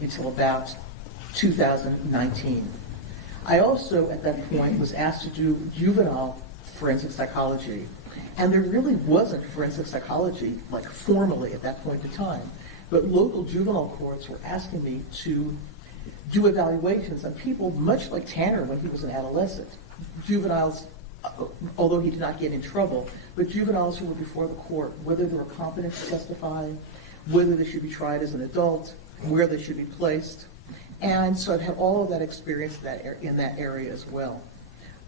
until about 2019. I also, at that point, was asked to do juvenile forensic psychology. And there really wasn't forensic psychology, like formally at that point in time. But local juvenile courts were asking me to do evaluations on people much like Tanner when he was an adolescent. Juveniles, although he did not get in trouble, but juveniles who were before the court, whether they were competent to testify, whether they should be tried as an adult, where they should be placed. And so I've had all of that experience in that area as well.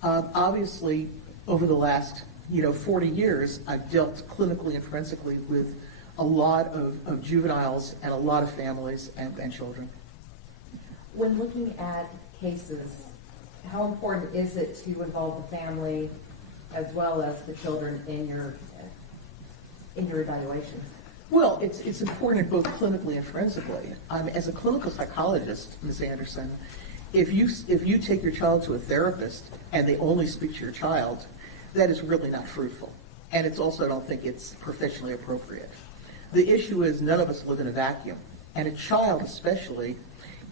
Obviously, over the last 40 years, I've dealt clinically and forensically with a lot of juveniles and a lot of families and children. When looking at cases, how important is it to involve the family as well as the children in your evaluations? Well, it's important both clinically and forensically. As a clinical psychologist, Ms. Anderson, if you take your child to a therapist and they only speak to your child, that is really not fruitful. And it's also, I don't think it's professionally appropriate. The issue is none of us live in a vacuum. And a child especially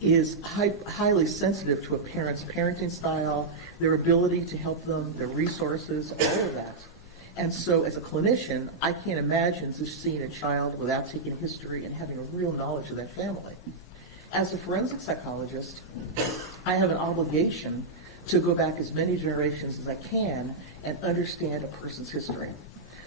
is highly sensitive to a parent's parenting style, their ability to help them, their resources, all of that. And so as a clinician, I can't imagine just seeing a child without taking history and having a real knowledge of that family. As a forensic psychologist, I have an obligation to go back as many generations as I can and understand a person's history.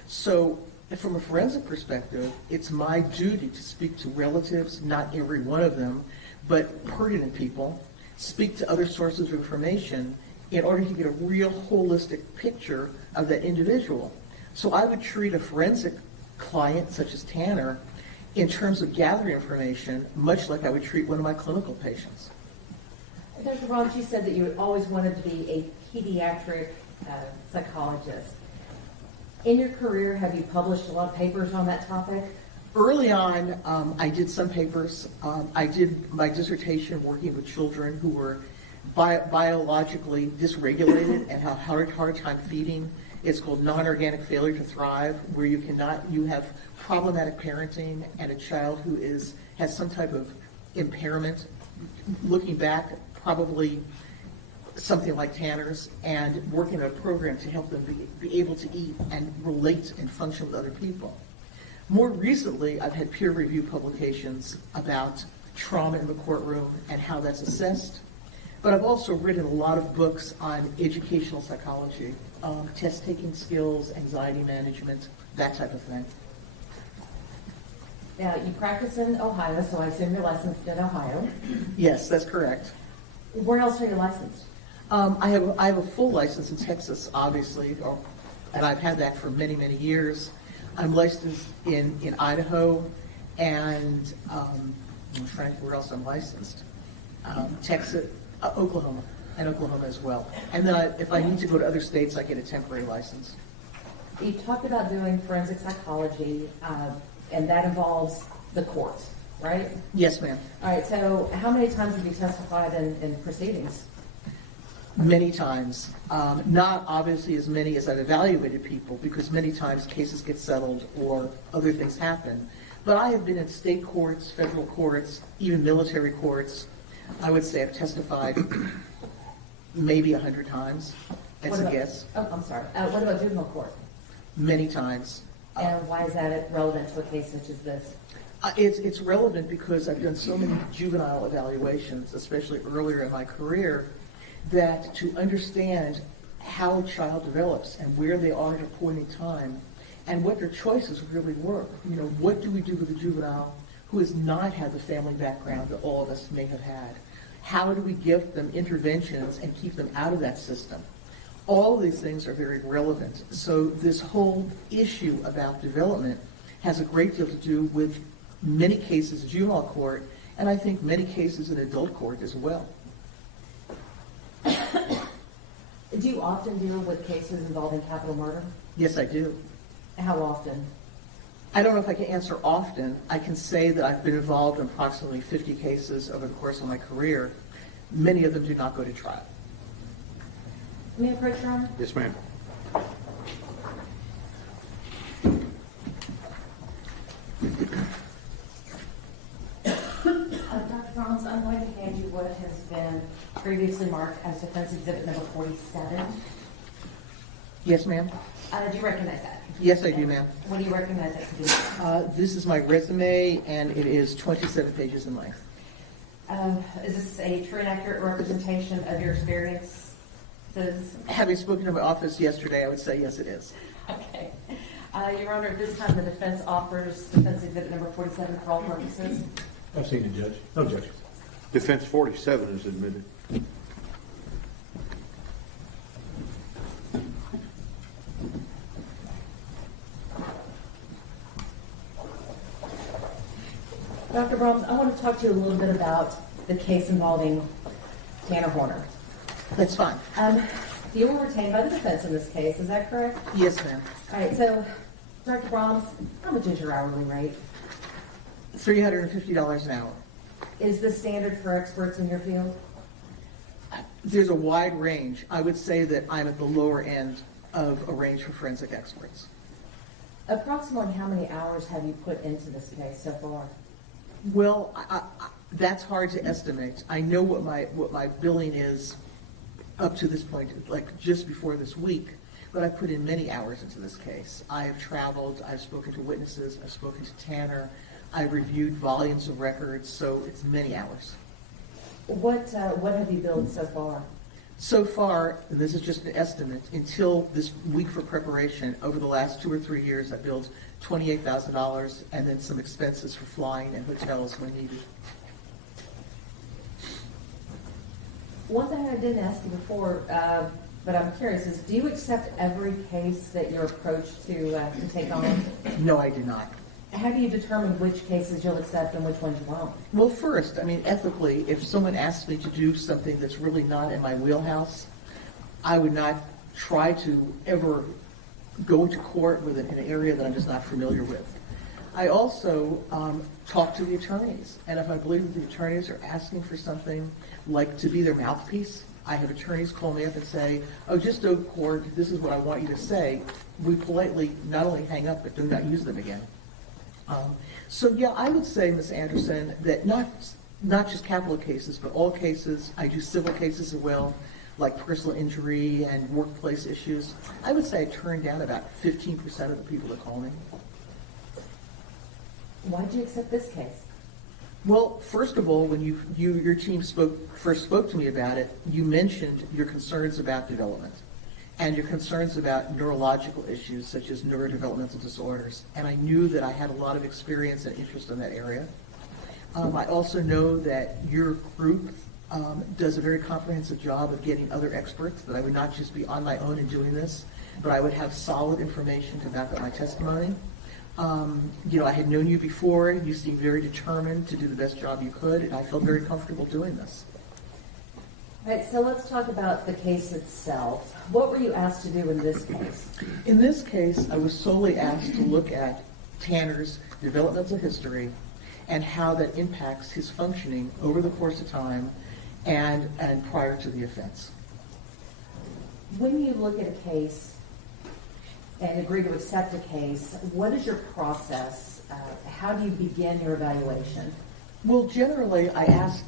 So from a forensic perspective, it's my duty to speak to relatives, not every one of them, but pertinent people, speak to other sources of information in order to get a real holistic picture of that individual. So I would treat a forensic client such as Tanner in terms of gathering information much like I would treat one of my clinical patients. Dr. Rollins, you said that you had always wanted to be a pediatric psychologist. In your career, have you published a lot of papers on that topic? Early on, I did some papers. I did my dissertation working with children who were biologically dysregulated and have hard time feeding. It's called non-organic failure to thrive, where you have problematic parenting and a child who has some type of impairment. Looking back, probably something like Tanner's, and working on a program to help them be able to eat and relate and function with other people. More recently, I've had peer-reviewed publications about trauma in the courtroom and how that's assessed. But I've also written a lot of books on educational psychology, test-taking skills, anxiety management, that type of thing. Now, you practice in Ohio, so I assume you're licensed in Ohio. Yes, that's correct. Where else are you licensed? I have a full license in Texas, obviously, and I've had that for many, many years. I'm licensed in Idaho, and I'm trying to think where else I'm licensed. Texas, Oklahoma as well. And then if I need to go to other states, I get a temporary license. You talked about doing forensic psychology, and that involves the courts, right? Yes, ma'am. All right, so how many times have you testified in proceedings? Many times. Not obviously as many as I've evaluated people, because many times cases get settled or other things happen. But I have been in state courts, federal courts, even military courts. I would say I've testified maybe 100 times. That's a guess. Oh, I'm sorry. What about juvenile court? Many times. And why is that relevant to a case such as this? It's relevant because I've done so many juvenile evaluations, especially earlier in my career, that to understand how a child develops and where they are at a point in time and what their choices really were. You know, what do we do with a juvenile who has not had the family background that all of us may have had? How do we give them interventions and keep them out of that system? All of these things are very relevant. So this whole issue about development has a great deal to do with many cases in juvenile court, and I think many cases in adult court as well. Do you often deal with cases involving capital murder? Yes, I do. How often? I don't know if I can answer often. I can say that I've been involved in approximately 50 cases over the course of my career. Many of them do not go to trial. May I approach, Your Honor? Yes, ma'am. Dr. Brahms, I'm going to hand you what has been previously marked as defense exhibit number 47. Yes, ma'am? Do you recognize that? Yes, I do, ma'am. What do you recognize it to be? This is my resume, and it is 27 pages in length. Is this a true and accurate representation of your experiences? Having spoken to my office yesterday, I would say yes, it is. Okay. Your Honor, at this time, the defense offers defense exhibit number 47 for all purposes. I've seen it, Judge. No objection. Defense 47 is admitted. Dr. Brahms, I want to talk to you a little bit about the case involving Tanner Horner. That's fine. You were retained by the defense in this case, is that correct? Yes, ma'am. All right, so, Dr. Brahms, how much is your hourly rate? $350 an hour. Is this standard for experts in your field? There's a wide range. I would say that I'm at the lower end of a range for forensic experts. Approximately how many hours have you put into this case so far? Well, that's hard to estimate. I know what my billing is up to this point, like just before this week, but I put in many hours into this case. I have traveled, I've spoken to witnesses, I've spoken to Tanner, I've reviewed volumes of records, so it's many hours. What have you billed so far? So far, and this is just an estimate, until this week for preparation, over the last 2 or 3 years, I billed $28,000 and then some expenses for flying and hotels when needed. One thing I didn't ask you before, but I'm curious, is do you accept every case that you're approached to take on? No, I do not. How do you determine which cases you'll accept and which ones you won't? Well, first, I mean, ethically, if someone asks me to do something that's really not in my wheelhouse, I would not try to ever go to court with it in an area that I'm just not familiar with. I also talk to the attorneys, and if I believe that the attorneys are asking for something like to be their mouthpiece, I have attorneys call me up and say, oh, just go to court, this is what I want you to say. We politely not only hang up, but do not use them again. So yeah, I would say, Ms. Anderson, that not just capital cases, but all cases. I do civil cases as well, like personal injury and workplace issues. I would say I turn down about 15% of the people that call me. Why did you accept this case? Well, first of all, when your team first spoke to me about it, you mentioned your concerns about development and your concerns about neurological issues such as neurodevelopmental disorders. And I knew that I had a lot of experience and interest in that area. I also know that your group does a very comprehensive job of getting other experts, that I would not just be on my own in doing this, but I would have solid information to back up my testimony. I had known you before. You seemed very determined to do the best job you could, and I felt very comfortable doing this. All right, so let's talk about the case itself. What were you asked to do in this case? In this case, I was solely asked to look at Tanner's developmental history and how that impacts his functioning over the course of time and prior to the offense. When you look at a case and agree to accept a case, what is your process? How do you begin your evaluation? Well, generally, I ask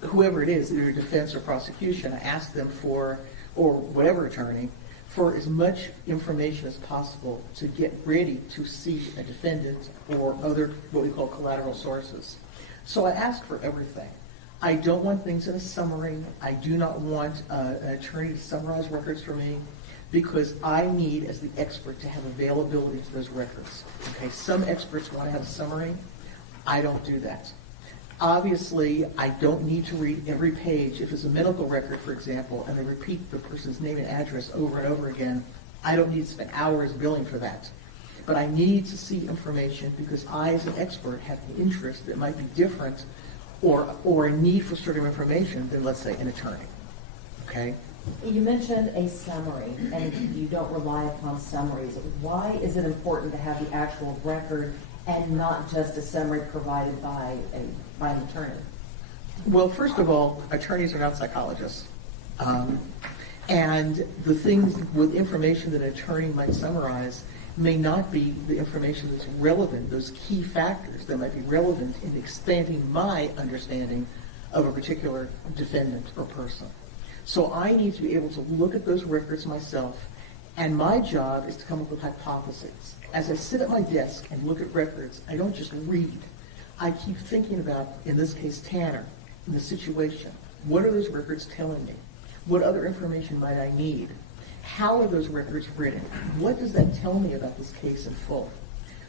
whoever it is, either defense or prosecution, I ask them for, or whatever attorney, for as much information as possible to get ready to see a defendant or other, what we call collateral sources. So I ask for everything. I don't want things in a summary. I do not want an attorney to summarize records for me, because I need, as the expert, to have availability to those records. Okay, some experts want to have a summary. I don't do that. Obviously, I don't need to read every page. If it's a medical record, for example, and they repeat the person's name and address over and over again, I don't need to spend hours billing for that. But I need to see information because I, as an expert, have an interest that might be different or a need for certain information than, let's say, an attorney. Okay? You mentioned a summary, and you don't rely upon summaries. Why is it important to have the actual record and not just a summary provided by an attorney? Well, first of all, attorneys are not psychologists. And the things with information that an attorney might summarize may not be the information that's relevant, those key factors that might be relevant in expanding my understanding of a particular defendant or person. So I need to be able to look at those records myself, and my job is to come up with hypotheses. As I sit at my desk and look at records, I don't just read. I keep thinking about, in this case, Tanner, in the situation. What are those records telling me? What other information might I need? How are those records written? What does that tell me about this case in full?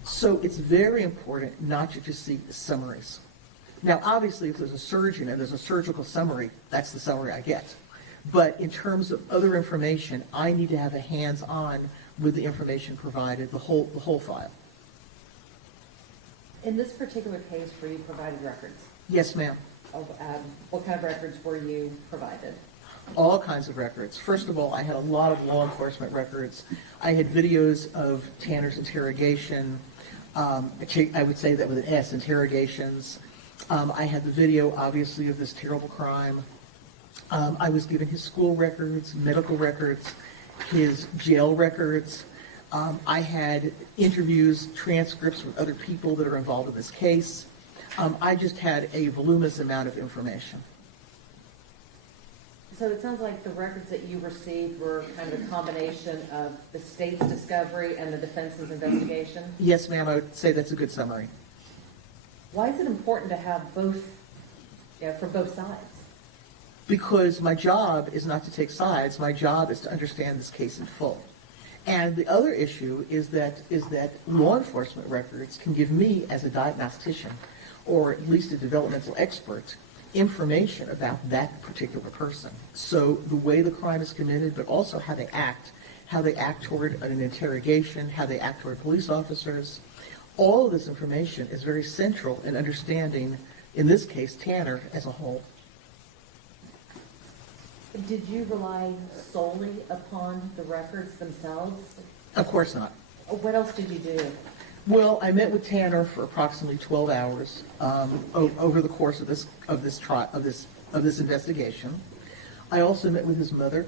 So it's very important not to just see summaries. Now, obviously, if there's a surgeon and there's a surgical summary, that's the summary I get. But in terms of other information, I need to have a hands-on with the information provided, the whole file. In this particular case where you provided records, Yes, ma'am. what kind of records were you provided? All kinds of records. First of all, I had a lot of law enforcement records. I had videos of Tanner's interrogation. I would say that with an S, interrogations. I had the video, obviously, of this terrible crime. I was given his school records, medical records, his jail records. I had interviews, transcripts with other people that are involved in this case. I just had a voluminous amount of information. So it sounds like the records that you received were kind of a combination of the state's discovery and the defense's investigation? Yes, ma'am, I would say that's a good summary. Why is it important to have both, for both sides? Because my job is not to take sides. My job is to understand this case in full. And the other issue is that law enforcement records can give me, as a diagnostician, or at least a developmental expert, information about that particular person. So the way the crime is committed, but also how they act toward an interrogation, how they act toward police officers. All of this information is very central in understanding, in this case, Tanner as a whole. Did you rely solely upon the records themselves? Of course not. What else did you do? Well, I met with Tanner for approximately 12 hours over the course of this investigation. I also met with his mother.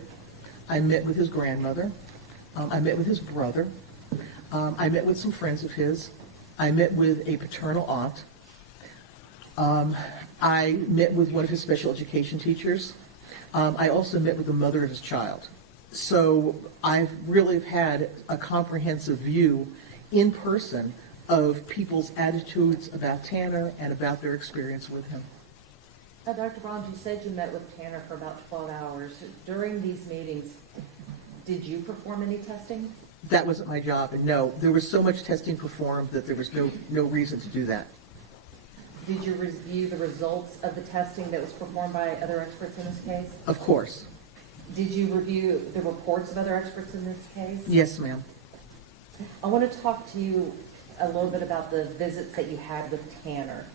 I met with his grandmother. I met with his brother. I met with some friends of his. I met with a paternal aunt. I met with one of his special education teachers. I also met with the mother of his child. So I've really had a comprehensive view in person of people's attitudes about Tanner and about their experience with him. Dr. Brahms, you said you met with Tanner for about 12 hours. During these meetings, did you perform any testing? That wasn't my job, and no, there was so much testing performed that there was no reason to do that. Did you review the results of the testing that was performed by other experts in this case? Of course. Did you review the reports of other experts in this case? Yes, ma'am. I want to talk to you a little bit about the visits that you had with Tanner.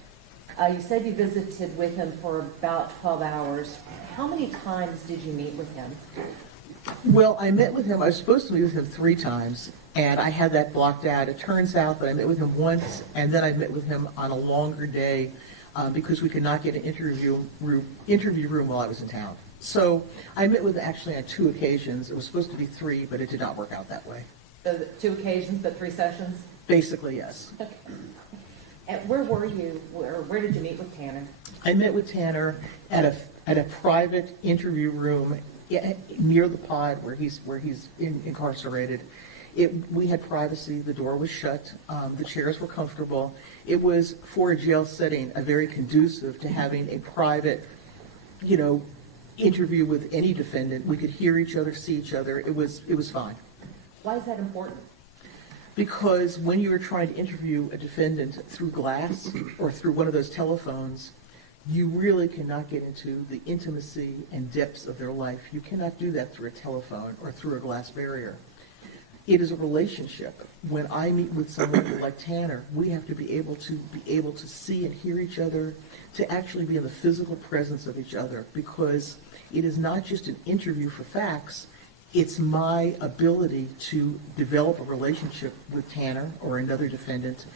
You said you visited with him for about 12 hours. How many times did you meet with him? Well, I met with him, I was supposed to meet with him 3 times, and I had that blocked out. It turns out that I met with him once, and then I met with him on a longer day because we could not get an interview room while I was in town. So I met with him actually on 2 occasions. It was supposed to be 3, but it did not work out that way. So 2 occasions, but 3 sessions? Basically, yes. Okay. And where were you, or where did you meet with Tanner? I met with Tanner at a private interview room near the pod where he's incarcerated. We had privacy. The door was shut. The chairs were comfortable. It was, for a jail setting, a very conducive to having a private, interview with any defendant. We could hear each other, see each other. It was fine. Why is that important? Because when you are trying to interview a defendant through glass or through one of those telephones, you really cannot get into the intimacy and depths of their life. You cannot do that through a telephone or through a glass barrier. It is a relationship. When I meet with someone like Tanner, we have to be able to see and hear each other, to actually be in the physical presence of each other, because it is not just an interview for facts. It's my ability to develop a relationship with Tanner or another defendant,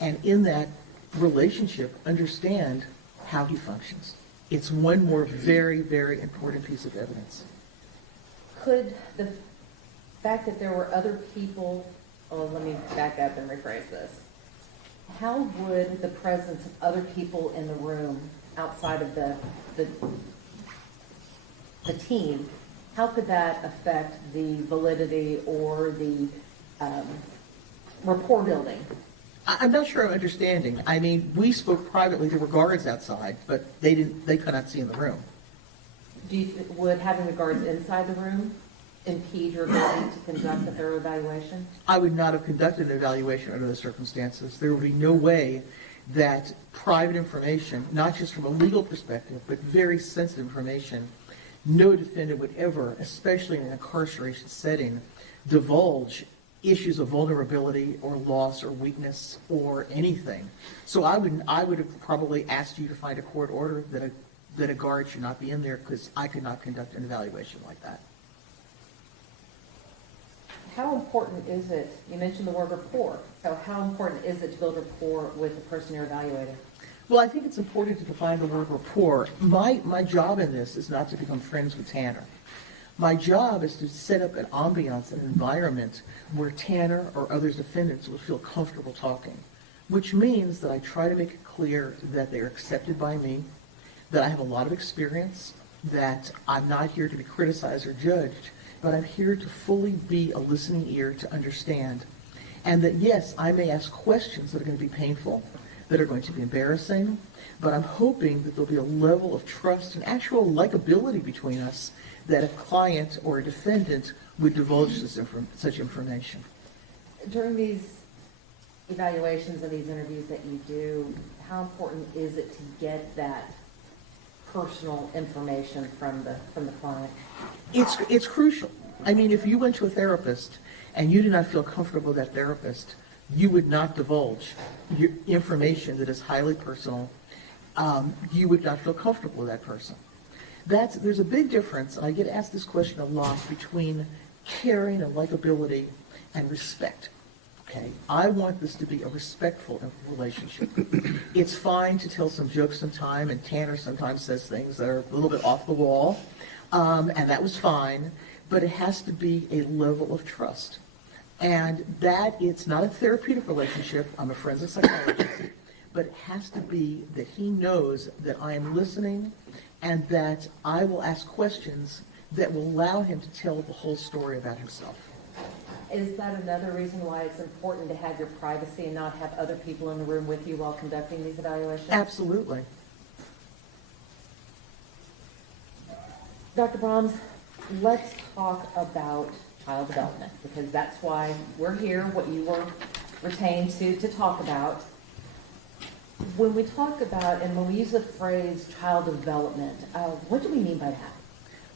and in that relationship, understand how he functions. It's one more very, very important piece of evidence. Could the fact that there were other people well, let me back up and rephrase this. How would the presence of other people in the room outside of the team, how could that affect the validity or the rapport building? I'm not sure I'm understanding. I mean, we spoke privately, there were guards outside, but they could not see in the room. Would having the guards inside the room impede your ability to conduct a thorough evaluation? I would not have conducted an evaluation under those circumstances. There would be no way that private information, not just from a legal perspective, but very sensitive information, no defendant would ever, especially in an incarceration setting, divulge issues of vulnerability or loss or weakness or anything. So I would have probably asked you to find a court order that a guard should not be in there, because I could not conduct an evaluation like that. How important is it, you mentioned the word rapport, so how important is it to build rapport with the person you're evaluating? Well, I think it's important to define the word rapport. My job in this is not to become friends with Tanner. My job is to set up an ambiance, an environment where Tanner or other defendants will feel comfortable talking, which means that I try to make it clear that they're accepted by me, that I have a lot of experience, that I'm not here to be criticized or judged, but I'm here to fully be a listening ear to understand. And that, yes, I may ask questions that are going to be painful, that are going to be embarrassing, but I'm hoping that there'll be a level of trust and actual likability between us that a client or a defendant would divulge such information. During these evaluations and these interviews that you do, how important is it to get that personal information from the client? It's crucial. I mean, if you went to a therapist and you did not feel comfortable with that therapist, you would not divulge your information that is highly personal. You would not feel comfortable with that person. There's a big difference, and I get asked this question a lot, between caring and likability and respect. Okay, I want this to be a respectful relationship. It's fine to tell some jokes sometime, and Tanner sometimes says things that are a little bit off the wall, and that was fine, but it has to be a level of trust. And that it's not a therapeutic relationship, I'm a forensic psychologist, but it has to be that he knows that I am listening and that I will ask questions that will allow him to tell the whole story about himself. Is that another reason why it's important to have your privacy and not have other people in the room with you while conducting these evaluations? Absolutely. Dr. Brahms, let's talk about child development, because that's why we're here, what you were retained to talk about. When we talk about, and when we use the phrase child development, what do we mean by that?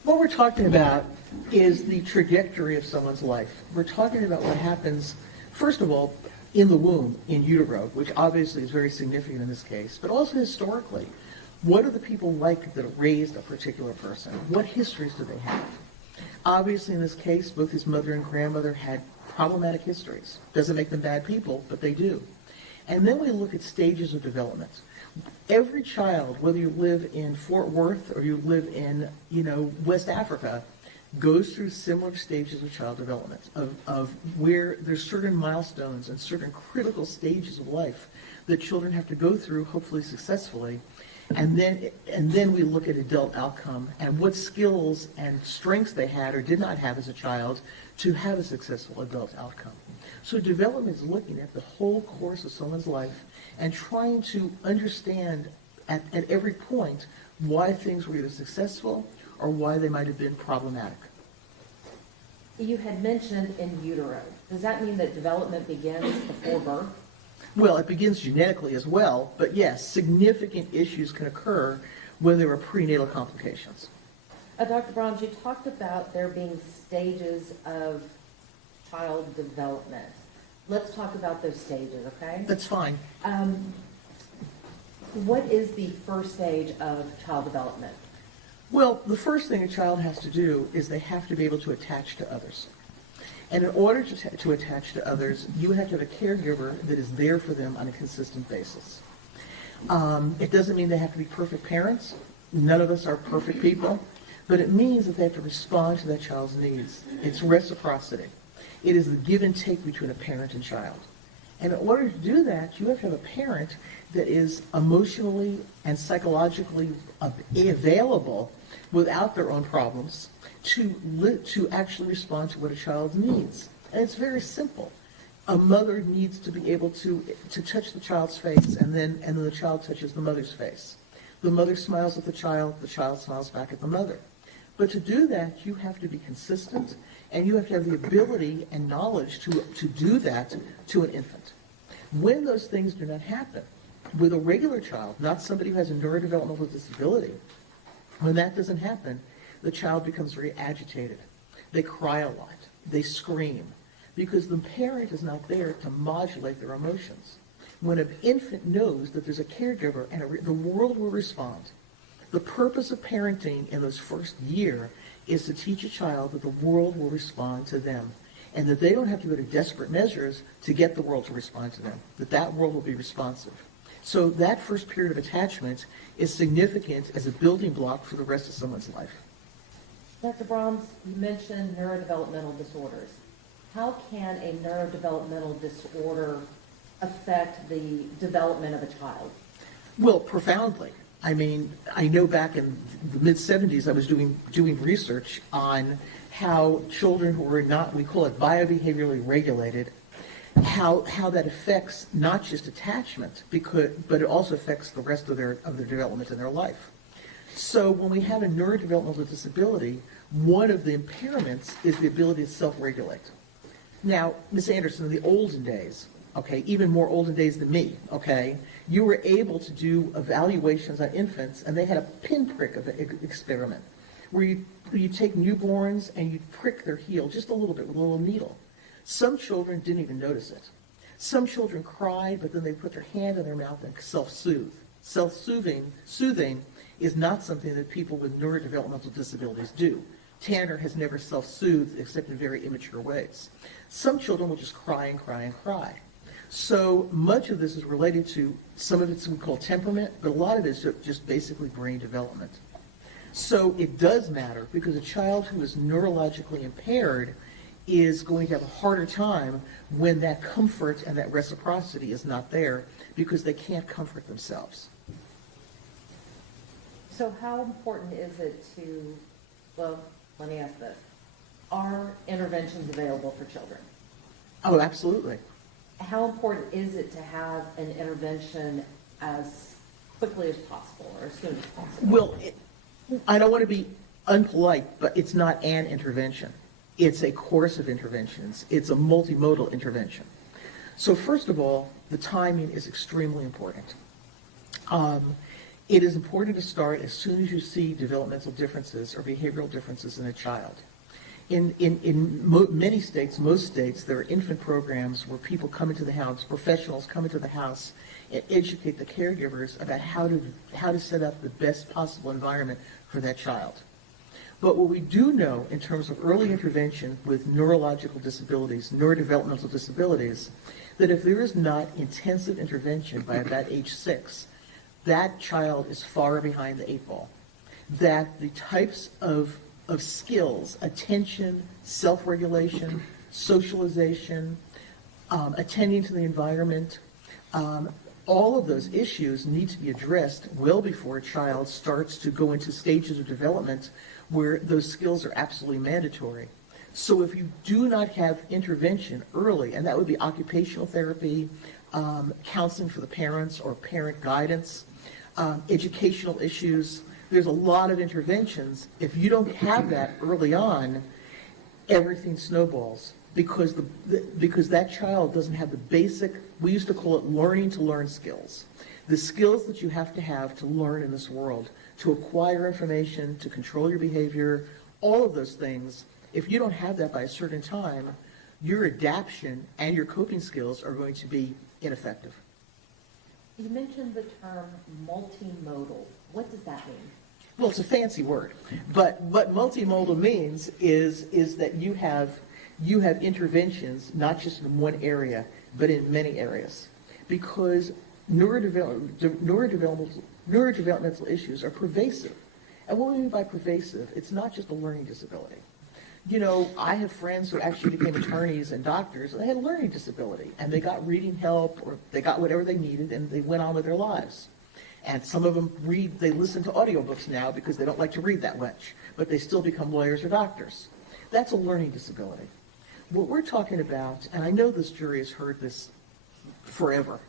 What we're talking about is the trajectory of someone's life. We're talking about what happens, first of all, in the womb, in utero, which obviously is very significant in this case, but also historically. What are the people like that raised a particular person? What histories do they have? Obviously, in this case, both his mother and grandmother had problematic histories. Doesn't make them bad people, but they do. And then we look at stages of development. Every child, whether you live in Fort Worth or you live in, West Africa, goes through similar stages of child development, of where there's certain milestones and certain critical stages of life that children have to go through, hopefully successfully. And then we look at adult outcome and what skills and strengths they had or did not have as a child to have a successful adult outcome. So development is looking at the whole course of someone's life and trying to understand at every point why things were either successful or why they might have been problematic. You had mentioned in utero. Does that mean that development begins before birth? Well, it begins genetically as well, but yes, significant issues can occur when there are prenatal complications. Dr. Brahms, you talked about there being stages of child development. Let's talk about those stages, okay? That's fine. What is the first stage of child development? Well, the first thing a child has to do is they have to be able to attach to others. And in order to attach to others, you have to have a caregiver that is there for them on a consistent basis. It doesn't mean they have to be perfect parents. None of us are perfect people. But it means that they have to respond to that child's needs. It's reciprocity. It is the give and take between a parent and child. And in order to do that, you have to have a parent that is emotionally and psychologically available without their own problems to actually respond to what a child needs. And it's very simple. A mother needs to be able to touch the child's face, and then the child touches the mother's face. The mother smiles at the child smiles back at the mother. But to do that, you have to be consistent, and you have to have the ability and knowledge to do that to an infant. When those things do not happen, with a regular child, not somebody who has a neurodevelopmental disability, when that doesn't happen, the child becomes very agitated. They cry a lot. They scream, because the parent is not there to modulate their emotions. When an infant knows that there's a caregiver and the world will respond, the purpose of parenting in those first year is to teach a child that the world will respond to them, and that they don't have to go to desperate measures to get the world to respond to them, that world will be responsive. So that first period of attachment is significant as a building block for the rest of someone's life. Dr. Brahms, you mentioned neurodevelopmental disorders. How can a neurodevelopmental disorder affect the development of a child? Well, profoundly. I mean, I know back in the mid-'70s, I was doing research on how children who were not, we call it biobehaviorally regulated, how that affects not just attachment, but it also affects the rest of their development in their life. So when we have a neurodevelopmental disability, one of the impairments is the ability to self-regulate. Now, Ms. Anderson, in the olden days, okay, even more olden days than me, okay, you were able to do evaluations on infants, and they had a pinprick of an experiment where you take newborns and you prick their heel just a little bit with a little needle. Some children didn't even notice it. Some children cried, but then they put their hand in their mouth and self-soothe. Soothing is not something that people with neurodevelopmental disabilities do. Tanner has never self-soothed except in very immature ways. Some children will just cry and cry and cry. So much of this is related to, some of it's we call temperament, but a lot of it is just basically brain development. So it does matter, because a child who is neurologically impaired is going to have a harder time when that comfort and that reciprocity is not there, because they can't comfort themselves. So how important is it to, well, let me ask this. Are interventions available for children? Oh, absolutely. How important is it to have an intervention as quickly as possible or as soon as possible? Well, I don't want to be unpolite, but it's not an intervention. It's a course of interventions. It's a multimodal intervention. So first of all, the timing is extremely important. It is important to start as soon as you see developmental differences or behavioral differences in a child. In many states, most states, there are infant programs where people come into the house, professionals come into the house and educate the caregivers about how to set up the best possible environment for that child. But what we do know in terms of early intervention with neurological disabilities, neurodevelopmental disabilities, that if there is not intensive intervention by about age 6, that child is far behind the 8 ball. That the types of skills, attention, self-regulation, socialization, attending to the environment, all of those issues need to be addressed well before a child starts to go into stages of development where those skills are absolutely mandatory. So if you do not have intervention early, and that would be occupational therapy, counseling for the parents or parent guidance, educational issues, there's a lot of interventions. If you don't have that early on, everything snowballs, because that child doesn't have the basic, we used to call it learning to learn skills. The skills that you have to learn in this world, to acquire information, to control your behavior, all of those things. If you don't have that by a certain time, your adaptation and your coping skills are going to be ineffective. You mentioned the term multimodal. What does that mean? Well, it's a fancy word, but what multimodal means is that you have interventions not just in one area, but in many areas, because neurodevelopmental issues are pervasive. And what we mean by pervasive, it's not just a learning disability. You know, I have friends who actually became attorneys and doctors, and they had a learning disability, and they got reading help, or they got whatever they needed, and they went on with their lives. And some of them they listen to audiobooks now because they don't like to read that much, but they still become lawyers or doctors. That's a learning disability. What we're talking about, and I know this jury has heard this forever,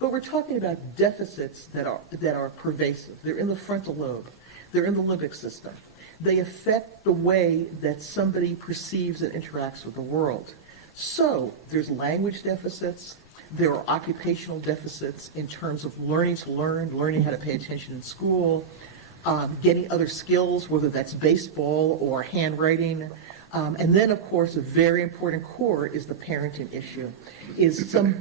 but we're talking about deficits that are pervasive. They're in the frontal lobe. They're in the limbic system. They affect the way that somebody perceives and interacts with the world. So there's language deficits. There are occupational deficits in terms of learning to learn, learning how to pay attention in school, getting other skills, whether that's baseball or handwriting. And then, of course, a very important core is the parenting issue.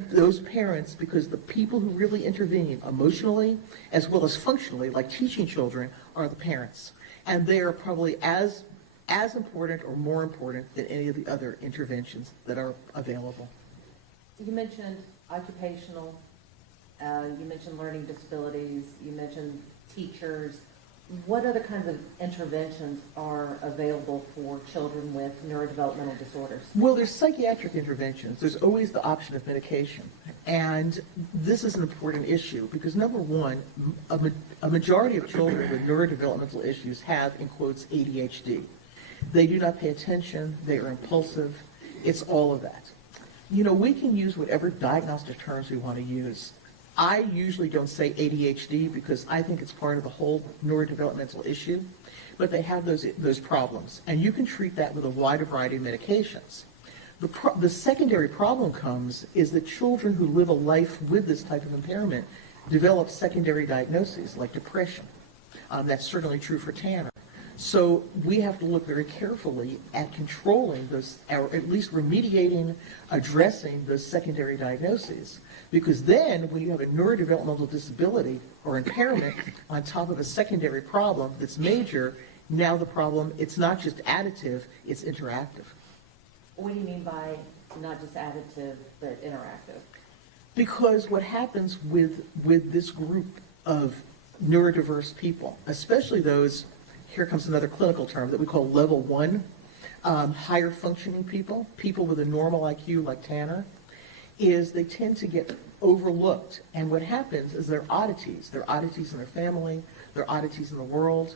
Those parents, because the people who really intervene emotionally as well as functionally, like teaching children, are the parents. And they are probably as important or more important than any of the other interventions that are available. You mentioned occupational, you mentioned learning disabilities, you mentioned teachers. What other kinds of interventions are available for children with neurodevelopmental disorders? Well, there's psychiatric interventions. There's always the option of medication. And this is an important issue because, number one, a majority of children with neurodevelopmental issues have, in quotes, ADHD. They do not pay attention. They are impulsive. It's all of that. You know, we can use whatever diagnostic terms we want to use. I usually don't say ADHD because I think it's part of the whole neurodevelopmental issue, but they have those problems. And you can treat that with a wide variety of medications. The secondary problem comes is that children who live a life with this type of impairment develop secondary diagnoses like depression. That's certainly true for Tanner. So we have to look very carefully at controlling those, or at least remediating, addressing those secondary diagnoses. Because then when you have a neurodevelopmental disability or impairment on top of a secondary problem that's major, now the problem, it's not just additive, it's interactive. What do you mean by not just additive, but interactive? Because what happens with this group of neurodiverse people, especially those, here comes another clinical term that we call level 1, higher functioning people, people with a normal IQ like Tanner, is they tend to get overlooked. And what happens is they're oddities. They're oddities in their family, they're oddities in the world,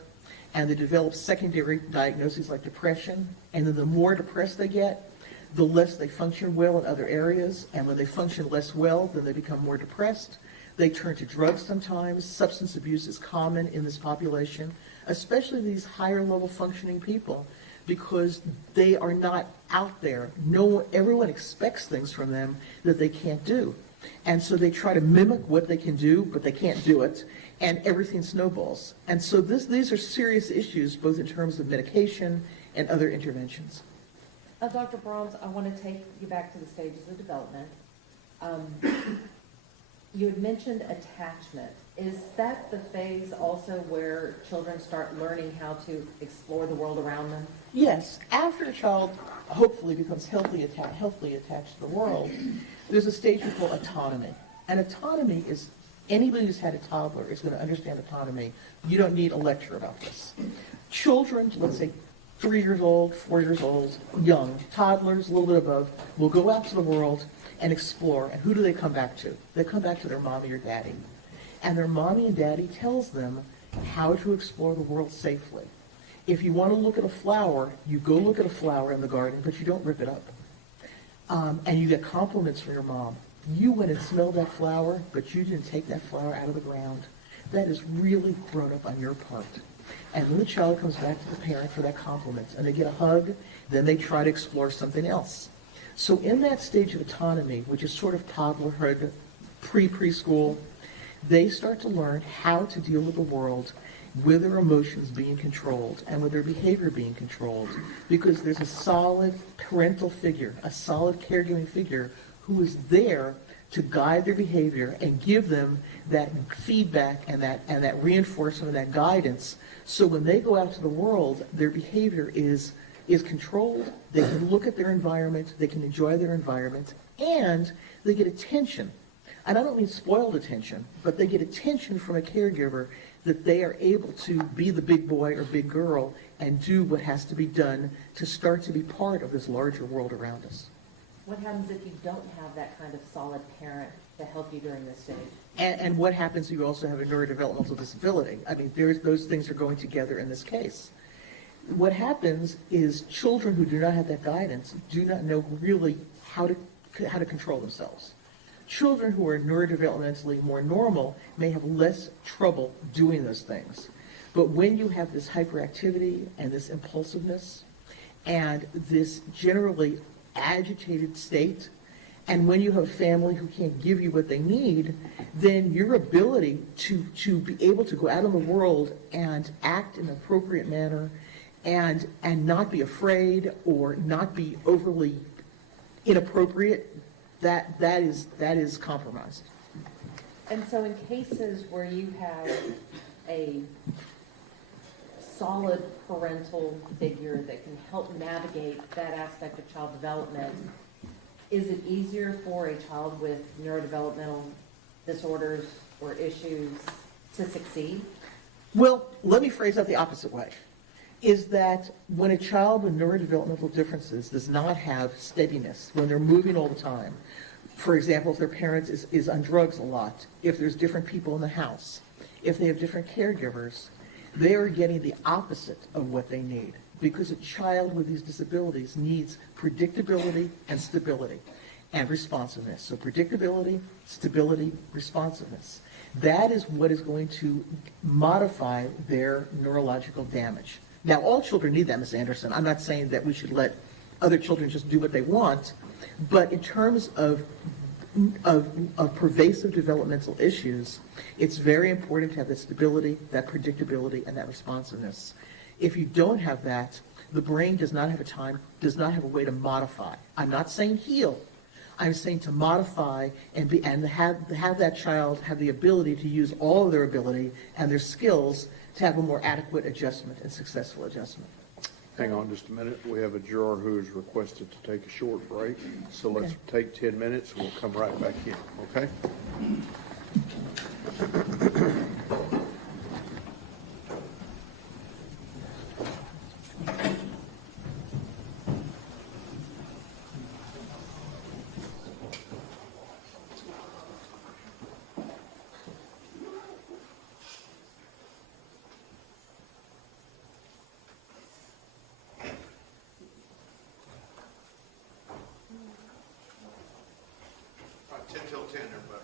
and they develop secondary diagnoses like depression. And then the more depressed they get, the less they function well in other areas. And when they function less well, then they become more depressed. They turn to drugs sometimes. Substance abuse is common in this population, especially these higher level functioning people, because they are not out there. Everyone expects things from them that they can't do. And so they try to mimic what they can do, but they can't do it, and everything snowballs. And so these are serious issues, both in terms of medication and other interventions. Dr. Brahms, I want to take you back to the stages of development. You had mentioned attachment. Is that the phase also where children start learning how to explore the world around them? Yes, after a child hopefully becomes healthily attached to the world, there's a stage we call autonomy. And autonomy is, anybody who's had a toddler is going to understand autonomy. You don't need a lecture about this. Children, let's say 3 years old, 4 years old, young, toddlers, a little bit above, will go out to the world and explore. And who do they come back to? They come back to their mommy or daddy. And their mommy and daddy tells them how to explore the world safely. If you want to look at a flower, you go look at a flower in the garden, but you don't rip it up. And you get compliments from your mom. You went and smelled that flower, but you didn't take that flower out of the ground. That is really grown up on your part. And then the child comes back to the parent for that compliment, and they get a hug, then they try to explore something else. So in that stage of autonomy, which is sort of toddlerhood, preschool, they start to learn how to deal with the world with their emotions being controlled and with their behavior being controlled, because there's a solid parental figure, a solid caregiving figure who is there to guide their behavior and give them that feedback and that reinforcement and that guidance. So when they go out to the world, their behavior is controlled. They can look at their environment, they can enjoy their environment, and they get attention. And I don't mean spoiled attention, but they get attention from a caregiver that they are able to be the big boy or big girl and do what has to be done to start to be part of this larger world around us. What happens if you don't have that kind of solid parent to help you during this stage? And what happens if you also have a neurodevelopmental disability? I mean, those things are going together in this case. What happens is children who do not have that guidance do not know really how to control themselves. Children who are neurodevelopmentally more normal may have less trouble doing those things. But when you have this hyperactivity and this impulsiveness and this generally agitated state, and when you have a family who can't give you what they need, then your ability to be able to go out in the world and act in an appropriate manner and not be afraid or not be overly inappropriate, that is compromised. And so in cases where you have a solid parental figure that can help navigate that aspect of child development, is it easier for a child with neurodevelopmental disorders or issues to succeed? Well, let me phrase that the opposite way, is that when a child with neurodevelopmental differences does not have steadiness, when they're moving all the time, for example, if their parent is on drugs a lot, if there's different people in the house, if they have different caregivers, they are getting the opposite of what they need, because a child with these disabilities needs predictability and stability and responsiveness. So predictability, stability, responsiveness. That is what is going to modify their neurological damage. Now, all children need that, Ms. Anderson. I'm not saying that we should let other children just do what they want, but in terms of pervasive developmental issues, it's very important to have that stability, that predictability, and that responsiveness. If you don't have that, the brain does not have a way to modify. I'm not saying heal. I'm saying to modify and have that child have the ability to use all of their ability and their skills to have a more adequate adjustment and successful adjustment. Hang on just a minute. We have a juror who's requested to take a short break. So let's take 10 minutes and we'll come right back in, okay? All right, 10 till 10, everybody.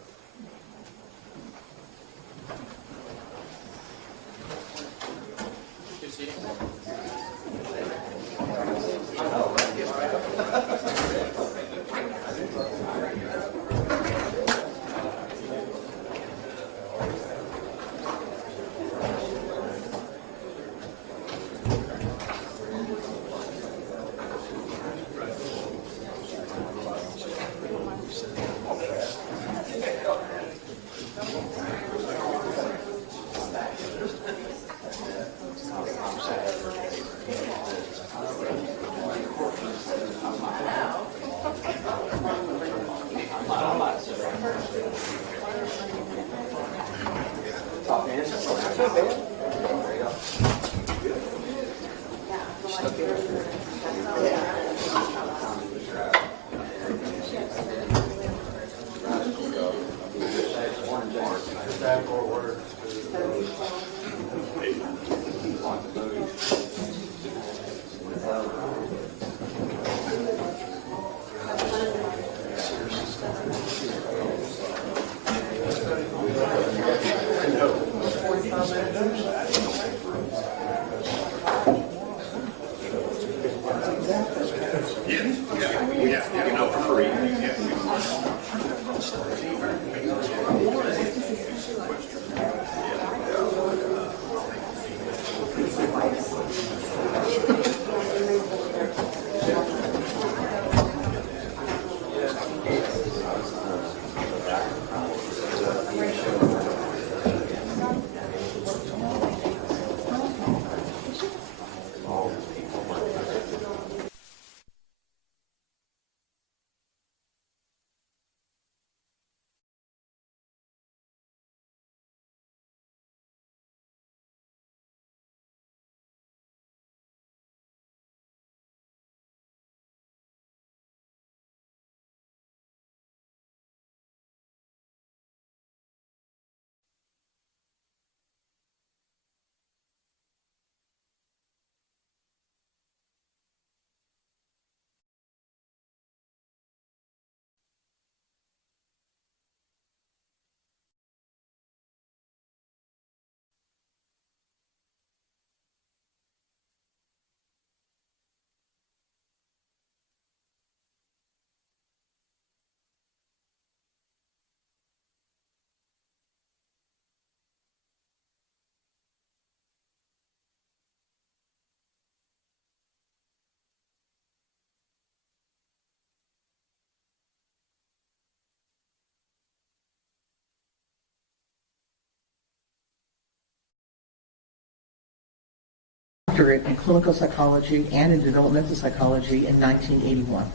doctorate in clinical psychology and in developmental psychology in 1981.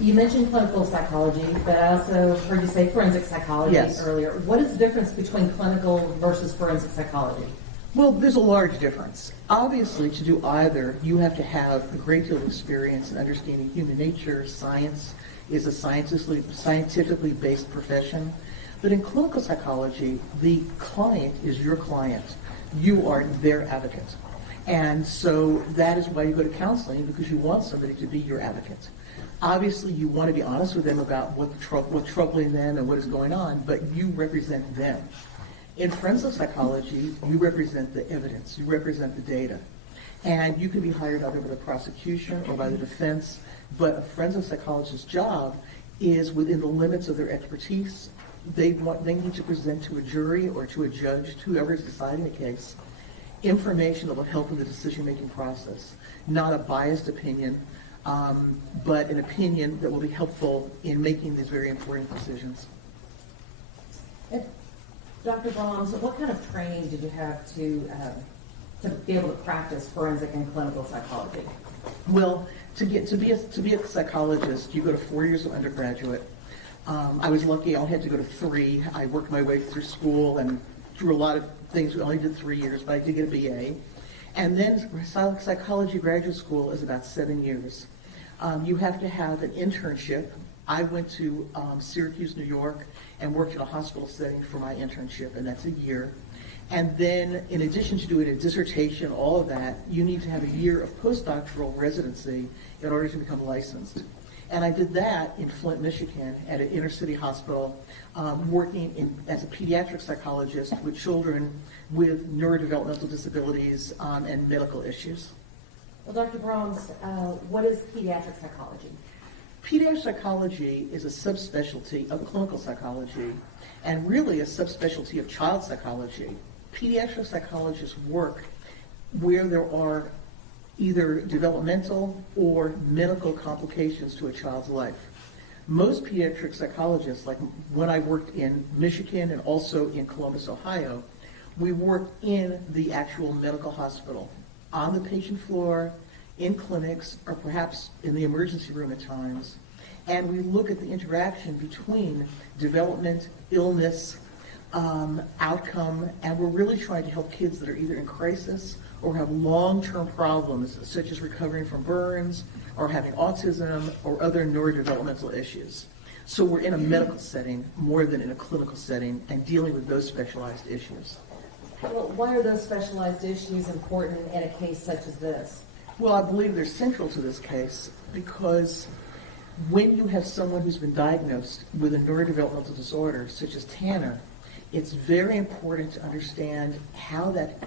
You mentioned clinical psychology, but I also heard you say forensic psychology Yes. earlier. What is the difference between clinical versus forensic psychology? Well, there's a large difference. Obviously, to do either, you have to have a great deal of experience in understanding human nature. Science is a scientifically based profession. But in clinical psychology, the client is your client. You are their advocate. And so that is why you go to counseling, because you want somebody to be your advocate. Obviously, you want to be honest with them about what's troubling them and what is going on, but you represent them. In forensic psychology, you represent the evidence, you represent the data. And you can be hired either by the prosecution or by the defense, but a forensic psychologist's job is within the limits of their expertise. They need to present to a jury or to a judge, whoever is deciding the case, information that will help in the decision-making process. Not a biased opinion, but an opinion that will be helpful in making these very important decisions. Dr. Brahms, what kind of training did you have to be able to practice forensic and clinical psychology? Well, to be a psychologist, you go to 4 years of undergraduate. I was lucky; I only had to go to 3. I worked my way through school and through a lot of things. We only did 3 years, but I did get a BA. And then psychology graduate school is about 7 years. You have to have an internship. I went to Syracuse, New York, and worked in a hospital setting for my internship, and that's a year. And then, in addition to doing a dissertation, all of that, you need to have a year of postdoctoral residency in order to become licensed. And I did that in Flint, Michigan, at an inner city hospital, working as a pediatric psychologist with children with neurodevelopmental disabilities and medical issues. Well, Dr. Brahms, what is pediatric psychology? Pediatric psychology is a subspecialty of clinical psychology and really a subspecialty of child psychology. Pediatric psychologists work where there are either developmental or medical complications to a child's life. Most pediatric psychologists, like when I worked in Michigan and also in Columbus, Ohio, we work in the actual medical hospital, on the patient floor, in clinics, or perhaps in the emergency room at times. And we look at the interaction between development, illness, outcome, and we're really trying to help kids that are either in crisis or have long-term problems, such as recovering from burns, or having autism, or other neurodevelopmental issues. So we're in a medical setting more than in a clinical setting and dealing with those specialized issues. Well, why are those specialized issues important in a case such as this? Well, I believe they're central to this case because when you have someone who's been diagnosed with a neurodevelopmental disorder, such as Tanner, it's very important to understand how that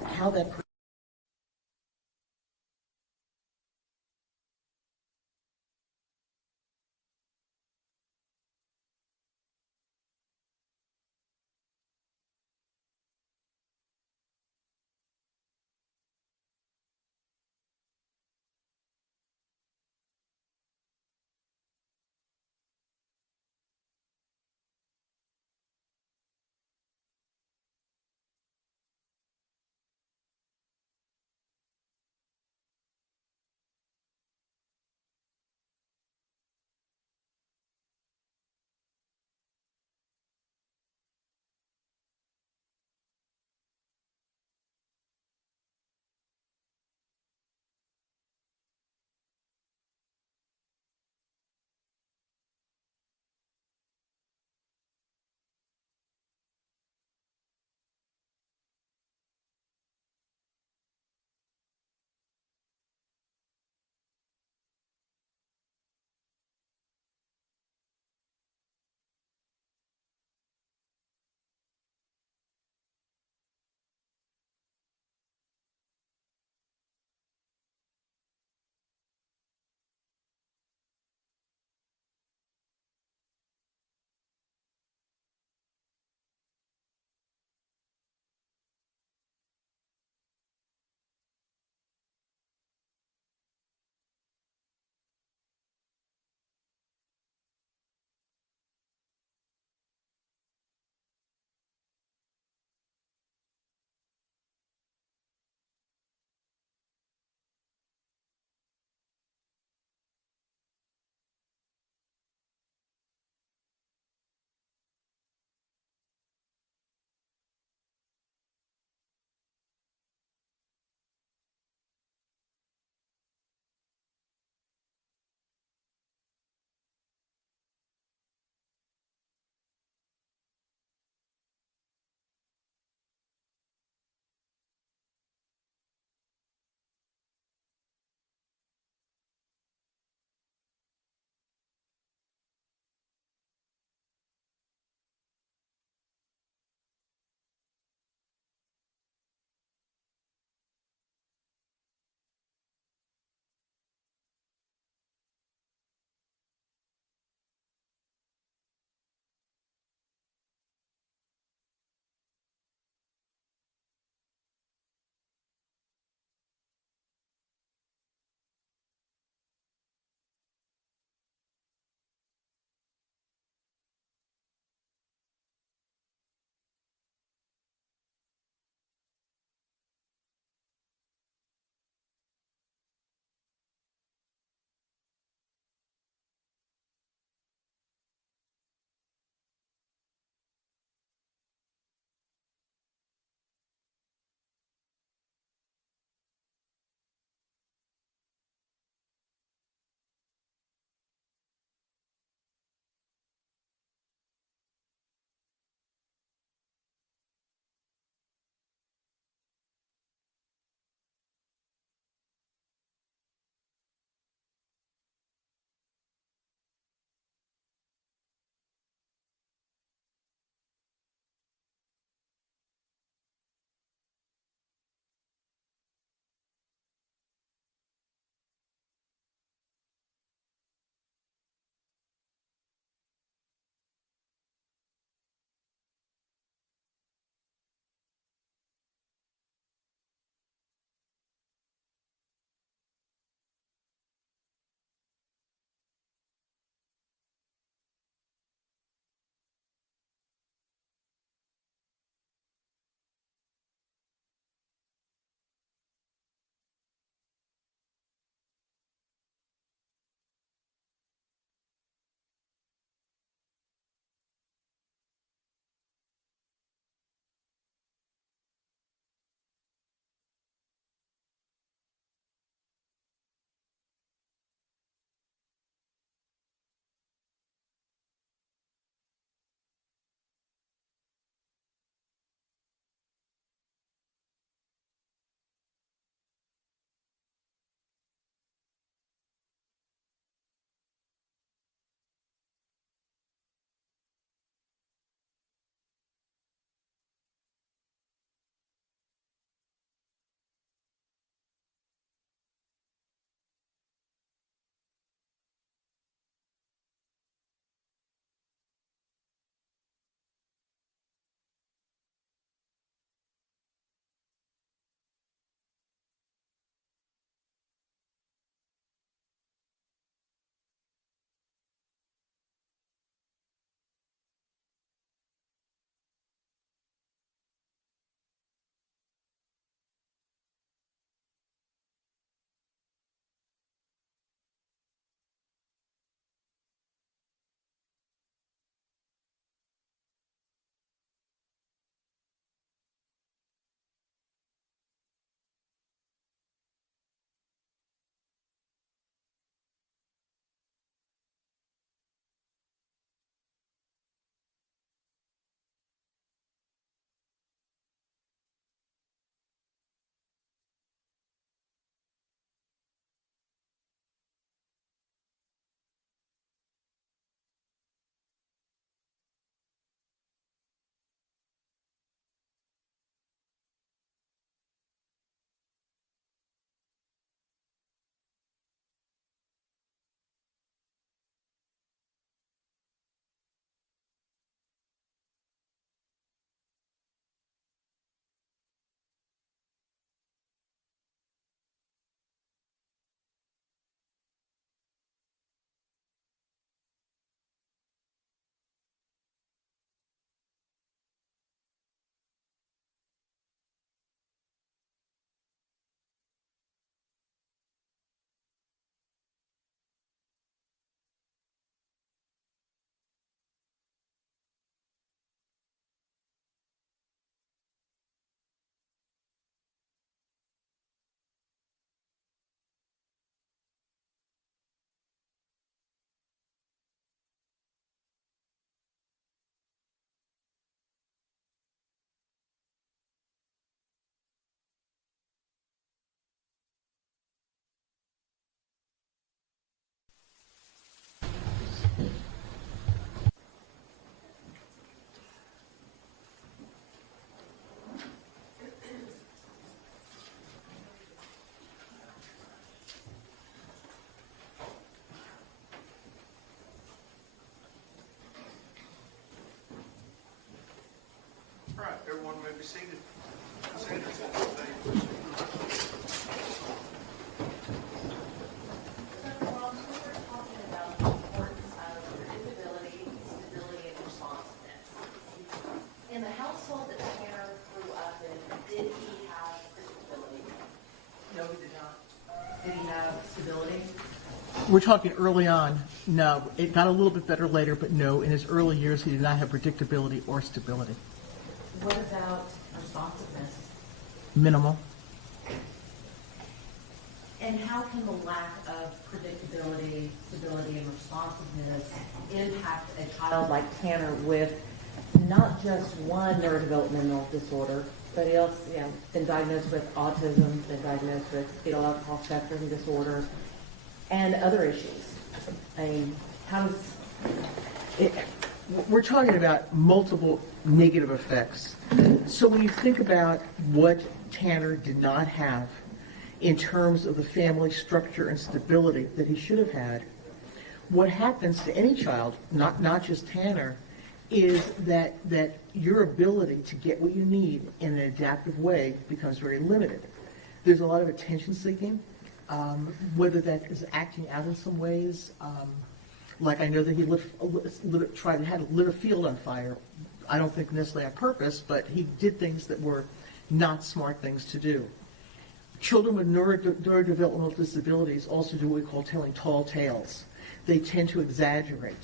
Everyone may be seated. Ms. Anderson, may you proceed? We're talking about the importance of predictability, stability, and responsiveness. In the household that Tanner grew up in, did he have predictability? No, he did not. Did he have stability? We're talking early on. No, it got a little bit better later, but no, in his early years, he did not have predictability or stability. What about responsiveness? Minimal. And how can the lack of predictability, stability, and responsiveness impact a Child like Tanner with not just one neurodevelopmental disorder, but he also, been diagnosed with autism, been diagnosed with fetal alcohol spectrum disorder, and other issues. I mean, how does We're talking about multiple negative effects. So when you think about what Tanner did not have in terms of the family structure and stability that he should have had, what happens to any child, not just Tanner, is that your ability to get what you need in an adaptive way becomes very limited. There's a lot of attention seeking, whether that is acting out in some ways. Like I know that he tried to lit a field on fire. I don't think necessarily on purpose, but he did things that were not smart things to do. Children with neurodevelopmental disabilities also do what we call telling tall tales. They tend to exaggerate.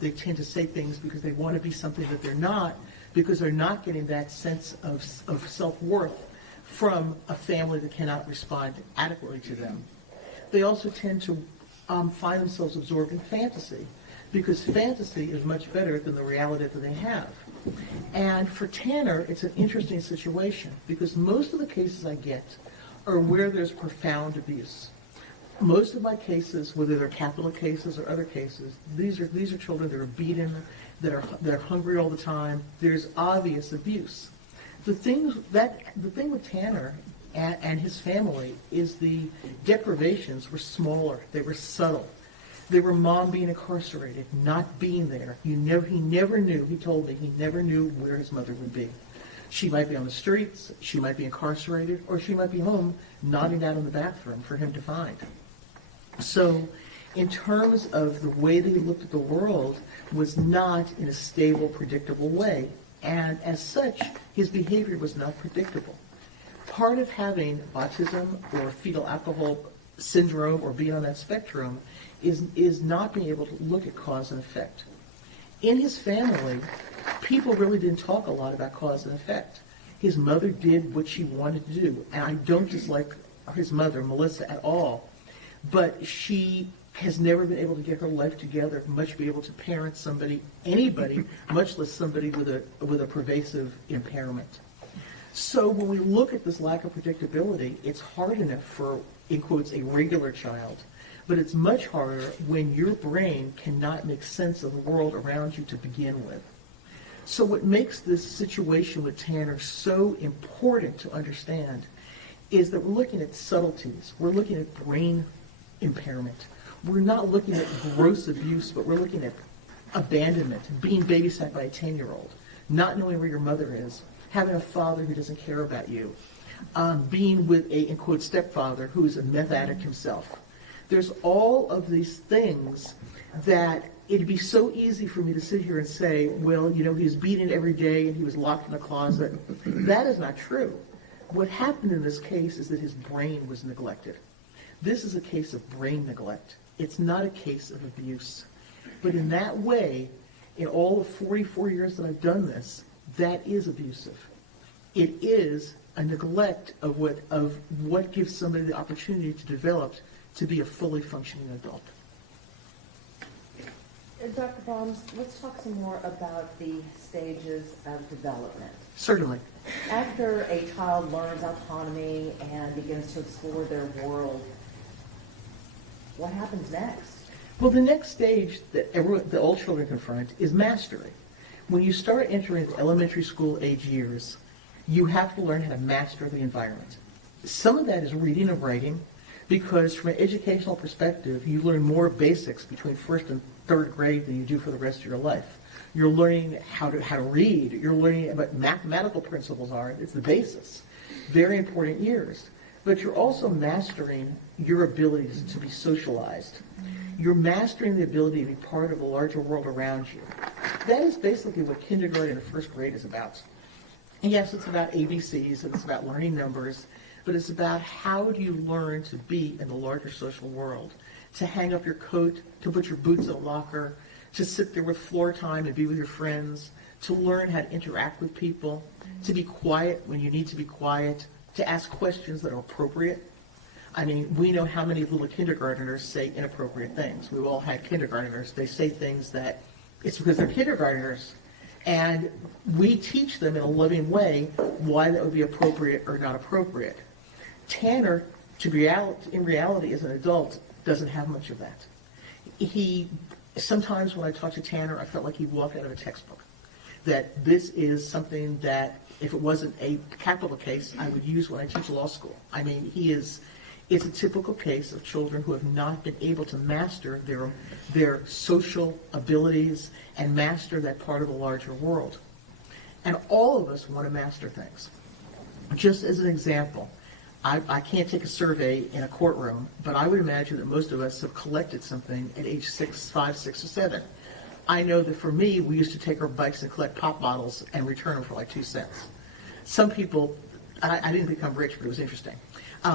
They tend to say things because they want to be something that they're not, because they're not getting that sense of self-worth from a family that cannot respond adequately to them. They also tend to find themselves absorbed in fantasy, because fantasy is much better than the reality that they have. And for Tanner, it's an interesting situation, because most of the cases I get are where there's profound abuse. Most of my cases, whether they're capital cases or other cases, these are children that are beaten, that are hungry all the time. There's obvious abuse. The thing with Tanner and his family is the deprivations were smaller. They were subtle. They were mom being incarcerated, not being there. He never knew, he told me, he never knew where his mother would be. She might be on the streets, she might be incarcerated, or she might be home nodding out in the bathroom for him to find. So in terms of the way that he looked at the world was not in a stable, predictable way. And as such, his behavior was not predictable. Part of having autism or fetal alcohol syndrome or being on that spectrum is not being able to look at cause and effect. In his family, people really didn't talk a lot about cause and effect. His mother did what she wanted to do, and I don't dislike his mother, Melissa, at all, but she has never been able to get her life together, much be able to parent somebody, anybody, much less somebody with a pervasive impairment. So when we look at this lack of predictability, it's hard enough for, in quotes, a regular child, but it's much harder when your brain cannot make sense of the world around you to begin with. So what makes this situation with Tanner so important to understand is that we're looking at subtleties. We're looking at brain impairment. We're not looking at gross abuse, but we're looking at abandonment, being babysat by a 10-year-old, not knowing where your mother is, having a father who doesn't care about you, being with a, in quote, stepfather who is a meth addict himself. There's all of these things that it'd be so easy for me to sit here and say, well, he was beaten every day and he was locked in a closet. That is not true. What happened in this case is that his brain was neglected. This is a case of brain neglect. It's not a case of abuse. But in that way, in all the 44 years that I've done this, that is abusive. It is a neglect of what gives somebody the opportunity to develop to be a fully functioning adult. Dr. Baum, let's talk some more about the stages of development. Certainly. After a child learns autonomy and begins to explore their world, what happens next? Well, the next stage that all children confront is mastery. When you start entering the elementary school age years, you have to learn how to master the environment. Some of that is reading and writing, because from an educational perspective, you learn more basics between first and third grade than you do for the rest of your life. You're learning how to read. You're learning what mathematical principles are. It's the basis. Very important years. But you're also mastering your abilities to be socialized. You're mastering the ability to be part of the larger world around you. That is basically what kindergarten and first grade is about. And yes, it's about ABCs and it's about learning numbers, but it's about how do you learn to be in the larger social world, to hang up your coat, to put your boots in a locker, to sit there with floor time and be with your friends, to learn how to interact with people, to be quiet when you need to be quiet, to ask questions that are appropriate. I mean, we know how many little kindergartners say inappropriate things. We've all had kindergartners. They say things that it's because they're kindergartners, and we teach them in a loving way why that would be appropriate or not appropriate. Tanner, in reality, as an adult, doesn't have much of that. Sometimes when I talk to Tanner, I felt like he walked out of a textbook. That this is something that, if it wasn't a capital case, I would use when I teach law school. I mean, it's a typical case of children who have not been able to master their social abilities and master that part of the larger world. And all of us want to master things. Just as an example, I can't take a survey in a courtroom, but I would imagine that most of us have collected something at age 5, 6, or 7. I know that for me, we used to take our bikes and collect pop bottles and return them for like 2 cents. Some people, I didn't become rich, but it was interesting.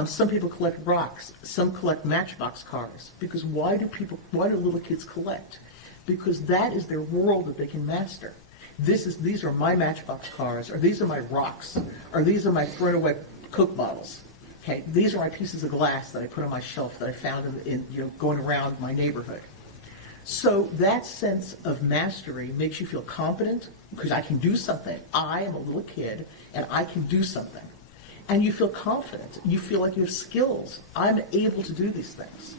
Some people collect rocks. Some collect Matchbox cars. Because why do little kids collect? Because that is their world that they can master. These are my Matchbox cars, or these are my rocks, or these are my throwaway Coke bottles. Okay, these are my pieces of glass that I put on my shelf that I found in going around my neighborhood. So that sense of mastery makes you feel competent because I can do something. I am a little kid and I can do something. And you feel confident. You feel like you have skills. I'm able to do these things.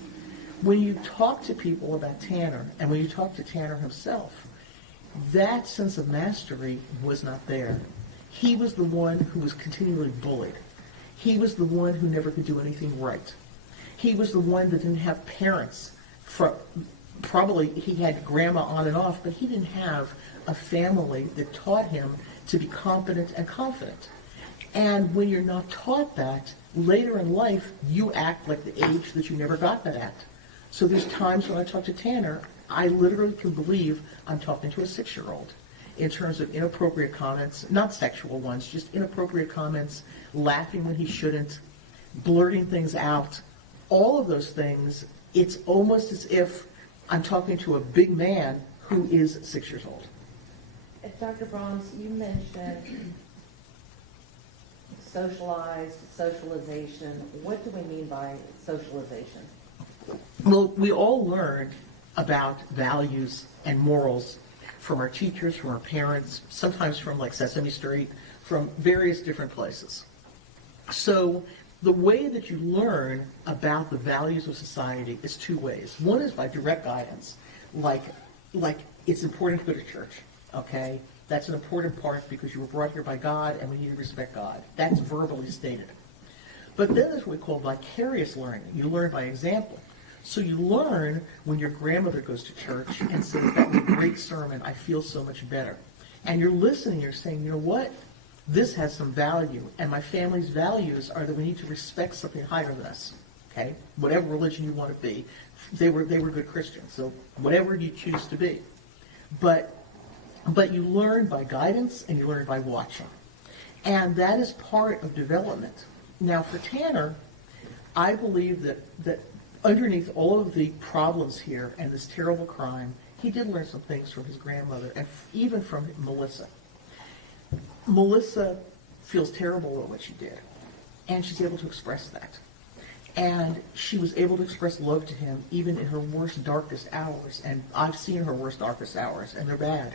When you talk to people about Tanner, and when you talk to Tanner himself, that sense of mastery was not there. He was the one who was continually bullied. He was the one who never could do anything right. He was the one that didn't have parents. Probably he had grandma on and off, but he didn't have a family that taught him to be competent and confident. And when you're not taught that, later in life, you act like the age that you never got that at. So there's times when I talk to Tanner, I literally can believe I'm talking to a 6-year-old in terms of inappropriate comments, not sexual ones, just inappropriate comments, laughing when he shouldn't, blurting things out, all of those things. It's almost as if I'm talking to a big man who is 6 years old. Dr. Brahms, you mentioned socialized, socialization. What do we mean by socialization? Well, we all learn about values and morals from our teachers, from our parents, sometimes from like Sesame Street, from various different places. So the way that you learn about the values of society is 2 ways. One is by direct guidance, like it's important to go to church, okay? That's an important part because you were brought here by God and we need to respect God. That's verbally stated. But then there's what we call vicarious learning. You learn by example. So you learn when your grandmother goes to church and says, that was a great sermon, I feel so much better. And you're listening, you're saying, you know what? This has some value, and my family's values are that we need to respect something higher than us, okay? Whatever religion you want to be. They were good Christians, so whatever you choose to be. But you learn by guidance and you learn by watching. And that is part of development. Now for Tanner, I believe that underneath all of the problems here and this terrible crime, he did learn some things from his grandmother and even from Melissa. Melissa feels terrible about what she did, and she's able to express that. And she was able to express love to him even in her worst, darkest hours. And I've seen her worst, darkest hours, and they're bad.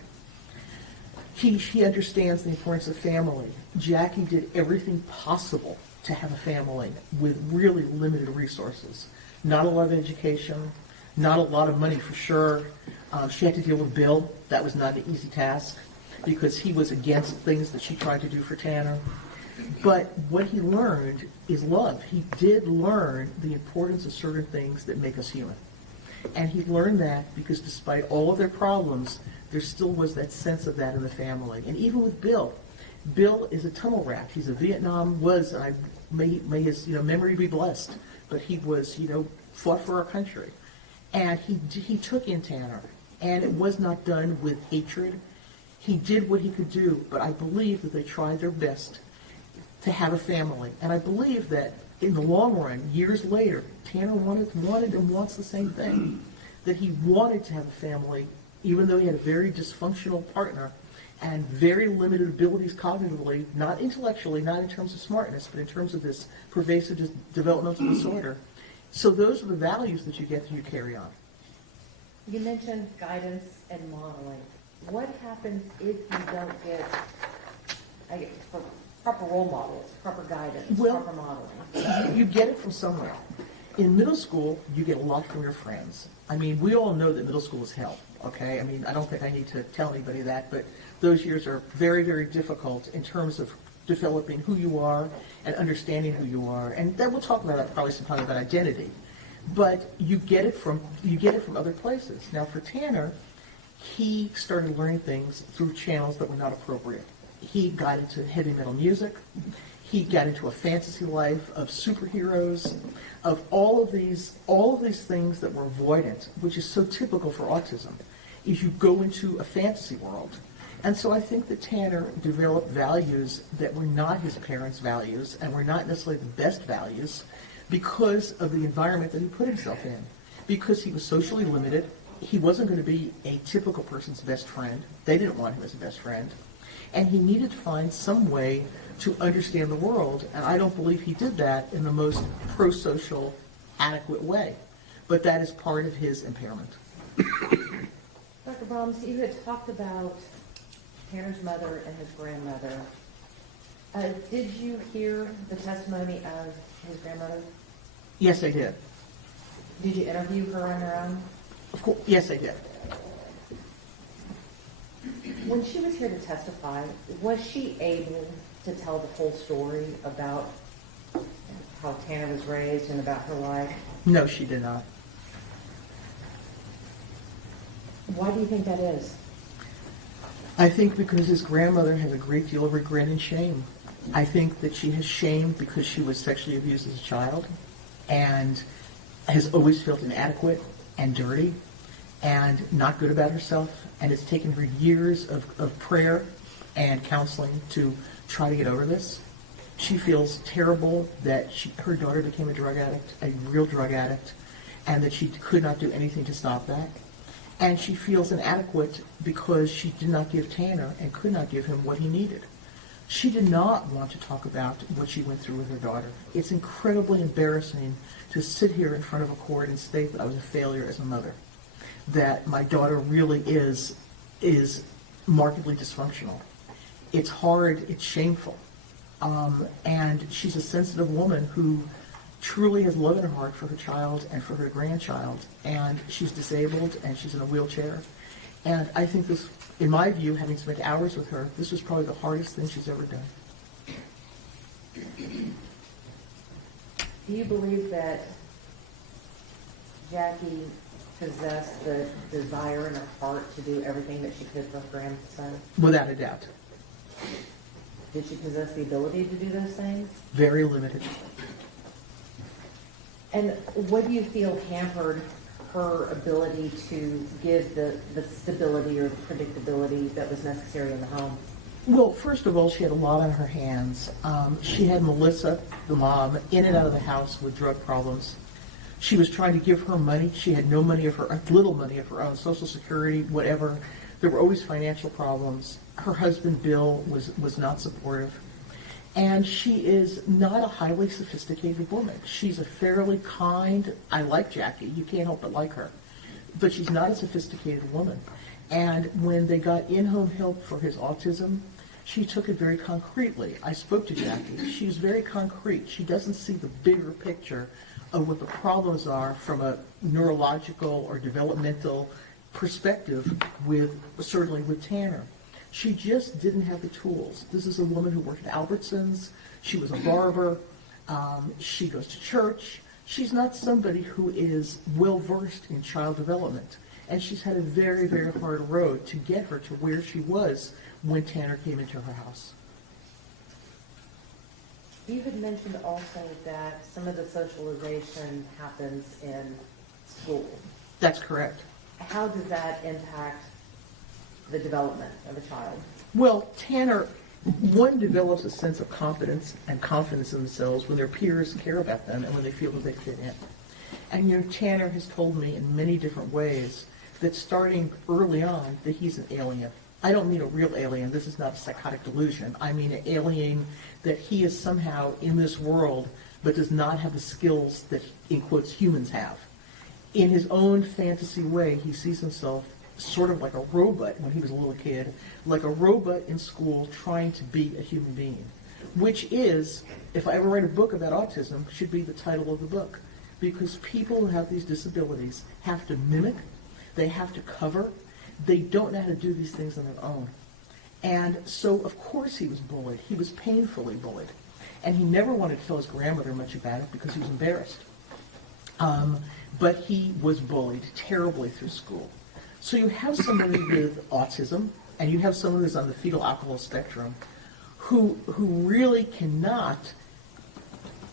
She understands the importance of family. Jackie did everything possible to have a family with really limited resources. Not a lot of education, not a lot of money for sure. She had to deal with Bill. That was not an easy task because he was against things that she tried to do for Tanner. But what he learned is love. He did learn the importance of certain things that make us human. And he learned that because despite all of their problems, there still was that sense of that in the family. And even with Bill, Bill is a tunnel rat. He's a Vietnam, and I may his memory be blessed, but he was, fought for our country. And he took in Tanner, and it was not done with hatred. He did what he could do, but I believe that they tried their best to have a family. And I believe that in the long run, years later, Tanner wanted and wants the same thing, that he wanted to have a family, even though he had a very dysfunctional partner and very limited abilities cognitively, not intellectually, not in terms of smartness, but in terms of this pervasive developmental disorder. So those are the values that you get that you carry on. You mentioned guidance and modeling. What happens if you don't get proper role models, proper guidance, Well, proper modeling? You get it from somewhere. In middle school, you get a lot from your friends. I mean, we all know that middle school is hell, okay? I mean, I don't think I need to tell anybody that, but those years are very, very difficult in terms of developing who you are and understanding who you are. And then we'll talk about that probably sometime about identity. But you get it from other places. Now for Tanner, he started learning things through channels that were not appropriate. He got into heavy metal music. He got into a fantasy life of superheroes, of all of these things that were avoidant, which is so typical for autism, is you go into a fantasy world. And so I think that Tanner developed values that were not his parents' values and were not necessarily the best values because of the environment that he put himself in. Because he was socially limited, he wasn't going to be a typical person's best friend. They didn't want him as a best friend. And he needed to find some way to understand the world, and I don't believe he did that in the most pro-social, adequate way. But that is part of his impairment. Dr. Brahms, you had talked about Tanner's mother and his grandmother. Did you hear the testimony of his grandmother? Yes, I did. Did you interview her on your own? Of course, yes, I did. When she was here to testify, was she able to tell the whole story about how Tanner was raised and about her life? No, she did not. Why do you think that is? I think because his grandmother has a great deal of regret and shame. I think that she has shame because she was sexually abused as a child and has always felt inadequate and dirty and not good about herself. And it's taken her years of prayer and counseling to try to get over this. She feels terrible that her daughter became a drug addict, a real drug addict, and that she could not do anything to stop that. And she feels inadequate because she did not give Tanner and could not give him what he needed. She did not want to talk about what she went through with her daughter. It's incredibly embarrassing to sit here in front of a court and state that I was a failure as a mother, that my daughter really is markedly dysfunctional. It's hard, it's shameful. And she's a sensitive woman who truly has love in her heart for her child and for her grandchild, and she's disabled and she's in a wheelchair. And I think this, in my view, having spent hours with her, this was probably the hardest thing she's ever done. Do you believe that Jackie possessed the desire in her heart to do everything that she could for her grandson? Without a doubt. Did she possess the ability to do those things? Very limited. And what do you feel hampered her ability to give the stability or the predictability that was necessary in the home? Well, first of all, she had a lot on her hands. She had Melissa, the mom, in and out of the house with drug problems. She was trying to give her money. She had no money of her, little money of her own, Social Security, whatever. There were always financial problems. Her husband, Bill, was not supportive. And she is not a highly sophisticated woman. She's a fairly kind, I like Jackie, you can't help but like her, but she's not a sophisticated woman. And when they got in-home help for his autism, she took it very concretely. I spoke to Jackie. She's very concrete. She doesn't see the bigger picture of what the problems are from a neurological or developmental perspective certainly with Tanner. She just didn't have the tools. This is a woman who worked at Albertsons. She was a barber. She goes to church. She's not somebody who is well-versed in child development, and she's had a very, very hard road to get her to where she was when Tanner came into her house. You had mentioned also that some of the socialization happens in school. That's correct. How does that impact the development of a child? Well, Tanner, one develops a sense of confidence and confidence in themselves when their peers care about them and when they feel that they fit in. And Tanner has told me in many different ways that starting early on that he's an alien. I don't mean a real alien. This is not a psychotic delusion. I mean an alien that he is somehow in this world but does not have the skills that, in quotes, humans have. In his own fantasy way, he sees himself sort of like a robot when he was a little kid, like a robot in school trying to be a human being, which is, if I ever write a book about autism, should be the title of the book. Because people who have these disabilities have to mimic, they have to cover, they don't know how to do these things on their own. And so, of course, he was bullied. He was painfully bullied. And he never wanted to tell his grandmother much about it because he was embarrassed. But he was bullied terribly through school. So you have somebody with autism, and you have someone who's on the fetal alcohol spectrum, who really cannot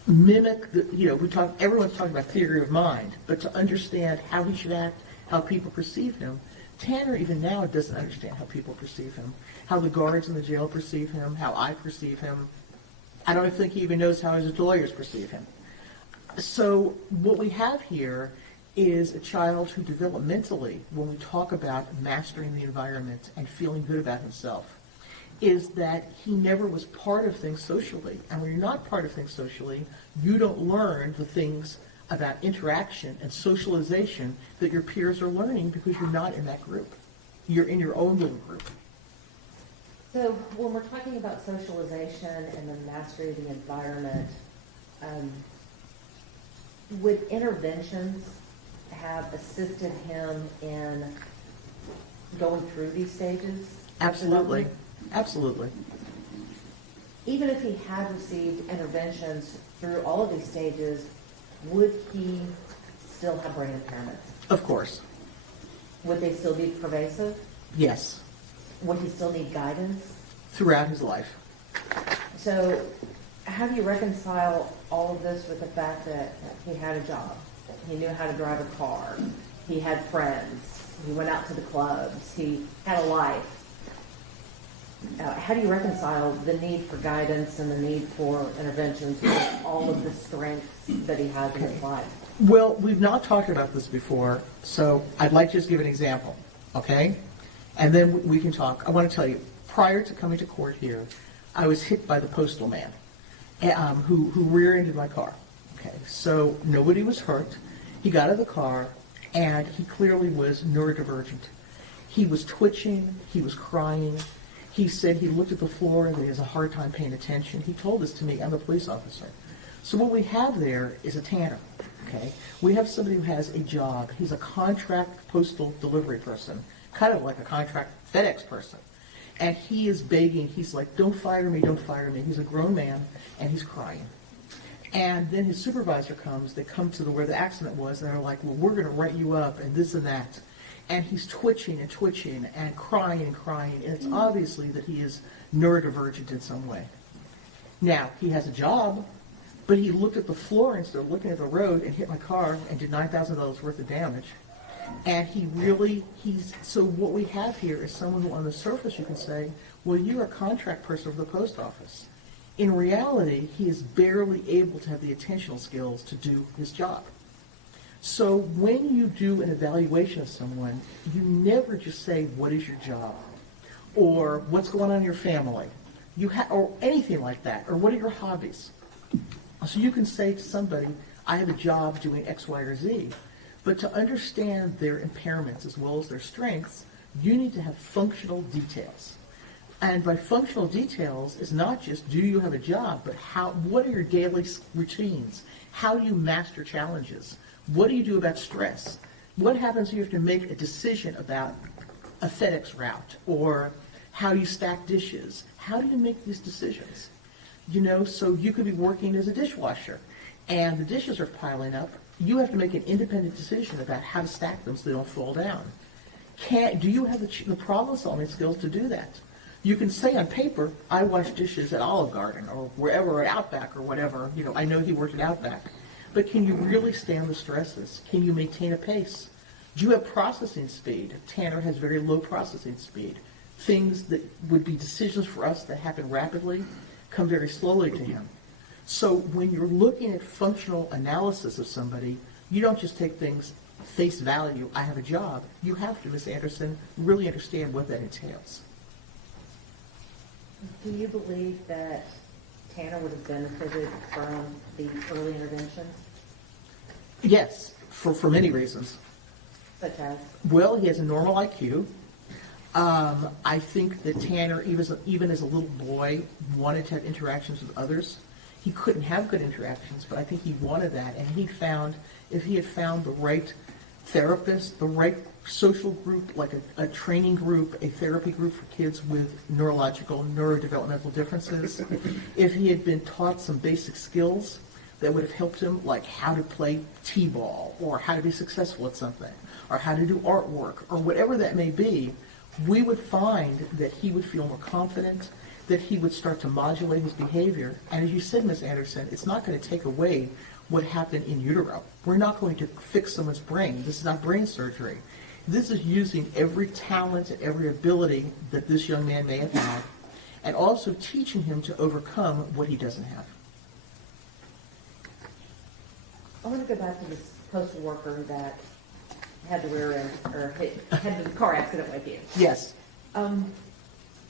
mimic everyone's talking about theory of mind, but to understand how he should act, how people perceive him. Tanner even now doesn't understand how people perceive him, how the guards in the jail perceive him, how I perceive him. I don't think he even knows how his lawyers perceive him. So what we have here is a child who developmentally, when we talk about mastering the environment and feeling good about himself, is that he never was part of things socially. And when you're not part of things socially, you don't learn the things about interaction and socialization that your peers are learning because you're not in that group. You're in your own little group. So when we're talking about socialization and the mastery of the environment, would interventions have assisted him in going through these stages? Absolutely. Absolutely. Even if he had received interventions through all of these stages, would he still have brain impairments? Of course. Would they still be pervasive? Yes. Would he still need guidance? Throughout his life. So how do you reconcile all of this with the fact that he had a job? He knew how to drive a car. He had friends. He went out to the clubs. He had a life. How do you reconcile the need for guidance and the need for interventions with all of the strengths that he has in his life? Well, we've not talked about this before, so I'd like to just give an example, okay? And then we can talk. I want to tell you, prior to coming to court here, I was hit by the postal man who rear-ended my car. Okay, so nobody was hurt. He got out of the car, and he clearly was neurodivergent. He was twitching. He was crying. He said he looked at the floor and he has a hard time paying attention. He told this to me. I'm a police officer. So what we have there is a Tanner. Okay, we have somebody who has a job. He's a contract postal delivery person, kind of like a contract FedEx person. And he is begging. He's like, don't fire me, don't fire me. He's a grown man, and he's crying. And then his supervisor comes. They come to where the accident was, and they're like, well, we're going to write you up, and this and that. And he's twitching and twitching and crying and crying. And it's obviously that he is neurodivergent in some way. Now, he has a job, but he looked at the floor instead of looking at the road and hit my car and did $9,000 worth of damage. And so what we have here is someone who on the surface you can say, well, you're a contract person for the post office. In reality, he is barely able to have the attentional skills to do his job. So when you do an evaluation of someone, you never just say, what is your job? Or what's going on in your family? Or anything like that. Or what are your hobbies? So you can say to somebody, I have a job doing X, Y, or Z. But to understand their impairments as well as their strengths, you need to have functional details. And by functional details, it's not just do you have a job, but what are your daily routines? How do you master challenges? What do you do about stress? What happens if you have to make a decision about a FedEx route or how you stack dishes? How do you make these decisions? So you could be working as a dishwasher and the dishes are piling up, you have to make an independent decision about how to stack them so they don't fall down. Do you have the problem-solving skills to do that? You can say on paper, I wash dishes at Olive Garden or wherever, or Outback or whatever. You know, I know he worked at Outback. But can you really stand the stresses? Can you maintain a pace? Do you have processing speed? Tanner has very low processing speed. Things that would be decisions for us that happen rapidly come very slowly to him. So when you're looking at functional analysis of somebody, you don't just take things face value, I have a job. You have to, Ms. Anderson, really understand what that entails. Do you believe that Tanner would have benefited from the early interventions, Yes, for many reasons. such as? Well, he has a normal IQ. I think that Tanner, even as a little boy, wanted to have interactions with others. He couldn't have good interactions, but I think he wanted that. And if he had found the right therapist, the right social group, like a training group, a therapy group for kids with neurodevelopmental differences, if he had been taught some basic skills that would have helped him, like how to play t-ball, or how to be successful at something, or how to do artwork, or whatever that may be, we would find that he would feel more confident, that he would start to modulate his behavior. And as you said, Ms. Anderson, it's not going to take away what happened in utero. We're not going to fix someone's brain. This is not brain surgery. This is using every talent and every ability that this young man may have had, and also teaching him to overcome what he doesn't have. I want to go back to this postal worker that had the rear end, or had the car accident with you. Yes.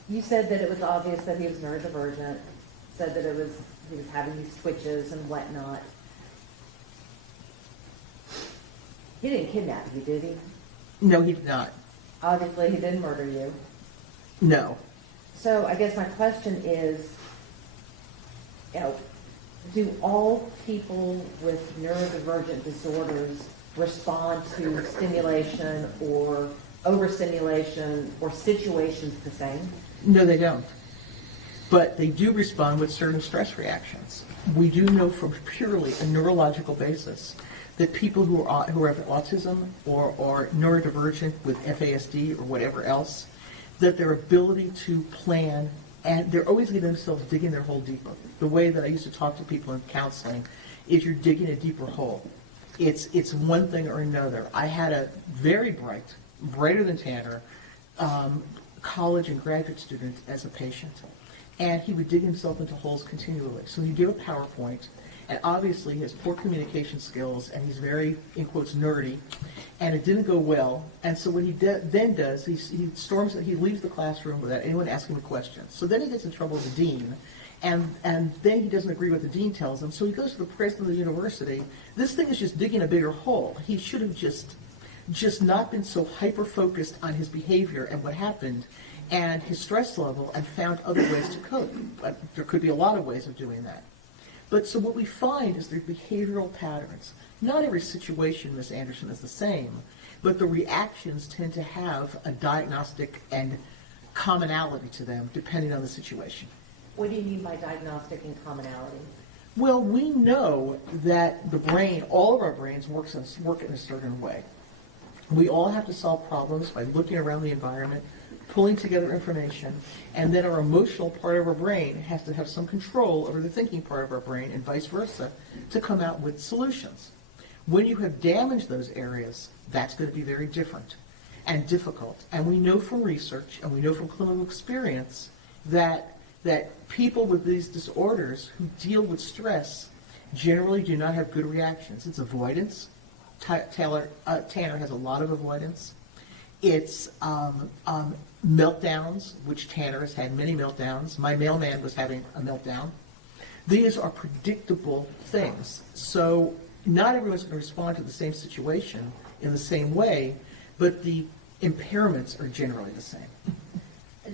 You said that it was obvious that he was neurodivergent, said that he was having these twitches and whatnot. He didn't kidnap you, did he? No, he did not. Obviously, he didn't murder you. No. So I guess my question is, do all people with neurodivergent disorders respond to stimulation or overstimulation or situations the same? No, they don't. But they do respond with certain stress reactions. We do know from purely a neurological basis that people who have autism or neurodivergent with FASD or whatever else, that their ability to plan, and they're always getting themselves digging their hole deeper. The way that I used to talk to people in counseling is you're digging a deeper hole. It's one thing or another. I had a very brighter than Tanner, college and graduate student as a patient, and he would dig himself into holes continually. So he'd give a PowerPoint, and obviously he has poor communication skills, and he's very, in quotes, nerdy, and it didn't go well. And so what he then does, he leaves the classroom without anyone asking him a question. So then he gets in trouble with the dean, and then he doesn't agree with what the dean tells him, so he goes to the president of the university. This thing is just digging a bigger hole. He should have just not been so hyper-focused on his behavior and what happened and his stress level, and found other ways to cope. But there could be a lot of ways of doing that. But so what we find is the behavioral patterns. Not every situation, Ms. Anderson, is the same, but the reactions tend to have a diagnostic and commonality to them depending on the situation. What do you mean by diagnostic and commonality? Well, we know that the brain, all of our brains work in a certain way. We all have to solve problems by looking around the environment, pulling together information, and then our emotional part of our brain has to have some control over the thinking part of our brain, and vice versa, to come out with solutions. When you have damaged those areas, that's going to be very different and difficult. And we know from research, and we know from clinical experience, that people with these disorders who deal with stress generally do not have good reactions. It's avoidance. Tanner has a lot of avoidance. It's meltdowns, which Tanner has had many meltdowns. My mailman was having a meltdown. These are predictable things. So not everyone's going to respond to the same situation in the same way, but the impairments are generally the same.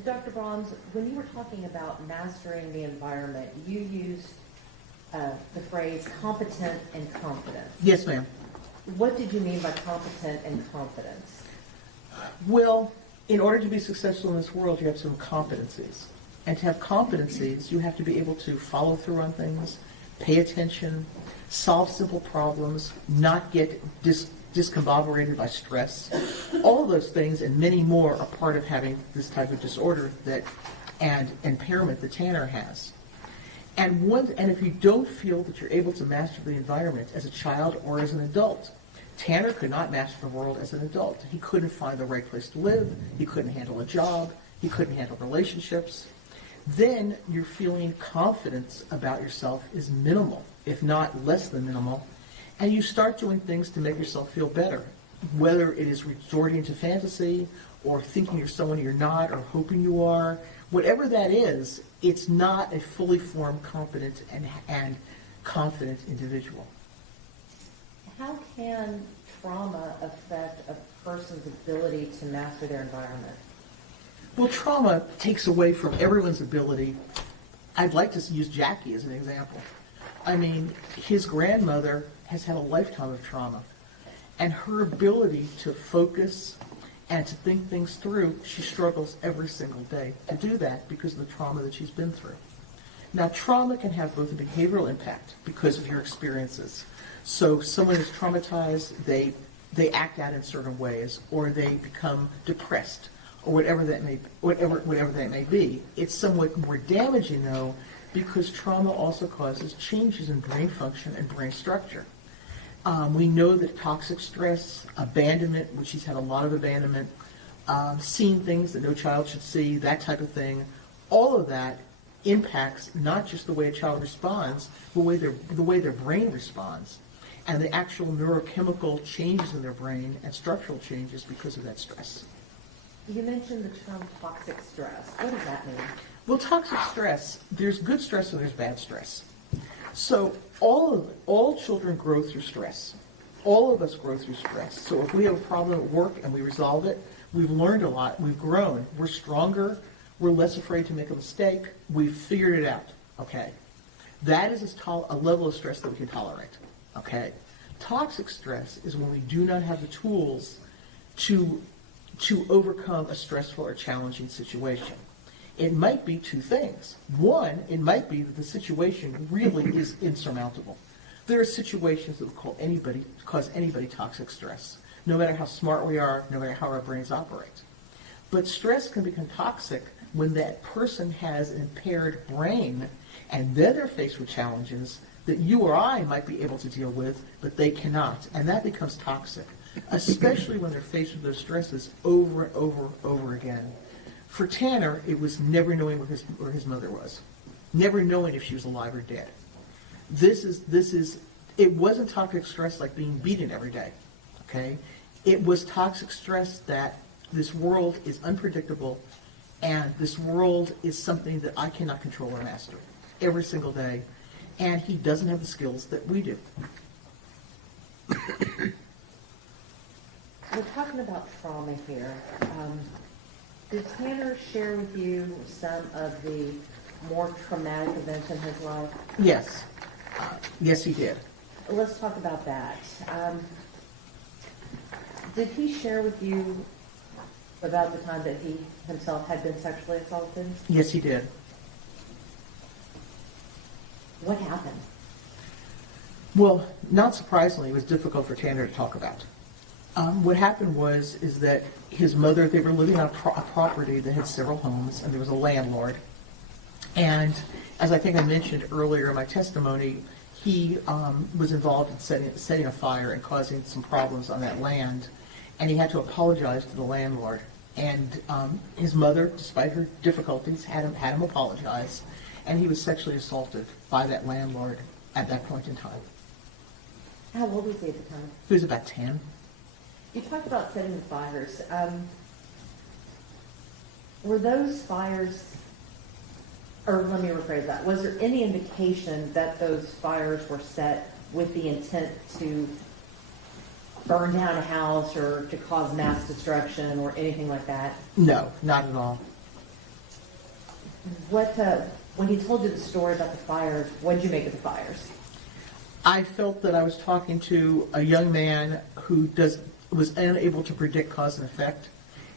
Dr. Brahms, when you were talking about mastering the environment, you used the phrase competent and confidence. Yes, ma'am. What did you mean by competent and confidence? Well, in order to be successful in this world, you have some competencies. And to have competencies, you have to be able to follow through on things, pay attention, solve simple problems, not get discombobulated by stress. All of those things and many more are part of having this type of disorder and impairment that Tanner has. And if you don't feel that you're able to master the environment as a child or as an adult, Tanner could not master the world as an adult. He couldn't find the right place to live. He couldn't handle a job. He couldn't handle relationships. Then your feeling confidence about yourself is minimal, if not less than minimal, and you start doing things to make yourself feel better, whether it is resorting to fantasy or thinking you're someone you're not or hoping you are. Whatever that is, it's not a fully formed, competent, and confident individual. How can trauma affect a person's ability to master their environment? Well, trauma takes away from everyone's ability. I'd like to use Jackie as an example. I mean, his grandmother has had a lifetime of trauma, and her ability to focus and to think things through, she struggles every single day to do that because of the trauma that she's been through. Now, trauma can have both a behavioral impact because of your experiences. So someone is traumatized, they act out in certain ways, or they become depressed, or whatever that may be. It's somewhat more damaging, though, because trauma also causes changes in brain function and brain structure. We know that toxic stress, abandonment, which he's had a lot of abandonment, seeing things that no child should see, that type of thing, all of that impacts not just the way a child responds, but the way their brain responds, and the actual neurochemical changes in their brain and structural changes because of that stress. You mentioned the term toxic stress. What does that mean? Well, toxic stress, there's good stress and there's bad stress. So all children grow through stress. All of us grow through stress. So if we have a problem at work and we resolve it, we've learned a lot, we've grown, we're stronger, we're less afraid to make a mistake, we've figured it out, okay? That is a level of stress that we can tolerate, okay? Toxic stress is when we do not have the tools to overcome a stressful or challenging situation. It might be two things. One, it might be that the situation really is insurmountable. There are situations that will cause anybody toxic stress, no matter how smart we are, no matter how our brains operate. But stress can become toxic when that person has an impaired brain and then they're faced with challenges that you or I might be able to deal with, but they cannot. And that becomes toxic, especially when they're faced with those stresses over and over again. For Tanner, it was never knowing where his mother was, never knowing if she was alive or dead. It wasn't toxic stress like being beaten every day, okay? It was toxic stress that this world is unpredictable and this world is something that I cannot control or master every single day, and he doesn't have the skills that we do. We're talking about trauma here. Did Tanner share with you some of the more traumatic events in his life? Yes. Yes, he did. Let's talk about that. Did he share with you about the time that he himself had been sexually assaulted? Yes, he did. What happened? Well, not surprisingly, it was difficult for Tanner to talk about. What happened is that his mother, they were living on a property that had several homes, and there was a landlord. And as I think I mentioned earlier in my testimony, he was involved in setting a fire and causing some problems on that land, and he had to apologize to the landlord. And his mother, despite her difficulties, had him apologize, and he was sexually assaulted by that landlord at that point in time. How old was he at the time? He was about 10. You talked about setting the fires. Were those fires, or let me rephrase that, was there any indication that those fires were set with the intent to burn down a house or to cause mass destruction or anything like that? No, not at all. When he told you the story about the fires, what did you make of the fires? I felt that I was talking to a young man who was unable to predict cause and effect,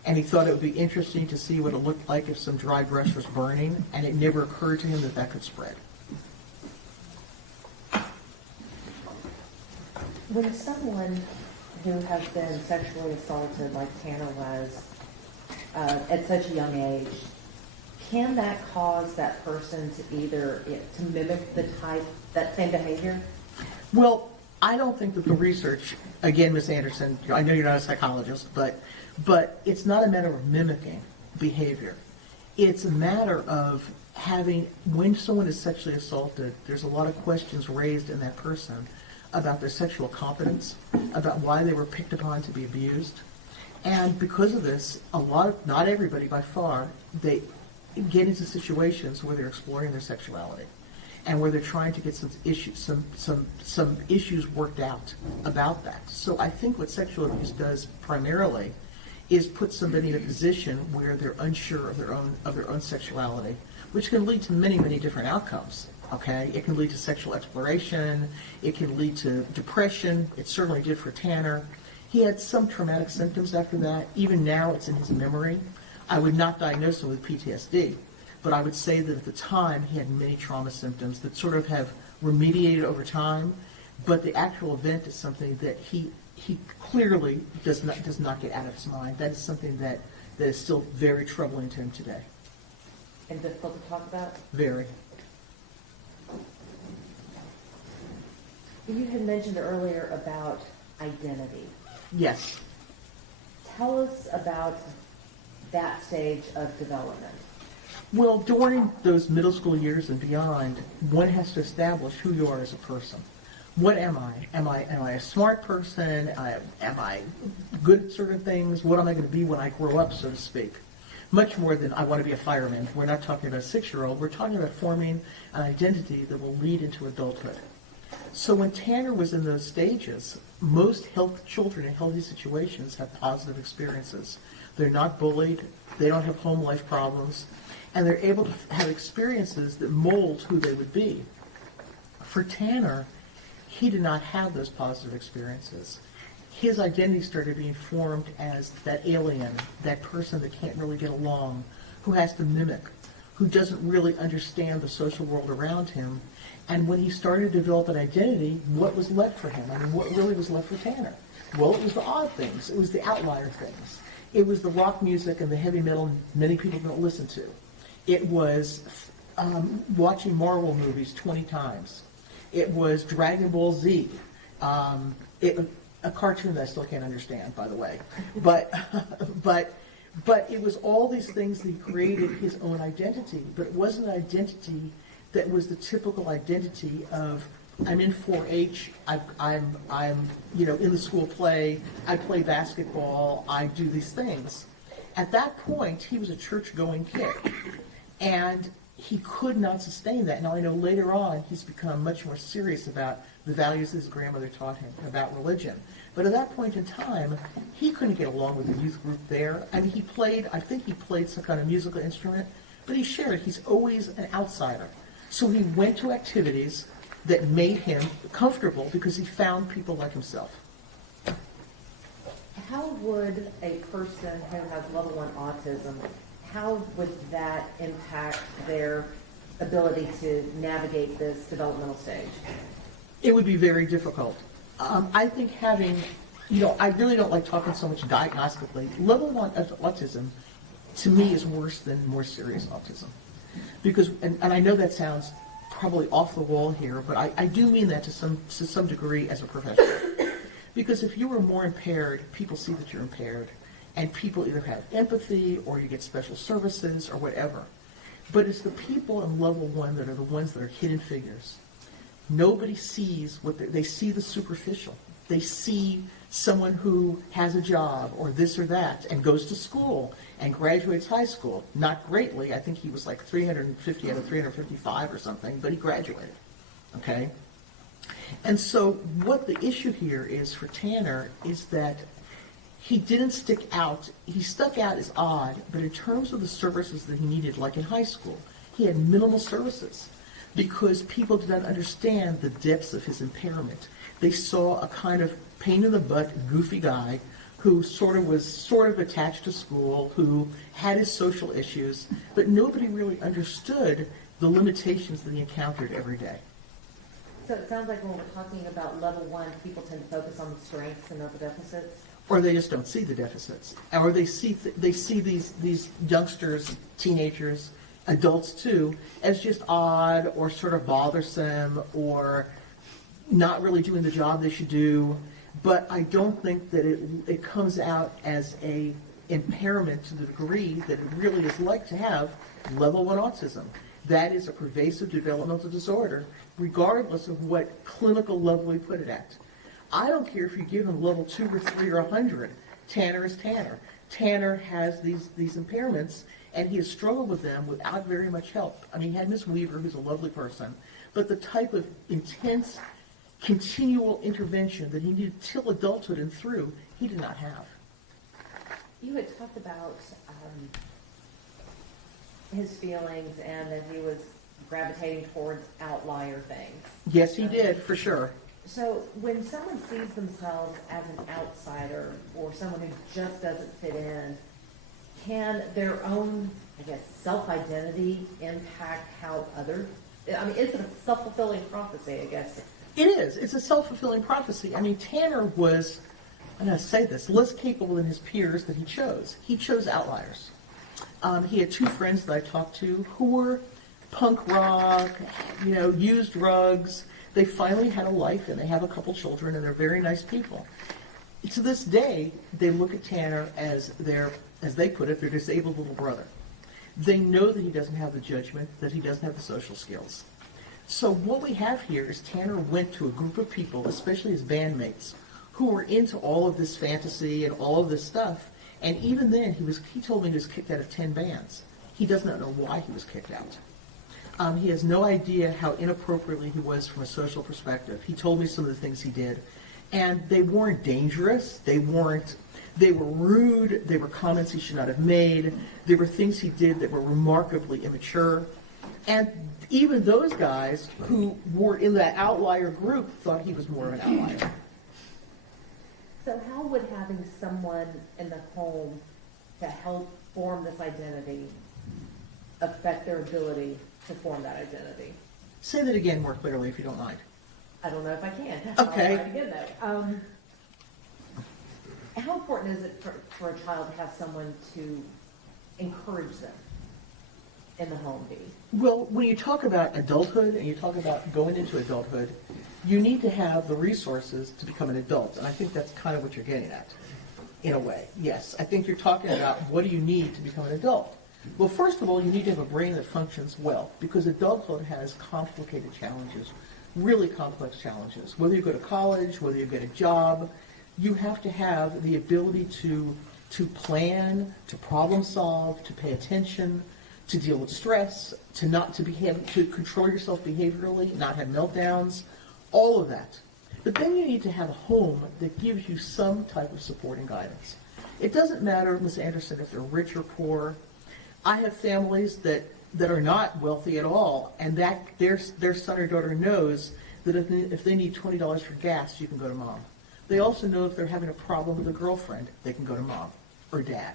and he thought it would be interesting to see what it looked like if some dry brush was burning, and it never occurred to him that that could spread. When someone who has been sexually assaulted, like Tanner was, at such a young age, can that cause that person to either, to mimic that same behavior? Well, I don't think that the research, again, Ms. Anderson, I know you're not a psychologist, but it's not a matter of mimicking behavior. It's a matter of having, when someone is sexually assaulted, there's a lot of questions raised in that person about their sexual competence, about why they were picked upon to be abused. And because of this, not everybody by far, they get into situations where they're exploring their sexuality and where they're trying to get some issues worked out about that. So I think what sexual abuse does primarily is put somebody in a position where they're unsure of their own sexuality, which can lead to many, many different outcomes. Okay, it can lead to sexual exploration. It can lead to depression. It certainly did for Tanner. He had some traumatic symptoms after that. Even now, it's in his memory. I would not diagnose him with PTSD, but I would say that at the time he had many trauma symptoms that sort of have remediated over time. But the actual event is something that he clearly does not get out of his mind. That is something that is still very troubling to him today. And difficult to talk about? Very. You had mentioned earlier about identity. Yes. Tell us about that stage of development. Well, during those middle school years and beyond, one has to establish who you are as a person. What am I? Am I a smart person? Am I good at certain things? What am I going to be when I grow up, so to speak? Much more than I want to be a fireman. We're not talking about a 6-year-old. We're talking about forming an identity that will lead into adulthood. So when Tanner was in those stages, most children in healthy situations have positive experiences. They're not bullied. They don't have home life problems. And they're able to have experiences that mold who they would be. For Tanner, he did not have those positive experiences. His identity started being formed as that alien, that person that can't really get along, who has to mimic, who doesn't really understand the social world around him. And when he started to develop an identity, what was left for him? I mean, what really was left for Tanner? Well, it was the odd things. It was the outlier things. It was the rock music and the heavy metal many people don't listen to. It was watching Marvel movies 20 times. It was Dragon Ball Z, a cartoon that I still can't understand, by the way. But it was all these things that he created his own identity. But it wasn't an identity that was the typical identity of I'm in 4-H, I'm in the school play, I play basketball, I do these things. At that point, he was a church-going kid, and he could not sustain that. Now, I know later on he's become much more serious about the values his grandmother taught him about religion. But at that point in time, he couldn't get along with the youth group there. I mean, I think he played some kind of musical instrument, but he shared. He's always an outsider. So he went to activities that made him comfortable because he found people like himself. How would a person who has level 1 autism, how would that impact their ability to navigate this developmental stage? It would be very difficult. I think having, I really don't like talking so much diagnostically. Level 1 autism, to me, is worse than more serious autism. Because, and I know that sounds probably off the wall here, but I do mean that to some degree as a professional. Because if you are more impaired, people see that you're impaired, and people either have empathy or you get special services or whatever. But it's the people in level 1 that are the ones that are hidden figures. Nobody sees they see the superficial. They see someone who has a job or this or that and goes to school and graduates high school. Not greatly. I think he was like 350 out of 355 or something, but he graduated. Okay? And so what the issue here is for Tanner is that he didn't stick out. He stuck out as odd, but in terms of the services that he needed, like in high school, he had minimal services because people did not understand the depths of his impairment. They saw a kind of pain-in-the-butt, goofy guy who was attached to school, who had his social issues, but nobody really understood the limitations that he encountered every day. So it sounds like when we're talking about level 1, people tend to focus on the strengths and not the deficits. Or they just don't see the deficits, or they see these youngsters, teenagers, adults too, as just odd or sort of bothersome or not really doing the job they should do. But I don't think that it comes out as a impairment to the degree that it really is like to have level 1 autism. That is a pervasive developmental disorder, regardless of what clinical level we put it at. I don't care if you give him level 2 or 3 or 100. Tanner is Tanner. Tanner has these impairments, and he has struggled with them without very much help. I mean, he had Miss Weaver, who's a lovely person, but the type of intense, continual intervention that he needed till adulthood and through, he did not have. You had talked about his feelings and that he was gravitating towards outlier things. Yes, he did, for sure. So when someone sees themselves as an outsider or someone who just doesn't fit in, can their own, I guess, self-identity impact how others, I mean, it's a self-fulfilling prophecy, I guess. It is. It's a self-fulfilling prophecy. I mean, Tanner was, I'm going to say this, less capable than his peers that he chose. He chose outliers. He had 2 friends that I talked to who were punk rock, used drugs. They finally had a life, and they have a couple children, and they're very nice people. To this day, they look at Tanner as as they put it, their disabled little brother. They know that he doesn't have the judgment, that he doesn't have the social skills. So what we have here is Tanner went to a group of people, especially his bandmates, who were into all of this fantasy and all of this stuff. And even then, he told me he was kicked out of 10 bands. He does not know why he was kicked out. He has no idea how inappropriately he was from a social perspective. He told me some of the things he did, and they weren't dangerous. They were rude. They were comments he should not have made. There were things he did that were remarkably immature. And even those guys who were in that outlier group thought he was more of an outlier. So how would having someone in the home to help form this identity affect their ability to form that identity? Say that again more clearly, if you don't mind. I don't know if I can. Okay. I'll try again, though. How important is it for a child to have someone to encourage them in the home, Dee? Well, when you talk about adulthood and you talk about going into adulthood, you need to have the resources to become an adult. And I think that's kind of what you're getting at, in a way. Yes, I think you're talking about what do you need to become an adult. Well, first of all, you need to have a brain that functions well, because adulthood has complicated challenges, really complex challenges. Whether you go to college, whether you get a job, you have to have the ability to plan, to problem solve, to pay attention, to deal with stress, to control yourself behaviorally, not have meltdowns, all of that. But then you need to have a home that gives you some type of support and guidance. It doesn't matter, Ms. Anderson, if they're rich or poor. I have families that are not wealthy at all, and that their son or daughter knows that if they need $20 for gas, you can go to mom. They also know if they're having a problem with a girlfriend, they can go to mom or dad.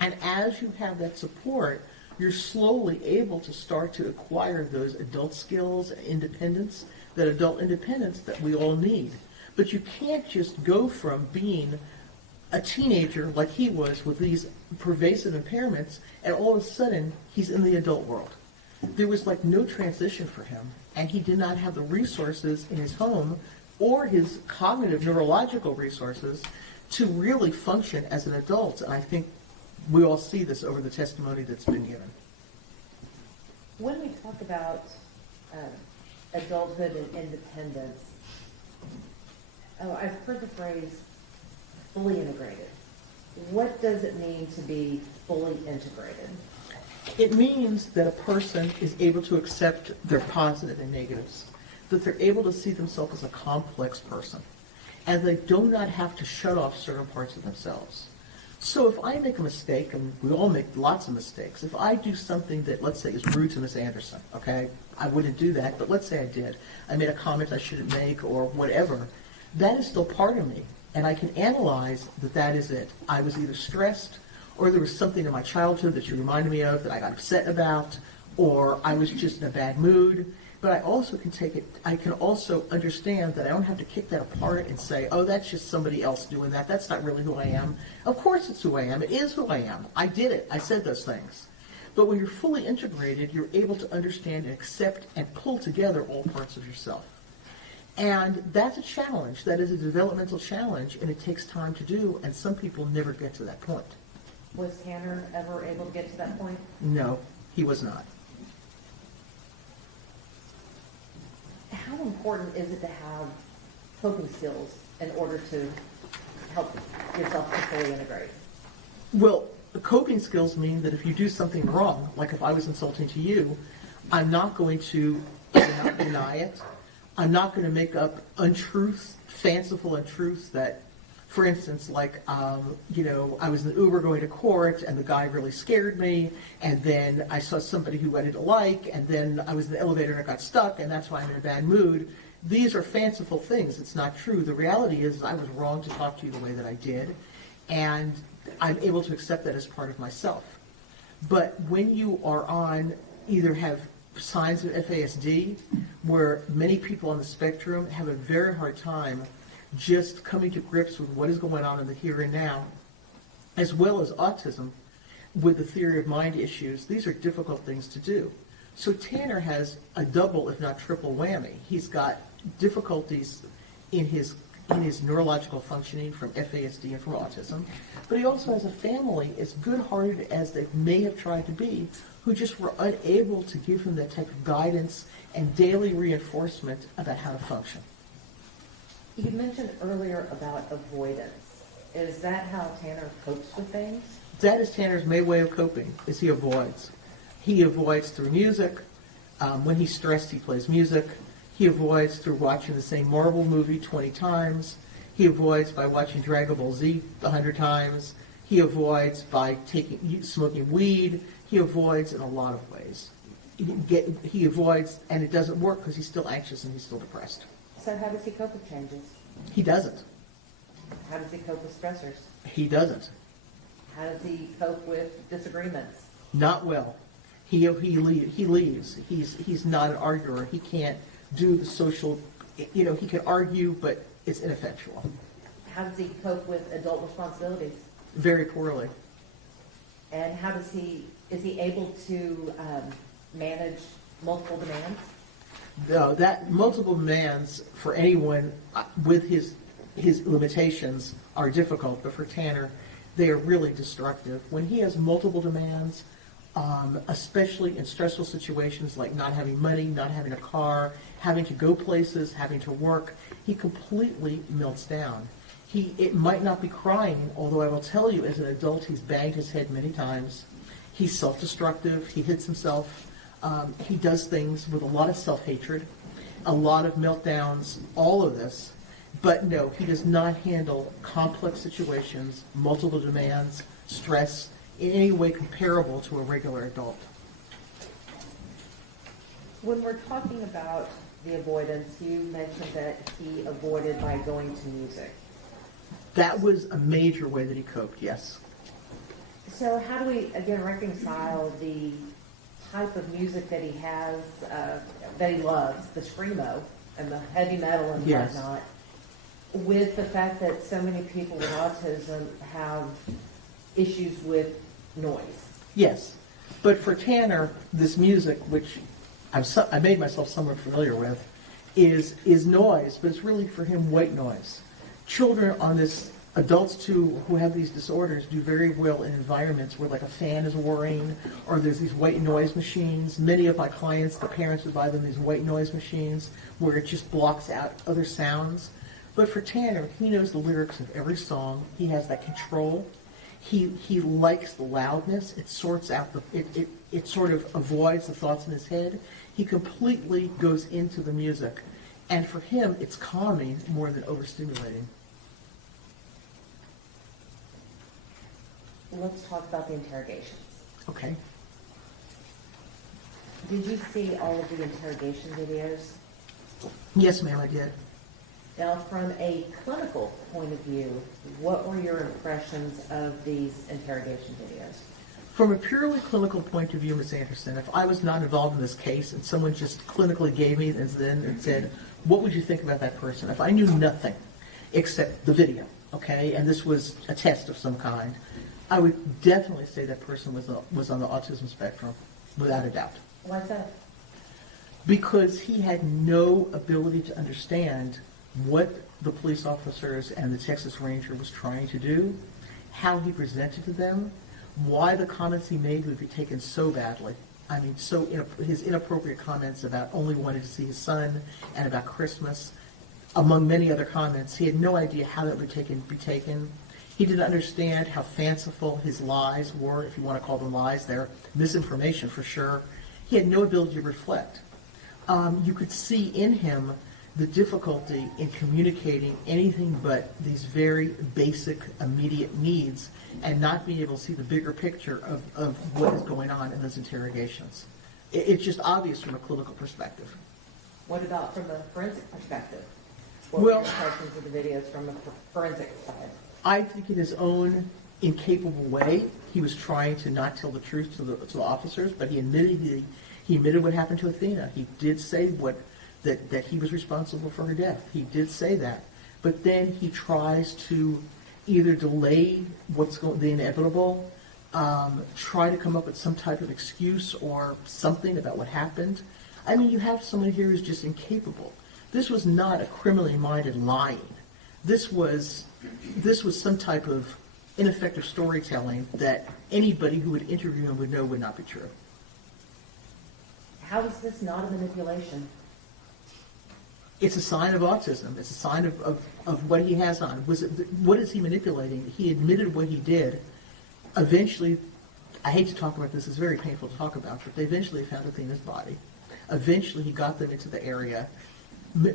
And as you have that support, you're slowly able to start to acquire those adult skills and independence, that adult independence that we all need. But you can't just go from being a teenager like he was with these pervasive impairments, and all of a sudden he's in the adult world. There was like no transition for him, and he did not have the resources in his home or his cognitive neurological resources to really function as an adult. And I think we all see this over the testimony that's been given. When we talk about adulthood and independence, I've heard the phrase fully integrated. What does it mean to be fully integrated? It means that a person is able to accept their positive and negatives, that they're able to see themselves as a complex person, and they do not have to shut off certain parts of themselves. So if I make a mistake, and we all make lots of mistakes, if I do something that, let's say, is rude to Miss Anderson, okay, I wouldn't do that, but let's say I did. I made a comment I shouldn't make or whatever. That is still part of me, and I can analyze that is it. I was either stressed, or there was something in my childhood that you reminded me of that I got upset about, or I was just in a bad mood. but I also can take it, I can also understand that I don't have to kick that apart and say, oh, that's just somebody else doing that. That's not really who I am. Of course it's who I am. It is who I am. I did it. I said those things. But when you're fully integrated, you're able to understand and accept and pull together all parts of yourself. And that's a challenge. That is a developmental challenge, and it takes time to do, and some people never get to that point. Was Tanner ever able to get to that point? No, he was not. How important is it to have coping skills in order to help yourself to fully integrate? Well, the coping skills mean that if you do something wrong, like if I was insulting to you, I'm not going to deny it. I'm not going to make up untruths, fanciful untruths that, for instance, like, I was in the Uber going to court and the guy really scared me, and then I saw somebody who I didn't like, and then I was in the elevator and I got stuck, and that's why I'm in a bad mood. These are fanciful things. It's not true. The reality is I was wrong to talk to you the way that I did, and I'm able to accept that as part of myself. But when you are on, either have signs of FASD, where many people on the spectrum have a very hard time just coming to grips with what is going on in the here and now, as well as autism with the theory of mind issues, these are difficult things to do. So Tanner has a double, if not triple whammy. He's got difficulties in his neurological functioning from FASD and from autism, but he also has a family, as good-hearted as they may have tried to be, who just were unable to give him that type of guidance and daily reinforcement about how to function. You mentioned earlier about avoidance. Is that how Tanner copes with things? That is Tanner's main way of coping, is he avoids. He avoids through music. When he's stressed, he plays music. He avoids through watching the same Marvel movie 20 times. He avoids by watching Dragon Ball Z 100 times. He avoids by smoking weed. He avoids in a lot of ways. He avoids, and it doesn't work because he's still anxious and he's still depressed. So how does he cope with changes? He doesn't. How does he cope with stressors? He doesn't. How does he cope with disagreements? Not well. He leaves. He's not an arguer. He can't do the social, he can argue, but it's ineffectual. How does he cope with adult responsibilities? Very poorly. And how does is he able to manage multiple demands? No, that multiple demands for anyone with his limitations are difficult, but for Tanner, they are really destructive. When he has multiple demands, especially in stressful situations like not having money, not having a car, having to go places, having to work, he completely melts down. It might not be crying, although I will tell you as an adult he's banged his head many times. He's self-destructive. He hits himself. He does things with a lot of self-hatred, a lot of meltdowns, all of this. But no, he does not handle complex situations, multiple demands, stress, in any way comparable to a regular adult. When we're talking about the avoidance, you mentioned that he avoided by going to music. That was a major way that he coped, yes. So how do we, again, reconcile the type of music that he has, that he loves, the screamo and the heavy metal and Yes. whatnot, with the fact that so many people with autism have issues with noise? Yes, but for Tanner, this music, which I made myself somewhat familiar with, is noise, but it's really for him white noise. Children on this, adults too, who have these disorders do very well in environments where like a fan is whirring or there's these white noise machines. Many of my clients, the parents would buy them these white noise machines where it just blocks out other sounds. But for Tanner, he knows the lyrics of every song. He has that control. He likes the loudness. It sorts out it sort of avoids the thoughts in his head. He completely goes into the music. And for him, it's calming more than overstimulating. Let's talk about the interrogations. Okay. Did you see all of the interrogation videos? Yes, ma'am, I did. Now, from a clinical point of view, what were your impressions of these interrogation videos? From a purely clinical point of view, Ms. Anderson, if I was not involved in this case and someone just clinically gave me and said, what would you think about that person? If I knew nothing except the video, okay, and this was a test of some kind, I would definitely say that person was on the autism spectrum, without a doubt. Why is that? Because he had no ability to understand what the police officers and the Texas Ranger was trying to do, how he presented to them, why the comments he made would be taken so badly. I mean, his inappropriate comments about only wanting to see his son and about Christmas, among many other comments, he had no idea how that would be taken. He didn't understand how fanciful his lies were, if you want to call them lies. They're misinformation for sure. He had no ability to reflect. You could see in him the difficulty in communicating anything but these very basic, immediate needs and not being able to see the bigger picture of what is going on in those interrogations. It's just obvious from a clinical perspective. What about from a forensic perspective? What Well- were your impressions of the videos from a forensic side? I think in his own incapable way, he was trying to not tell the truth to the officers, but he admitted what happened to Athena. He did say that he was responsible for her death. He did say that. But then he tries to either delay the inevitable, try to come up with some type of excuse or something about what happened. I mean, you have someone here who's just incapable. This was not a criminally minded lying. This was some type of ineffective storytelling that anybody who would interview him would know would not be true. How is this not a manipulation? It's a sign of autism. It's a sign of what he has on. What is he manipulating? He admitted what he did. Eventually, I hate to talk about this, it's very painful to talk about, but they eventually found Athena's body. Eventually, he got them into the area.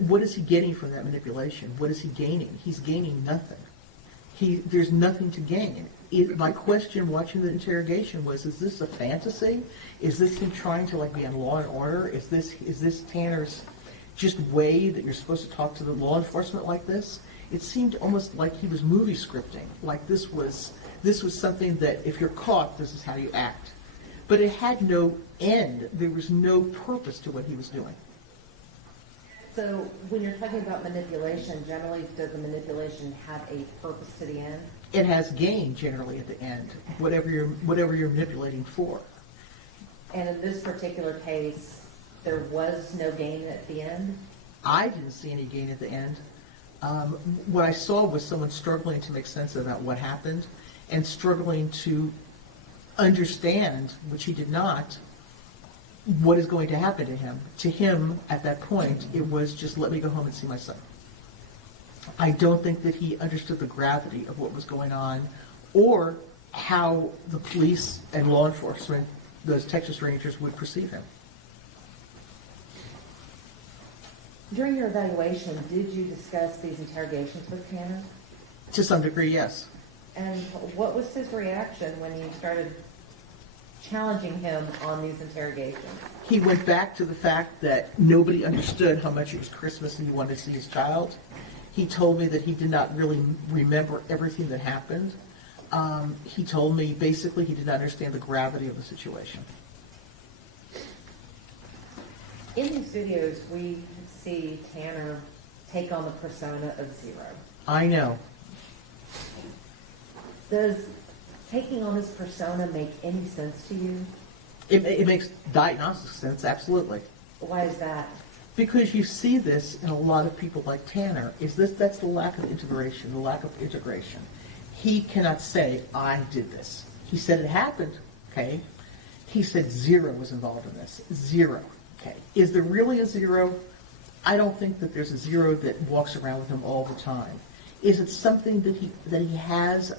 What is he getting from that manipulation? What is he gaining? He's gaining nothing. There's nothing to gain. My question watching the interrogation was, is this a fantasy? Is this him trying to be on Law and Order? Is this Tanner's just way that you're supposed to talk to the law enforcement like this? It seemed almost like he was movie scripting, like this was something that if you're caught, this is how you act. But it had no end. There was no purpose to what he was doing. So when you're talking about manipulation, generally does the manipulation have a purpose to the end? It has gain generally at the end, whatever you're manipulating for. And in this particular case, there was no gain at the end? I didn't see any gain at the end. What I saw was someone struggling to make sense about what happened and struggling to understand, which he did not, what is going to happen to him. To him, at that point, it was just let me go home and see my son. I don't think that he understood the gravity of what was going on or how the police and law enforcement, those Texas Rangers, would perceive him. During your evaluation, did you discuss these interrogations with Tanner? To some degree, yes. And what was his reaction when you started challenging him on these interrogations? He went back to the fact that nobody understood how much it was Christmas and he wanted to see his child. He told me that he did not really remember everything that happened. He told me basically he did not understand the gravity of the situation. In these videos, we see Tanner take on the persona of Zero. I know. Does taking on this persona make any sense to you? It makes diagnostic sense, absolutely. Why is that? Because you see this in a lot of people like Tanner, that's the lack of integration, the lack of integration. He cannot say, I did this. He said it happened, okay? He said Zero was involved in this. Zero, okay? Is there really a Zero? I don't think that there's a Zero that walks around with him all the time. Is it something that he has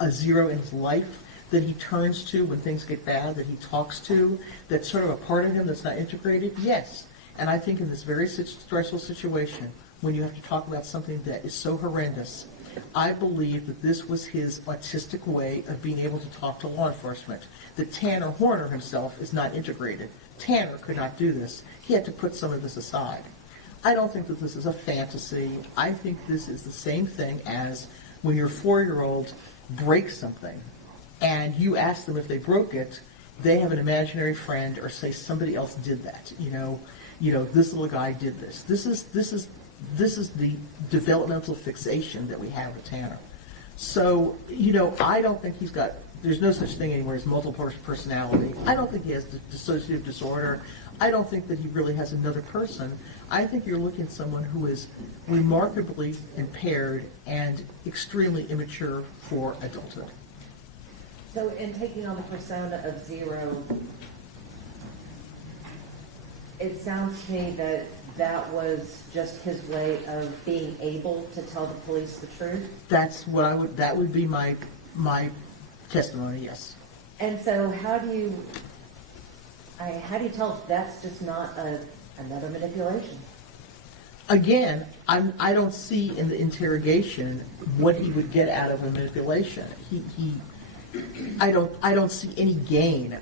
a Zero in his life that he turns to when things get bad, that he talks to, that's sort of a part of him that's not integrated? Yes. And I think in this very stressful situation, when you have to talk about something that is so horrendous, I believe that this was his autistic way of being able to talk to law enforcement. That Tanner Horner himself is not integrated. Tanner could not do this. He had to put some of this aside. I don't think that this is a fantasy. I think this is the same thing as when your 4-year-old breaks something and you ask them if they broke it, they have an imaginary friend or say somebody else did that. This little guy did this. This is the developmental fixation that we have with Tanner. So, I don't think there's no such thing anymore as multiple personality. I don't think he has dissociative disorder. I don't think that he really has another person. I think you're looking at someone who is remarkably impaired and extremely immature for adulthood. So in taking on the persona of Zero, it sounds to me that was just his way of being able to tell the police the truth. That would be my testimony, yes. And so how do you tell if that's just not another manipulation? Again, I don't see in the interrogation what he would get out of a manipulation. I don't see any gain.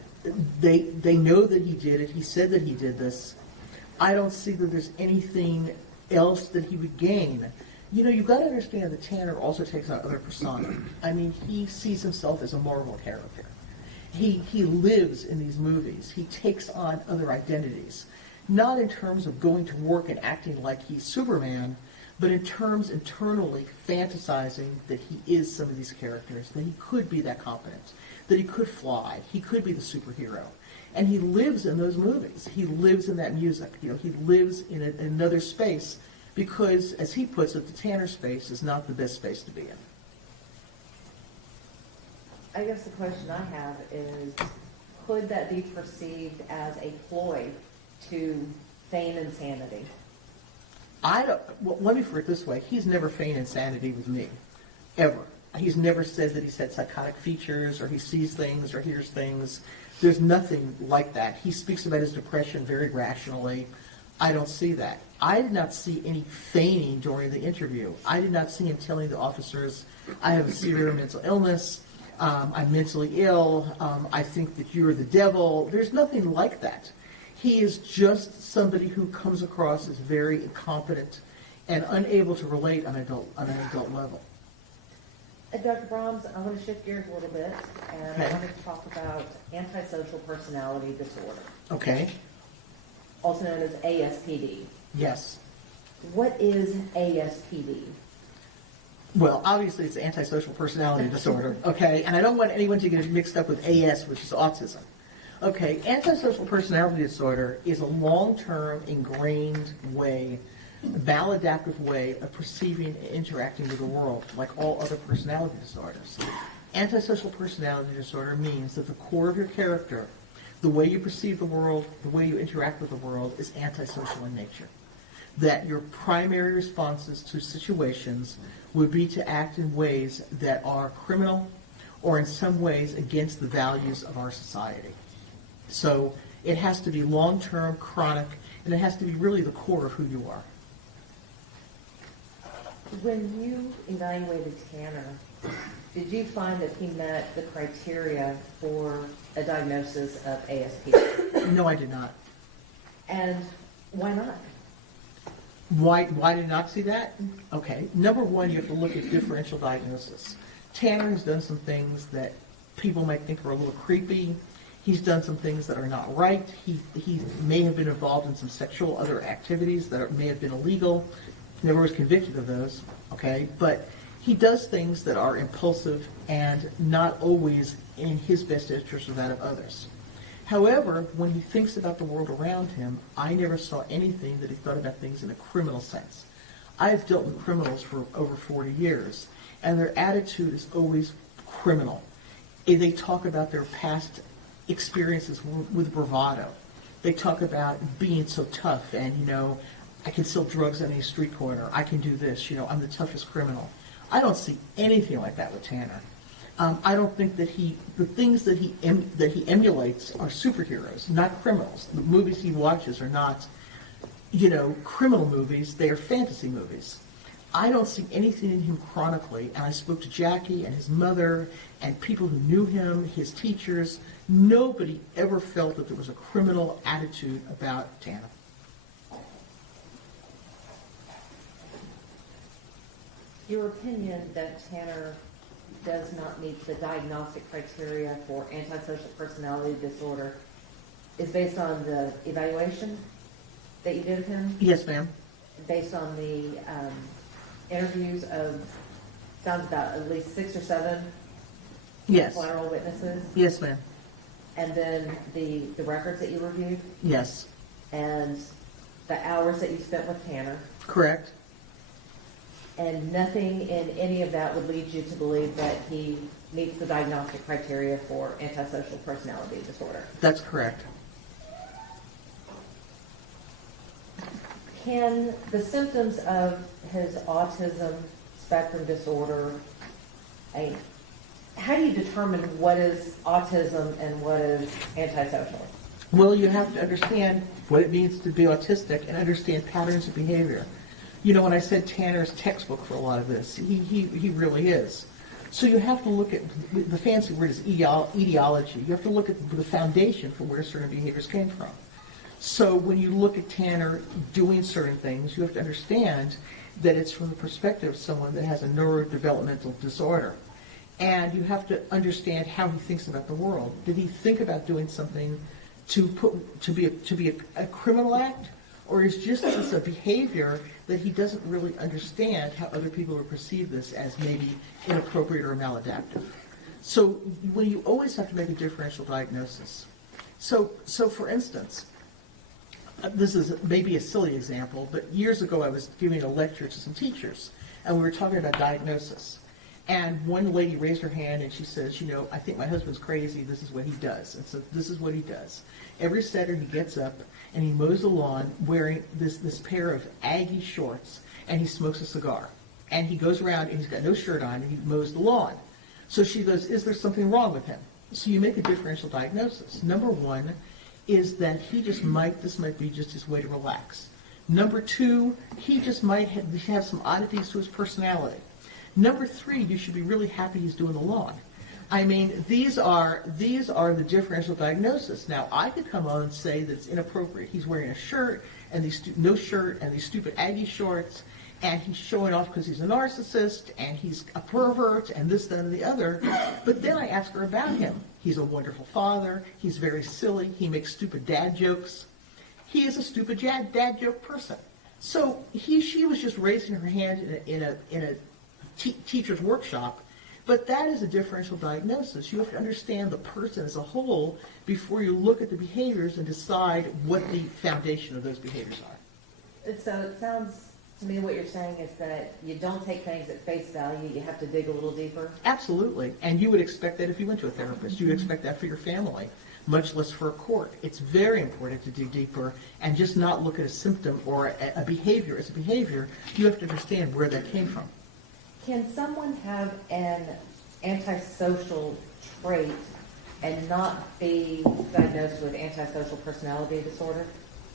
They know that he did it. He said that he did this. I don't see that there's anything else that he would gain. You've got to understand that Tanner also takes on other persona. I mean, he sees himself as a Marvel character. He lives in these movies. He takes on other identities, not in terms of going to work and acting like he's Superman, but in terms internally fantasizing that he is some of these characters, that he could be that competent, that he could fly, he could be the superhero. And he lives in those movies. He lives in that music. He lives in another space because, as he puts it, the Tanner space is not the best space to be in. I guess the question I have is, could that be perceived as a ploy to feign insanity? Well, let me put it this way. He's never feigned insanity with me, ever. He's never said that he's had psychotic features or he sees things or hears things. There's nothing like that. He speaks about his depression very rationally. I don't see that. I did not see any feigning during the interview. I did not see him telling the officers, I have a severe mental illness, I'm mentally ill, I think that you're the devil. There's nothing like that. He is just somebody who comes across as very incompetent and unable to relate on an adult level. Dr. Brahms, I want to shift gears a little bit, and Okay. I want to talk about antisocial personality disorder, Okay? also known as ASPD. Yes. What is ASPD? Well, obviously it's antisocial personality disorder, okay? And I don't want anyone to get it mixed up with AS, which is autism. Okay, antisocial personality disorder is a long-term, ingrained way, maladaptive way of perceiving and interacting with the world, like all other personality disorders. Antisocial personality disorder means that the core of your character, the way you perceive the world, the way you interact with the world, is antisocial in nature. That your primary responses to situations would be to act in ways that are criminal or in some ways against the values of our society. So it has to be long-term, chronic, and it has to be really the core of who you are. When you evaluated Tanner, did you find that he met the criteria for a diagnosis of ASPD? No, I did not. And why not? Why did I not see that? Okay, number one, you have to look at differential diagnosis. Tanner has done some things that people might think are a little creepy. He's done some things that are not right. He may have been involved in some sexual other activities that may have been illegal. Never was convicted of those, okay? But he does things that are impulsive and not always in his best interest or that of others. However, when he thinks about the world around him, I never saw anything that he thought about things in a criminal sense. I've dealt with criminals for over 40 years, and their attitude is always criminal. They talk about their past experiences with bravado. They talk about being so tough and, I can sell drugs on any street corner. I can do this. I'm the toughest criminal. I don't see anything like that with Tanner. I don't think that the things that he emulates are superheroes, not criminals. The movies he watches are not, criminal movies. They are fantasy movies. I don't see anything in him chronically, and I spoke to Jackie and his mother and people who knew him, his teachers. Nobody ever felt that there was a criminal attitude about Tanner. Your opinion that Tanner does not meet the diagnostic criteria for antisocial personality disorder is based on the evaluation that you did of him, Yes, ma'am. based on the interviews of, sounds about at least 6 or 7 Yes. collateral witnesses, Yes, ma'am. and then the records that you reviewed, Yes. and the hours that you spent with Tanner, Correct. and nothing in any of that would lead you to believe that he meets the diagnostic criteria for antisocial personality disorder. That's correct. Can the symptoms of his autism spectrum disorder, how do you determine what is autism and what is antisocial? Well, you have to understand what it means to be autistic and understand patterns of behavior. You know, when I said Tanner's textbook for a lot of this, he really is. So you have to look at, the fancy word is etiology. You have to look at the foundation for where certain behaviors came from. So when you look at Tanner doing certain things, you have to understand that it's from the perspective of someone that has a neurodevelopmental disorder. And you have to understand how he thinks about the world. Did he think about doing something to be a criminal act? Or is just this a behavior that he doesn't really understand how other people would perceive this as maybe inappropriate or maladaptive? So when you always have to make a differential diagnosis. So for instance, this is maybe a silly example, but years ago I was giving a lecture to some teachers, and we were talking about diagnosis. And one lady raised her hand and she says, you know, I think my husband's crazy, this is what he does. And so this is what he does. Every Saturday he gets up and he mows the lawn wearing this pair of Aggie shorts, and he smokes a cigar. And he goes around and he's got no shirt on and he mows the lawn. So she goes, is there something wrong with him? So you make a differential diagnosis. Number one is that this might be just his way to relax. Number two, he just might have some oddities to his personality. Number three, you should be really happy he's doing the lawn. I mean, these are the differential diagnosis. Now, I could come on and say that it's inappropriate. He's wearing a shirt and no shirt and these stupid Aggie shorts, and he's showing off because he's a narcissist and he's a pervert and this, that, and the other. But then I ask her about him. He's a wonderful father. He's very silly. He makes stupid dad jokes. He is a stupid dad joke person. So she was just raising her hand in a teacher's workshop, but that is a differential diagnosis. You have to understand the person as a whole before you look at the behaviors and decide what the foundation of those behaviors are. So it sounds to me what you're saying is that you don't take things at face value, you have to dig a little deeper. Absolutely, and you would expect that if you went to a therapist. You would expect that for your family, much less for a court. It's very important to dig deeper and just not look at a symptom or a behavior as a behavior. You have to understand where that came from. Can someone have an antisocial trait and not be diagnosed with antisocial personality disorder?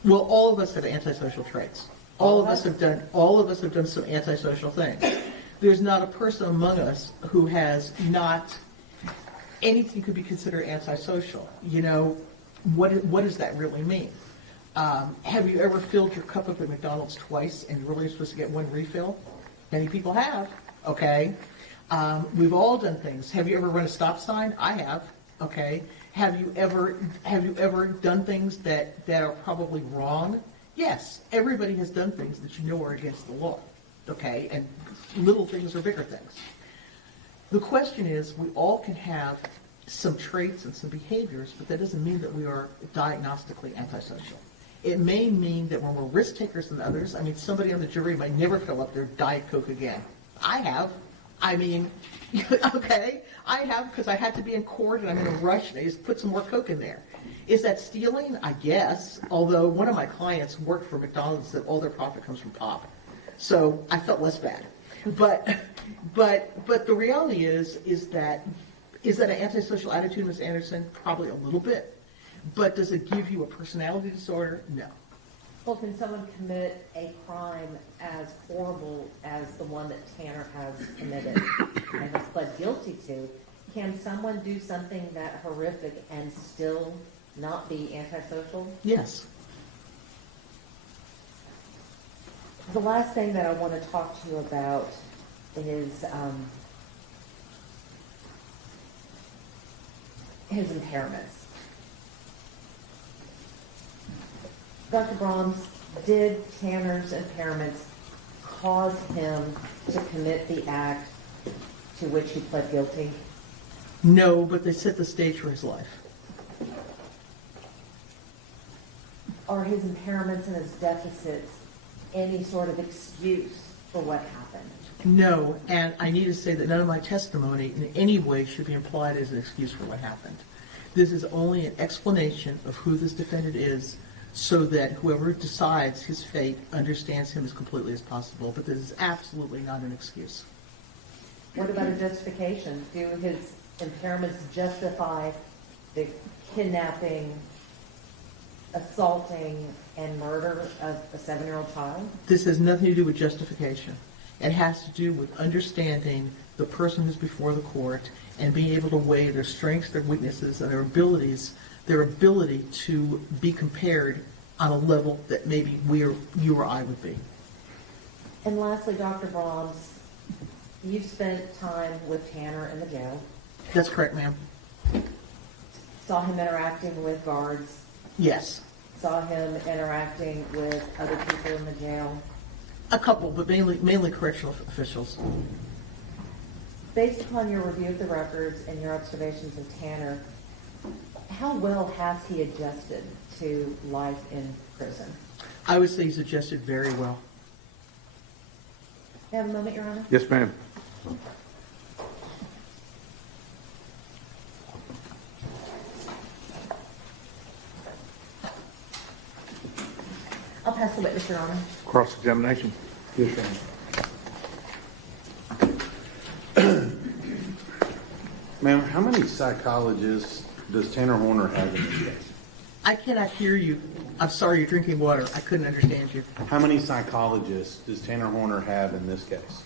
Well, all of us have antisocial traits. All of us have done some antisocial things. There's not a person among us who has not anything could be considered antisocial. You know, what does that really mean? Have you ever filled your cup up at McDonald's twice and you're really supposed to get one refill? Many people have. Okay. We've all done things. Have you ever run a stop sign? I have. Okay. Have you ever done things that are probably wrong? Yes. Everybody has done things that you know are against the law. Okay. And little things or bigger things. The question is, we all can have some traits and some behaviors, but that doesn't mean that we are diagnostically antisocial. It may mean that when we're risk takers than others, I mean, somebody on the jury might never fill up their Diet Coke again. I have. I mean, okay, I have because I had to be in court and I'm in a rush and I just put some more Coke in there. Is that stealing? I guess. Although one of my clients worked for McDonald's and said all their profit comes from pop. So I felt less bad. But the reality is that an antisocial attitude, Ms. Anderson? Probably a little bit. But does it give you a personality disorder? No. Well, can someone commit a crime as horrible as the one that Tanner has committed and has pled guilty to? Can someone do something that horrific and still not be antisocial? Yes. The last thing that I want to talk to you about is his impairments. Dr. Brahms, did Tanner's impairments cause him to commit the act to which he pled guilty? No, but they set the stage for his life. Are his impairments and his deficits any sort of excuse for what happened? No, and I need to say that none of my testimony in any way should be implied as an excuse for what happened. This is only an explanation of who this defendant is so that whoever decides his fate understands him as completely as possible, but this is absolutely not an excuse. What about a justification? Do his impairments justify the kidnapping, assaulting, and murder of a 7-year-old child? This has nothing to do with justification. It has to do with understanding the person who's before the court and being able to weigh their strengths, their weaknesses, and their ability to be compared on a level that maybe you or I would be. And lastly, Dr. Brahms, you've spent time with Tanner in the jail, That's correct, ma'am. saw him interacting with guards, Yes. saw him interacting with other people in the jail. A couple, but mainly correctional officials. Based upon your review of the records and your observations of Tanner, how well has he adjusted to life in prison? I would say he's adjusted very well. You have a moment, Your Honor? Yes, ma'am. I'll pass the witness, Your Honor. Cross-examination. Yes, Your Honor. Ma'am, how many psychologists does Tanner Horner have in this case? I cannot hear you. I'm sorry, you're drinking water. I couldn't understand you. How many psychologists does Tanner Horner have in this case?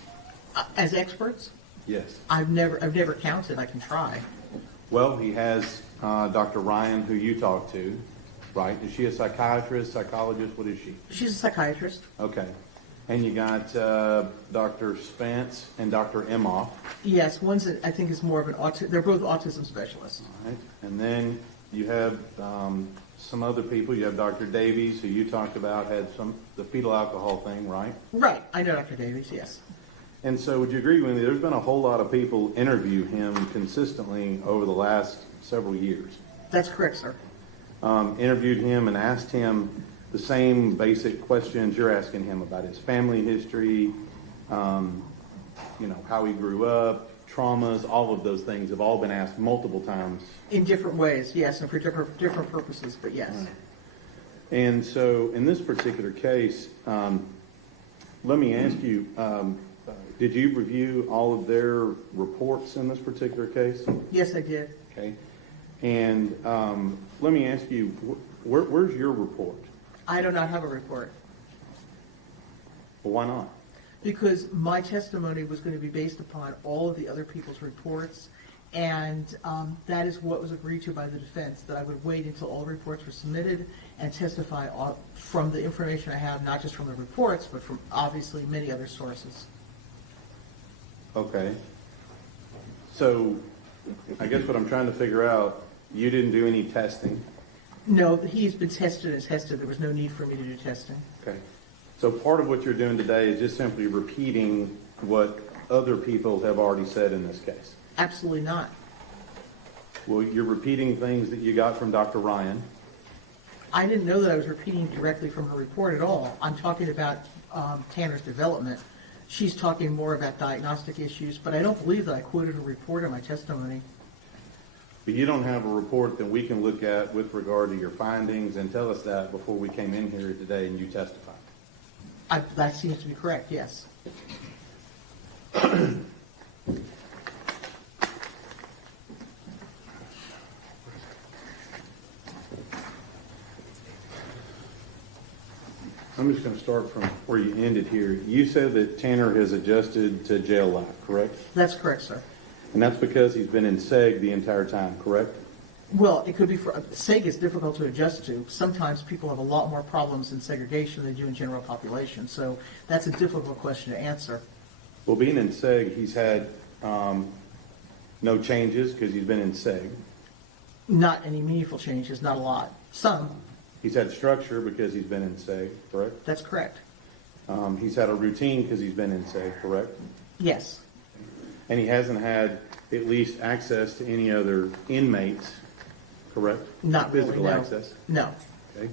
As experts, Yes. I've never counted. I can try. Well, he has Dr. Ryan, who you talked to, right? Is she a psychiatrist, psychologist? What is she? She's a psychiatrist. Okay. And you got Dr. Spence and Dr. Emhoff. Yes, one's I think is more of an they're both autism specialists. All right. And then you have some other people. You have Dr. Davies, who you talked about, had the fetal alcohol thing, right? Right. I know Dr. Davies, yes. And so would you agree with me, there's been a whole lot of people interview him consistently over the last several years. That's correct, sir. Interviewed him and asked him the same basic questions you're asking him about his family history, how he grew up, traumas, all of those things have all been asked multiple times. In different ways, yes, and for different purposes, but yes. Right. And so in this particular case, let me ask you, did you review all of their reports in this particular case? Yes, I did. Okay. And let me ask you, where's your report? I do not have a report Well, why not? because my testimony was going to be based upon all of the other people's reports, and that is what was agreed to by the defense, that I would wait until all reports were submitted and testify from the information I have, not just from the reports, but from obviously many other sources. Okay. So I guess what I'm trying to figure out, you didn't do any testing. No, he's been tested and tested. There was no need for me to do testing. Okay. So part of what you're doing today is just simply repeating what other people have already said in this case. Absolutely not. Well, you're repeating things that you got from Dr. Ryan. I didn't know that I was repeating directly from her report at all. I'm talking about Tanner's development. She's talking more about diagnostic issues, but I don't believe that I quoted her report in my testimony. But you don't have a report that we can look at with regard to your findings and tell us that before we came in here today and you testified. That seems to be correct, yes. I'm just going to start from where you ended here. You said that Tanner has adjusted to jail life, correct? That's correct, sir. And that's because he's been in SEG the entire time, correct? Well, it could be SEG is difficult to adjust to. Sometimes people have a lot more problems in segregation than they do in general population, so that's a difficult question to answer. Well, being in SEG, he's had no changes because he's been in SEG. Not any meaningful changes, not a lot. Some, He's had structure because he's been in SEG, correct? that's correct. He's had a routine because he's been in SEG, correct? Yes, And he hasn't had at least access to any other inmates, correct? not really, Physical no. access, No, okay?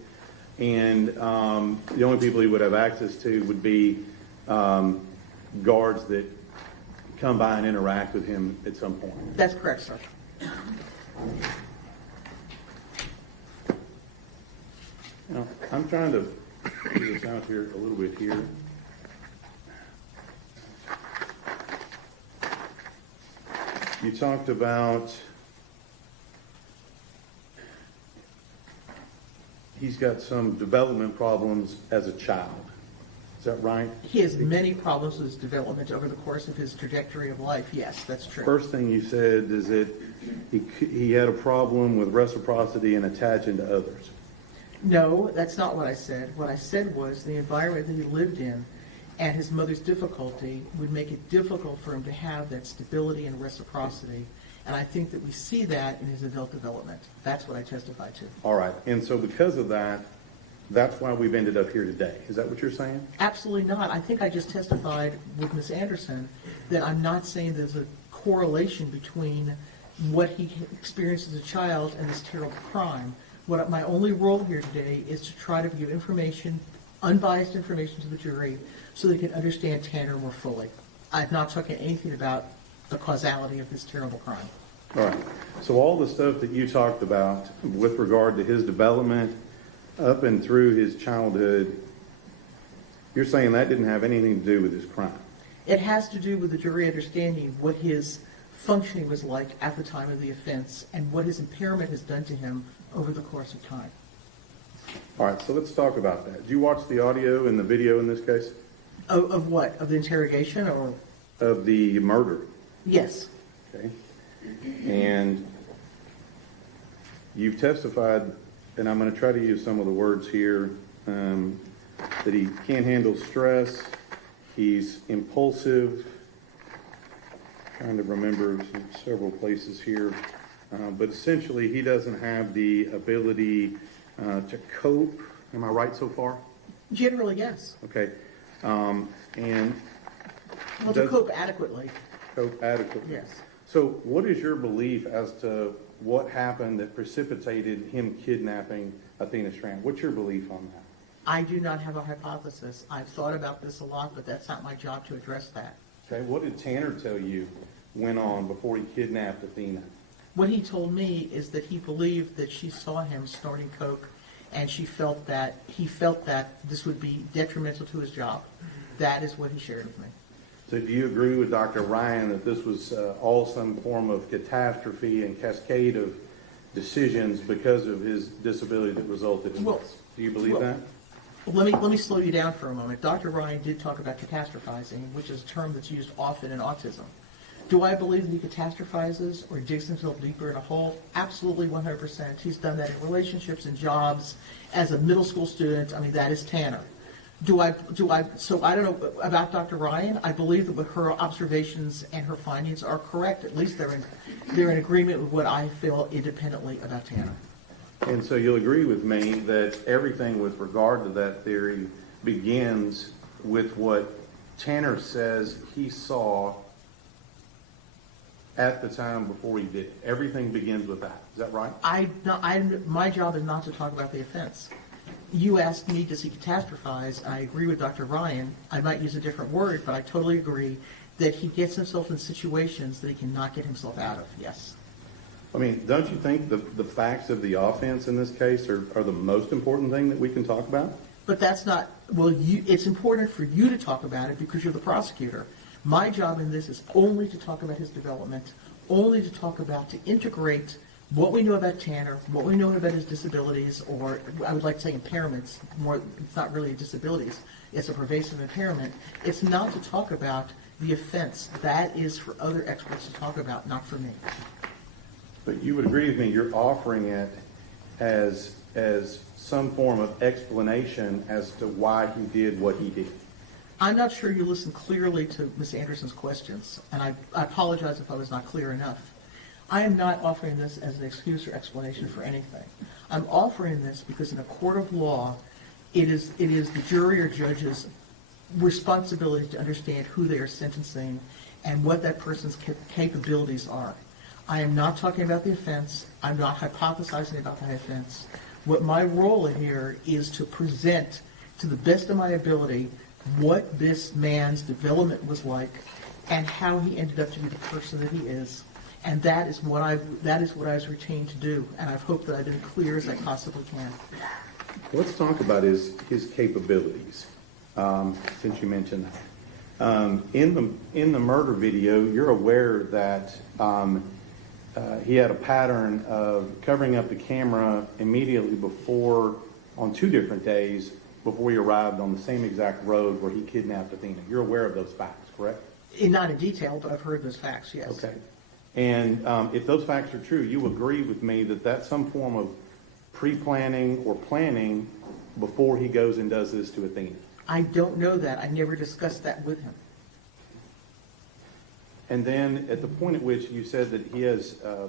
And the only people he would have access to would be guards that come by and interact with him at some point. that's correct, sir. Now, I'm trying to figure this out here a little bit here. You talked about he's got some development problems as a child. Is that right? He has many problems with his development over the course of his trajectory of life. Yes, that's true. First thing you said is that he had a problem with reciprocity and attaching to others. No, that's not what I said. What I said was the environment that he lived in and his mother's difficulty would make it difficult for him to have that stability and reciprocity. And I think that we see that in his adult development. That's what I testified to. All right. And so because of that, that's why we've ended up here today. Is that what you're saying? Absolutely not. I think I just testified with Ms. Anderson that I'm not saying there's a correlation between what he experienced as a child and this terrible crime. My only role here today is to try to give information, unbiased information to the jury so they can understand Tanner more fully. I'm not talking anything about the causality of this terrible crime. All right. So all the stuff that you talked about with regard to his development up and through his childhood, you're saying that didn't have anything to do with his crime? It has to do with the jury understanding what his functioning was like at the time of the offense and what his impairment has done to him over the course of time. All right, so let's talk about that. Did you watch the audio and the video in this case? Of what? Of the interrogation or? Of the murder, Yes. okay? And you've testified, and I'm going to try to use some of the words here, that he can't handle stress, he's impulsive, trying to remember several places here, but essentially he doesn't have the ability to cope. Am I right so far? Generally, yes. Okay. And Well, to does- cope adequately, cope adequately. yes. So what is your belief as to what happened that precipitated him kidnapping Athena Strand? What's your belief on that? I do not have a hypothesis. I've thought about this a lot, but that's not my job to address that. Okay, what did Tanner tell you went on before he kidnapped Athena? What he told me is that he believed that she saw him snorting coke, and he felt that this would be detrimental to his job. That is what he shared with me. So do you agree with Dr. Ryan that this was all some form of catastrophe and cascade of decisions because of his disability that resulted in Well, this? Do you believe well, that? Let me slow you down for a moment. Dr. Ryan did talk about catastrophizing, which is a term that's used often in autism. Do I believe that he catastrophizes or digs himself deeper in a hole? Absolutely, 100%. He's done that in relationships and jobs. As a middle school student, I mean, that is Tanner. So I don't know about Dr. Ryan. I believe that her observations and her findings are correct. At least they're in agreement with what I feel independently about Tanner. And so you'll agree with me that everything with regard to that theory begins with what Tanner says he saw at the time before he did it. Everything begins with that. Is that right? My job is not to talk about the offense. You asked me, does he catastrophize? I agree with Dr. Ryan. I might use a different word, but I totally agree that he gets himself in situations that he cannot get himself out of, yes. I mean, don't you think the facts of the offense in this case are the most important thing that we can talk about? But that's not, well, it's important for you to talk about it because you're the prosecutor. My job in this is only to talk about his development, only to integrate what we know about Tanner, what we know about his disabilities, or I would like to say impairments, more, it's not really disabilities, it's a pervasive impairment. It's not to talk about the offense. That is for other experts to talk about, not for me. But you would agree with me, you're offering it as some form of explanation as to why he did what he did. I'm not sure you listened clearly to Ms. Anderson's questions, and I apologize if I was not clear enough. I am not offering this as an excuse or explanation for anything. I'm offering this because in a court of law, it is the jury or judge's responsibility to understand who they are sentencing and what that person's capabilities are. I am not talking about the offense. I'm not hypothesizing about the offense. What my role in here is to present to the best of my ability what this man's development was like and how he ended up to be the person that he is. And that is what I was retained to do, and I've hoped that I've been clear as I possibly can. Let's talk about his capabilities, since you mentioned that. In the murder video, you're aware that he had a pattern of covering up the camera immediately before, on 2 different days, before he arrived on the same exact road where he kidnapped Athena. You're aware of those facts, correct? Not in detail, but I've heard those facts, yes. Okay. And if those facts are true, you agree with me that that's some form of pre-planning or planning before he goes and does this to Athena? I don't know that. I never discussed that with him. And then at the point at which you said that he has, I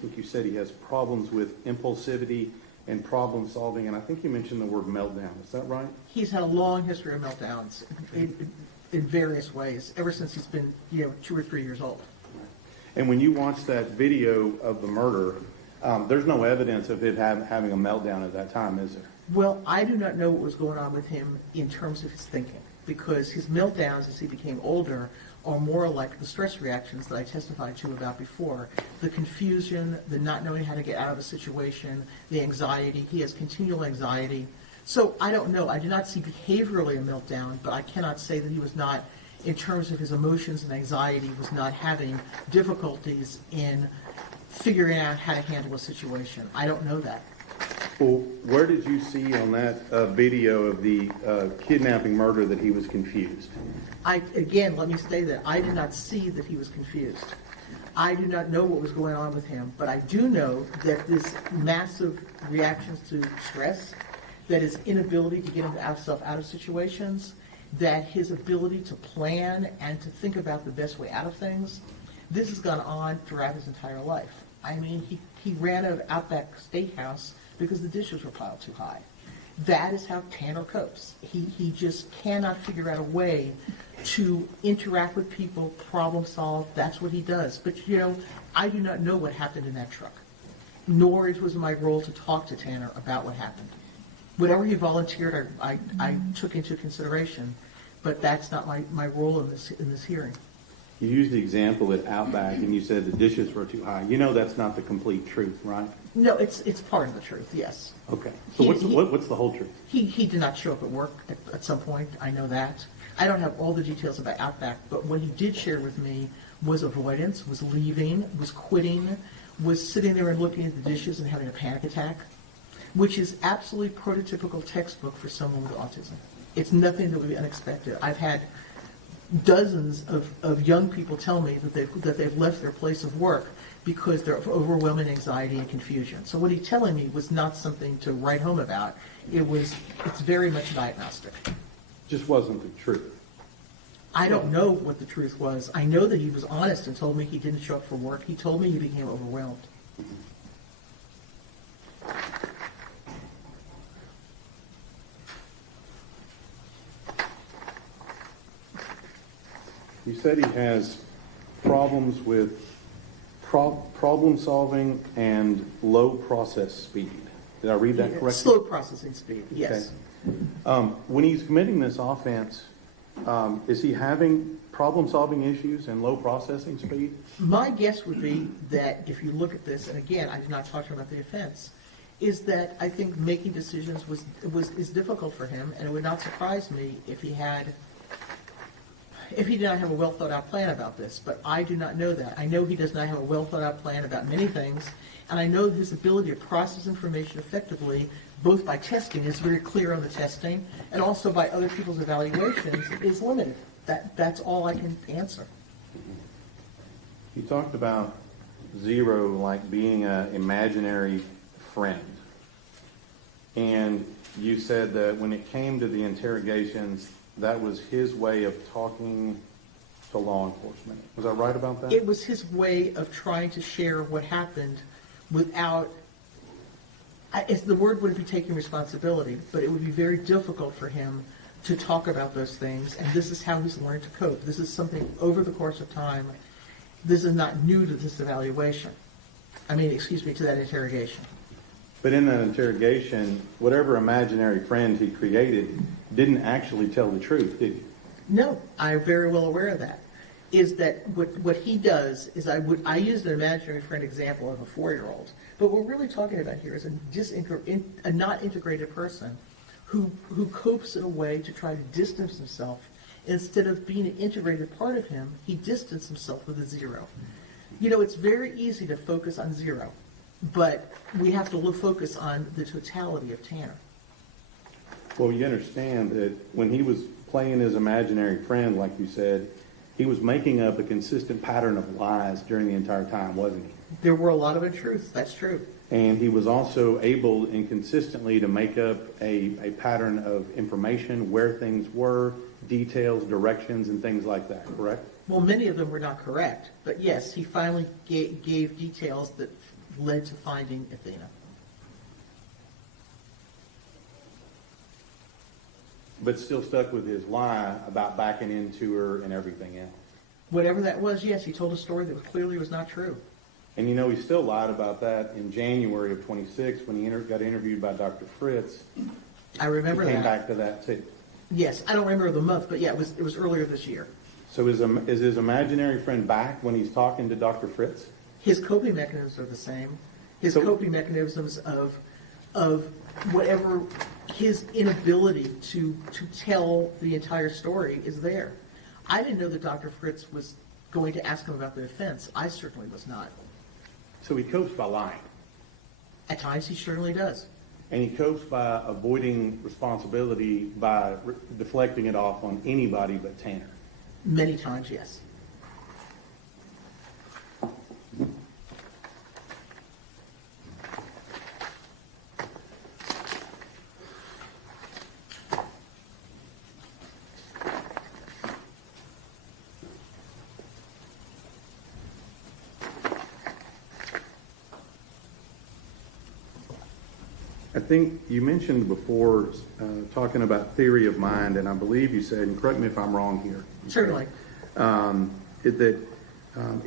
think you said he has problems with impulsivity and problem solving, and I think you mentioned the word meltdown. Is that right? He's had a long history of meltdowns in various ways, ever since he's been, 2 or 3 years old. And when you watch that video of the murder, there's no evidence of him having a meltdown at that time, is there? Well, I do not know what was going on with him in terms of his thinking, because his meltdowns as he became older are more like the stress reactions that I testified to about before. The confusion, the not knowing how to get out of a situation, the anxiety. He has continual anxiety. So I don't know. I do not see behaviorally a meltdown, but I cannot say that he was not, in terms of his emotions and anxiety, was not having difficulties in figuring out how to handle a situation. I don't know that. Well, where did you see on that video of the kidnapping murder that he was confused? Again, let me say that I did not see that he was confused. I do not know what was going on with him, but I do know that this massive reactions to stress, that his inability to get himself out of situations, that his ability to plan and to think about the best way out of things, this has gone on throughout his entire life. I mean, he ran out of Outback Steakhouse because the dishes were piled too high. That is how Tanner copes. He just cannot figure out a way to interact with people, problem solve. That's what he does. But, I do not know what happened in that truck, nor it was my role to talk to Tanner about what happened. Whatever he volunteered, I took into consideration, but that's not my role in this hearing. You used the example at Outback, and you said the dishes were too high. You know that's not the complete truth, right? No, it's part of the truth, yes. Okay. So what's the whole truth? He did not show up at work at some point. I know that. I don't have all the details about Outback, but what he did share with me was avoidance, was leaving, was quitting, was sitting there and looking at the dishes and having a panic attack, which is absolutely prototypical textbook for someone with autism. It's nothing that would be unexpected. I've had dozens of young people tell me that they've left their place of work because they're of overwhelming anxiety and confusion. So what he's telling me was not something to write home about. It's very much diagnostic. Just wasn't the truth. I don't know what the truth was. I know that he was honest and told me he didn't show up for work. He told me he became overwhelmed. You said he has problems with problem solving and low process speed. Did I read that correctly? Slow processing speed, yes. Okay. When he's committing this offense, is he having problem solving issues and low processing speed? My guess would be that if you look at this, and again, I did not talk about the offense, is that I think making decisions is difficult for him, and it would not surprise me if he did not have a well thought out plan about this, but I do not know that. I know he does not have a well thought out plan about many things, and I know his ability to process information effectively, both by testing, is very clear on the testing, and also by other people's evaluations, is limited. That's all I can answer. You talked about Zero like being an imaginary friend, and you said that when it came to the interrogations, that was his way of talking to law enforcement. Was I right about that? It was his way of trying to share what happened without, the word wouldn't be taking responsibility, but it would be very difficult for him to talk about those things, and this is how he's learned to cope. This is something over the course of time. This is not new to this evaluation. To that interrogation. But in that interrogation, whatever imaginary friend he created didn't actually tell the truth, did he? No, I'm very well aware of that. Is that what he does is I used an imaginary friend example of a 4-year-old, but what we're really talking about here is a not integrated person who copes in a way to try to distance himself. Instead of being an integrated part of him, he distanced himself with a 0. It's very easy to focus on 0, but we have to focus on the totality of Tanner. Well, you understand that when he was playing his imaginary friend, like you said, he was making up a consistent pattern of lies during the entire time, wasn't he? There were a lot of untruths, that's true. And he was also able and consistently to make up a pattern of information, where things were, details, directions, and things like that, correct? Well, many of them were not correct, but yes, he finally gave details that led to finding Athena. But still stuck with his lie about backing into her and everything else. Whatever that was, yes, he told a story that clearly was not true. And he still lied about that in January of 26 when he got interviewed by Dr. Fritz. I remember He came that. back to that too. Yes, I don't remember the month, but yeah, it was earlier this year. So is his imaginary friend back when he's talking to Dr. Fritz? His coping mechanisms are the same. His So- coping mechanisms of whatever his inability to tell the entire story is there. I didn't know that Dr. Fritz was going to ask him about the offense. I certainly was not. So he copes by lying. At times, he certainly does. And he copes by avoiding responsibility by deflecting it off on anybody but Tanner. Many times, yes. I think you mentioned before talking about theory of mind, and I believe you said, and correct me if I'm wrong here. Certainly.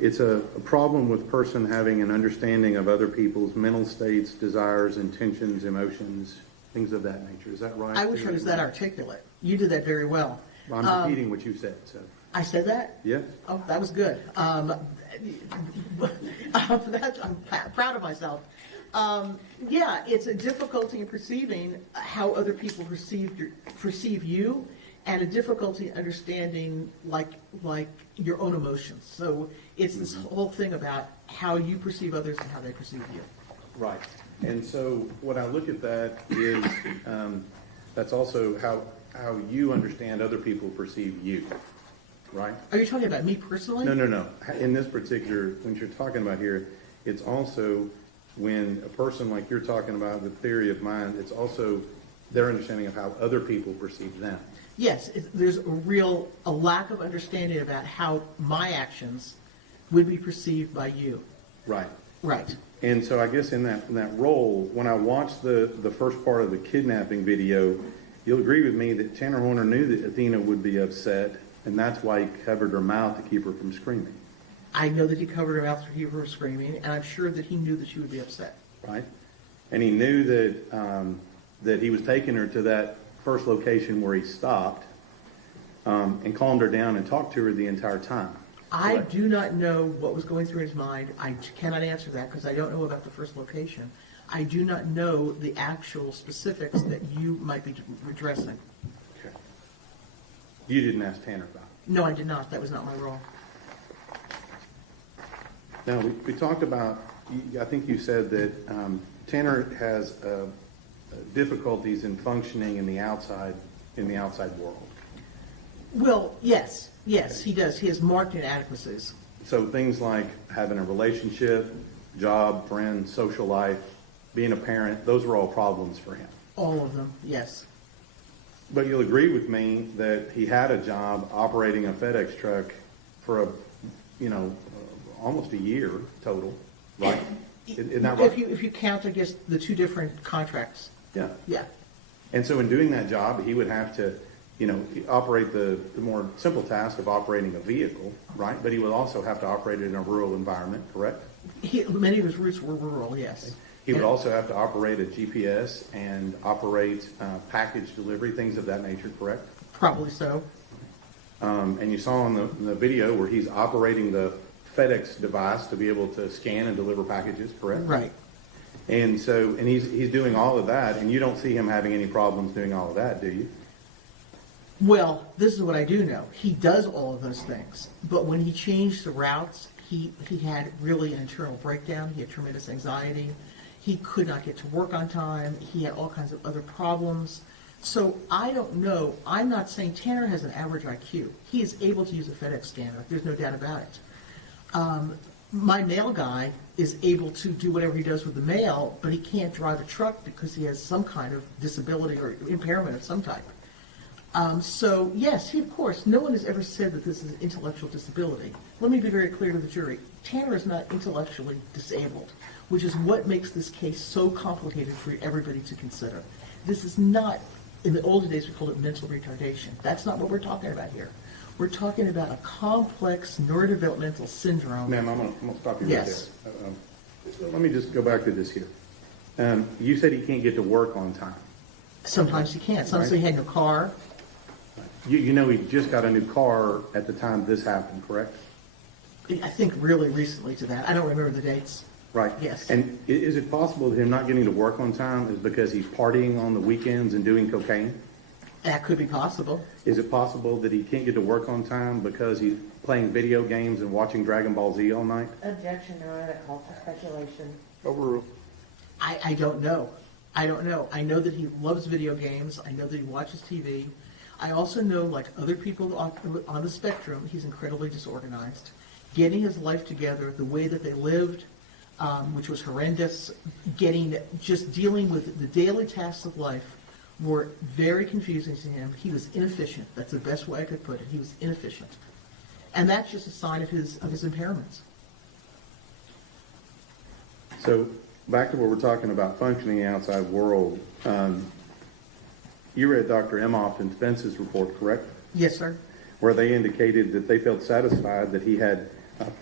It's a problem with person having an understanding of other people's mental states, desires, intentions, emotions, things of that nature. Is that right? I wish I was that articulate. You did that very well. I'm repeating what you said. So I said that? yes. Oh, that was good. I'm proud of myself. Yeah, it's a difficulty in perceiving how other people perceive you, and a difficulty understanding like your own emotions. So it's this whole thing about how you perceive others and how they perceive you. Right. And so what I look at that is that's also how you understand other people perceive you, right? Are you talking about me personally? No. In this particular, when you're talking about here, it's also when a person like you're talking about with theory of mind, it's also their understanding of how other people perceive them. Yes, there's a lack of understanding about how my actions would be perceived by you. Right. Right. And so I guess in that role, when I watched the first part of the kidnapping video, you'll agree with me that Tanner Horner knew that Athena would be upset, and that's why he covered her mouth to keep her from screaming. I know that he covered her mouth to keep her screaming, and I'm sure that he knew that she would be upset. Right? And he knew that he was taking her to that first location where he stopped and calmed her down and talked to her the entire time. I Correct? do not know what was going through his mind. I cannot answer that because I don't know about the first location. I do not know the actual specifics that you might be addressing. Okay. You didn't ask Tanner about it. No, I did not. That was not my role. Now, we talked about, I think you said that Tanner has difficulties in functioning in the outside world. Well, yes, he does. He has marked inadequacies. So things like having a relationship, job, friends, social life, being a parent, those were all problems for him. All of them, yes. But you'll agree with me that he had a job operating a FedEx truck for almost a year total, right? Isn't that right? If you count, I guess, the two different contracts, Yeah. yeah. And so in doing that job, he would have to, operate the more simple task of operating a vehicle, right? But he would also have to operate it in a rural environment, correct? Many of his roots were rural, yes. He would also have to operate a GPS and operate package delivery, things of that nature, correct? Probably so. And you saw in the video where he's operating the FedEx device to be able to scan and deliver packages, correct? Right. And so, and he's doing all of that, and you don't see him having any problems doing all of that, do you? Well, this is what I do know. He does all of those things, but when he changed the routes, he had really an internal breakdown. He had tremendous anxiety. He could not get to work on time. He had all kinds of other problems. So I don't know. I'm not saying Tanner has an average IQ. He is able to use a FedEx scanner. There's no doubt about it. My mail guy is able to do whatever he does with the mail, but he can't drive a truck because he has some kind of disability or impairment of some type. So yes, of course, no one has ever said that this is an intellectual disability. Let me be very clear to the jury. Tanner is not intellectually disabled, which is what makes this case so complicated for everybody to consider. This is not, in the older days we called it mental retardation. That's not what we're talking about here. We're talking about a complex neurodevelopmental syndrome. Ma'am, I'm gonna stop you right Yes. there. Let me just go back to this here. You said he can't get to work on time. Sometimes he can't. Sometimes he had no car. You know he just got a new car at the time this happened, correct? I think really recently to that. I don't remember the dates. Right. Yes. And is it possible that him not getting to work on time is because he's partying on the weekends and doing cocaine? That could be possible. Is it possible that he can't get to work on time because he's playing video games and watching Dragon Ball Z all night? Objection, Your Honor, that calls for speculation. Overruled. I don't know. I don't know. I know that he loves video games. I know that he watches TV. I also know, like other people on the spectrum, he's incredibly disorganized. Getting his life together, the way that they lived, which was horrendous, just dealing with the daily tasks of life were very confusing to him. He was inefficient. That's the best way I could put it. He was inefficient. And that's just a sign of his impairments. So back to what we're talking about, functioning in the outside world. You read Dr. Emhoff and Spence's report, correct? Yes, sir. Where they indicated that they felt satisfied that he had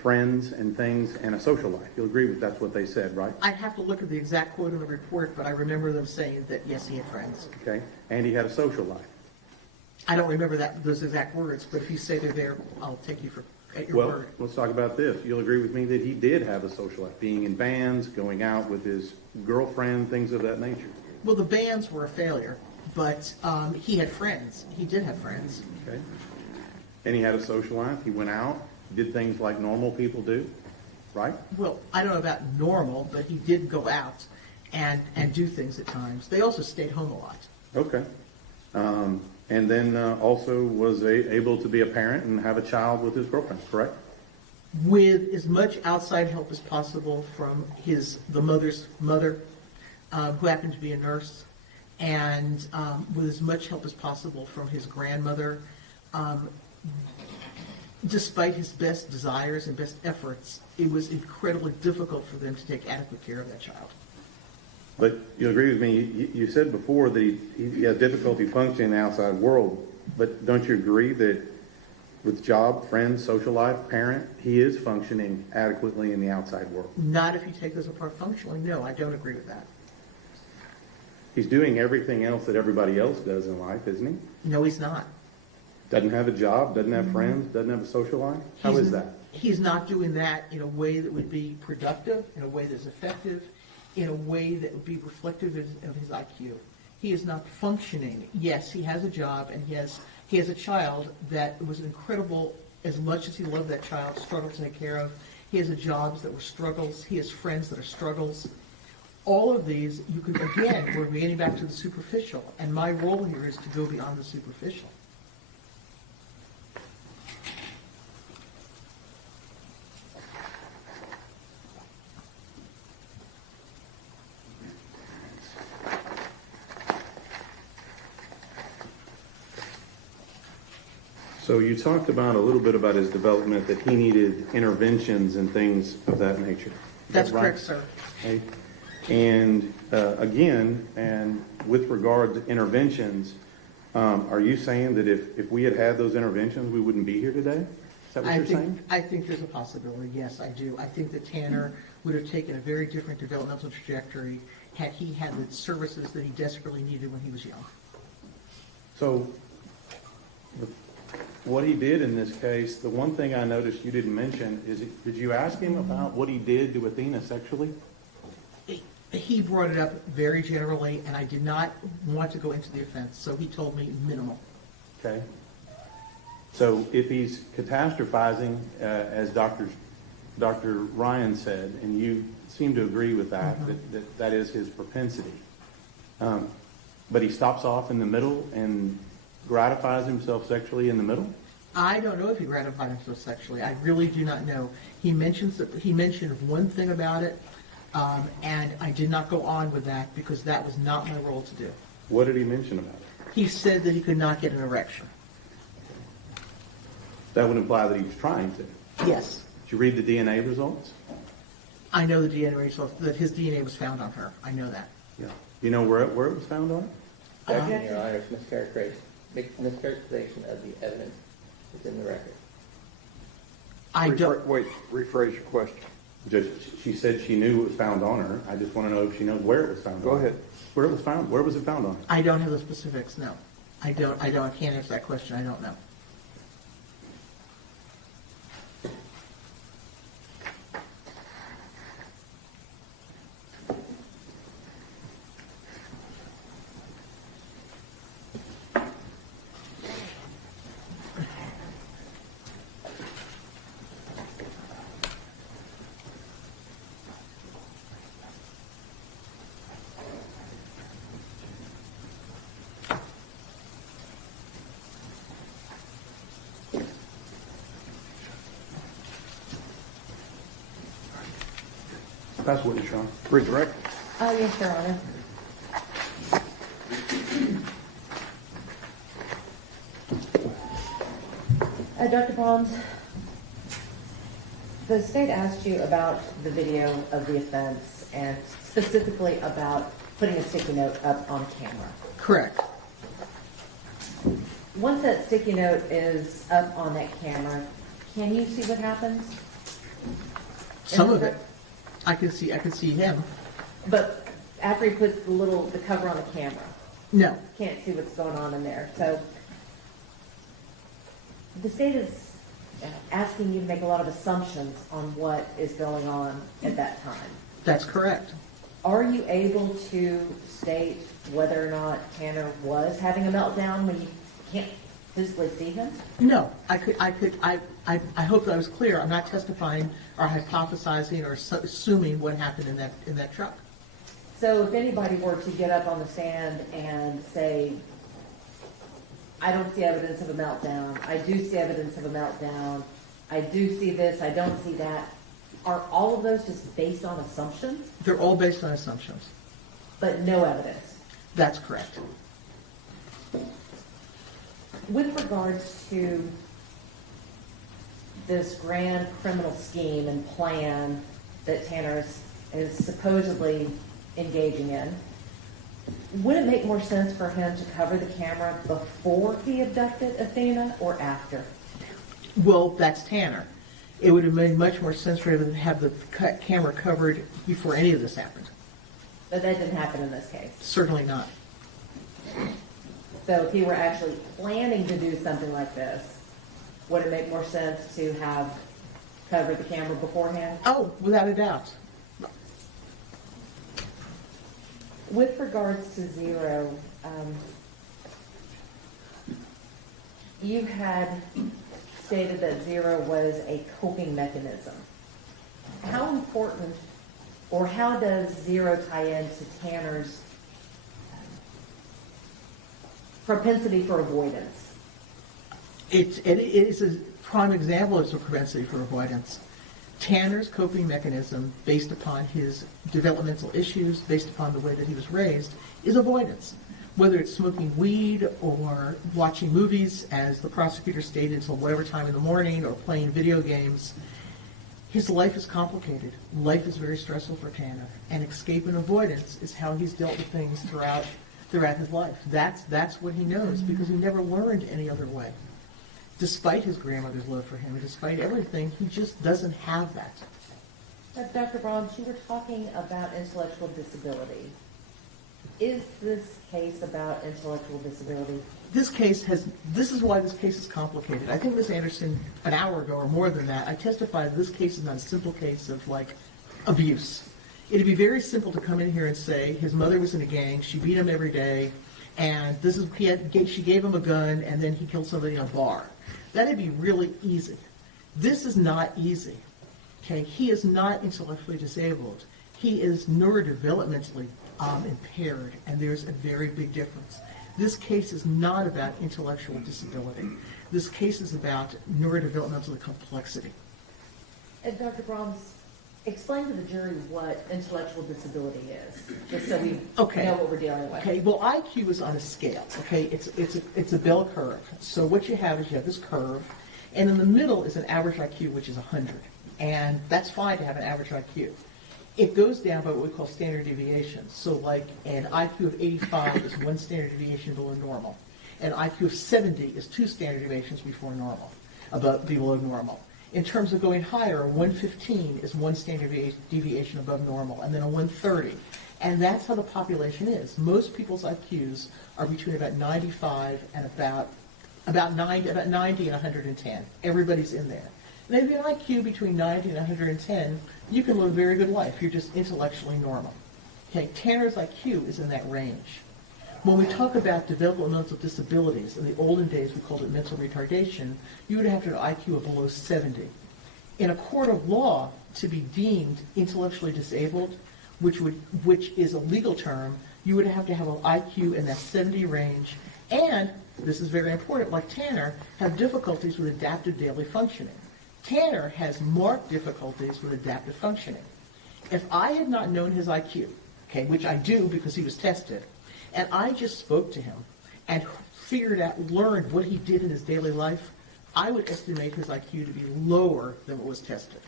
friends and things and a social life. You'll agree with that's what they said, right? I'd have to look at the exact quote in the report, but I remember them saying that, yes, he had friends. Okay. And he had a social life. I don't remember those exact words, but if you say they're there, I'll take you at your Well, word. let's talk about this. You'll agree with me that he did have a social life, being in bands, going out with his girlfriend, things of that nature. Well, the bands were a failure, but he had friends. He did have friends. Okay. And he had a social life. He went out, did things like normal people do, right? Well, I don't know about normal, but he did go out and do things at times. They also stayed home a lot. Okay. And then also was able to be a parent and have a child with his girlfriend, correct? With as much outside help as possible from the mother's mother, who happened to be a nurse, and with as much help as possible from his grandmother. Despite his best desires and best efforts, it was incredibly difficult for them to take adequate care of that child. But you agree with me, you said before that he has difficulty functioning in the outside world, but don't you agree that with job, friends, social life, parent, he is functioning adequately in the outside world? Not if you take those apart functionally. No, I don't agree with that. He's doing everything else that everybody else does in life, isn't he? No, he's not. Doesn't have a job, doesn't have friends, doesn't have a social life? How is that? He's not doing that in a way that would be productive, in a way that's effective, in a way that would be reflective of his IQ. He is not functioning. Yes, he has a job, and he has a child that was incredible. As much as he loved that child, struggled to take care of. He has jobs that were struggles. He has friends that are struggles. All of these, you can, again, we're getting back to the superficial, and my role here is to go beyond the superficial. So you talked about a little bit about his development, that he needed interventions and things of that nature. Is That's that right? correct, sir. Okay. And again, and with regard to interventions, are you saying that if we had had those interventions, we wouldn't be here today? Is that what you're saying? I think there's a possibility, yes, I do. I think that Tanner would have taken a very different developmental trajectory had he had the services that he desperately needed when he was young. So what he did in this case, the one thing I noticed you didn't mention is, did you ask him about what he did to Athena sexually? He brought it up very generally, and I did not want to go into the offense, so he told me minimal. Okay. So if he's catastrophizing, as Dr. Ryan said, and you seem to agree with that, that is his propensity. But he stops off in the middle and gratifies himself sexually in the middle? I don't know if he gratified himself sexually. I really do not know. He mentioned one thing about it, and I did not go on with that because that was not my role to do. What did he mention about it? He said that he could not get an erection. That would imply that he was trying to. Yes. Did you read the DNA results? I know the DNA results, that his DNA was found on her. I know that. Yeah. You know where it was found on? Objection, Your Honor, mischaracterization of the evidence is in the record. I don't. Wait, rephrase your question. Judge, she said she knew it was found on her. I just want to know if she knows where it was found on her. Go ahead. Where it was found? Where was it found on her? I don't have the specifics, no. I can't answer that question, I don't know. That's what you're trying. Redirect. Yes, Your Honor. Dr. Pons, the state asked you about the video of the offense and specifically about putting a sticky note up on camera. Correct. Once that sticky note is up on that camera, can you see what happens? Some of it. I can see him. But after he puts the cover on the camera, No. can't see what's going on in there. So the state is asking you to make a lot of assumptions on what is going on at that time. That's correct. Are you able to state whether or not Tanner was having a meltdown when you can't physically see him? No, I hope that I was clear. I'm not testifying or hypothesizing or assuming what happened in that truck. So if anybody were to get up on the stand and say, I don't see evidence of a meltdown, I do see evidence of a meltdown, I do see this, I don't see that, are all of those just based on assumptions, They're all based on assumptions. but no evidence? That's correct. With regards to this grand criminal scheme and plan that Tanner is supposedly engaging in, would it make more sense for him to cover the camera before he abducted Athena or after? Well, that's Tanner. It would have made much more sense for him to have the camera covered before any of this happened. But that didn't happen in this case. Certainly not. So if he were actually planning to do something like this, would it make more sense to have covered the camera beforehand? Oh, without a doubt. With regards to Zero, you had stated that Zero was a coping mechanism. How important, or how does Zero tie into Tanner's propensity for avoidance? It is a prime example of a propensity for avoidance. Tanner's coping mechanism, based upon his developmental issues, based upon the way that he was raised, is avoidance. whether it's smoking weed or watching movies, as the prosecutor stated, until whatever time in the morning, or playing video games, his life is complicated. Life is very stressful for Tanner, and escape and avoidance is how he's dealt with things throughout his life. That's what he knows, because he never learned any other way. Despite his grandmother's love for him, and despite everything, he just doesn't have that. Dr. Brahms, you were talking about intellectual disability. Is this case about intellectual disability? This is why this case is complicated. I think Ms. Anderson, an hour ago or more than that, I testified this case is not a simple case of like abuse. It'd be very simple to come in here and say his mother was in a gang, she beat him every day, and she gave him a gun, and then he killed somebody in a bar. That'd be really easy. This is not easy. Okay, he is not intellectually disabled. He is neurodevelopmentally impaired, and there's a very big difference. This case is not about intellectual disability. This case is about neurodevelopmental complexity. And Dr. Brahms, explain to the jury what intellectual disability is, just so we know what we're dealing with. Okay, well, IQ is on a scale, okay? It's a bell curve. So what you have is you have this curve, and in the middle is an average IQ, which is 100. And that's fine to have an average IQ. It goes down by what we call standard deviations. So like an IQ of 85 is one standard deviation below normal. An IQ of 70 is two standard deviations below normal. In terms of going higher, a 115 is one standard deviation above normal, and then a 130. And that's how the population is. Most people's IQs are between about 95 and about 90 and 110. Everybody's in there. And if you have an IQ between 90 and 110, you can live a very good life. You're just intellectually normal. Okay, Tanner's IQ is in that range. When we talk about developmental disabilities, in the olden days we called it mental retardation, you would have to have an IQ of below 70. In a court of law, to be deemed intellectually disabled, which is a legal term, you would have to have an IQ in that 70 range, and, this is very important, like Tanner, have difficulties with adaptive daily functioning. Tanner has marked difficulties with adaptive functioning. If I had not known his IQ, okay, which I do because he was tested, and I just spoke to him and learned what he did in his daily life, I would estimate his IQ to be lower than what was tested.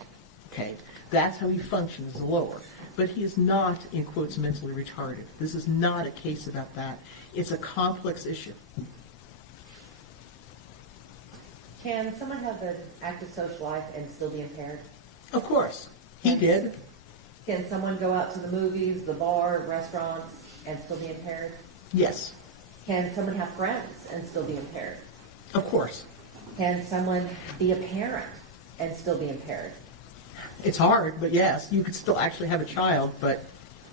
Okay, that's how he functions, lower. But he is not, in quotes, mentally retarded. This is not a case about that. It's a complex issue. Can someone have an active social life and still be impaired? Of course, he did. Can someone go out to the movies, the bar, restaurants, and still be impaired? Yes, Can someone have friends and still be impaired? of course. Can someone be a parent and still be impaired? It's hard, but yes, you could still actually have a child, but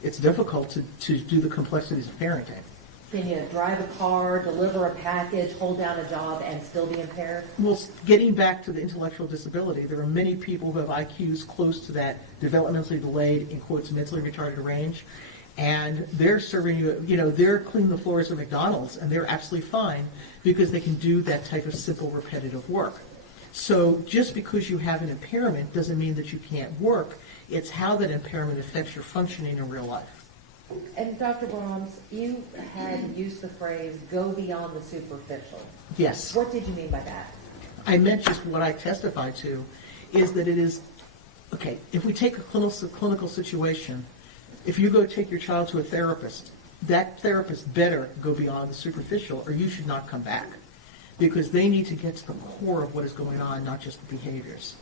it's difficult to do the complexities of parenting. Can you drive a car, deliver a package, hold down a job, and still be impaired? Well, getting back to the intellectual disability, there are many people who have IQs close to that developmentally delayed, in quotes, mentally retarded range, and they're serving you, they're cleaning the floors of McDonald's, and they're absolutely fine because they can do that type of simple, repetitive work. So just because you have an impairment doesn't mean that you can't work. It's how that impairment affects your functioning in real life. And Dr. Brahms, you had used the phrase, go beyond the superficial. Yes. What did you mean by that? I meant just what I testified to, is that it is, okay, if we take a clinical situation, if you go take your child to a therapist, that therapist better go beyond the superficial or you should not come back, because they need to get to the core of what is going on, not just the behaviors.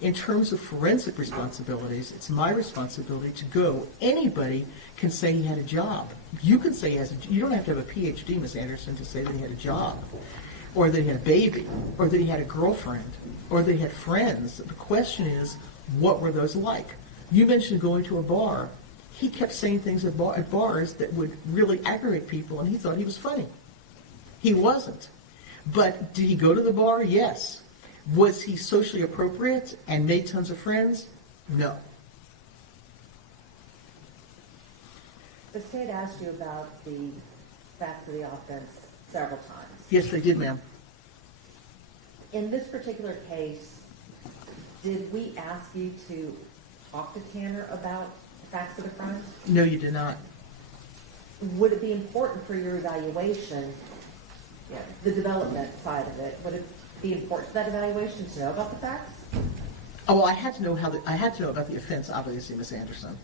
In terms of forensic responsibilities, it's my responsibility to go. Anybody can say he had a job. You can say he has you don't have to have a PhD, Ms. Anderson, to say that he had a job, or that he had a baby, or that he had a girlfriend, or that he had friends. The question is, what were those like? You mentioned going to a bar. He kept saying things at bars that would really aggravate people, and he thought he was funny. He wasn't. But did he go to the bar? Yes. Was he socially appropriate and made tons of friends? No. The state asked you about the facts of the offense several times. Yes, they did, ma'am. In this particular case, did we ask you to talk to Tanner about the facts of the crime? No, you did not. would it be important for your evaluation, the development side of it, would it be important to that evaluation to know about the facts? Oh, well, I had to know about the offense, obviously, Ms. Anderson,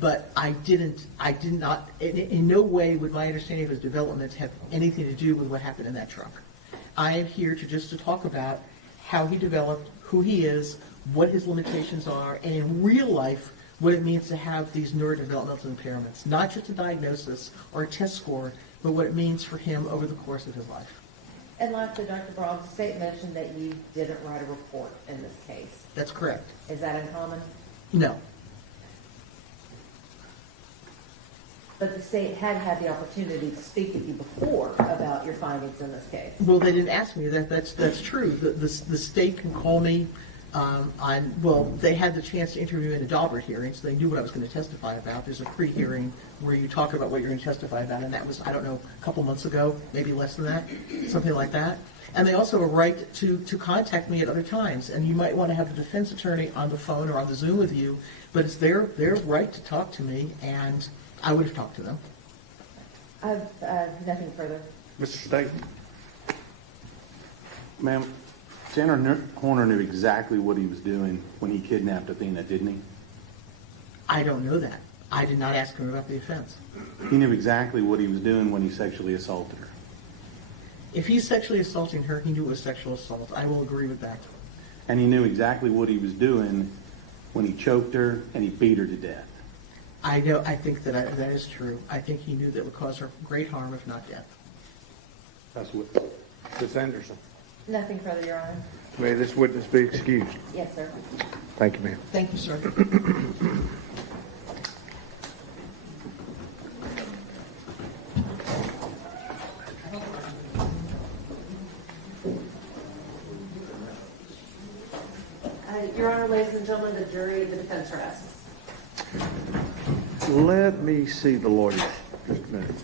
but I did not, in no way would my understanding of his development have anything to do with what happened in that trunk. I am here to talk about how he developed, who he is, what his limitations are, and in real life, what it means to have these neurodevelopmental impairments, not just a diagnosis or a test score, but what it means for him over the course of his life. And lastly, Dr. Braun, the state mentioned that you didn't write a report in this case. That's correct. Is that uncommon? No. But the state had the opportunity to speak with you before about your findings in this case. Well, they didn't ask me. That's true. The state can call me they had the chance to interview me in a Daubert hearing, so they knew what I was going to testify about. There's a pre-hearing where you talk about what you're going to testify about, and that was, I don't know, a couple months ago, maybe less than that, something like that. And they also have a right to contact me at other times, and you might want to have the defense attorney on the phone or on the Zoom with you, but it's their right to talk to me, and I would have talked to them. I have nothing further. Mr. Staten? Ma'am, Senator Horner knew exactly what he was doing when he kidnapped Athena, didn't he? I don't know that. I did not ask him about the offense. He knew exactly what he was doing when he sexually assaulted her. If he's sexually assaulting her, he knew it was sexual assault. I will agree with that. And he knew exactly what he was doing when he choked her and he beat her to death. I think that is true. I think he knew that would cause her great harm, if not death. That's what, Ms. Anderson? Nothing further, Your Honor. May this witness be excused. Yes, sir. Thank you, ma'am. Thank you, sir. Your Honor, ladies and gentlemen, the jury, the defense rests. Let me see the lawyer just a minute.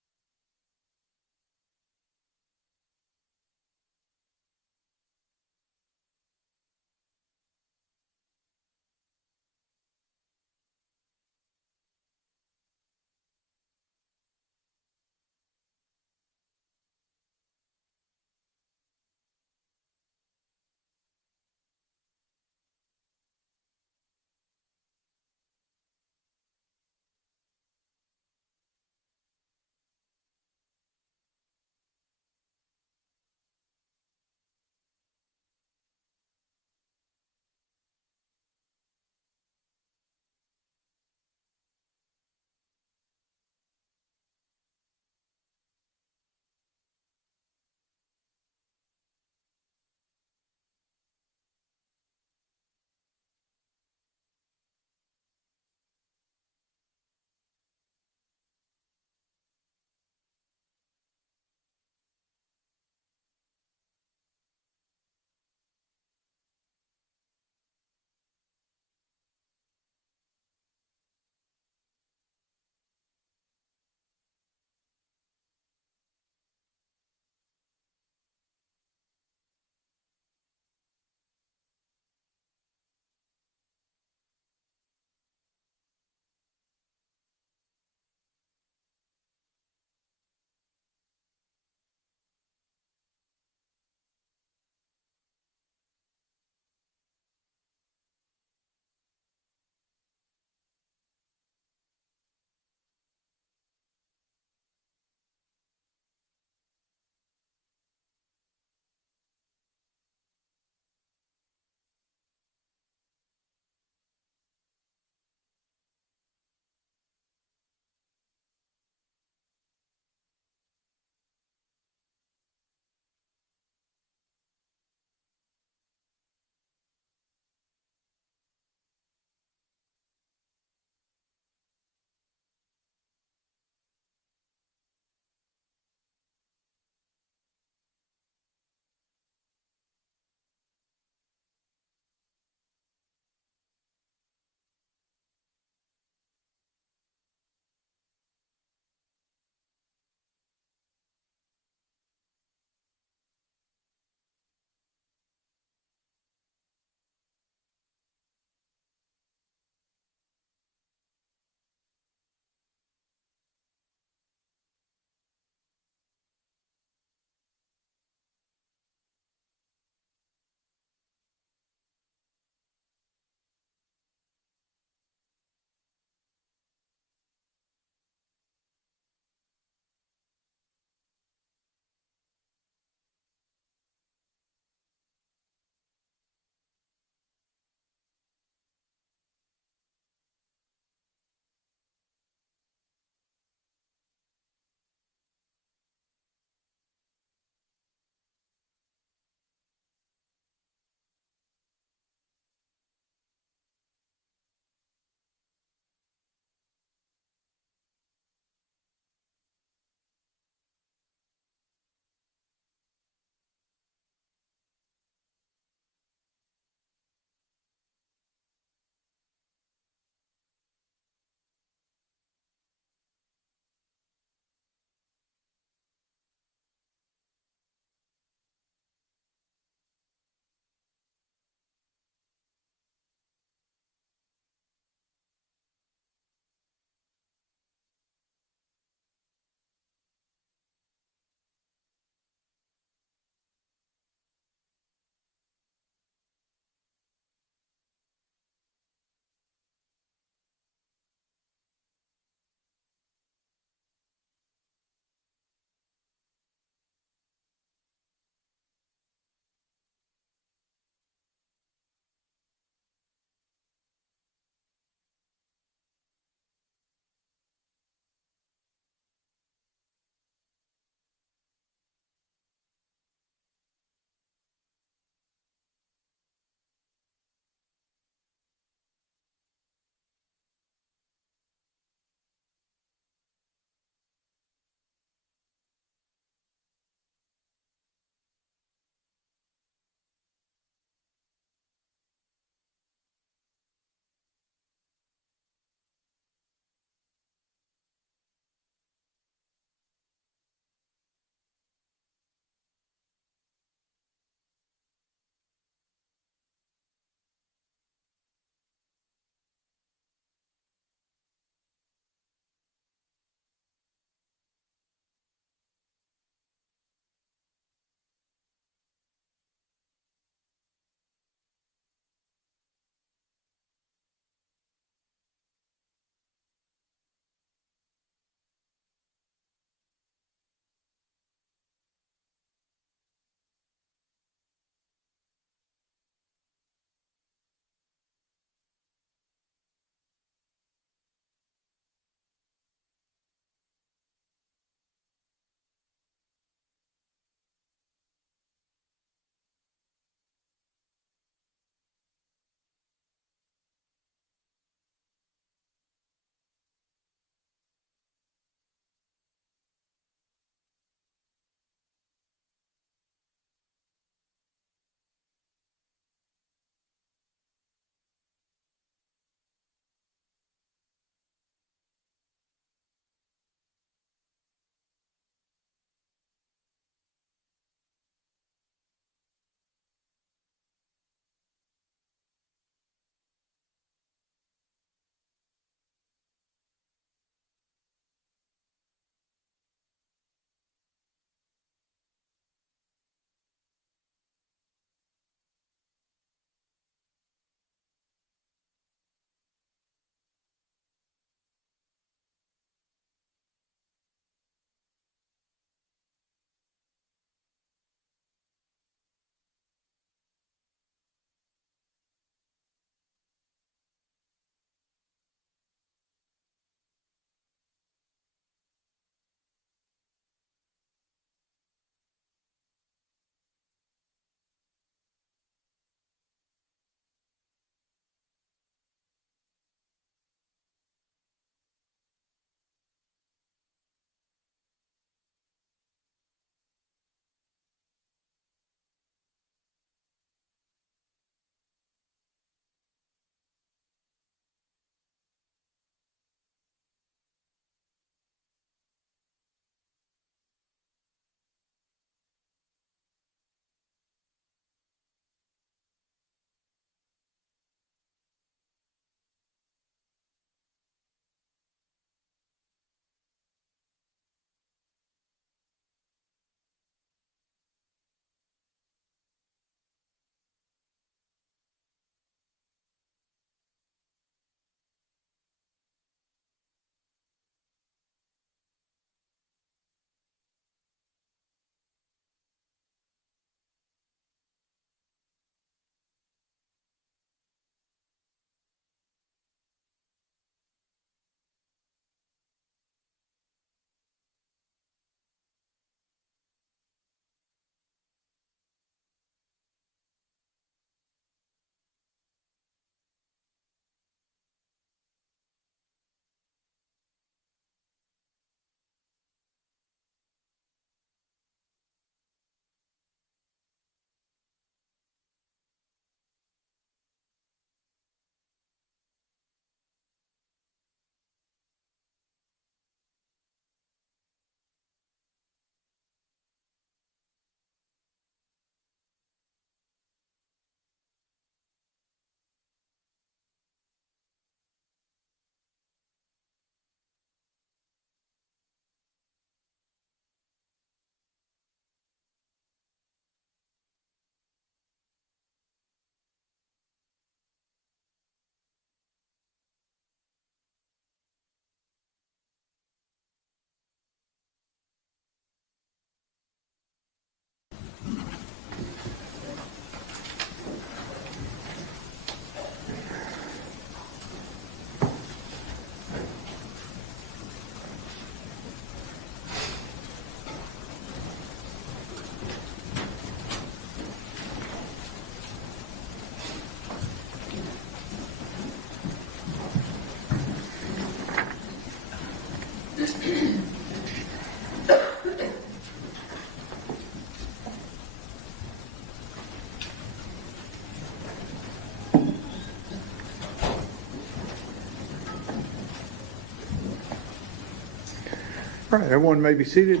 All right, everyone may be seated.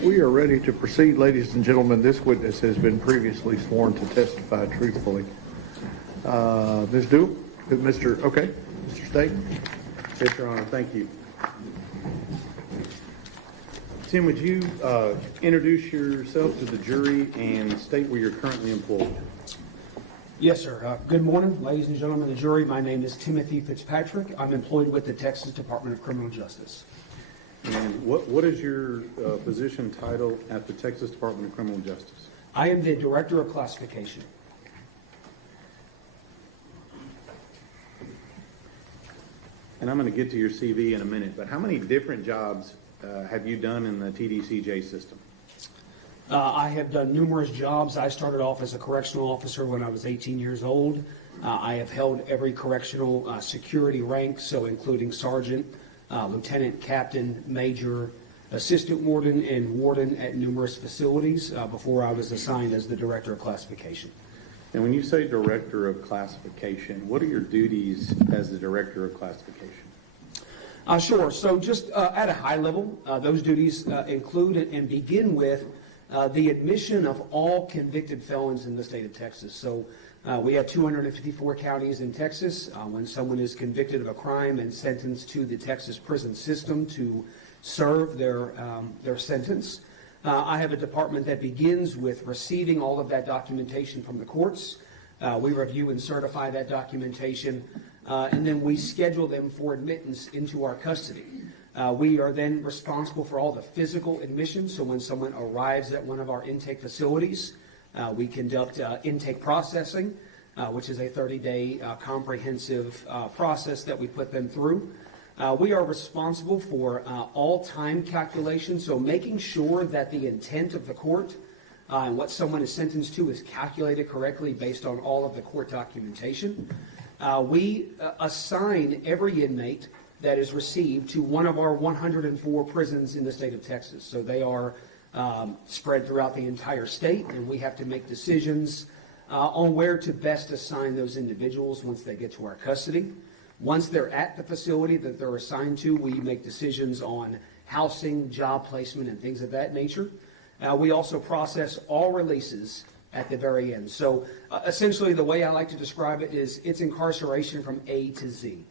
We are ready to proceed, ladies and gentlemen. This witness has been previously sworn to testify truthfully. Ms. Dool, Mr. State. Yes, Your Honor, thank you. Tim, would you introduce yourself to the jury and state where you're currently employed? Yes, sir. Good morning, ladies and gentlemen of the jury. My name is Timothy Fitzpatrick. I'm employed with the Texas Department of Criminal Justice. And what is your position title at the Texas Department of Criminal Justice? I am the Director of Classification. And I'm going to get to your CV in a minute, but how many different jobs have you done in the TDCJ system? I have done numerous jobs. I started off as a correctional officer when I was 18 years old. I have held every correctional security rank, so including sergeant, lieutenant, captain, major, assistant warden, and warden at numerous facilities before I was assigned as the Director of Classification. And when you say Director of Classification, what are your duties as the Director of Classification? Sure. So just at a high level, those duties include and begin with the admission of all convicted felons in the state of Texas. So we have 254 counties in Texas. When someone is convicted of a crime and sentenced to the Texas prison system to serve their sentence, I have a department that begins with receiving all of that documentation from the courts. We review and certify that documentation, and then we schedule them for admittance into our custody. We are then responsible for all the physical admissions. So when someone arrives at one of our intake facilities, we conduct intake processing, which is a 30-day comprehensive process that we put them through. We are responsible for all time calculations, so making sure that the intent of the court and what someone is sentenced to is calculated correctly based on all of the court documentation. We assign every inmate that is received to one of our 104 prisons in the state of Texas. So they are spread throughout the entire state, and we have to make decisions on where to best assign those individuals once they get to our custody. Once they're at the facility that they're assigned to, we make decisions on housing, job placement, and things of that nature. We also process all releases at the very end. So essentially the way I like to describe it is it's incarceration from A to Z.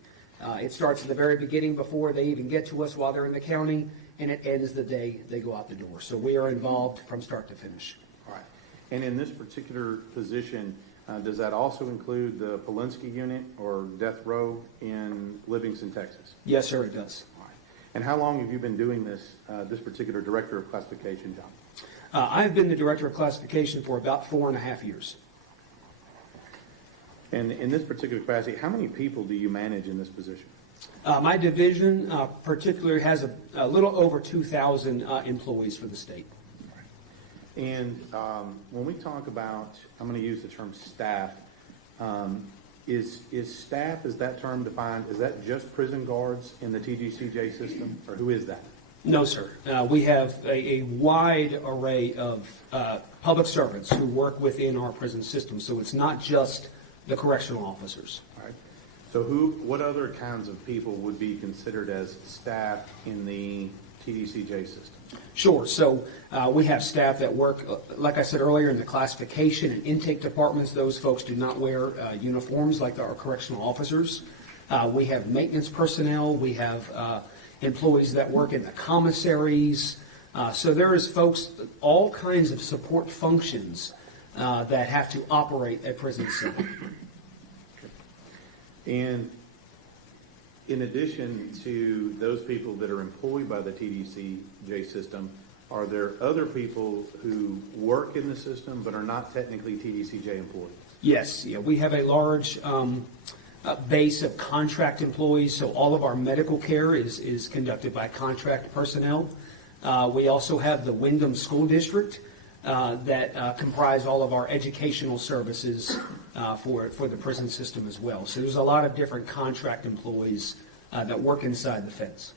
It starts at the very beginning before they even get to us while they're in the county, and it ends the day they go out the door. So we are involved from start to finish. All right. And in this particular position, does that also include the Polinsky unit or death row in Livingston, Texas? Yes, sir, it does. All right. And how long have you been doing this particular Director of Classification job? I've been the Director of Classification for about 4.5 years. And in this particular capacity, how many people do you manage in this position? My division particularly has a little over 2,000 employees for the state. And when we talk about, I'm going to use the term staff, is staff, is that term defined, is that just prison guards in the TDCJ system, or who is that? No, sir. We have a wide array of public servants who work within our prison system, so it's not just the correctional officers. All right. So what other kinds of people would be considered as staff in the TDCJ system? Sure. So we have staff that work, like I said earlier, in the classification and intake departments. Those folks do not wear uniforms like our correctional officers. We have maintenance personnel. We have employees that work in the commissaries. So there is folks, all kinds of support functions that have to operate at prison center. And in addition to those people that are employed by the TDCJ system, are there other people who work in the system but are not technically TDCJ employees? Yes, yeah, we have a large base of contract employees, so all of our medical care is conducted by contract personnel. We also have the Wyndham School District that comprise all of our educational services for the prison system as well. So there's a lot of different contract employees that work inside the fence.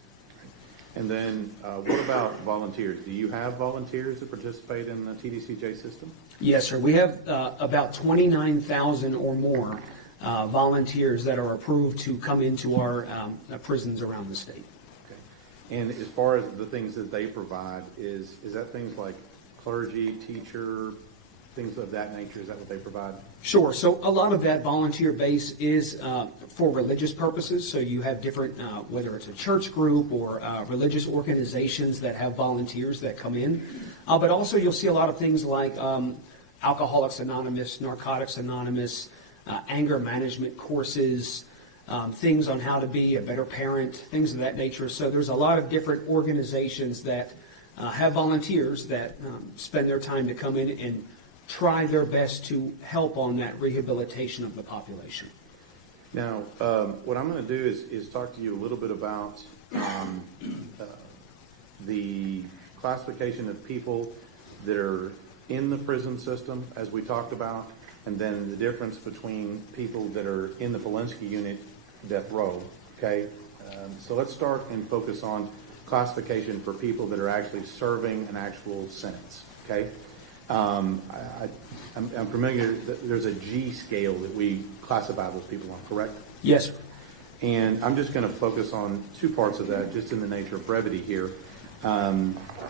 And then what about volunteers? Do you have volunteers that participate in the TDCJ system? Yes, sir. We have about 29,000 or more volunteers that are approved to come into our prisons around the state. Okay. And as far as the things that they provide, is that things like clergy, teacher, things of that nature? Is that what they provide? Sure. So a lot of that volunteer base is for religious purposes. So you have different, whether it's a church group or religious organizations that have volunteers that come in. But also you'll see a lot of things like Alcoholics Anonymous, Narcotics Anonymous, anger management courses, things on how to be a better parent, things of that nature. So there's a lot of different organizations that have volunteers that spend their time to come in and try their best to help on that rehabilitation of the population. Now, what I'm going to do is talk to you a little bit about the classification of people that are in the prison system, as we talked about, and then the difference between people that are in the Polinsky unit, death row, okay? So let's start and focus on classification for people that are actually serving an actual sentence, okay? I'm familiar that there's a G scale that we classify those people on, correct? Yes, sir. And I'm just going to focus on two parts of that, just in the nature of brevity here.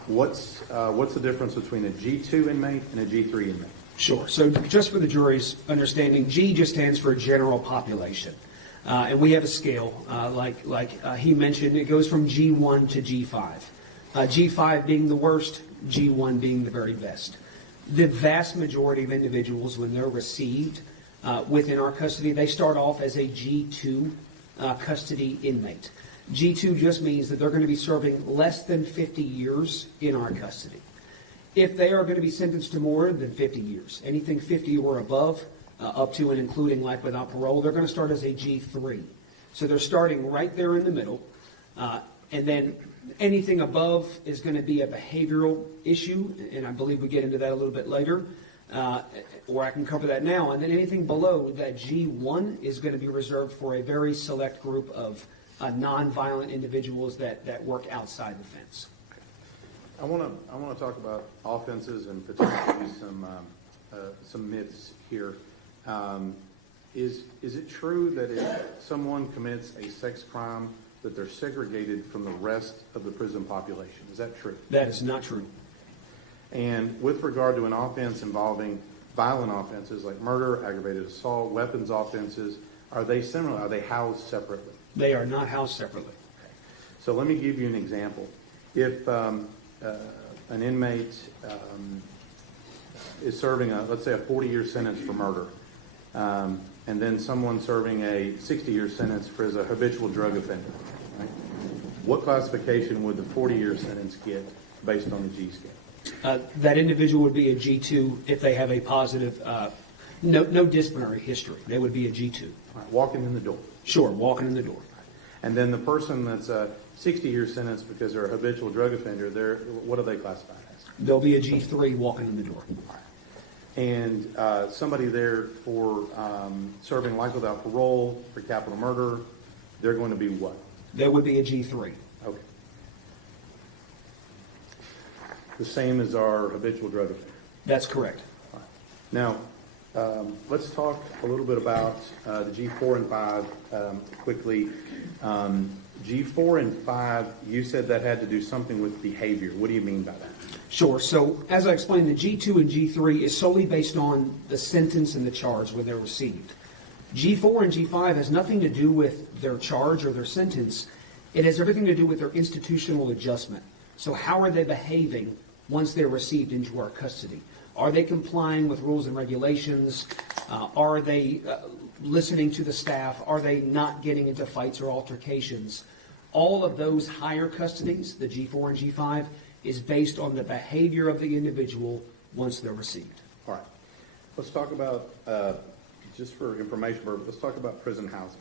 What's the difference between a G2 inmate and a G3 inmate? Sure. So just for the jury's understanding, G just stands for general population. And we have a scale, like he mentioned, it goes from G1 to G5. G5 being the worst, G1 being the very best. The vast majority of individuals, when they're received within our custody, they start off as a G2 custody inmate. G2 just means that they're going to be serving less than 50 years in our custody. If they are going to be sentenced to more than 50 years, anything 50 or above, up to and including life without parole, they're going to start as a G3. So they're starting right there in the middle. And then anything above is going to be a behavioral issue, and I believe we get into that a little bit later, or I can cover that now. And then anything below that G1 is going to be reserved for a very select group of non-violent individuals that work outside the fence. I want to talk about offenses and potentially some myths here. Is it true that if someone commits a sex crime that they're segregated from the rest of the prison population? Is that true? That is not true. And with regard to an offense involving violent offenses like murder, aggravated assault, weapons offenses, are they similar? Are they housed separately? They are not housed separately. So let me give you an example. If an inmate is serving, let's say, a 40-year sentence for murder, and then someone serving a 60-year sentence for as a habitual drug offender, right? What classification would the 40-year sentence get based on the G scale? That individual would be a G2 if they have a positive, no disciplinary history. They would be a G2. All right, walking in the door. Sure, walking in the door. And then the person that's a 60-year sentence because they're a habitual drug offender, what are they classified as? They'll be a G3 walking in the door. And somebody there for serving life without parole for capital murder, they're going to be what? They would be a G3. Okay. The same as our habitual drug offender. That's correct. All right. Now, let's talk a little bit about the G4 and 5 quickly. G4 and 5, you said that had to do something with behavior. What do you mean by that? Sure. So as I explained, the G2 and G3 is solely based on the sentence and the charge when they're received. G4 and G5 has nothing to do with their charge or their sentence. It has everything to do with their institutional adjustment. So how are they behaving once they're received into our custody? Are they complying with rules and regulations? Are they listening to the staff? Are they not getting into fights or altercations? All of those higher custodies, the G4 and G5, is based on the behavior of the individual once they're received. All right. Let's talk about, just for information purposes, let's talk about prison housing.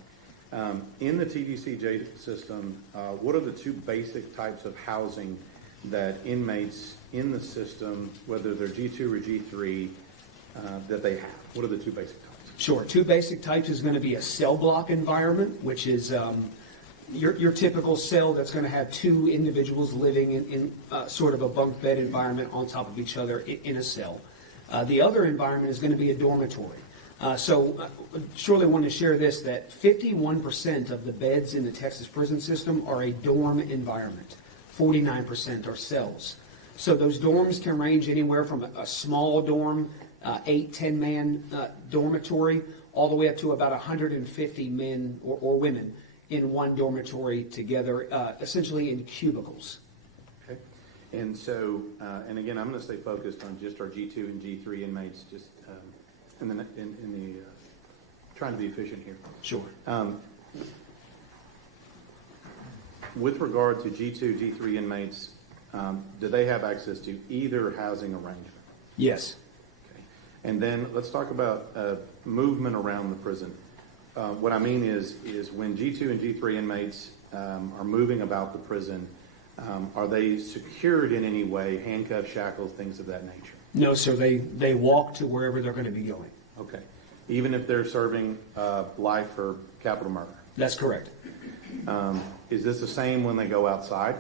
In the TDCJ system, what are the two basic types of housing that inmates in the system, whether they're G2 or G3, that they have? What are the two basic types? Sure. Two basic types is going to be a cell block environment, which is your typical cell that's going to have two individuals living in sort of a bunk bed environment on top of each other in a cell. The other environment is going to be a dormitory. So surely want to share this, that 51% of the beds in the Texas prison system are a dorm environment. 49% are cells. So those dorms can range anywhere from a small dorm, 8, 10-man dormitory, all the way up to about 150 men or women in one dormitory together, essentially in cubicles. Okay. And so, and again, I'm going to stay focused on just our G2 and G3 inmates, just in the trying to be efficient here. Sure. With regard to G2, G3 inmates, do they have access to either housing arrangement? Yes. Okay. And then let's talk about movement around the prison. What I mean is when G2 and G3 inmates are moving about the prison, are they secured in any way, handcuffs, shackles, things of that nature? No, sir. They walk to wherever they're going to be going. Okay. Even if they're serving life for capital murder? That's correct. Is this the same when they go outside?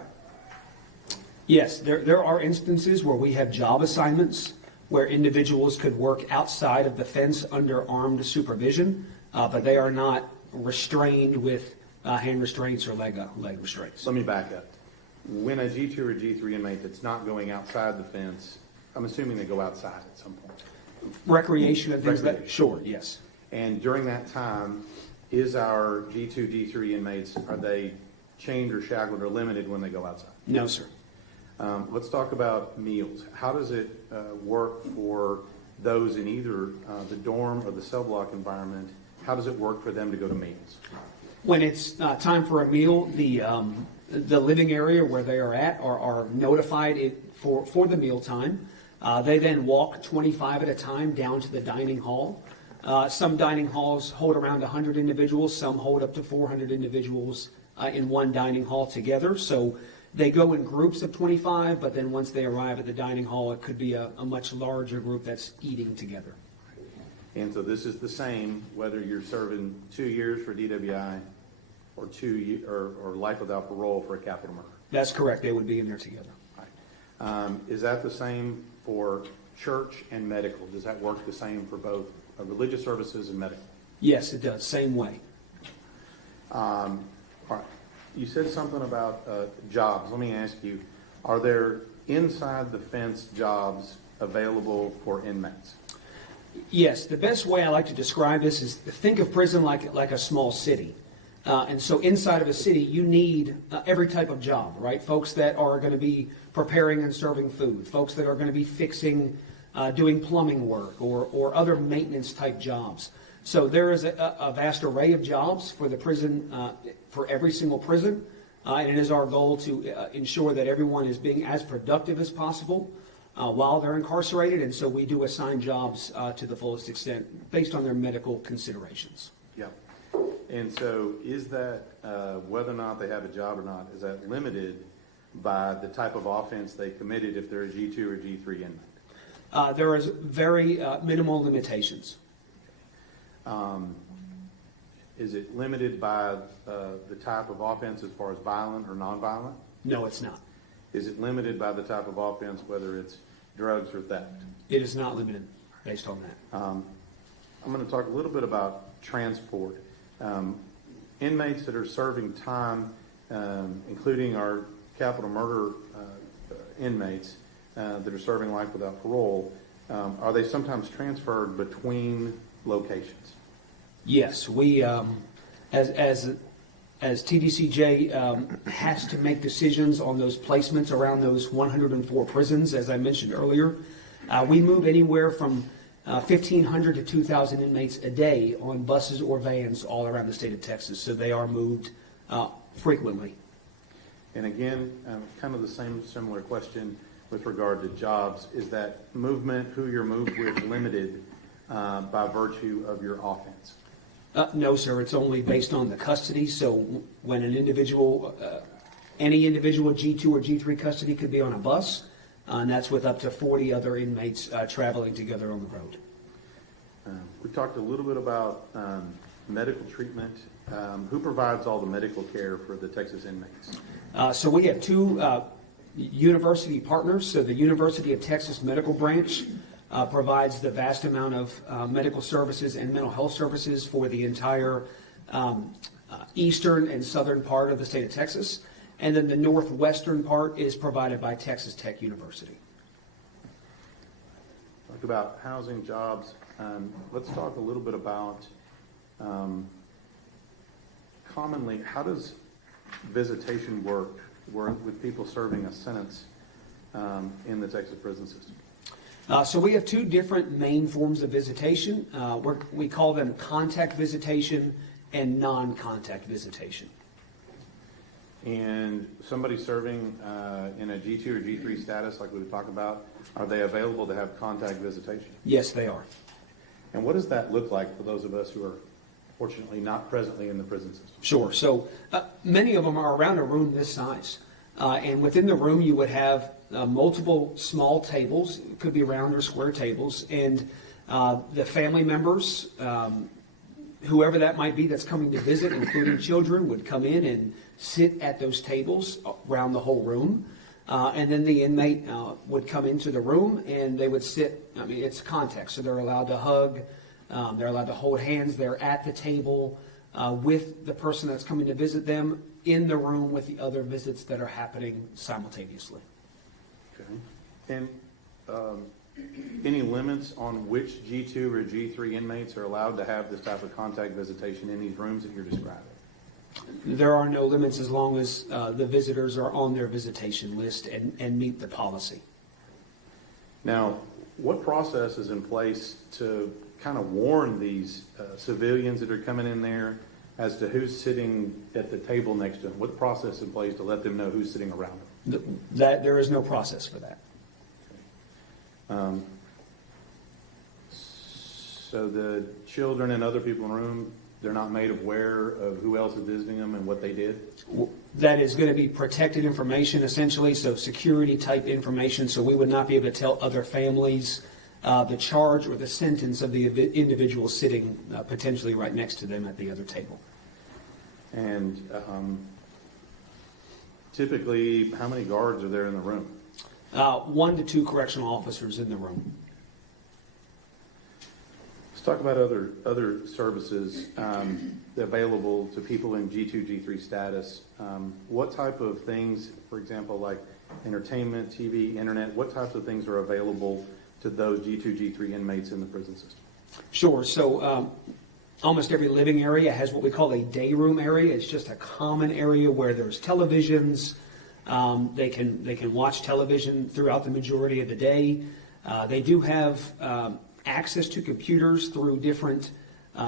Yes, there are instances where we have job assignments where individuals could work outside of the fence under armed supervision, but they are not restrained with hand restraints or leg restraints. Let me back up. When a G2 or G3 inmate that's not going outside the fence, I'm assuming they go outside at some point. Recreation and things Recreation. that, sure, yes. And during that time, is our G2, G3 inmates, are they chained or shackled or limited when they go outside? No, sir. Let's talk about meals. How does it work for those in either the dorm or the cell block environment? How does it work for them to go to meals? When it's time for a meal, the living area where they are at are notified for the meal time. They then walk 25 at a time down to the dining hall. Some dining halls hold around 100 individuals. Some hold up to 400 individuals in one dining hall together. So they go in groups of 25, but then once they arrive at the dining hall, it could be a much larger group that's eating together. And so this is the same whether you're serving 2 years for DWI or or life without parole for a capital murder. That's correct. They would be in there together. Right. Is that the same for church and medical? Does that work the same for both religious services and medical? Yes, it does. Same way. All right. You said something about jobs. Let me ask you, are there inside the fence jobs available for inmates? Yes, the best way I like to describe this is think of prison like a small city. And so inside of a city, you need every type of job, right? Folks that are going to be preparing and serving food, folks that are going to be fixing, doing plumbing work or other maintenance type jobs. So there is a vast array of jobs for the prison, for every single prison. And it is our goal to ensure that everyone is being as productive as possible while they're incarcerated. And so we do assign jobs to the fullest extent based on their medical considerations. Yeah. And so is that, whether or not they have a job or not, is that limited by the type of offense they committed if they're a G2 or G3 inmate? There is very minimal limitations. Is it limited by the type of offense as far as violent or nonviolent? No, it's not. Is it limited by the type of offense, whether it's drugs or theft? It is not limited based on that. I'm going to talk a little bit about transport. Inmates that are serving time, including our capital murder inmates that are serving life without parole, are they sometimes transferred between locations? Yes, we as TDCJ has to make decisions on those placements around those 104 prisons, as I mentioned earlier. We move anywhere from 1,500 to 2,000 inmates a day on buses or vans all around the state of Texas, so they are moved frequently. And again, kind of the similar question with regard to jobs. Is that movement, who you're moved with, limited by virtue of your offense? No, sir. It's only based on the custody. So when an individual, any individual G2 or G3 custody could be on a bus, and that's with up to 40 other inmates traveling together on the road. We talked a little bit about medical treatment. Who provides all the medical care for the Texas inmates? So we have two university partners. So the University of Texas Medical Branch provides the vast amount of medical services and mental health services for the entire eastern and southern part of the state of Texas. and then the northwestern part is provided by Texas Tech University. Talk about housing, jobs. Let's talk a little bit about commonly, how does visitation work with people serving a sentence in the Texas prison system? So we have two different main forms of visitation. We call them contact visitation and non-contact visitation. And somebody serving in a G2 or G3 status, like we talked about, are they available to have contact visitation? Yes, they are. And what does that look like for those of us who are fortunately not presently in the prison system? Sure. So many of them are around a room this size. And within the room, you would have multiple small tables. It could be round or square tables. And the family members, whoever that might be that's coming to visit, including children, would come in and sit at those tables around the whole room. And then the inmate would come into the room and they would sit. I mean, it's context. So they're allowed to hug. They're allowed to hold hands. They're at the table with the person that's coming to visit them in the room with the other visits that are happening simultaneously. Okay. And any limits on which G2 or G3 inmates are allowed to have this type of contact visitation in these rooms that you're describing? There are no limits as long as the visitors are on their visitation list and meet the policy. Now, what process is in place to kind of warn these civilians that are coming in there as to who's sitting at the table next to them? What process in place to let them know who's sitting around them? There is no process for that. So the children and other people in the room, they're not made aware of who else is visiting them and what they did? That is going to be protected information, essentially, so security type information, so we would not be able to tell other families the charge or the sentence of the individual sitting potentially right next to them at the other table. And typically, how many guards are there in the room? 1 to 2 correctional officers in the room. Let's talk about other services available to people in G2, G3 status. What type of things, for example, like entertainment, TV, internet, what types of things are available to those G2, G3 inmates in the prison system? Sure. So almost every living area has what we call a day room area. It's just a common area where there's televisions. They can watch television throughout the majority of the day. They do have access to computers through different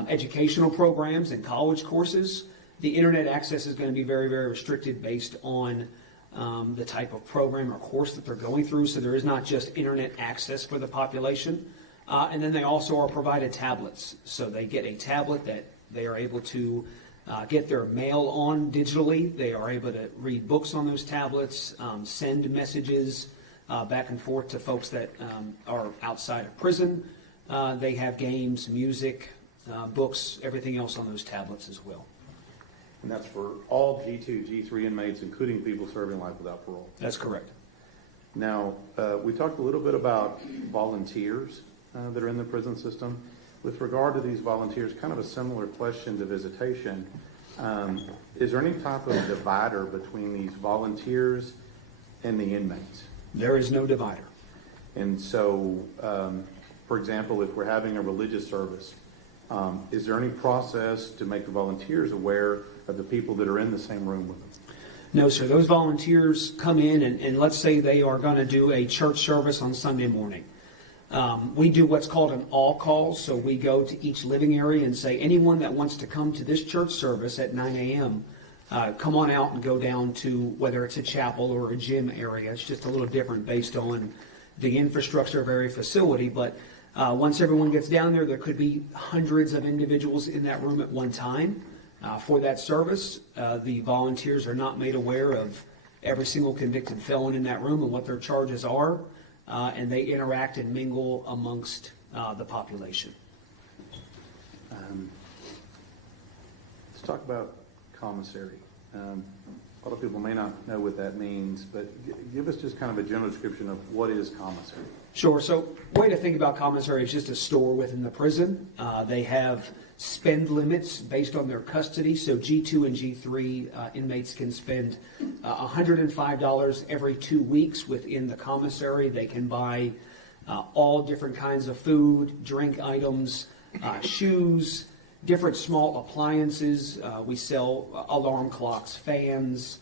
educational programs and college courses. The internet access is going to be very, very restricted based on the type of program or course that they're going through. So there is not just internet access for the population. And then they also are provided tablets. So they get a tablet that they are able to get their mail on digitally. They are able to read books on those tablets, send messages back and forth to folks that are outside of prison. They have games, music, books, everything else on those tablets as well. And that's for all G2, G3 inmates, including people serving life without parole? That's correct. Now, we talked a little bit about volunteers that are in the prison system. With regard to these volunteers, kind of a similar question to visitation. Is there any type of divider between these volunteers and the inmates? There is no divider. And so, for example, if we're having a religious service, is there any process to make the volunteers aware of the people that are in the same room with them? No, sir. Those volunteers come in and let's say they are going to do a church service on Sunday morning. We do what's called an all call, so we go to each living area and say, anyone that wants to come to this church service at 9 a.m., come on out and go down to whether it's a chapel or a gym area. It's just a little different based on the infrastructure of every facility, but once everyone gets down there, there could be hundreds of individuals in that room at one time. For that service, the volunteers are not made aware of every single convicted felon in that room and what their charges are. And they interact and mingle amongst the population. Let's talk about commissary. A lot of people may not know what that means, but give us just kind of a general description of what is commissary. Sure. So, way to think about commissary is just a store within the prison. They have spend limits based on their custody. So G2 and G3 inmates can spend $105 every 2 weeks within the commissary. They can buy all different kinds of food, drink items, shoes, different small appliances. We sell alarm clocks, fans,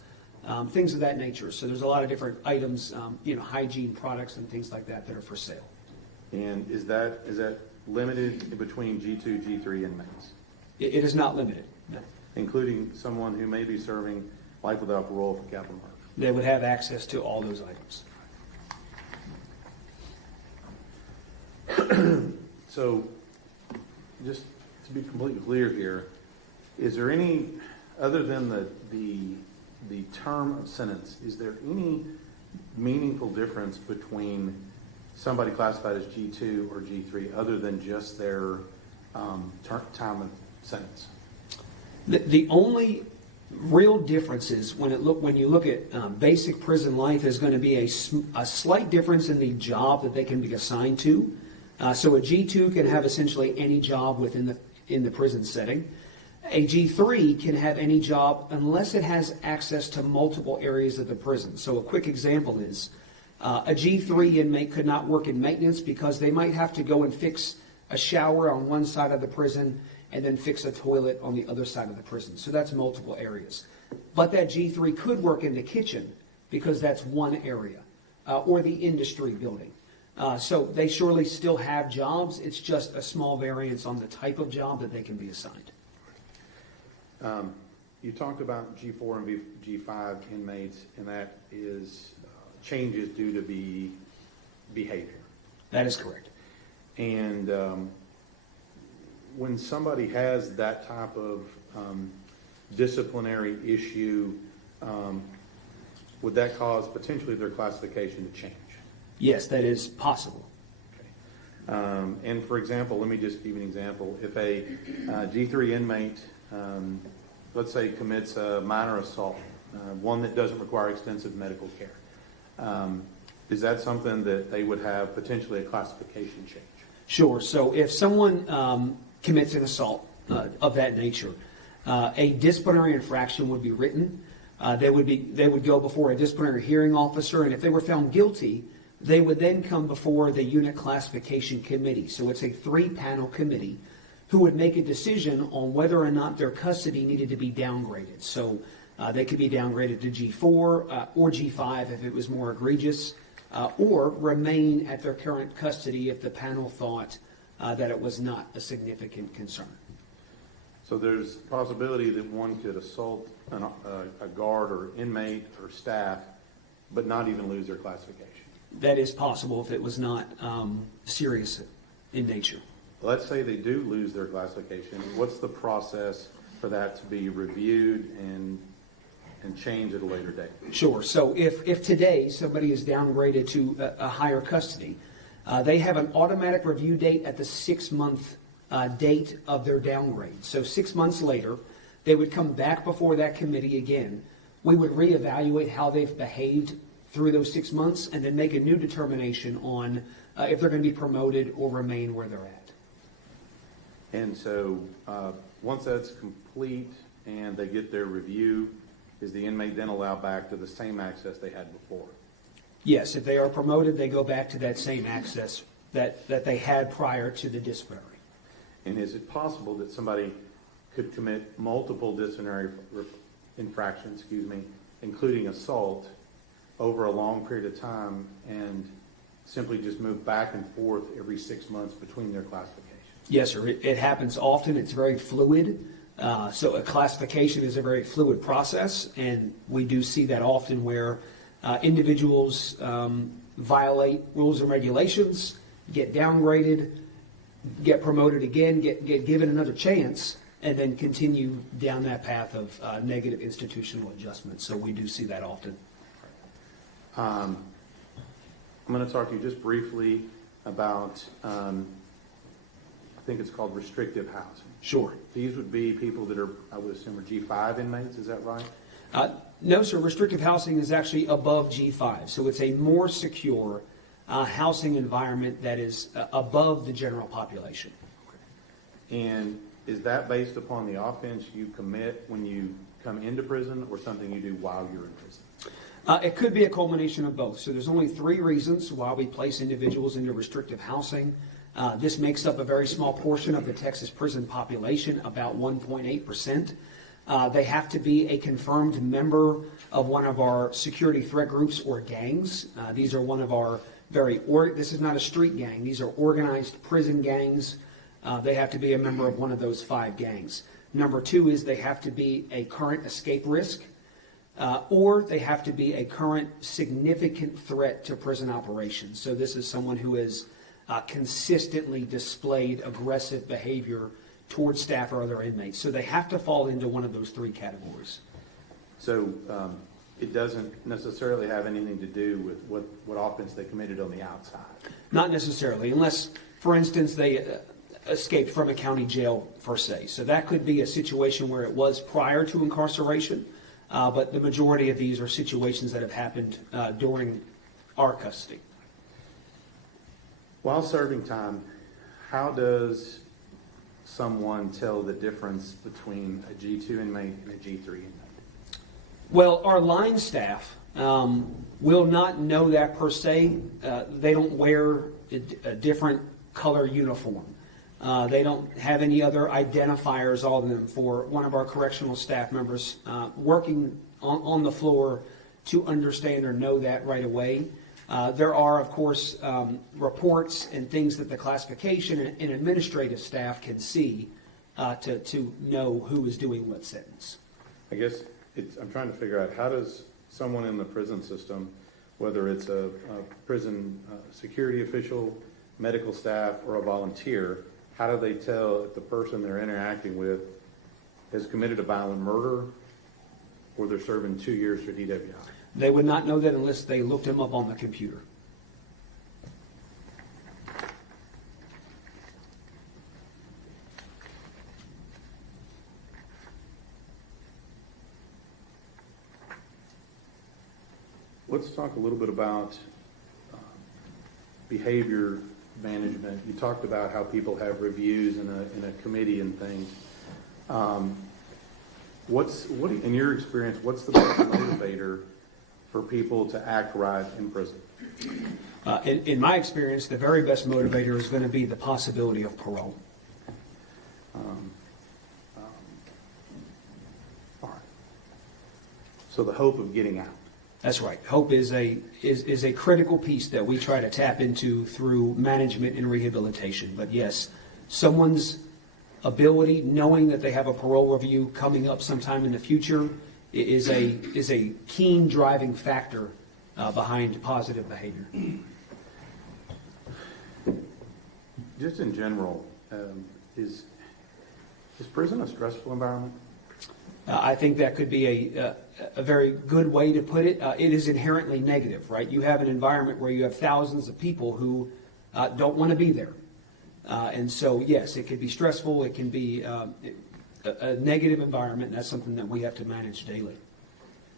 things of that nature. So there's a lot of different items, hygiene products and things like that are for sale. And is that limited between G2, G3 inmates? It is not limited, no. Including someone who may be serving life without parole for capital murder? They would have access to all those items. So, just to be completely clear here, is there any, other than the term of sentence, is there any meaningful difference between somebody classified as G2 or G3 other than just their time of sentence? The only real difference is when you look at basic prison life is going to be a slight difference in the job that they can be assigned to. So a G2 can have essentially any job within the prison setting. A G3 can have any job unless it has access to multiple areas of the prison. So a quick example is a G3 inmate could not work in maintenance because they might have to go and fix a shower on one side of the prison and then fix a toilet on the other side of the prison. So that's multiple areas. But that G3 could work in the kitchen because that's one area, or the industry building. So they surely still have jobs. It's just a small variance on the type of job that they can be assigned. You talked about G4 and G5 inmates, and that is changes due to behavior. That is correct. And when somebody has that type of disciplinary issue, would that cause potentially their classification to change? Yes, that is possible. And for example, let me just give you an example. If a G3 inmate, let's say, commits a minor assault, one that doesn't require extensive medical care, is that something that they would have potentially a classification change? Sure. So if someone commits an assault of that nature, a disciplinary infraction would be written. They would go before a disciplinary hearing officer, and if they were found guilty, they would then come before the unit classification committee. So it's a 3-panel committee who would make a decision on whether or not their custody needed to be downgraded. So they could be downgraded to G4 or G5 if it was more egregious, or remain at their current custody if the panel thought that it was not a significant concern. So there's possibility that one could assault a guard or inmate or staff, but not even lose their classification. That is possible if it was not serious in nature. Let's say they do lose their classification. What's the process for that to be reviewed and change at a later date? Sure. So if today somebody is downgraded to a higher custody, they have an automatic review date at the 6-month date of their downgrade. So 6 months later, they would come back before that committee again. We would reevaluate how they've behaved through those 6 months and then make a new determination on if they're going to be promoted or remain where they're at. And so once that's complete and they get their review, is the inmate then allowed back to the same access they had before? Yes, if they are promoted, they go back to that same access that they had prior to the disciplinary. And is it possible that somebody could commit multiple disciplinary infractions, including assault, over a long period of time and simply just move back and forth every 6 months between their classifications? Yes, sir. It happens often. It's very fluid. So a classification is a very fluid process, and we do see that often where individuals violate rules and regulations, get downgraded, get promoted again, get given another chance, and then continue down that path of negative institutional adjustment. So we do see that often. I'm going to talk to you just briefly about, I think it's called restrictive housing. Sure. These would be people that are, I would assume, are G5 inmates, is that right? No, sir. Restrictive housing is actually above G5, so it's a more secure housing environment that is above the general population. And is that based upon the offense you commit when you come into prison or something you do while you're in prison? It could be a culmination of both. So there's only 3 reasons why we place individuals into restrictive housing. This makes up a very small portion of the Texas prison population, about 1.8%. They have to be a confirmed member of one of our security threat groups or gangs. These are one of our this is not a street gang. These are organized prison gangs. They have to be a member of one of those 5 gangs. Number 2 is they have to be a current escape risk, or they have to be a current significant threat to prison operations. So this is someone who has consistently displayed aggressive behavior towards staff or other inmates. So they have to fall into one of those 3 categories. So it doesn't necessarily have anything to do with what offense they committed on the outside? Not necessarily, unless, for instance, they escaped from a county jail, per se. So that could be a situation where it was prior to incarceration, but the majority of these are situations that have happened during our custody. While serving time, how does someone tell the difference between a G2 inmate and a G3 inmate? Well, our line staff will not know that per se. They don't wear a different color uniform. They don't have any other identifiers other than for one of our correctional staff members working on the floor to understand or know that right away. There are, of course, reports and things that the classification and administrative staff can see to know who is doing what sentence. I guess I'm trying to figure out, how does someone in the prison system, whether it's a prison security official, medical staff, or a volunteer, how do they tell if the person they're interacting with has committed a violent murder or they're serving 2 years for DWI? They would not know that unless they looked him up on the computer. Let's talk a little bit about behavior management. You talked about how people have reviews in a committee and things. In your experience, what's the best motivator for people to act right in prison? In my experience, the very best motivator is going to be the possibility of parole. All right. So the hope of getting out. That's right. Hope is a critical piece that we try to tap into through management and rehabilitation. But yes, someone's ability, knowing that they have a parole review coming up sometime in the future, is a keen driving factor behind positive behavior. Just in general, is prison a stressful environment? I think that could be a very good way to put it. It is inherently negative, right? You have an environment where you have thousands of people who don't want to be there. And so, yes, it can be stressful. It can be a negative environment, and that's something that we have to manage daily.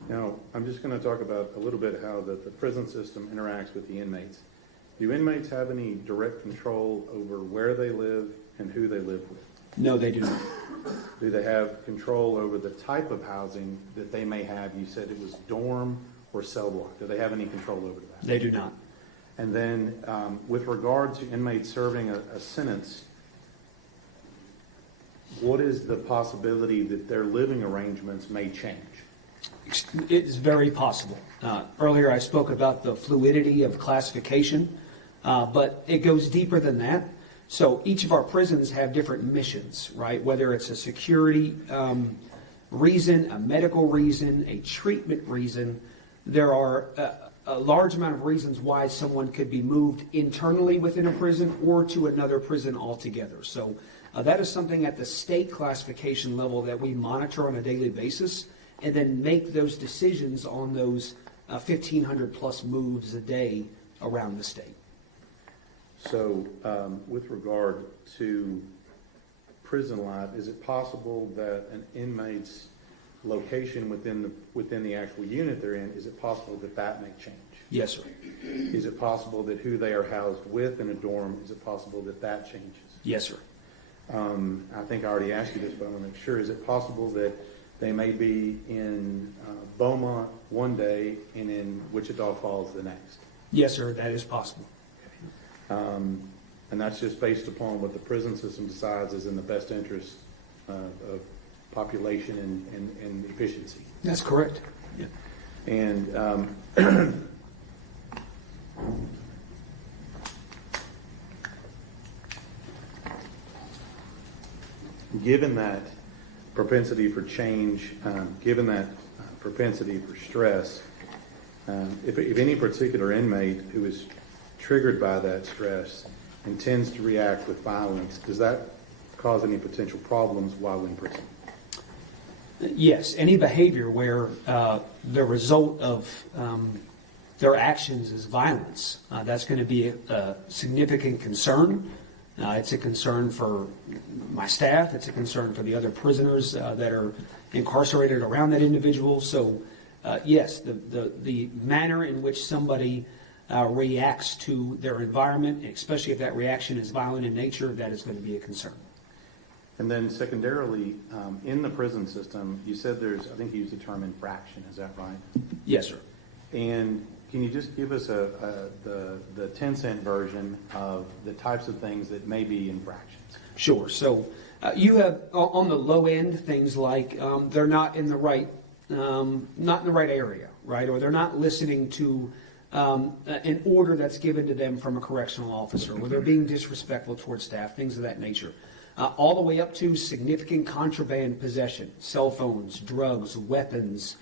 Now, I'm just going to talk about a little bit how the prison system interacts with the inmates. Do inmates have any direct control over where they live and who they live with? No, they do not. Do they have control over the type of housing that they may have? You said it was dorm or cell block. Do they have any control over that? They do not. And then with regard to inmates serving a sentence, what is the possibility that their living arrangements may change? It is very possible. Earlier I spoke about the fluidity of classification, but it goes deeper than that. So each of our prisons have different missions, right? Whether it's a security reason, a medical reason, a treatment reason, there are a large amount of reasons why someone could be moved internally within a prison or to another prison altogether. So that is something at the state classification level that we monitor on a daily basis and then make those decisions on those 1,500 plus moves a day around the state. So with regard to prison life, is it possible that an inmate's location within the actual unit they're in, is it possible that that may change? Yes, sir. Is it possible that who they are housed with in a dorm, is it possible that that changes? Yes, sir. I think I already asked you this, but I want to make sure. Is it possible that they may be in Beaumont one day and in Wichita Falls the next? Yes, sir, that is possible. And that's just based upon what the prison system decides is in the best interest of population and efficiency. That's correct. Yeah. And given that propensity for change, given that propensity for stress, if any particular inmate who is triggered by that stress and tends to react with violence, does that cause any potential problems while in prison? Yes, any behavior where the result of their actions is violence, that's going to be a significant concern. It's a concern for my staff. It's a concern for the other prisoners that are incarcerated around that individual. So, yes, the manner in which somebody reacts to their environment, especially if that reaction is violent in nature, that is going to be a concern. And then secondarily, in the prison system, you said there's, I think you used the term infraction, is that right? Yes, sir. And can you just give us the 10-cent version of the types of things that may be infractions? Sure. So you have on the low end things like they're not in the right area, right? Or they're not listening to an order that's given to them from a correctional officer, or they're being disrespectful towards staff, things of that nature. All the way up to significant contraband possession, cell phones, drugs, weapons,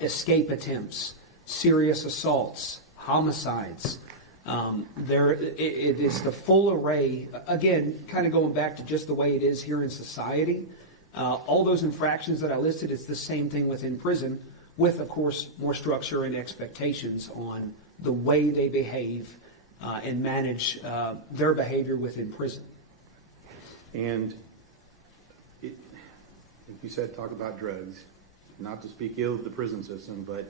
escape attempts, serious assaults, homicides. It is the full array, again, kind of going back to just the way it is here in society. All those infractions that I listed, it's the same thing within prison, with, of course, more structure and expectations on the way they behave and manage their behavior within prison. And like you said, talk about drugs, not to speak ill of the prison system, but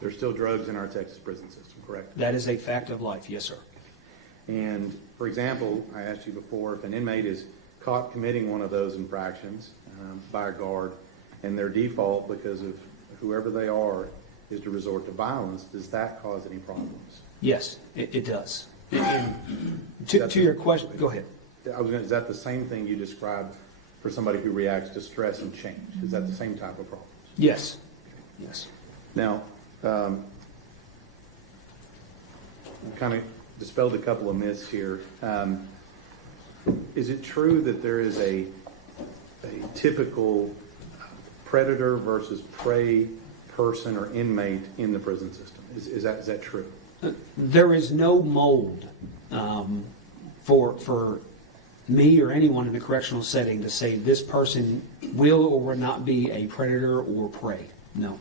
there's still drugs in our Texas prison system, correct? That is a fact of life, yes, sir. And, for example, I asked you before, if an inmate is caught committing one of those infractions by a guard, and their default, because of whoever they are, is to resort to violence, does that cause any problems? Yes, it does. And to your question, go ahead. Is that the same thing you described for somebody who reacts to stress and change? Is that the same type of problem? Yes. Yes. Now, kind of dispelled a couple of myths here. Is it true that there is a typical predator versus prey person or inmate in the prison system? Is that true? There is no mold for me or anyone in the correctional setting to say this person will or will not be a predator or prey. No.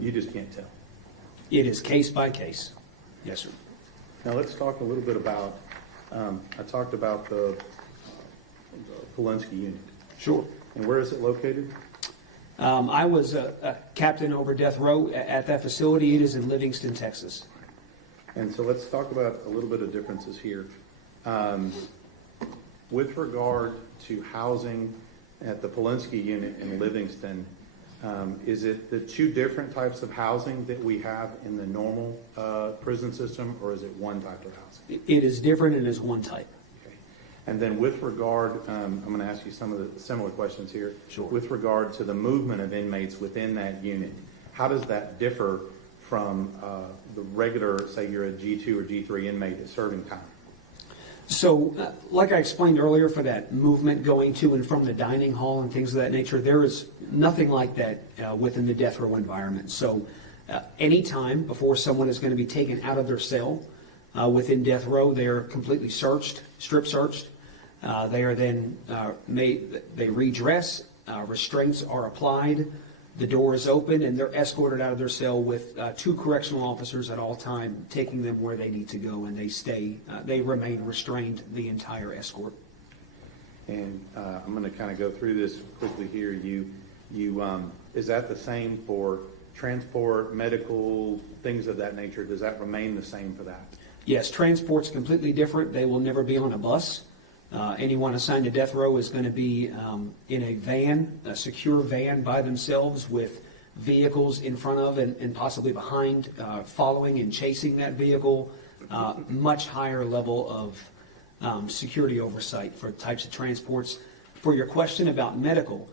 You just can't tell. It is case by case. Yes, sir. Now let's talk a little bit about, I talked about the Polinsky unit. Sure. And where is it located? I was a captain over death row at that facility. It is in Livingston, Texas. And so let's talk about a little bit of differences here. With regard to housing at the Polinsky unit in Livingston, is it the two different types of housing that we have in the normal prison system, or is it one type of housing? It is different and is one type. Okay. And then with regard, I'm going to ask you some of the similar questions here. Sure. With regard to the movement of inmates within that unit, how does that differ from the regular, say you're a G2 or G3 inmate that's serving time? So, like I explained earlier, for that movement going to and from the dining hall and things of that nature, there is nothing like that within the death row environment. So, any time before someone is going to be taken out of their cell within death row, they are completely searched, strip searched. They are then they redress, restraints are applied, the door is open, and they're escorted out of their cell with two correctional officers at all time, taking them where they need to go, and they remain restrained the entire escort. And I'm going to kind of go through this quickly here. Is that the same for transport, medical, things of that nature? Does that remain the same for that? Yes, transport's completely different. They will never be on a bus. Anyone assigned to death row is going to be in a van, a secure van by themselves with vehicles in front of and possibly behind, following and chasing that vehicle. Much higher level of security oversight for types of transports. For your question about medical,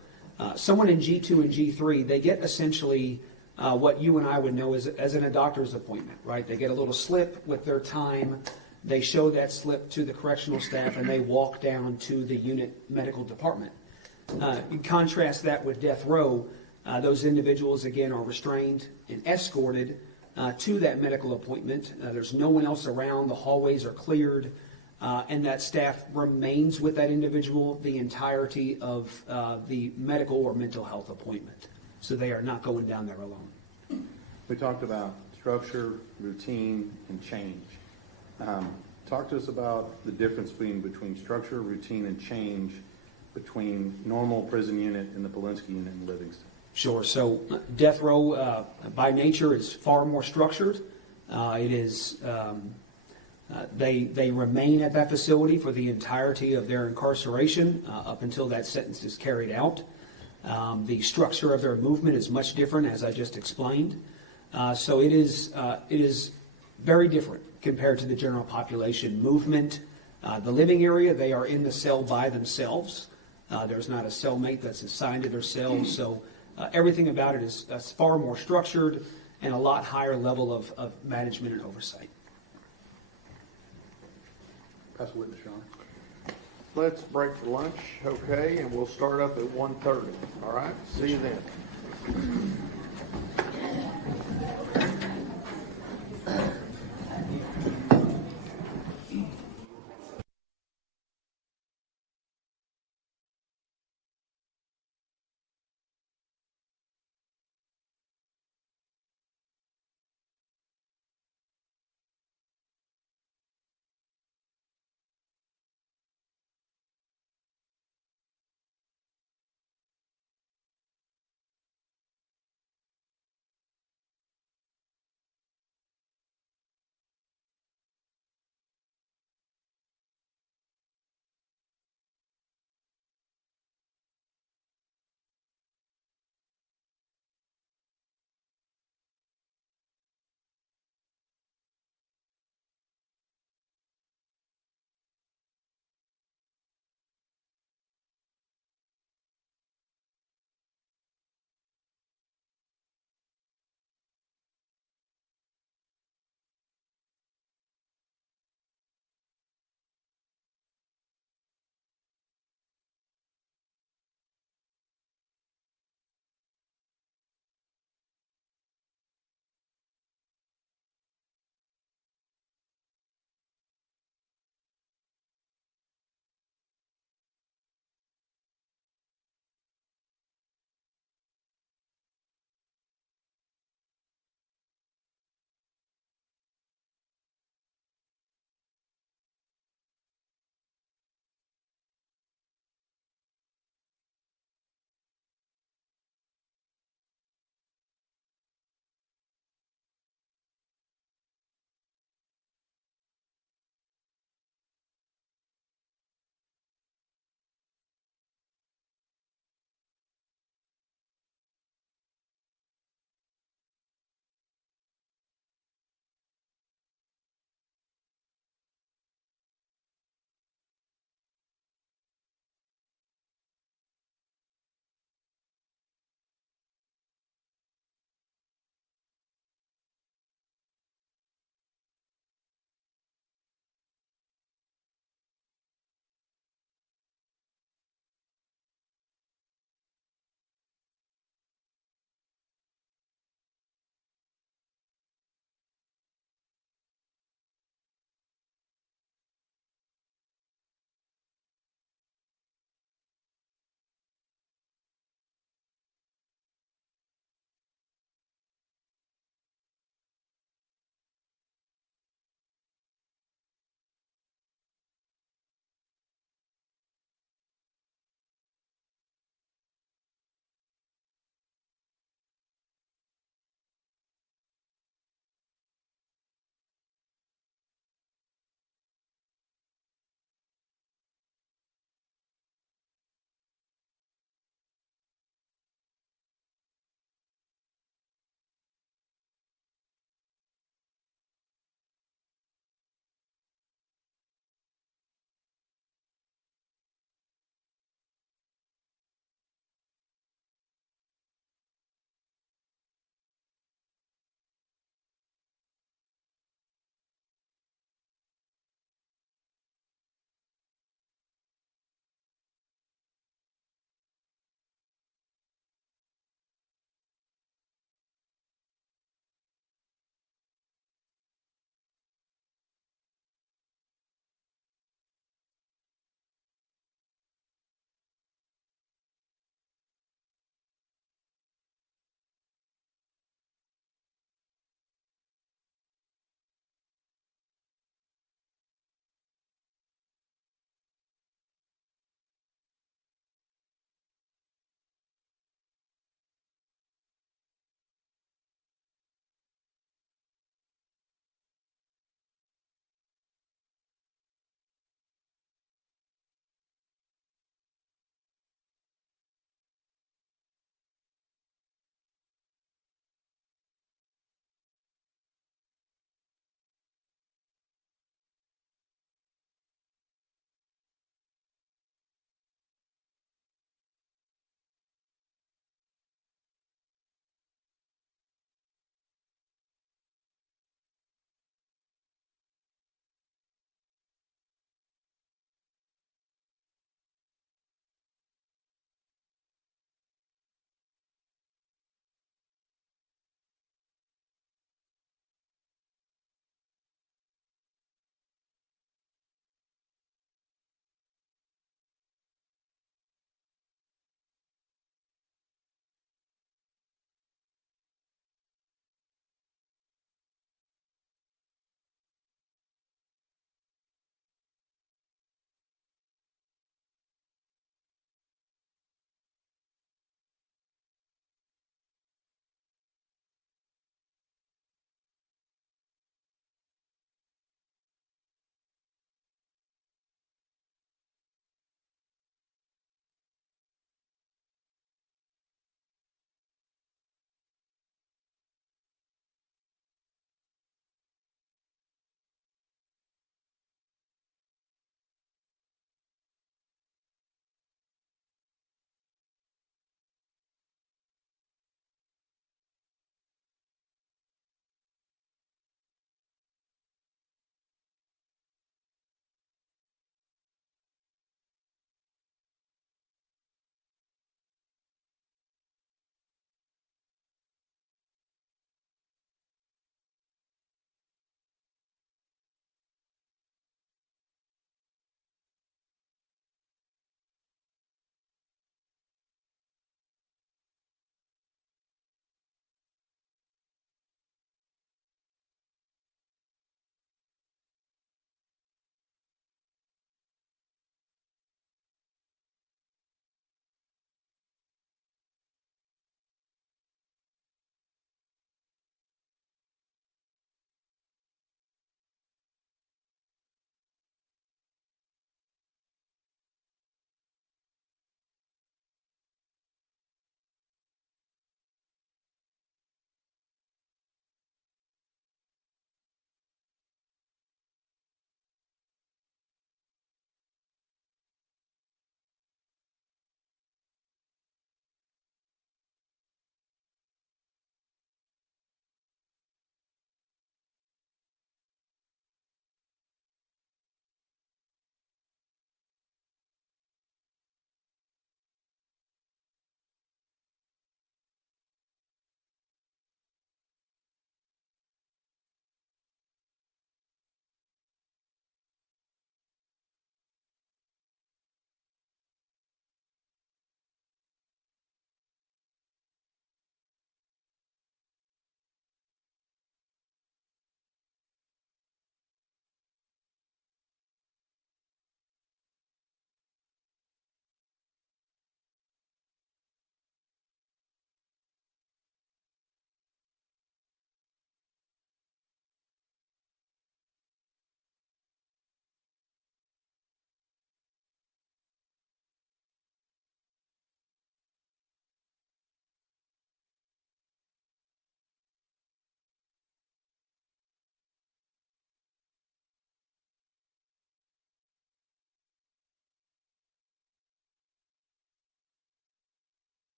someone in G2 and G3, they get essentially what you and I would know as in a doctor's appointment, right? They get a little slip with their time. They show that slip to the correctional staff, and they walk down to the unit medical department. You contrast that with death row. Those individuals, again, are restrained and escorted to that medical appointment. There's no one else around. The hallways are cleared, and that staff remains with that individual the entirety of the medical or mental health appointment. So they are not going down there alone. We talked about structure, routine, and change. Talk to us about the difference between structure, routine, and change between normal prison unit and the Polinsky unit in Livingston. Sure. So death row, by nature, is far more structured. It is they remain at that facility for the entirety of their incarceration up until that sentence is carried out. The structure of their movement is much different, as I just explained. So it is very different compared to the general population movement. The living area, they are in the cell by themselves. There's not a cellmate that's assigned to their cell. So everything about it is far more structured and a lot higher level of management and oversight. Pass the witness, Your Honor. Let's break for lunch, okay, and we'll start up at 1:30. All right, see you then.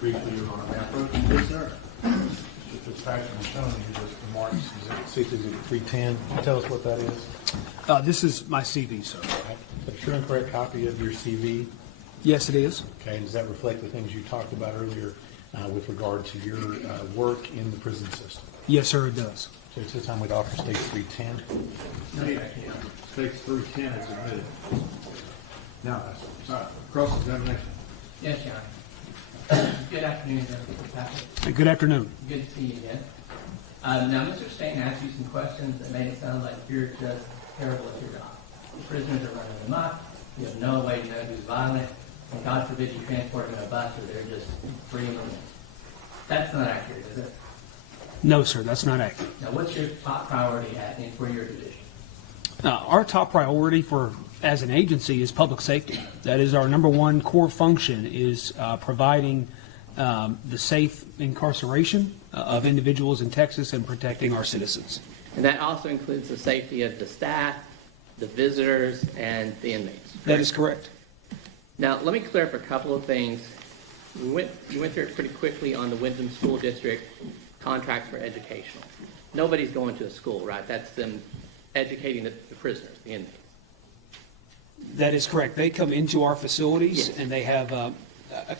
briefly, Your Honor, may I approach? Yes, sir. Mr. Fitzpatrick, I'm showing you this remarks, Exhibit 310. Can you tell us what that is? This is my CV, sir. A true and correct copy of your CV. Yes, it is. Okay, does that reflect the things you talked about earlier with regard to your work in the prison system? Yes, sir, it does. So at this time, we'd offer State 310. State 310 is admitted. Now, cross-examination. Yes, Your Honor. Good afternoon, Mr. Fitzpatrick. Good afternoon. Good to see you again. Now, Mr. Stain asked you some questions that made it sound like you're just terrible at your job. The prisoners are running amok. You have no way to know who's violent. And God forbid you transport them in a bus or they're just free and roaming. That's not accurate, is it? No, sir, that's not accurate. Now, what's your top priority for your division? Our top priority as an agency is public safety. That is our number one core function, is providing the safe incarceration of individuals in Texas and protecting our citizens. And that also includes the safety of the staff, the visitors, and the inmates. That is correct. Now, let me clear up a couple of things. You went through it pretty quickly on the Wyndham School District contracts for educational. Nobody's going to a school, right? That's them educating the prisoners, the inmates. That is correct. They come into our facilities, Yes. and they have a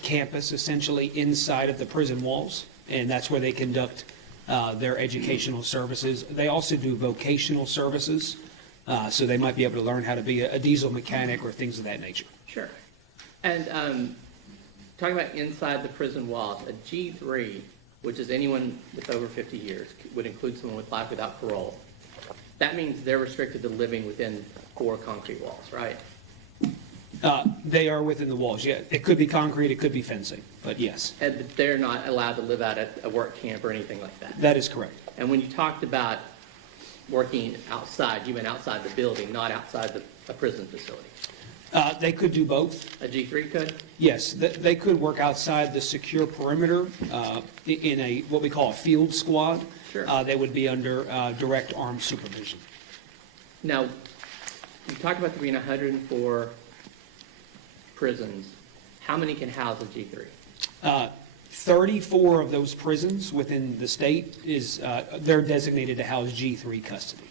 campus essentially inside of the prison walls, and that's where they conduct their educational services. They also do vocational services, so they might be able to learn how to be a diesel mechanic or things of that nature. Sure. And talking about inside the prison walls, a G3, which is anyone with over 50 years, would include someone with life without parole. That means they're restricted to living within 4 concrete walls, right? They are within the walls, yeah. It could be concrete, it could be fencing, but yes. And they're not allowed to live out at a work camp or anything like that. That is correct. And when you talked about working outside, you meant outside the building, not outside a prison facility. They could do both. A G3 could? Yes, they could work outside the secure perimeter in what we call a field squad. Sure. They would be under direct armed supervision. Now, you talked about there being 104 prisons. How many can house a G3? 34 of those prisons within the state they're designated to house G3 custody.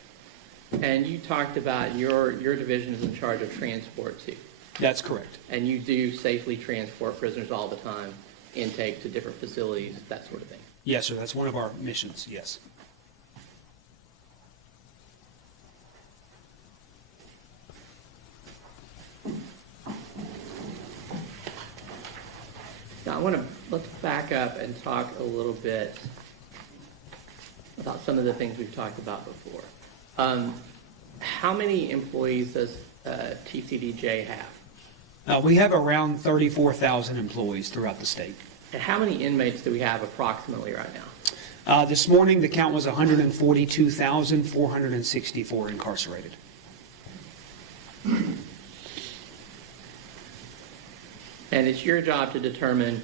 And you talked about your division is in charge of transport too. That's correct. And you do safely transport prisoners all the time, intake to different facilities, that sort of thing. Yes, sir. That's one of our missions, yes. Now, let's back up and talk a little bit about some of the things we've talked about before. How many employees does TCDJ have? We have around 34,000 employees throughout the state. And how many inmates do we have approximately right now? This morning, the count was 142,464 incarcerated. And it's your job to determine,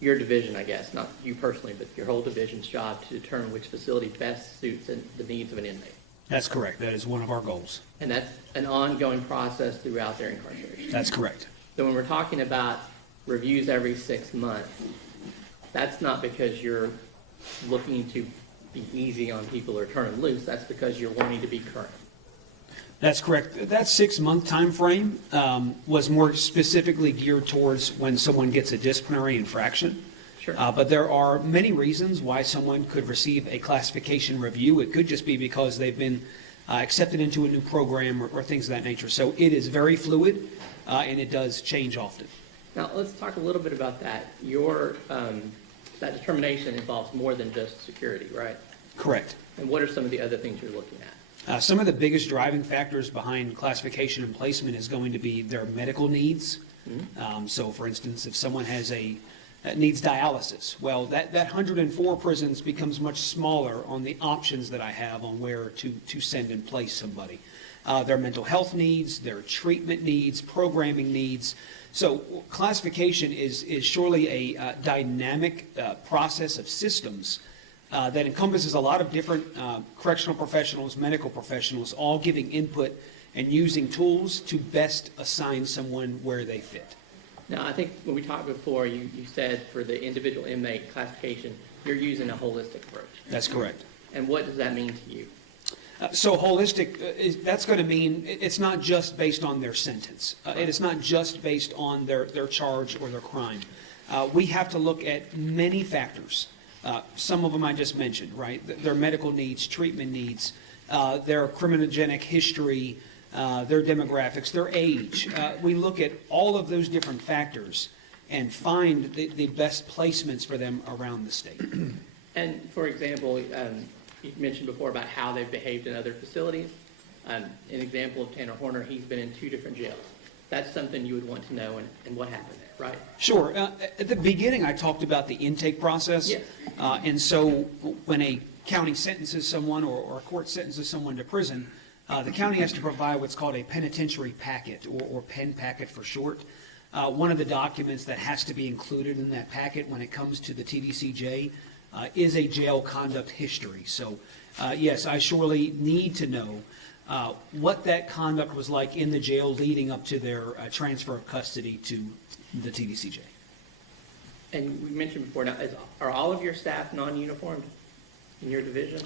your division, I guess, not you personally, but your whole division's job to determine which facility best suits the needs of an inmate. That's correct. That is one of our goals. And that's an ongoing process throughout their incarceration. That's correct. So when we're talking about reviews every 6 months, that's not because you're looking to be easy on people or turn them loose. That's because you're wanting to be current. That's correct. That 6-month time frame was more specifically geared towards when someone gets a disciplinary infraction. Sure. But there are many reasons why someone could receive a classification review. It could just be because they've been accepted into a new program or things of that nature. So it is very fluid, and it does change often. Now, let's talk a little bit about that. That determination involves more than just security, right? Correct. And what are some of the other things you're looking at? Some of the biggest driving factors behind classification and placement is going to be their medical needs. Mm-hmm. So, for instance, if someone needs dialysis, well, that 104 prisons becomes much smaller on the options that I have on where to send and place somebody. Their mental health needs, their treatment needs, programming needs. So classification is surely a dynamic process of systems that encompasses a lot of different correctional professionals, medical professionals, all giving input and using tools to best assign someone where they fit. Now, I think when we talked before, you said for the individual inmate classification, you're using a holistic approach. That's correct. And what does that mean to you? So holistic, that's going to mean it's not just based on their sentence. It is not just based on their charge or their crime. We have to look at many factors. Some of them I just mentioned, right? Their medical needs, treatment needs, their criminogenic history, their demographics, their age. We look at all of those different factors and find the best placements for them around the state. And for example, you mentioned before about how they've behaved in other facilities. An example of Tanner Horner, he's been in 2 different jails. That's something you would want to know and what happened there, right? Sure. At the beginning, I talked about the intake process. Yes. And so when a county sentences someone or a court sentences someone to prison, the county has to provide what's called a penitentiary packet, or PEN packet for short. One of the documents that has to be included in that packet when it comes to the TDCJ is a jail conduct history. So, yes, I surely need to know what that conduct was like in the jail leading up to their transfer of custody to the TDCJ. And we mentioned before, now, are all of your staff non-uniformed in your division?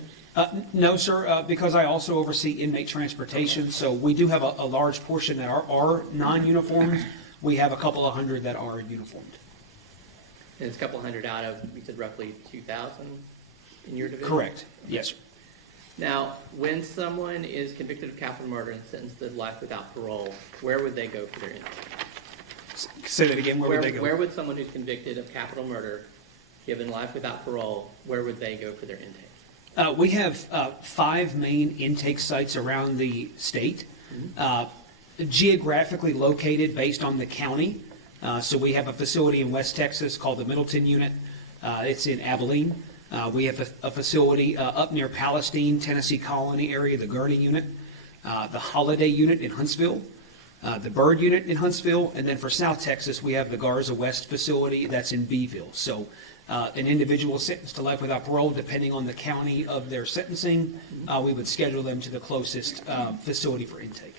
No, sir, because I also oversee inmate transportation, so we do have a large portion that are non-uniformed. We have a couple of hundred that are uniformed. And it's a couple hundred out of, you said roughly 2,000 in your division? Correct. Yes, sir. Now, when someone is convicted of capital murder and sentenced to life without parole, where would they go for their intake? Say that again. Where would they go? Where would someone who's convicted of capital murder, given life without parole, where would they go for their intake? We have 5 main intake sites around the state, geographically located based on the county. So we have a facility in West Texas called the Middleton Unit. It's in Abilene. We have a facility up near Palestine, Tennessee Colony area, the Gurney Unit, the Holiday Unit in Huntsville, the Byrd Unit in Huntsville, and then for South Texas, we have the Garza West facility that's in Beeville. So an individual sentenced to life without parole, depending on the county of their sentencing, we would schedule them to the closest facility for intake.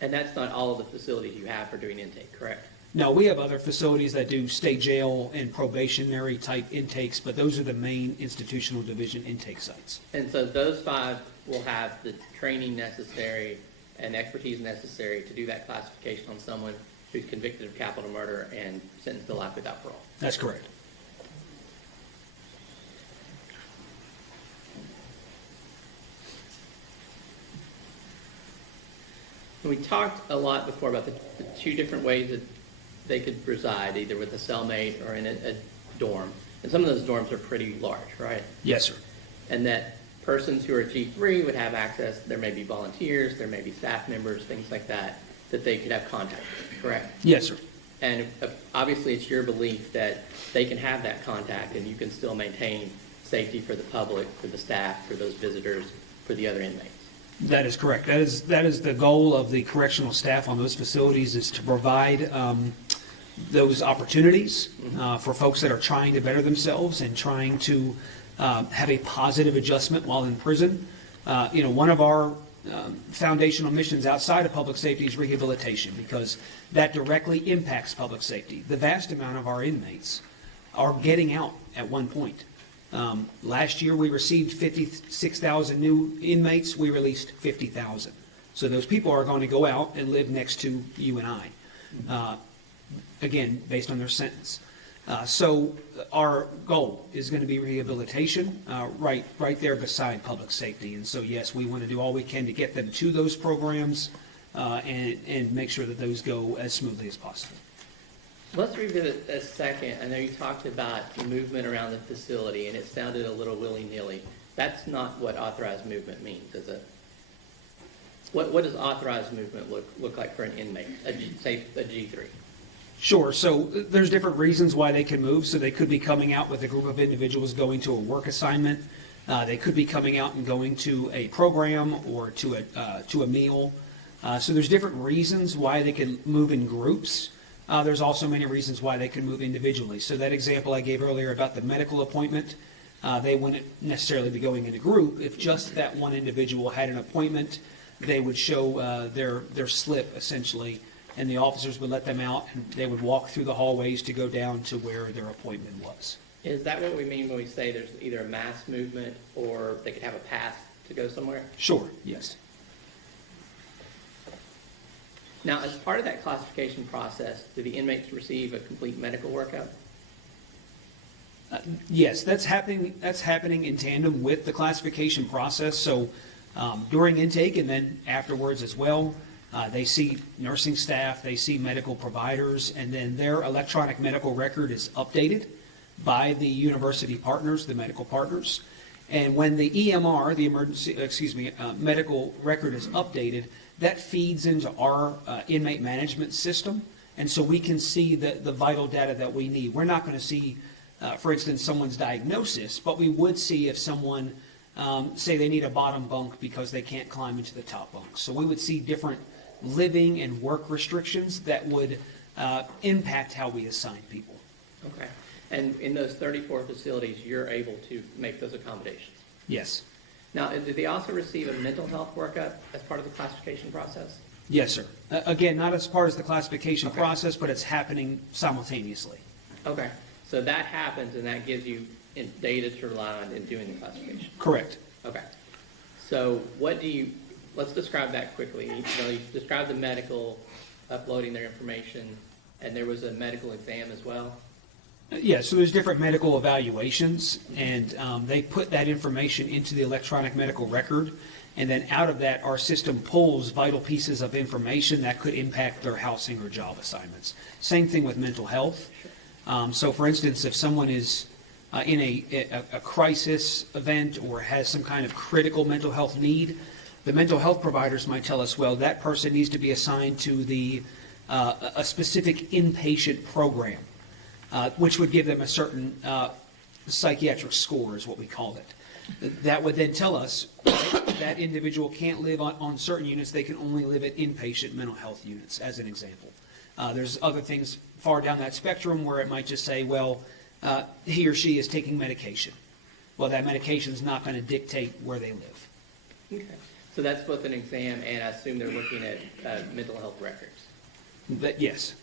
And that's not all of the facilities you have for doing intake, correct? No, we have other facilities that do state jail and probationary type intakes, but those are the main institutional division intake sites. And so those 5 will have the training necessary and expertise necessary to do that classification on someone who's convicted of capital murder and sentenced to life without parole. That's correct. We talked a lot before about the 2 different ways that they could reside, either with a cellmate or in a dorm. And some of those dorms are pretty large, right? Yes, sir. And that persons who are G3 would have access, there may be volunteers, there may be staff members, things like that, that they could have contact with, correct? Yes, sir. And obviously it's your belief that they can have that contact and you can still maintain safety for the public, for the staff, for those visitors, for the other inmates. That is correct. That is the goal of the correctional staff on those facilities, is to provide those opportunities for folks that are trying to better themselves and trying to have a positive adjustment while in prison. One of our foundational missions outside of public safety is rehabilitation, because that directly impacts public safety. The vast amount of our inmates are getting out at one point. Last year we received 56,000 new inmates. We released 50,000. So those people are going to go out and live next to you and I, again, based on their sentence. So our goal is going to be rehabilitation, right there beside public safety. And so, yes, we want to do all we can to get them to those programs and make sure that those go as smoothly as possible. Let's revisit a second. I know you talked about movement around the facility, and it sounded a little willy-nilly. That's not what authorized movement means, is it? What does authorized movement look like for an inmate, say a G3? Sure. So there's different reasons why they can move. So they could be coming out with a group of individuals going to a work assignment. They could be coming out and going to a program or to a meal. So there's different reasons why they can move in groups. There's also many reasons why they can move individually. So that example I gave earlier about the medical appointment, they wouldn't necessarily be going in a group. If just that one individual had an appointment, they would show their slip, essentially, and the officers would let them out, and they would walk through the hallways to go down to where their appointment was. Is that what we mean when we say there's either a mass movement or they could have a path to go somewhere? Sure, yes. Now, as part of that classification process, do the inmates receive a complete medical workup? Yes, that's happening in tandem with the classification process. So during intake and then afterwards as well, they see nursing staff, they see medical providers, and then their electronic medical record is updated by the university partners, the medical partners. And when the EMR, medical record is updated, that feeds into our inmate management system. And so we can see the vital data that we need. We're not going to see, for instance, someone's diagnosis, but we would see if someone, say they need a bottom bunk because they can't climb into the top bunk. So we would see different living and work restrictions that would impact how we assign people. Okay. And in those 34 facilities, you're able to make those accommodations? Yes. Now, did they also receive a mental health workup as part of the classification process? Yes, sir. Again, not as part of the classification process, but it's happening simultaneously. Okay. So that happens, and that gives you data to rely on in doing the classification? Correct. Okay. So let's describe that quickly. You described the medical, uploading their information, and there was a medical exam as well? Yeah, so there's different medical evaluations, and they put that information into the electronic medical record, and then out of that, our system pulls vital pieces of information that could impact their housing or job assignments. Same thing with mental health. So for instance, if someone is in a crisis event or has some kind of critical mental health need, the mental health providers might tell us, well, that person needs to be assigned to a specific inpatient program. Which would give them a certain psychiatric score, is what we called it. That would then tell us that individual can't live on certain units, they can only live at inpatient mental health units, as an example. There's other things far down that spectrum where it might just say, well, he or she is taking medication. Well, that medication is not going to dictate where they live. Okay. So that's both an exam and I assume they're looking at mental health records? Yes.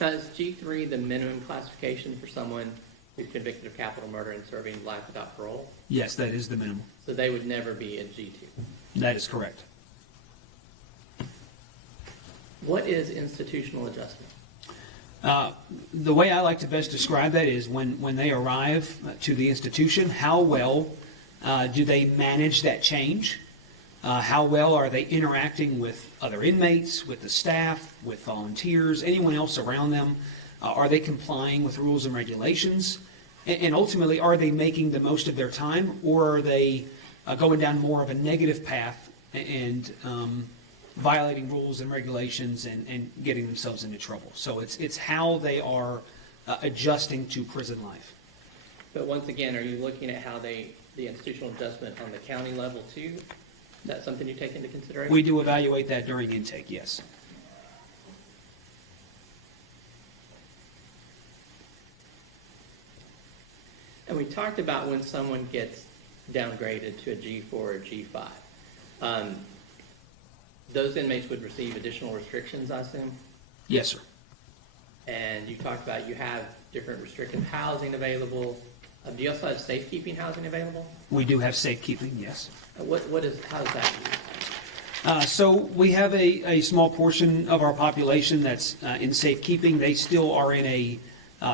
Now, is G3 the minimum classification for someone who's convicted of capital murder and serving life without parole? Yes, that is the minimum. So they would never be a G2? That is correct. What is institutional adjustment? The way I like to best describe that is when they arrive to the institution, how well do they manage that change? How well are they interacting with other inmates, with the staff, with volunteers, anyone else around them? Are they complying with rules and regulations? And ultimately, are they making the most of their time, or are they going down more of a negative path and violating rules and regulations and getting themselves into trouble? So it's how they are adjusting to prison life. But once again, are you looking at how the institutional adjustment on the county level too? Is that something you take into consideration? We do evaluate that during intake, yes. And we talked about when someone gets downgraded to a G4 or G5. Those inmates would receive additional restrictions, I assume? Yes, sir. And you talked about you have different restricted housing available. Do you also have safekeeping housing available? We do have safekeeping, yes. How is that used? So we have a small portion of our population that's in safekeeping. They still are in a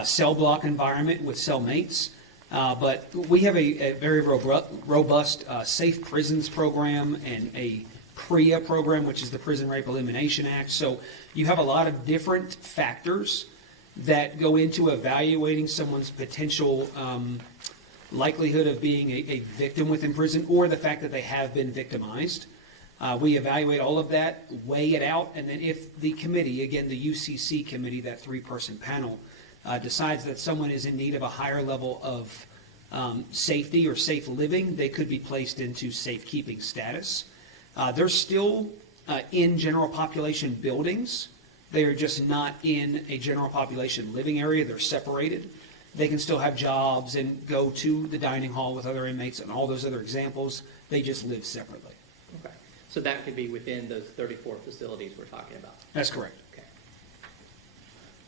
cell block environment with cellmates. But we have a very robust Safe Prisons program and a PREA program, which is the Prison Rape Elimination Act. So you have a lot of different factors that go into evaluating someone's potential likelihood of being a victim within prison, or the fact that they have been victimized. We evaluate all of that, weigh it out, and then if the committee, again, the UCC committee, that 3-person panel, decides that someone is in need of a higher level of safety or safe living, they could be placed into safekeeping status. They're still in general population buildings. They are just not in a general population living area. They're separated. They can still have jobs and go to the dining hall with other inmates and all those other examples. They just live separately. Okay. So that could be within those 34 facilities we're talking about. That's correct. Okay.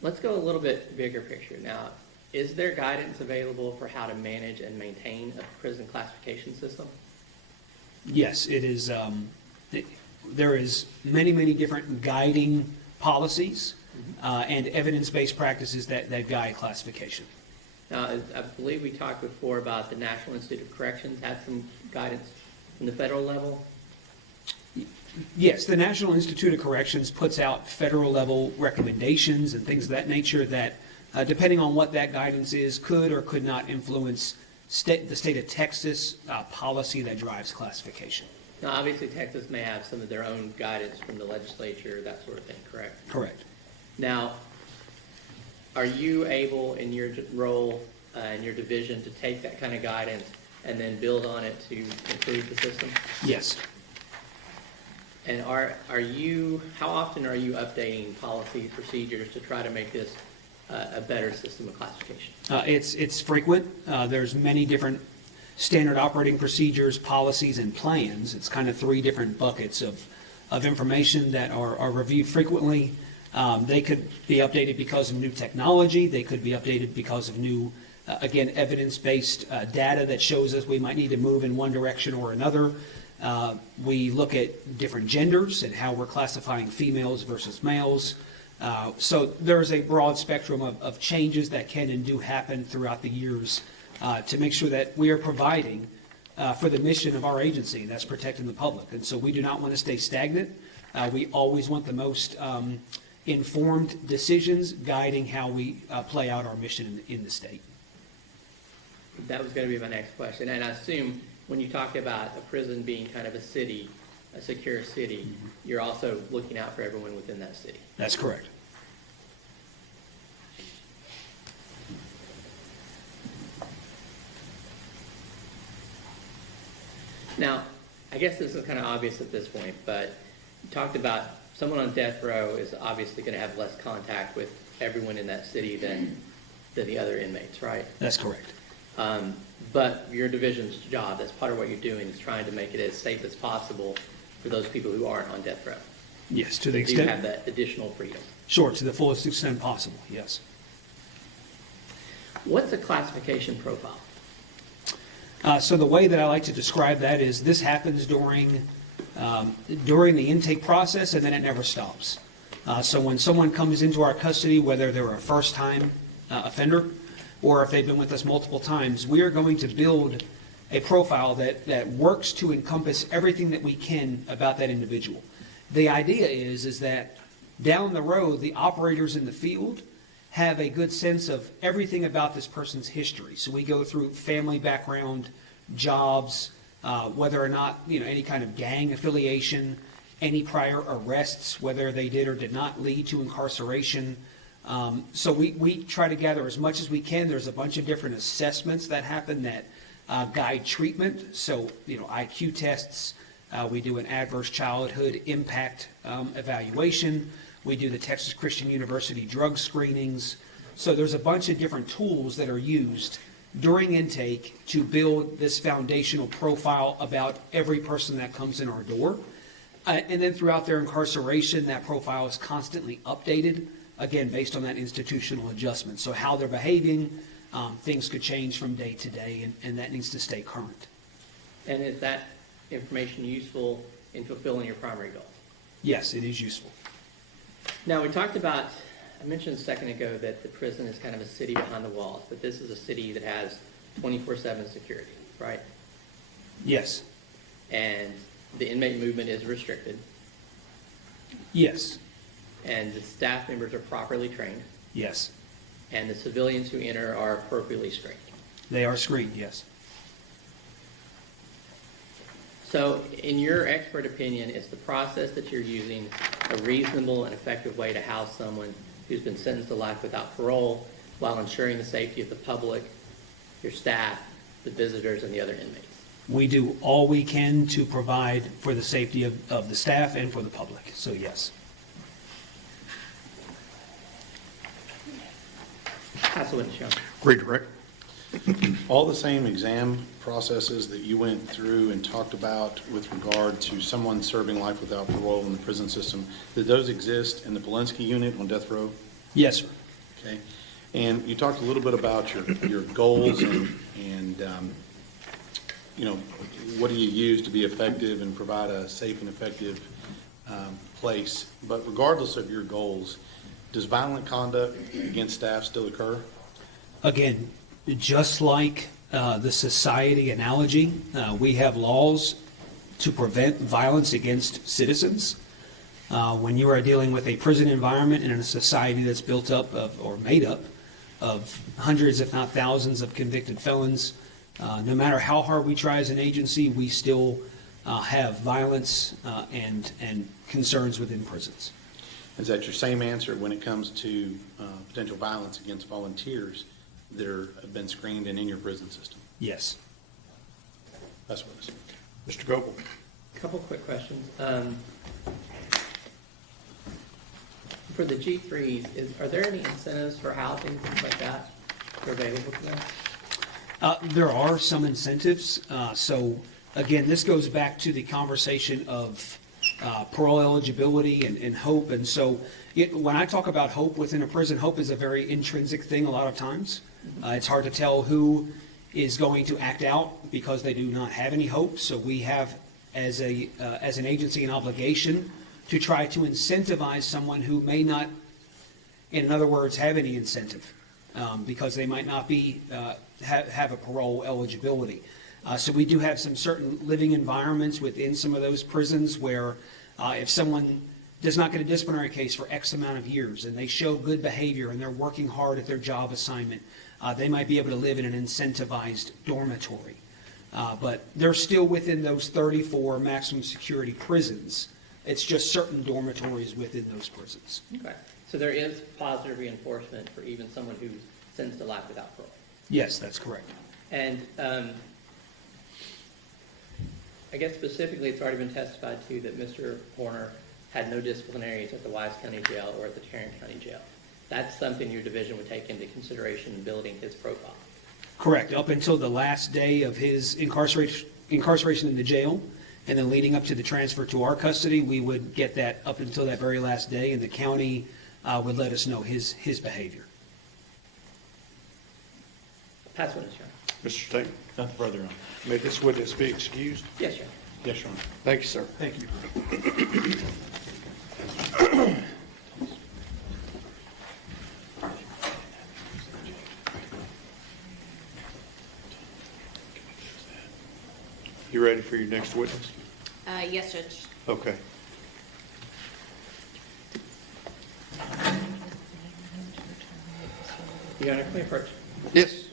Let's go a little bit bigger picture. Now, is there guidance available for how to manage and maintain a prison classification system? Yes, it is. There is many different guiding policies and evidence-based practices that guide classification. Now, I believe we talked before about the National Institute of Corrections had some guidance from the federal level. Yes, the National Institute of Corrections puts out federal-level recommendations and things of that nature that, depending on what that guidance is, could or could not influence the state of Texas policy that drives classification. Now, obviously, Texas may have some of their own guidance from the legislature, that sort of thing, correct? Correct. Now, are you able, in your role in your division, to take that kind of guidance and then build on it to improve the system? Yes. And how often are you updating policies, procedures to try to make this a better system of classification? It's frequent. There's many different standard operating procedures, policies, and plans. It's kind of 3 different buckets of information that are reviewed frequently. They could be updated because of new technology. They could be updated because of new, again, evidence-based data that shows us we might need to move in one direction or another. We look at different genders and how we're classifying females versus males. So there's a broad spectrum of changes that can and do happen throughout the years to make sure that we are providing for the mission of our agency, that's protecting the public. And so we do not want to stay stagnant. We always want the most informed decisions guiding how we play out our mission in the state. That was going to be my next question. And I assume when you talk about a prison being kind of a city, a secure city, you're also looking out for everyone within that city. That's correct. Now, I guess this is kind of obvious at this point, but you talked about someone on death row is obviously going to have less contact with everyone in that city than the other inmates, right? That's correct. But your division's job, that's part of what you're doing, is trying to make it as safe as possible for those people who aren't on death row. Yes, to the You extent. have that additional freedom. Sure, to the fullest extent possible, yes. What's a classification profile? So the way that I like to describe that is this happens during the intake process, and then it never stops. So when someone comes into our custody, whether they're a first-time offender or if they've been with us multiple times, we are going to build a profile that works to encompass everything that we can about that individual. The idea is that down the road, the operators in the field have a good sense of everything about this person's history. So we go through family background, jobs, whether or not, any kind of gang affiliation, any prior arrests, whether they did or did not lead to incarceration. So we try to gather as much as we can. There's a bunch of different assessments that happen that guide treatment. So, IQ tests. We do an adverse childhood impact evaluation. We do the Texas Christian University drug screenings. So there's a bunch of different tools that are used during intake to build this foundational profile about every person that comes in our door. And then throughout their incarceration, that profile is constantly updated, again, based on that institutional adjustment. So how they're behaving, things could change from day to day, and that needs to stay current. And is that information useful in fulfilling your primary goal? Yes, it is useful. Now, I mentioned a second ago that the prison is kind of a city behind the walls, but this is a city that has 24/7 security, right? Yes. And the inmate movement is restricted, Yes. and the staff members are properly trained, Yes. and the civilians who enter are appropriately screened. They are screened, yes. So, in your expert opinion, is the process that you're using a reasonable and effective way to house someone who's been sentenced to life without parole while ensuring the safety of the public, your staff, the visitors, and the other inmates? We do all we can to provide for the safety of the staff and for the public, so yes. Councilman Sean. Great, Rick. All the same exam processes that you went through and talked about with regard to someone serving life without parole in the prison system, did those exist in the Polinsky unit on death row? Yes, sir. Okay. And you talked a little bit about your goals and you know, what do you use to be effective and provide a safe and effective place. But regardless of your goals, does violent conduct against staff still occur? Again, just like the society analogy, we have laws to prevent violence against citizens. When you are dealing with a prison environment and in a society that's built up of, or made up of hundreds, if not thousands, of convicted felons, no matter how hard we try as an agency, we still have violence and concerns within prisons. Is that your same answer when it comes to potential violence against volunteers that have been screened and in your prison system? Yes. That's what it is. Mr. Goble. Couple quick questions. For the G3s, are there any incentives for housing, things like that, that are available to them? There are some incentives. So again, this goes back to the conversation of parole eligibility and hope. And so when I talk about hope within a prison, hope is a very intrinsic thing a lot of times. It's hard to tell who is going to act out because they do not have any hope. So we have, as an agency, an obligation to try to incentivize someone who may not, in other words, have any incentive because they might not be have a parole eligibility. So we do have some certain living environments within some of those prisons where if someone does not get a disciplinary case for X amount of years and they show good behavior and they're working hard at their job assignment, they might be able to live in an incentivized dormitory. But they're still within those 34 maximum security prisons. It's just certain dormitories within those prisons. Okay. So there is positive reinforcement for even someone who's sentenced to life without parole. Yes, that's correct. And I guess specifically it's already been testified to that Mr. Horner had no disciplinaries at the Wise County Jail or at the Tarrant County Jail. That's something your division would take into consideration in building his profile. Correct. Up until the last day of his incarceration in the jail, and then leading up to the transfer to our custody, we would get that up until that very last day, and the county would let us know his behavior. Pass witness, Your Honor. Mr. Stain. Nothing further on. May this witness be excused? Yes, Your Honor. Yes, Your Honor. Thank you, sir. Thank you. You ready for your next witness? Yes, Judge. Okay. Your Honor, can we approach? Yes.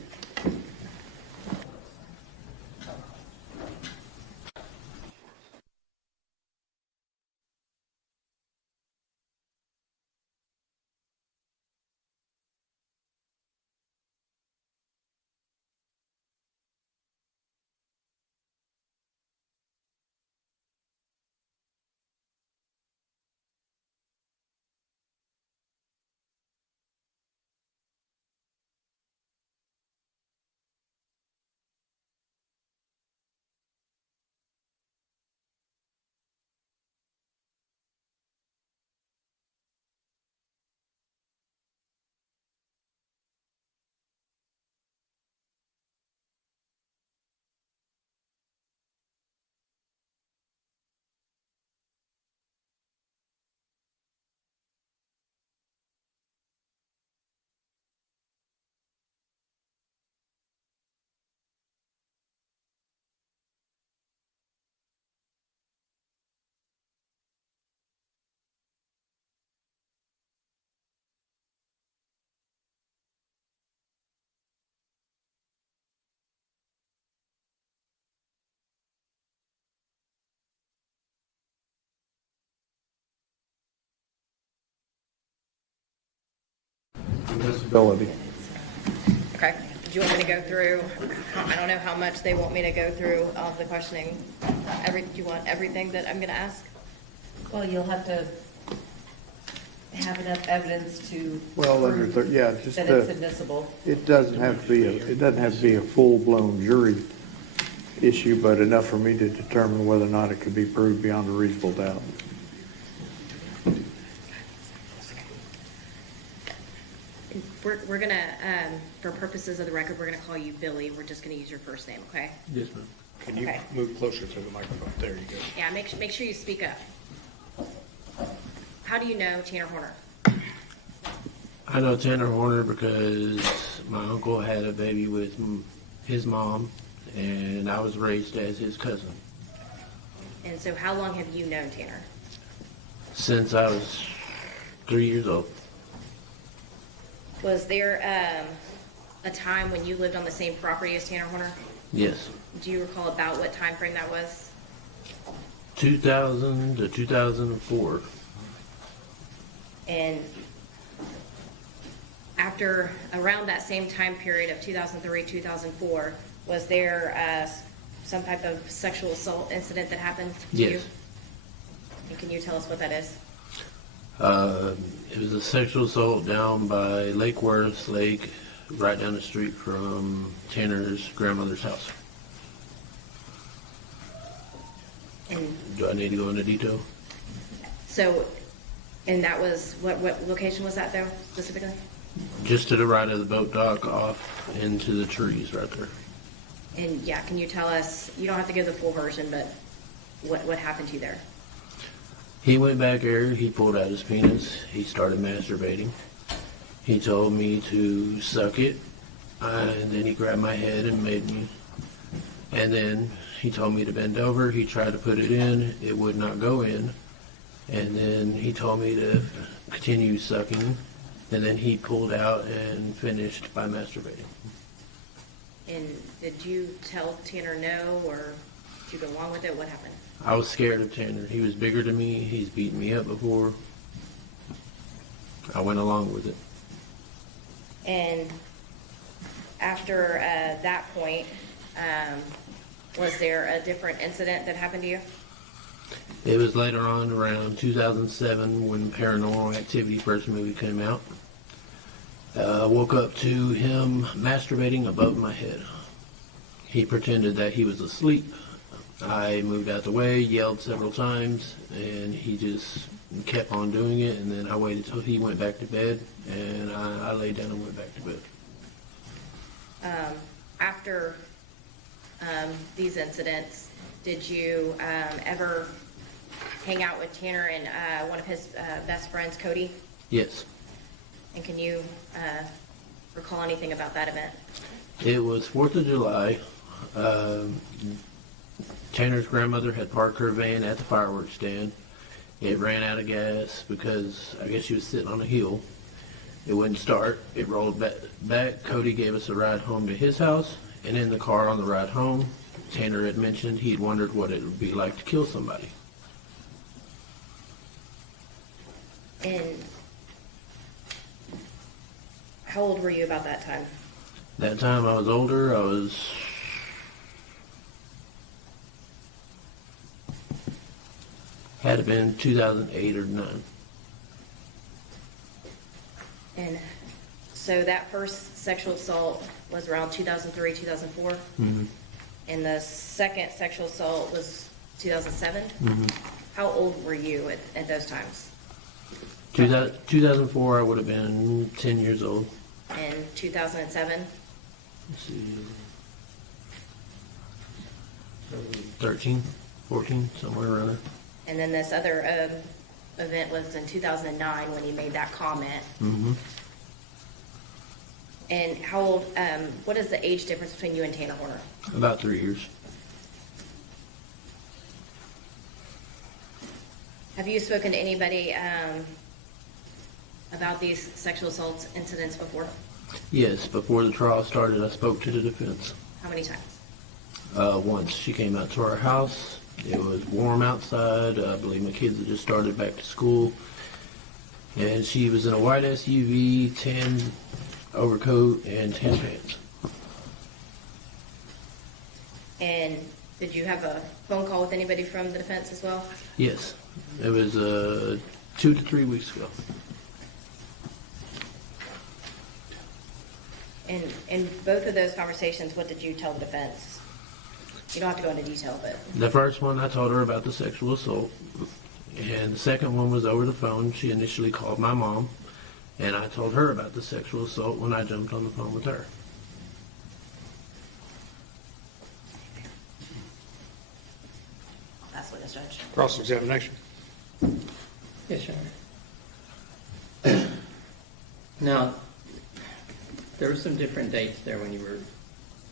Disability. Okay. Do you want me to go through, I don't know how much they want me to go through of the questioning. Do you want everything that I'm going to ask? Well, you'll have to have enough evidence to Well, under prove yeah, just, that it's admissible. it doesn't have to be a full-blown jury issue, but enough for me to determine whether or not it could be proved beyond a reasonable doubt. We're gonna, for purposes of the record, we're gonna call you Billy. We're just gonna use your first name, okay? Yes, ma'am. Can you Okay. move closer to the microphone? There you go. Yeah, make sure you speak up. How do you know Tanner Horner? I know Tanner Horner because my uncle had a baby with his mom, and I was raised as his cousin And so how long have you known Tanner? since I was 3 years old. Was there a time when you lived on the same property as Tanner Horner? Yes, Do you recall about what time frame that was? 2000 to 2004. And after, around that same time period of 2003, 2004, was there some type of sexual assault incident that happened to you? Yes. And can you tell us what that is? It was a sexual assault down by Lake Worth Lake, right down the street from Tanner's grandmother's house. And Do I need to go into detail? so, and that was, what location was that though, specifically? Just to the right of the boat dock, off into the trees right there. And yeah, can you tell us, you don't have to give the full version, but what happened to you there? He went back there, he pulled out his penis, he started masturbating. He told me to suck it, and then he grabbed my head and made me. And then he told me to bend over, he tried to put it in, it would not go in. And then he told me to continue sucking, and then he pulled out and finished by masturbating. And did you tell Tanner no, or did you go along with it? What happened? I was scared of Tanner. He was bigger than me, he's beaten me up before. I went along with it. And after that point, was there a different incident that happened to you? It was later on, around 2007, when Paranormal Activity first movie came out. I woke up to him masturbating above my head. He pretended that he was asleep. I moved out the way, yelled several times, and he just kept on doing it. And then I waited till he went back to bed, and I laid down and went back to bed. After these incidents, did you ever hang out with Tanner and one of his best friends, Cody? Yes. And can you recall anything about that event? It was 4th of July. Tanner's grandmother had parked her van at the fireworks stand. It ran out of gas because I guess she was sitting on a hill. It wouldn't start. It rolled back. Cody gave us a ride home to his house, and in the car on the ride home, Tanner had mentioned he'd wondered what it would be like to kill somebody. And how old were you about that time? That time I was older. Had it been 2008 or 9. And so that first sexual assault was around 2003, 2004? Mm-hmm. And the second sexual assault was 2007? Mm-hmm. How old were you at those times? 2004, I would have been 10 years old. And 2007? Let's see. 13, 14, somewhere around there. And then this other event was in 2009 when you made that comment. Mm-hmm. And how old, what is the age difference between you and Tanner Horner? About 3 years. Have you spoken to anybody about these sexual assault incidents before? Yes, before the trial started, I spoke to the defense. How many times? Once. She came out to our house. It was warm outside. I believe my kids had just started back to school. And she was in a white SUV, tan overcoat, and tan pants. And did you have a phone call with anybody from the defense as well? Yes. It was 2 to 3 weeks ago. in both of those conversations, what did you tell the defense? You don't have to go into detail, but. The first one, I told her about the sexual assault. And the second one was over the phone. She initially called my mom, and I told her about the sexual assault when I jumped on the phone with her. That's what it's judge. Cross-examination. Yes, sure. Now, there were some different dates there when you were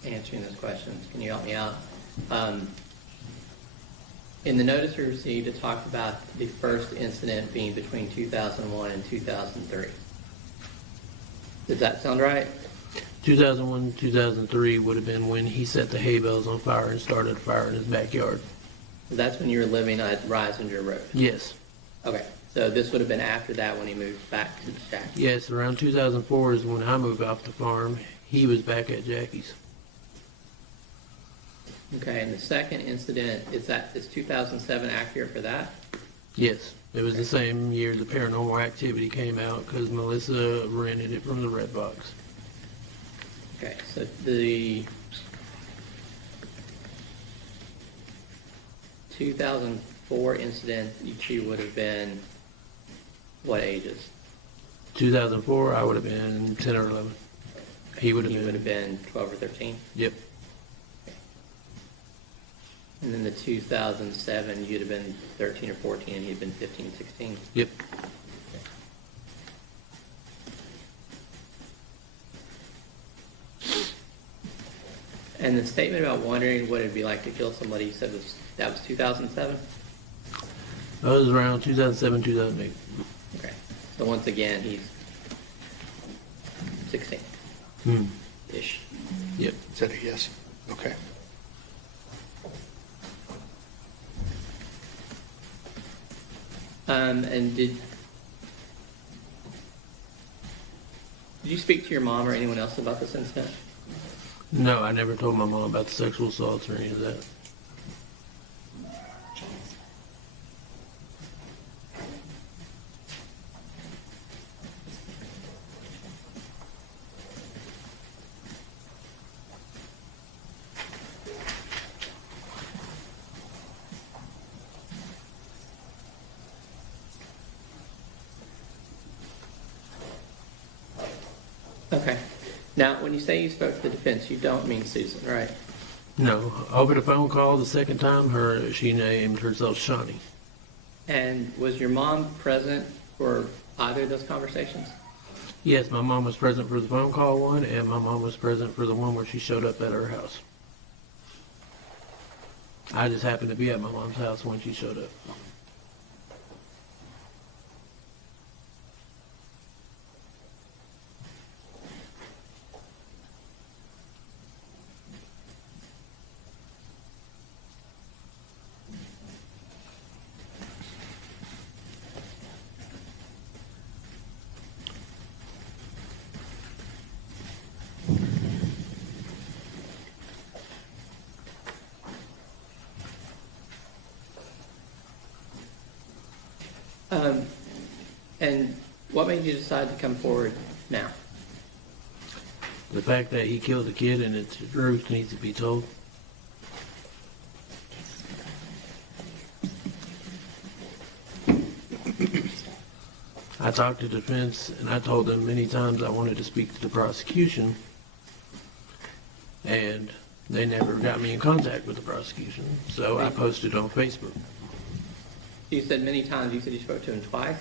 answering those questions. Can you help me out? In the notice we received, it talked about the first incident being between 2001 and 2003. Does that sound right? 2001, 2003 would have been when he set the hay bales on fire and started a fire in his backyard. That's when you were living at Risinger Road? Yes. Okay, so this would have been after that when he moved back to the shack? Yes, around 2004 is when I moved off the farm. He was back at Jackie's. Okay, and the second incident, is 2007 accurate for that? Yes, it was the same year the Paranormal Activity came out because Melissa rented it from the Red Box. Okay, so the 2004 incident, you two would have been what ages? 2004, I would have been 10 or 11. He would have been 12 or 13? Yep. And then the 2007, you'd have been 13 or 14, and he'd been 15, 16? Yep. And the statement about wondering what it'd be like to kill somebody, you said that was 2007? That was around 2007, 2008. Okay. So once again, he's 16. Ish. Yep. Is that a yes? Okay. And did you speak to your mom or anyone else about this incident? No, I never told my mom about the sexual assaults or any of that. Okay. Now, when you say you spoke to the defense, you don't mean Susan, right? No, over the phone call the second time, she named herself Shawnee. And was your mom present for either of those conversations? Yes, my mom was present for the phone call one, and my mom was present for the one where she showed up at her house. I just happened to be at my mom's house when she showed up. And what made you decide to come forward now? The fact that he killed a kid and it's the truth needs to be told. I talked to defense and I told them many times I wanted to speak to the prosecution, and they never got me in contact with the prosecution, so I posted on Facebook. You said many times, you said you spoke to him twice?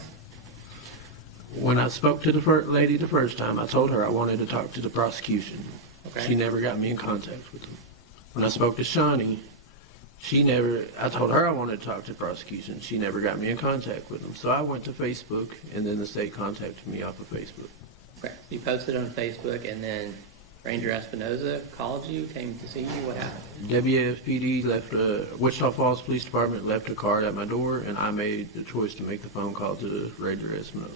When I spoke to the lady the first time, I told her I wanted to talk to the prosecution. Okay. She never got me in contact with them. When I spoke to Shawnee, I told her I wanted to talk to the prosecution. She never got me in contact with them. So I went to Facebook, and then the state contacted me off of Facebook. Okay. You posted on Facebook, and then Ranger Espinoza called you, came to see you. What happened? WFPD Wichita Falls Police Department left a card at my door, and I made the choice to make the phone call to the Ranger Espinoza.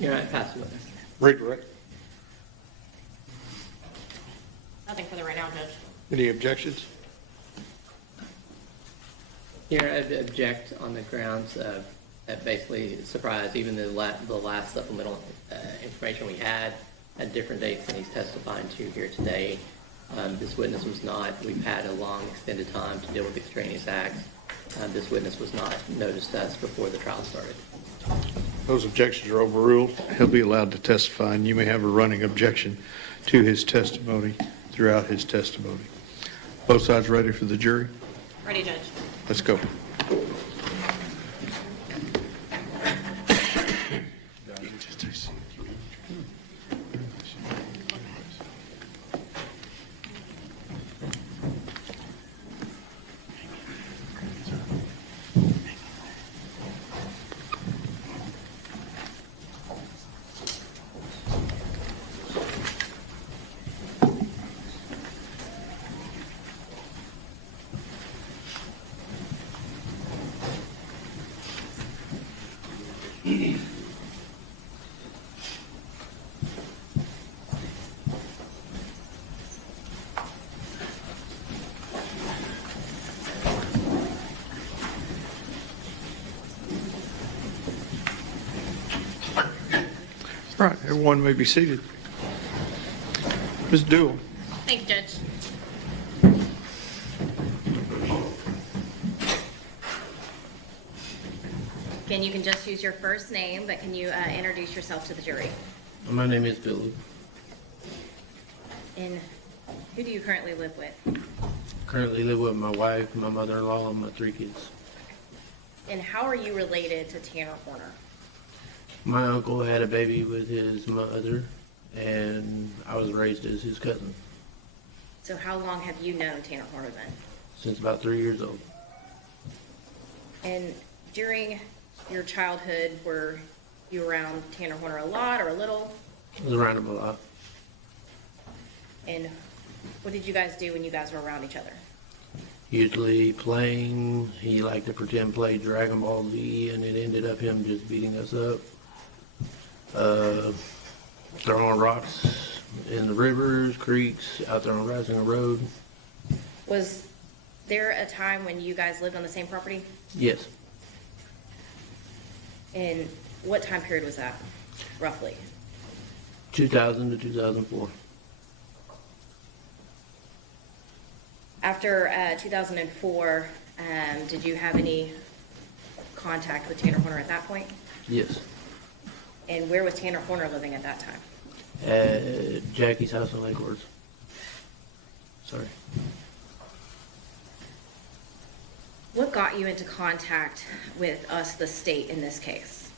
You're not passive. Redirect. Nothing for the right now, Judge. Any objections? Here, I'd object on the grounds of basically surprise. Even the last supplemental information we had different dates than he's testifying to here today. This witness was not, we've had a long extended time to deal with extraneous acts. This witness was not noticed to us before the trial started. Those objections are overruled. He'll be allowed to testify, and you may have a running objection to his testimony throughout his testimony. Both sides ready for the jury? Ready, Judge. Let's go. All right, everyone may be seated. Ms. Dewell. Thank you, Judge. Again, you can just use your first name, but can you introduce yourself to the jury? My name is Billy. And who do you currently live with? Currently live with my wife, my mother-in-law, and my 3 kids. And how are you related to Tanner Horner? My uncle had a baby with his mother, and I was raised as his cousin So how long have you known Tanner Horner then? since about 3 years old. And during your childhood, were you around Tanner Horner a lot or a little? I was around him a lot. And what did you guys do when you guys were around each other? Usually playing, he liked to pretend play Dragon Ball Z, and it ended up him just beating us up. Throwing rocks in the rivers, creeks, out there on Rising Road. Was there a time when you guys lived on the same property? Yes, And what time period was that, roughly? 2000 to 2004. After 2004, did you have any contact with Tanner Horner at that point? Yes. And where was Tanner Horner living at that time? At Jackie's house in Lake Worth. Sorry. What got you into contact with us, the state, in this case?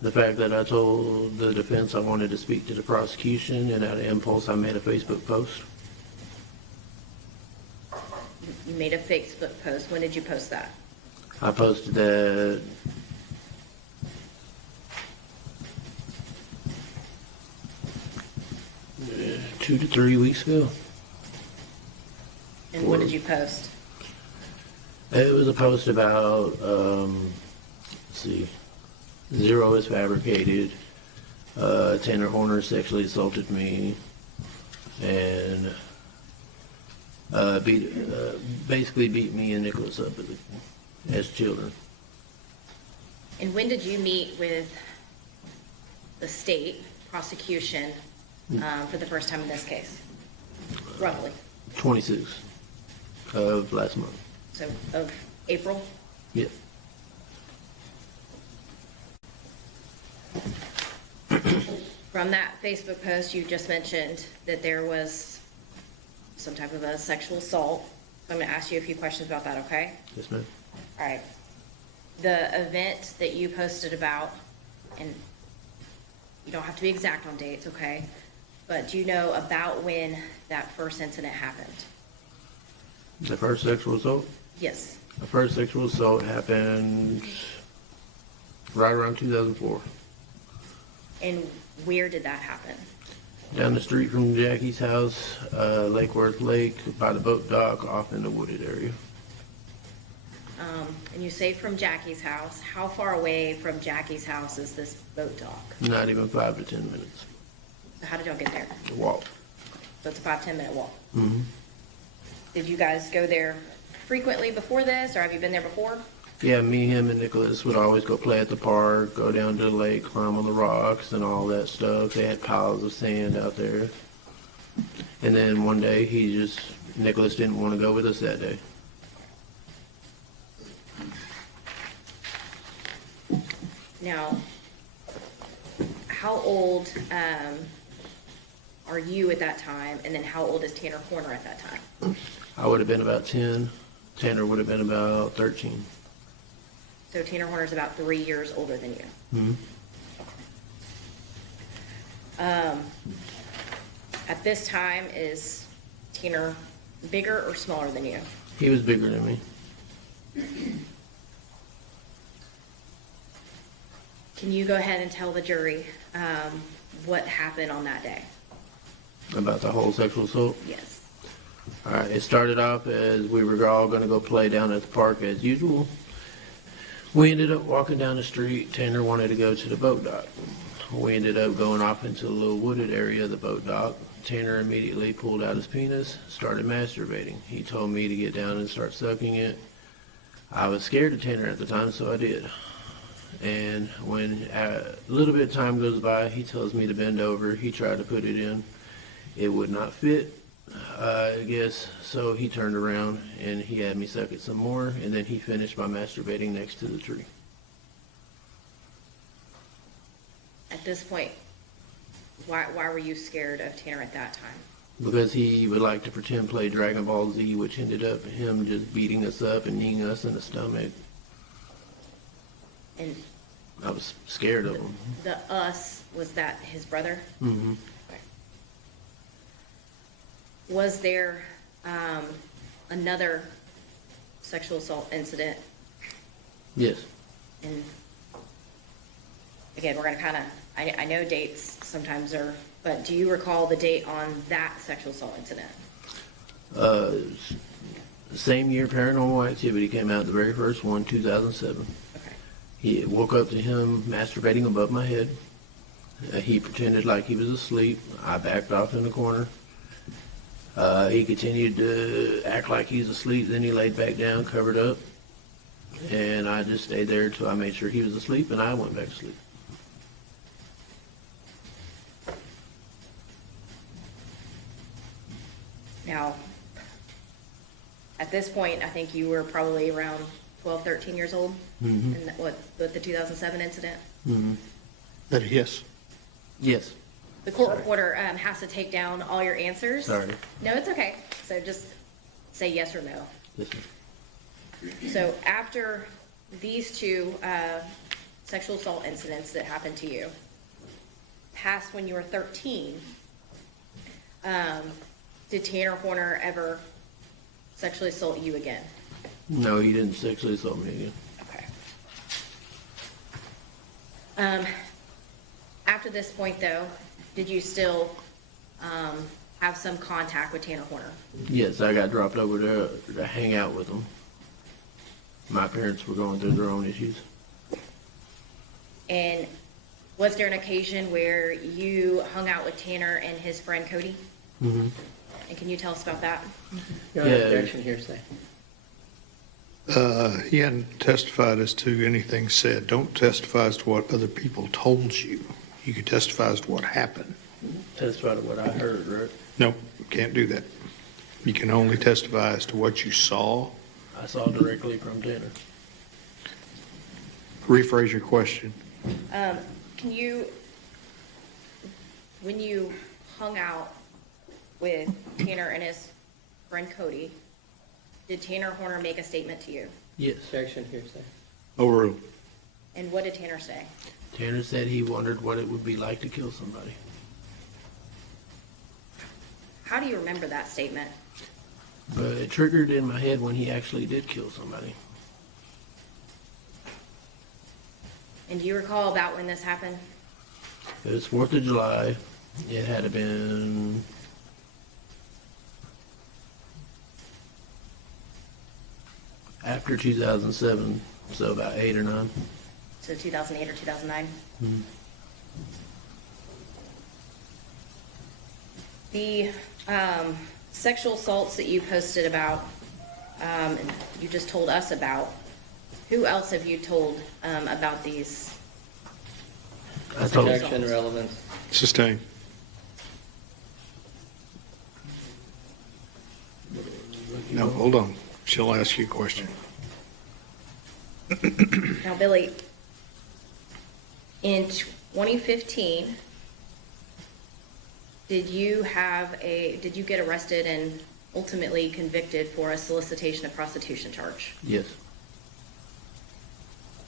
The fact that I told the defense I wanted to speak to the prosecution, and out of impulse I made a Facebook post. You made a Facebook post. When did you post that? I posted that uh, 2 to 3 weeks ago. And what did you post? It was a post about, let's see, Zero is fabricated, Tanner Horner sexually assaulted me, and basically beat me and Nicholas up as children. And when did you meet with the state prosecution for the first time in this case? Roughly. 26th of last month. So of April? Yeah. From that Facebook post, you just mentioned that there was some type of a sexual assault. I'm going to ask you a few questions about that, okay? Yes, ma'am. All right. The event that you posted about, and you don't have to be exact on dates, okay? But do you know about when that first incident happened? The first sexual assault? Yes. The first sexual assault happened right around 2004. And where did that happen? Down the street from Jackie's house, Lake Worth Lake, by the boat dock, off in the wooded area. And you say from Jackie's house. How far away from Jackie's house is this boat dock? Not even 5 to 10 minutes. How did y'all get there? Walk. So it's a 5-10 minute walk. Mm-hmm. Did you guys go there frequently before this, or have you been there before? Yeah, me, him, and Nicholas would always go play at the park, go down to the lake, climb on the rocks and all that stuff. They had piles of sand out there. And then one day Nicholas didn't want to go with us that day. Now, how old are you at that time, and then how old is Tanner Corner at that time? I would have been about 10. Tanner would have been about 13. So Tanner Horner's about 3 years older than you. Mm-hmm. At this time, is Tanner bigger or smaller than you? He was bigger than me. Can you go ahead and tell the jury what happened on that day? About the whole sexual assault? Yes. All right, it started off as we were all going to go play down at the park as usual. We ended up walking down the street. Tanner wanted to go to the boat dock. We ended up going off into a little wooded area of the boat dock. Tanner immediately pulled out his penis, started masturbating. He told me to get down and start sucking it. I was scared of Tanner at the time, so I did. And when a little bit of time goes by, he tells me to bend over. He tried to put it in. It would not fit, I guess. So he turned around and he had me suck it some more, and then he finished by masturbating next to the tree. At this point, why were you scared of Tanner at that time? Because he would like to pretend play Dragon Ball Z, which ended up him just beating us up and kneeing us in the stomach. And I was scared of him. the us, was that his brother? Mm-hmm. Okay. Was there another sexual assault incident? Yes. And again, we're going to kind of, I know dates sometimes are, but do you recall the date on that sexual assault incident? Same year Paranormal Activity came out, the very first one, 2007. Okay. He woke up to him masturbating above my head. He pretended like he was asleep. I backed off in the corner. He continued to act like he's asleep. Then he laid back down, covered up. And I just stayed there until I made sure he was asleep, and I went back to sleep. Now, at this point, I think you were probably around 12, 13 years old, Mm-hmm. and with the 2007 incident. Mm-hmm. Yes. Yes. The court reporter has to take down all your answers. Sorry. No, it's okay. So just say yes or no. Yes, ma'am. So after these two sexual assault incidents that happened to you, past when you were 13, did Tanner Horner ever sexually assault you again? No, he didn't sexually assault me again. Okay. After this point, though, did you still have some contact with Tanner Horner? Yes, I got dropped over there to hang out with him. My parents were going through their own issues. And was there an occasion where you hung out with Tanner and his friend Cody? Mm-hmm. And can you tell us about that? No Yeah. objection, hearsay. He hadn't testified as to anything said. Don't testify as to what other people told you. You could testify as to what happened. Testify to what I heard, right? No, you can't do that. You can only testify as to what you saw. I saw directly from Tanner. Rephrase your question. Can you, when you hung out with Tanner and his friend Cody, did Tanner Horner make a statement to you? Yes. Objection, hearsay. Overruled. And what did Tanner say? Tanner said he wondered what it would be like to kill somebody. How do you remember that statement? But it triggered in my head when he actually did kill somebody. And do you recall about when this happened? It was 4th of July. It had to been after 2007, so about 8 or 9. So 2008 or 2009? Mm-hmm. sexual assaults that you posted about, you just told us about. Who else have you told about these? I told Projection, relevance. Sustain. No, hold on. She'll ask you a question. Now, Billy, in 2015, did you get arrested and ultimately convicted for a solicitation of prostitution charge? yes.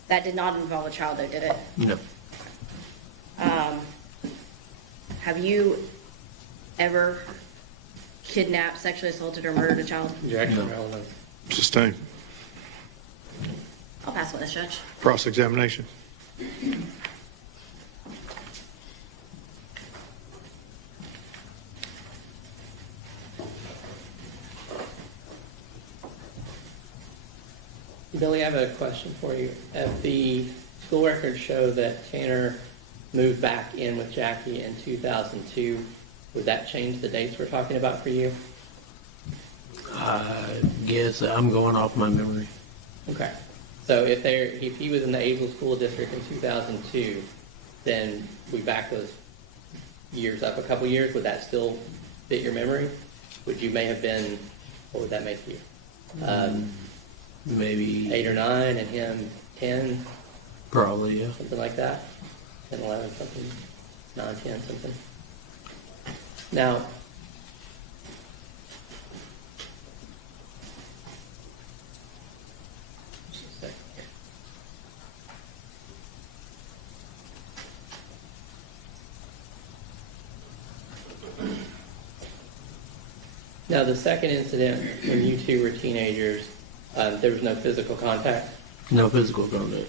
That did not involve a child, though, did it? No. Have you ever kidnapped, sexually assaulted, or murdered a child? Projection, No. relevance. Sustain. I'll pass witness, Judge. Cross-examination. Billy, I have a question for you. If the school records show that Tanner moved back in with Jackie in 2002, would that change the dates we're talking about for you? I guess I'm going off my memory. Okay. So if he was in the Azle School District in 2002, then we back those years up a couple years. Would that still fit your memory? Would you may have been, what would that make you? Maybe 8 or 9 and him 10, probably, yeah. something like that? 10, 11, something, 9, 10, something. Now, just a second here. Now, the second incident, when you two were teenagers, there was no physical contact? No physical contact.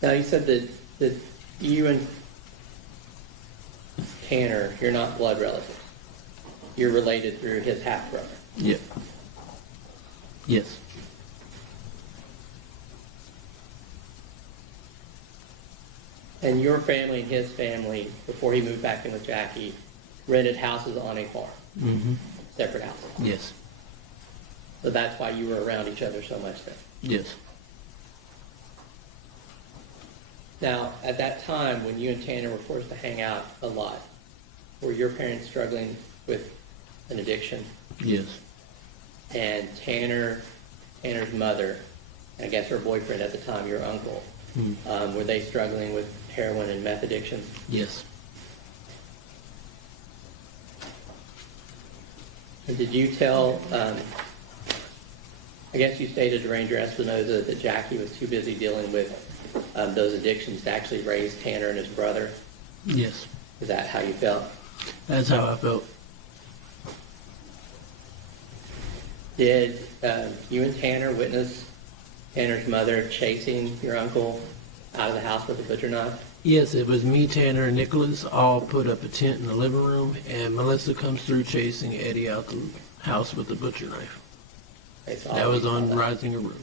Now, you said that you and Tanner, you're not blood relatives. You're related through his half-brother. Yeah. Yes. And your family and his family, before he moved back in with Jackie, rented houses on a farm, Mm-hmm. separate houses. Yes. So that's why you were around each other so much then. Yes. Now, at that time, when you and Tanner were forced to hang out a lot, were your parents struggling with an addiction? Yes. And Tanner's mother, and I guess her boyfriend at the time, your uncle, were they struggling with heroin and meth addiction? Yes. And did you tell, I guess you stated to Ranger Espinoza that Jackie was too busy dealing with those addictions to actually raise Tanner and his brother? Yes. Is that how you felt? That's how I felt. Did you and Tanner witness Tanner's mother chasing your uncle out of the house with a butcher knife? Yes, it was me, Tanner, and Nicholas all put up a tent in the living room, and Melissa comes through chasing Eddie out the house with a butcher knife. Okay, so That was on Risinger Road.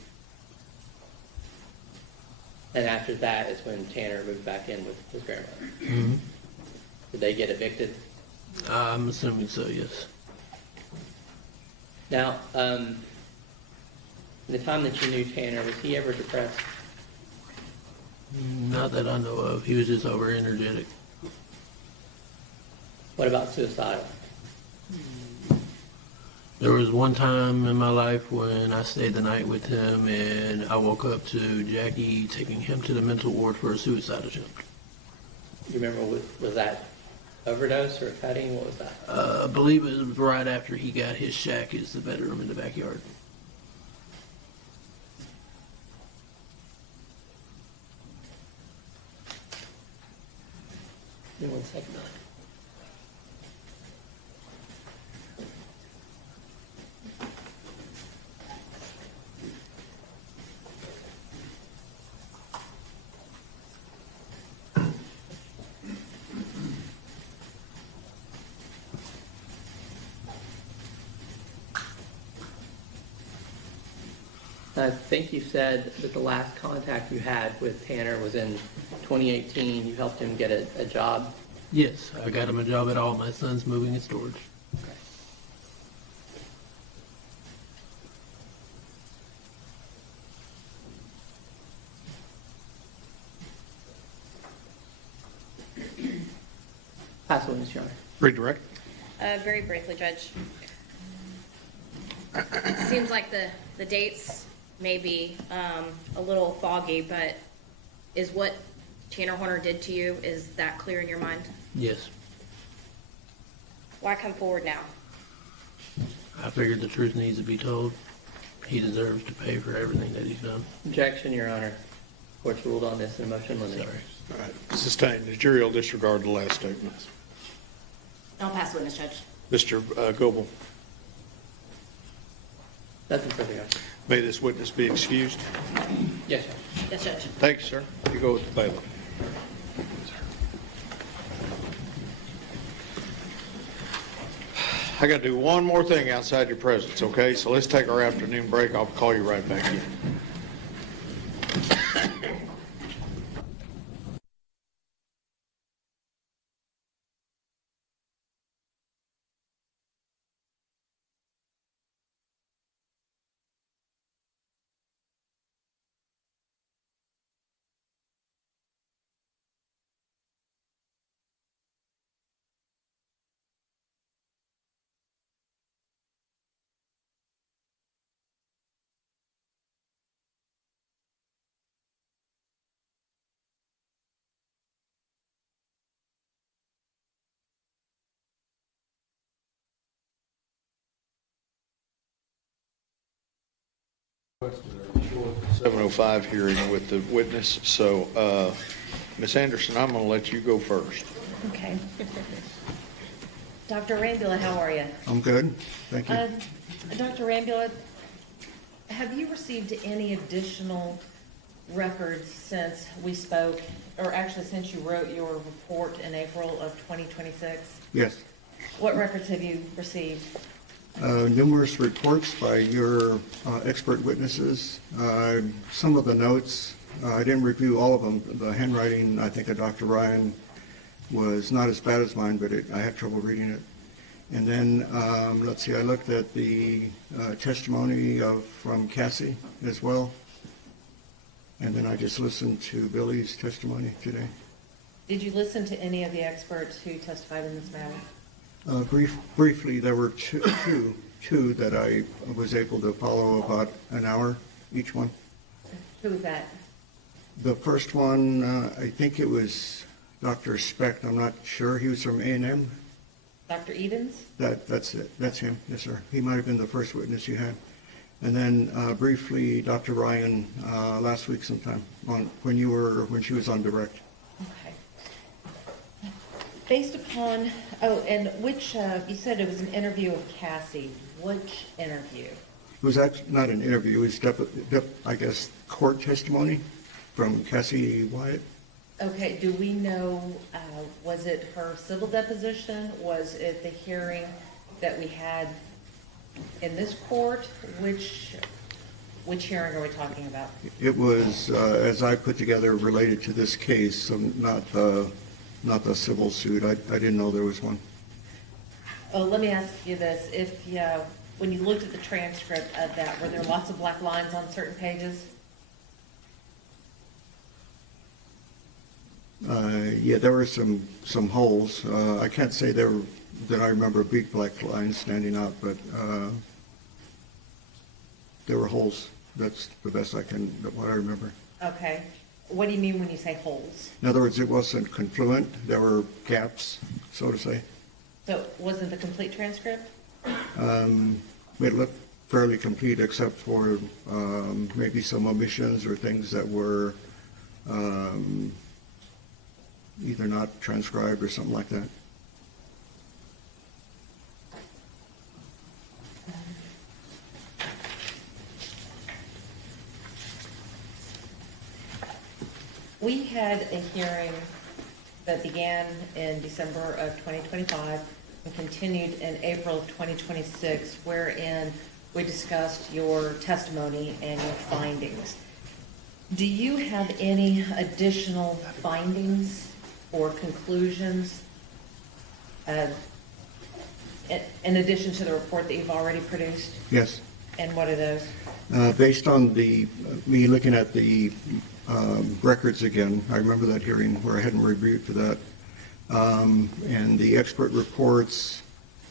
And after that is when Tanner moved back in with his grandmother. Mm-hmm. Did they get evicted? I'm assuming so, yes. Now, in the time that you knew Tanner, was he ever depressed? Not that I know of. He was just over energetic. What about suicidal? There was one time in my life when I stayed the night with him, and I woke up to Jackie taking him to the mental ward for a suicide attempt. You remember, was that overdose or cutting? What was that? I believe it was right after he got his shack, is the bedroom in the backyard. Give me 1 second. I think you said that the last contact you had with Tanner was in 2018. You helped him get a job. Yes, I got him a job at all. My son's moving and storage. Pass the witness, Your Honor. Redirect. Very briefly, Judge. Seems like the dates may be a little foggy, but is what Tanner Horner did to you, is that clear in your mind? Yes. Why come forward now? I figured the truth needs to be told. He deserves to pay for everything that he's done. Objection, Your Honor. Court's ruled on this in a motion limited. Sorry. All right, sustained. The jury will disregard the last statements. I'll pass the witness, Judge. Mr. Goebel, Nothing further, Your Honor. may this witness be excused? Yes, Your Honor. Yes, Judge. Thank you, sir. You go with the bailiff. I got to do one more thing outside your presence, okay? So let's take our afternoon break. I'll call you right back in. Requested a short 7:05 hearing with the witness. So, Ms. Anderson, I'm going to let you go first. Okay. Dr. Rambula, how are you? I'm good. Thank you. Dr. Rambula, have you received any additional records since we spoke, or actually since you wrote your report in April of 2026? Yes. What records have you received? Numerous reports by your expert witnesses. Some of the notes, I didn't review all of them. The handwriting, I think, of Dr. Ryan was not as bad as mine, but I had trouble reading it. And then, let's see, I looked at the testimony from Cassie as well. And then I just listened to Billy's testimony today. Did you listen to any of the experts who testified in this matter? Briefly, there were two that I was able to follow about an hour each one. Who was that? The first one, I think it was Dr. Specht. I'm not sure. He was from A&M. Dr. Edens? That's it. That's him. Yes, sir. He might have been the first witness you had. And then briefly, Dr. Ryan last week sometime when she was on direct. Okay. Based upon, and which, you said it was an interview with Cassie. Which interview? It was actually not an interview. It was, I guess, court testimony from Cassie Wyatt. Okay, do we know, was it her civil deposition? Was it the hearing that we had in this court? Which hearing are we talking about? It was, as I put together, related to this case, so not the civil suit. I didn't know there was one. Oh, let me ask you this. If when you looked at the transcript of that, were there lots of black lines on certain pages? Yeah, there were some holes. I can't say that I remember big black lines standing out, but there were holes. That's the best what I remember. Okay. What do you mean when you say holes? In other words, it wasn't confluent. There were gaps, so to say. So it wasn't the complete transcript? It looked fairly complete except for maybe some omissions or things that were either not transcribed or something like that. We had a hearing that began in December of 2025 and continued in April of 2026, wherein we discussed your testimony and your findings. Do you have any additional findings or conclusions in addition to the report that you've already produced? Yes. And what are those? Based on me looking at the records again, I remember that hearing where I hadn't reviewed for that, and the expert reports,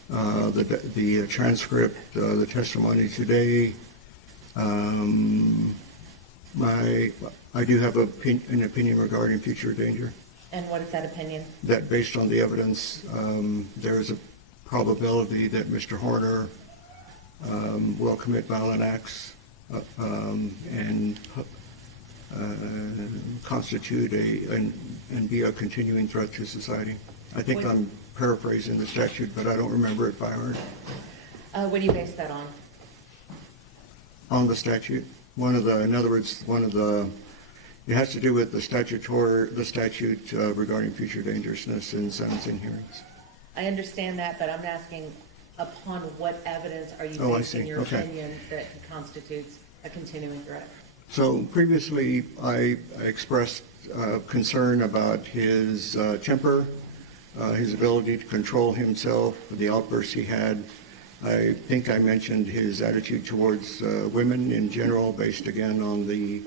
the transcript, the testimony today. I do have an opinion regarding future danger. And what is that opinion? That based on the evidence, there is a probability that Mr. Horner will commit violent acts and constitute and be a continuing threat to society. I think I'm paraphrasing the statute, but I don't remember it by heart. What do you base that on? On the statute. In other words, it has to do with the statute regarding future dangerousness in sentencing hearings. I understand that, but I'm asking upon what evidence are you Oh, I basing see. your Okay. opinion that he constitutes a continuing threat? So previously, I expressed concern about his temper, his ability to control himself, the outbursts he had. I think I mentioned his attitude towards women in general, based again on the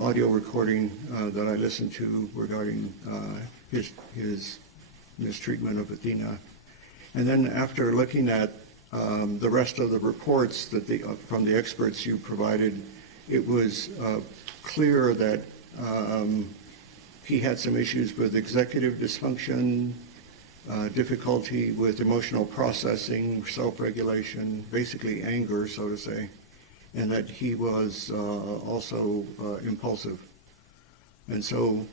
audio recording that I listened to regarding his mistreatment of Athena. And then after looking at the rest of the reports that from the experts you provided, it was clear that he had some issues with executive dysfunction, difficulty with emotional processing, self-regulation, basically anger, so to say, and that he was also impulsive. And so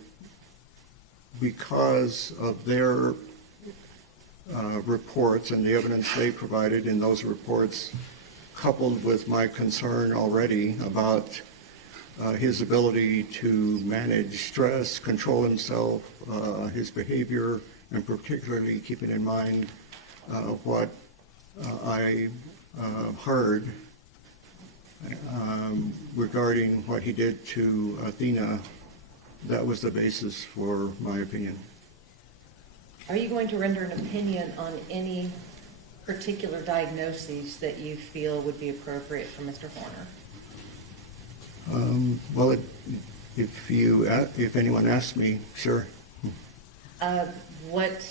because of their reports and the evidence they provided in those reports, coupled with my concern already about his ability to manage stress, control himself, his behavior, and particularly keeping in mind what I heard regarding what he did to Athena, that was the basis for my opinion. Are you going to render an opinion on any particular diagnoses that you feel would be appropriate for Mr. Horner? Well, if anyone asks me, sure. What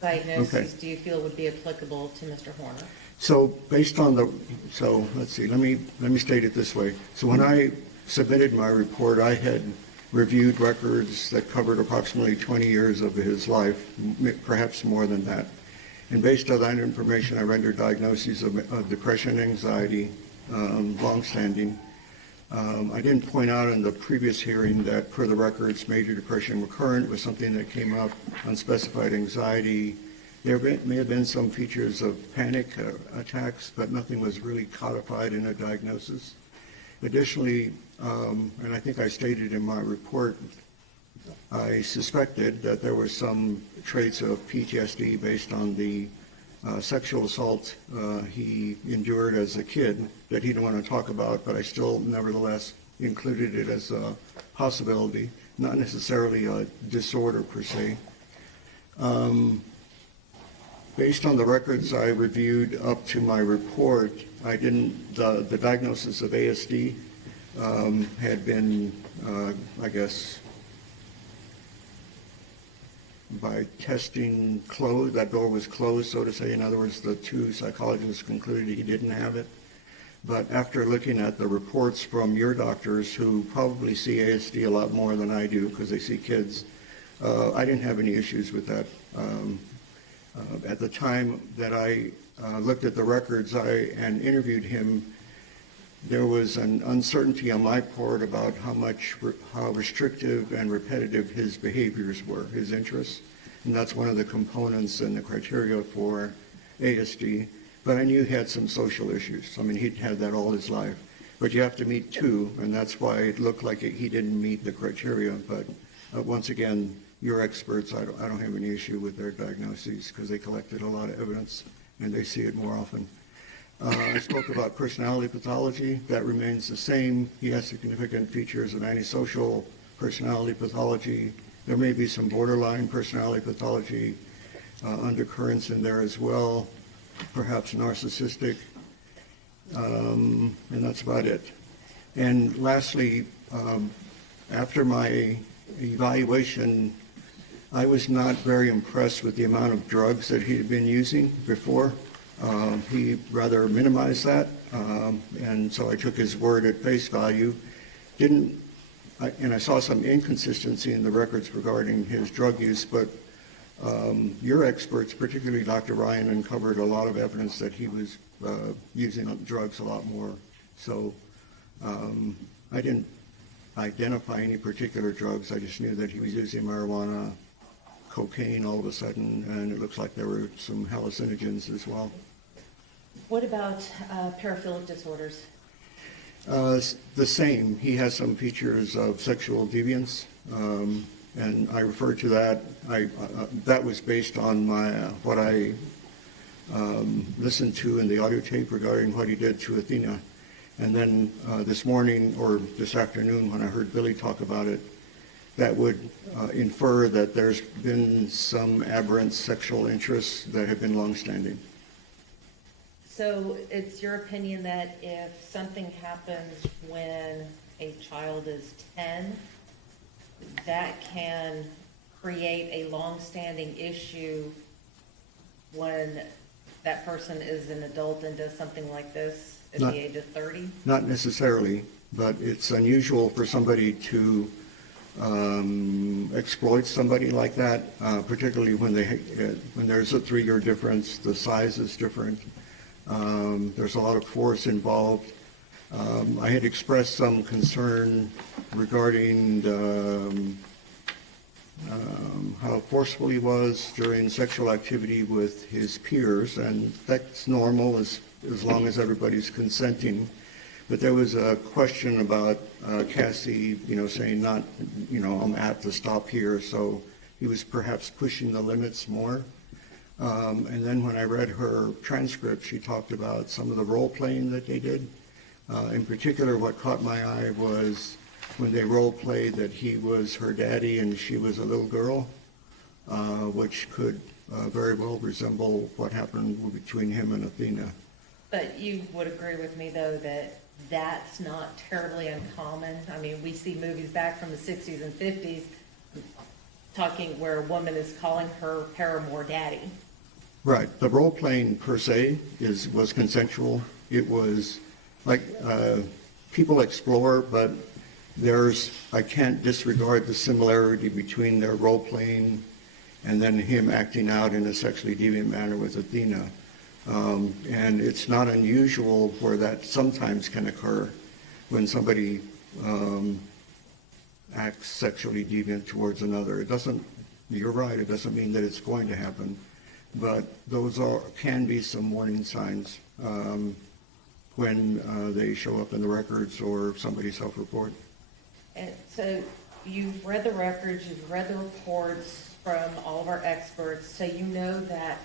diagnoses Okay. do you feel would be applicable to Mr. Horner? So based on let's see, let me state it this way. So when I submitted my report, I had reviewed records that covered approximately 20 years of his life, perhaps more than that. And based on that information, I rendered diagnoses of depression, anxiety, longstanding. I didn't point out in the previous hearing that per the records, major depression recurrent was something that came up, unspecified anxiety. There may have been some features of panic attacks, but nothing was really codified in a diagnosis. Additionally, and I think I stated in my report, I suspected that there were some traits of PTSD based on the sexual assault he endured as a kid that he didn't want to talk about, but I still nevertheless included it as a possibility, not necessarily a disorder per se. Based on the records I reviewed up to my report, the diagnosis of ASD had been, I guess, by testing closed, that door was closed, so to say. In other words, the two psychologists concluded he didn't have it. But after looking at the reports from your doctors, who probably see ASD a lot more than I do because they see kids, I didn't have any issues with that. At the time that I looked at the records and interviewed him, there was an uncertainty on my part about how restrictive and repetitive his behaviors were, his interests, and that's one of the components and the criteria for ASD. But I knew he had some social issues. I mean, he'd had that all his life. But you have to meet two, and that's why it looked like he didn't meet the criteria. But once again, your experts, I don't have any issue with their diagnoses because they collected a lot of evidence and they see it more often. I spoke about personality pathology. That remains the same. He has significant features of antisocial personality pathology. There may be some borderline personality pathology undercurrents in there as well, perhaps narcissistic, and that's about it. And lastly, after my evaluation, I was not very impressed with the amount of drugs that he had been using before. He rather minimized that, and so I took his word at face value. And I saw some inconsistency in the records regarding his drug use, but your experts, particularly Dr. Ryan, uncovered a lot of evidence that he was using drugs a lot more. So I didn't identify any particular drugs. I just knew that he was using marijuana, cocaine all of a sudden, and it looks like there were some hallucinogens as well. What about paraphilic disorders? The same. He has some features of sexual deviance, and I refer to that. That was based on what I listened to in the audio tape regarding what he did to Athena. And then this morning or this afternoon when I heard Billy talk about it, that would infer that there's been some aberrant sexual interests that have been longstanding. So it's your opinion that if something happens when a child is 10, that can create a long-standing issue when that person is an adult and does something like this at the age of 30? Not necessarily, but it's unusual for somebody to exploit somebody like that, particularly when there's a 3-year difference, the size is different. There's a lot of force involved. I had expressed some concern regarding how forceful he was during sexual activity with his peers, and that's normal as long as everybody's consenting. But there was a question about Cassie, saying not, I'm apt to stop here, so he was perhaps pushing the limits more. And then when I read her transcript, she talked about some of the role-playing that they did. In particular, what caught my eye was when they role-played that he was her daddy and she was a little girl, which could very well resemble what happened between him and Athena. But you would agree with me, though, that that's not terribly uncommon. I mean, we see movies back from the 60s and 50s talking where a woman is calling her paramour daddy. Right. The role-playing per se was consensual. It was like people explore, but I can't disregard the similarity between their role-playing and then him acting out in a sexually deviant manner with Athena. And it's not unusual where that sometimes can occur when somebody acts sexually deviant towards another. You're right, it doesn't mean that it's going to happen, but those can be some warning signs when they show up in the records or somebody self-report. And so you've read the records, you've read the reports from all of our experts, so you know that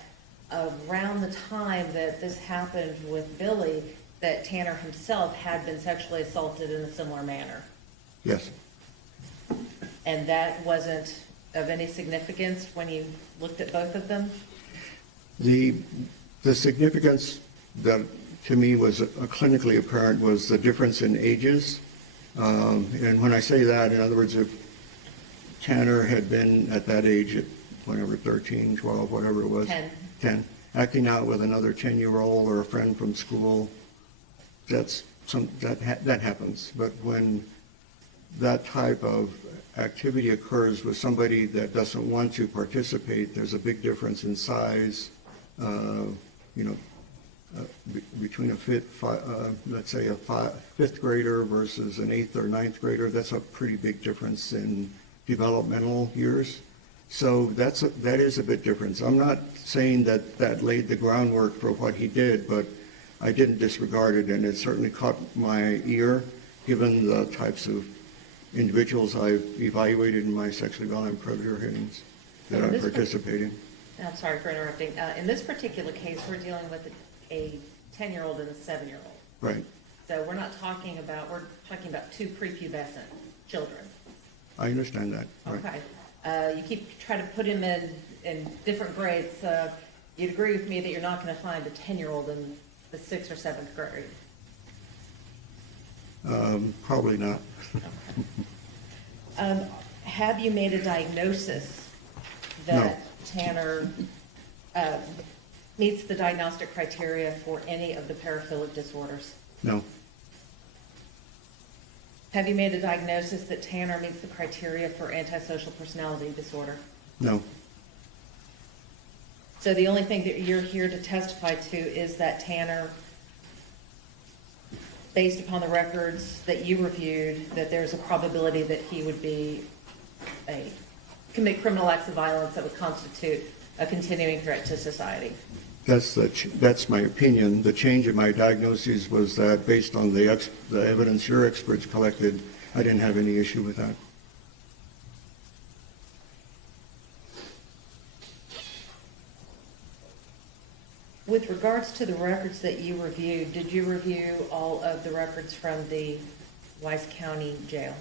around the time that this happened with Billy, that Tanner himself had been sexually assaulted in a similar manner. Yes. And that wasn't of any significance when you looked at both of them? The significance that to me was clinically apparent was the difference in ages. And when I say that, in other words, if Tanner had been at that age, at whatever, 13, 12, whatever it was, 10, acting out with another 10-year-old or a friend from school, that happens. But when that type of activity occurs with somebody that doesn't want to participate, there's a big difference in size. Between let's say a fifth grader versus an 8th or 9th grader, that's a pretty big difference in developmental years. So that is a bit different. I'm not saying that laid the groundwork for what he did, but I didn't disregard it, and it certainly caught my ear, given the types of individuals I've evaluated in my sexually violent predator hearings that I participate in. I'm sorry for interrupting. In this particular case, we're dealing with a 10-year-old and a 7-year-old. Right. So we're talking about two prepubescent children. I understand that. Right. Okay. You keep trying to put him in different grades. You'd agree with me that you're not going to find a 10-year-old in the 6th or 7th grade? Probably not. Have you made a diagnosis that Tanner meets the diagnostic criteria for any of the paraphilic disorders? No. Have you made a diagnosis that Tanner meets the criteria for antisocial personality disorder? No. So the only thing that you're here to testify to is that Tanner, based upon the records that you reviewed, that there's a probability that he would commit criminal acts of violence that would constitute a continuing threat to society. That's my opinion. The change in my diagnosis was that based on the evidence your experts collected, I didn't have any issue with that. With regards to the records that you reviewed, did you review all of the records from the Wise County Jail?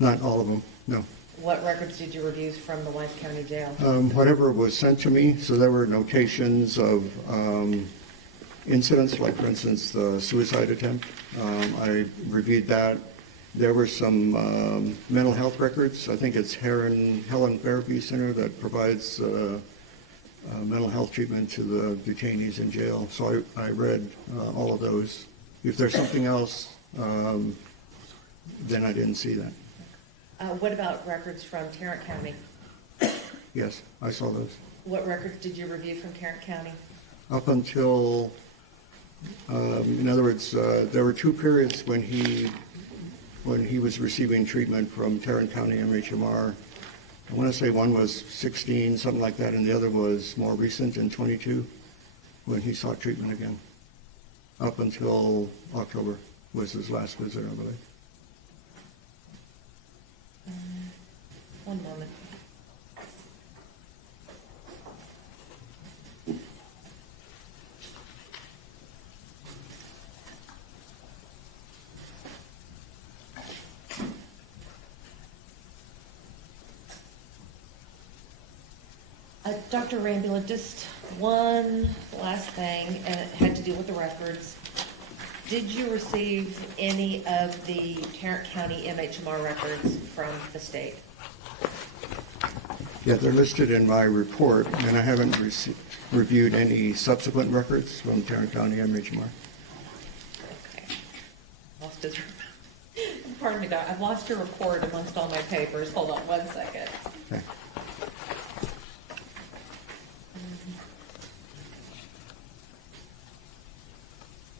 Not all of them, no. What records did you review from the Wise County Jail? Whatever was sent to me, so there were notations of incidents, like for instance, the suicide attempt. I reviewed that. There were some mental health records. I think it's Helen Therapy Center that provides mental health treatment to the detainees in jail. So I read all of those. If there's something else, then I didn't see that. What about records from Tarrant County? Yes, I saw those. What records did you review from Tarrant County? Up until, in other words, there were 2 periods when he was receiving treatment from Tarrant County MHMR. I want to say one was 16, something like that, and the other was more recent in 22, when he sought treatment again. Up until October was his last visit, I believe. One moment. Dr. Rambula, just one last thing, and it had to do with the records. Did you receive any of the Tarrant County MHMR records from the state? Yeah, they're listed in my report, and I haven't reviewed any subsequent records from Tarrant County MHMR. Okay. Lost his, pardon me, Doc. I've lost your report amongst all my papers. Hold on one second. Okay.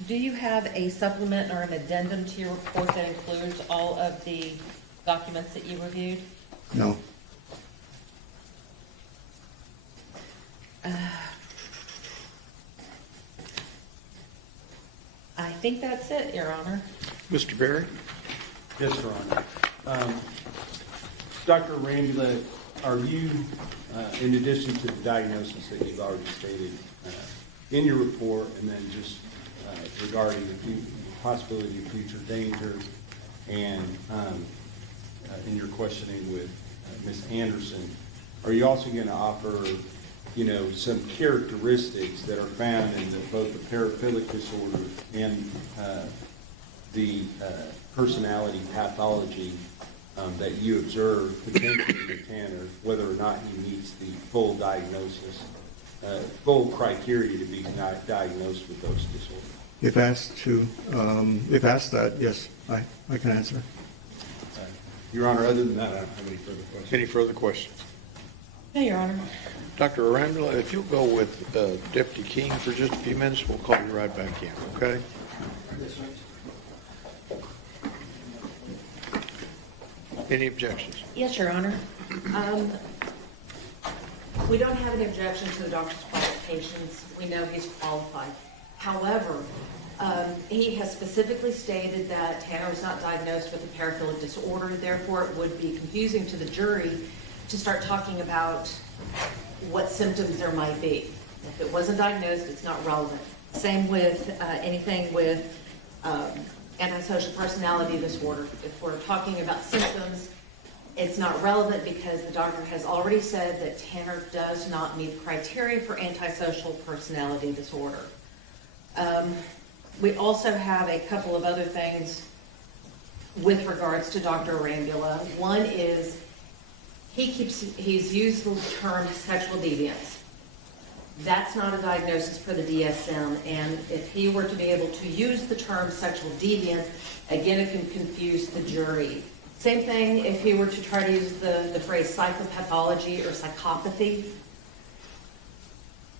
Do you have a supplement or an addendum to your report that includes all of the documents that you reviewed? No. I think that's it, Your Honor. Mr. Berry? Yes, Your Honor. Dr. Rambula, are you, in addition to the diagnosis that you've already stated in your report, and then just regarding the possibility of future danger, and in your questioning with Ms. Anderson, are you also going to offer, some characteristics that are found in both the paraphilic disorder and the personality pathology that you observe potentially in Tanner, whether or not he meets the full diagnosis, full criteria to be diagnosed with those disorders? If asked that, yes, I can answer. Your Honor, other than that, I don't have any further questions. Any further questions? No, Your Honor. Dr. Arambula, if you'll go with Deputy King for just a few minutes, we'll call you right back in, okay? Any objections? Yes, Your Honor. We don't have any objection to the doctor's qualifications. We know he's qualified. However, he has specifically stated that Tanner was not diagnosed with a paraphilic disorder, therefore it would be confusing to the jury to start talking about what symptoms there might be. If it wasn't diagnosed, it's not relevant. Same with anything with antisocial personality disorder. If we're talking about symptoms, it's not relevant because the doctor has already said that Tanner does not meet criteria for antisocial personality disorder. We also have a couple of other things with regards to Dr. Arambula. One is he's used the term sexual deviance. That's not a diagnosis for the DSM, and if he were to be able to use the term sexual deviance, again, it can confuse the jury. Same thing if he were to try to use the phrase psychopathology or psychopathy.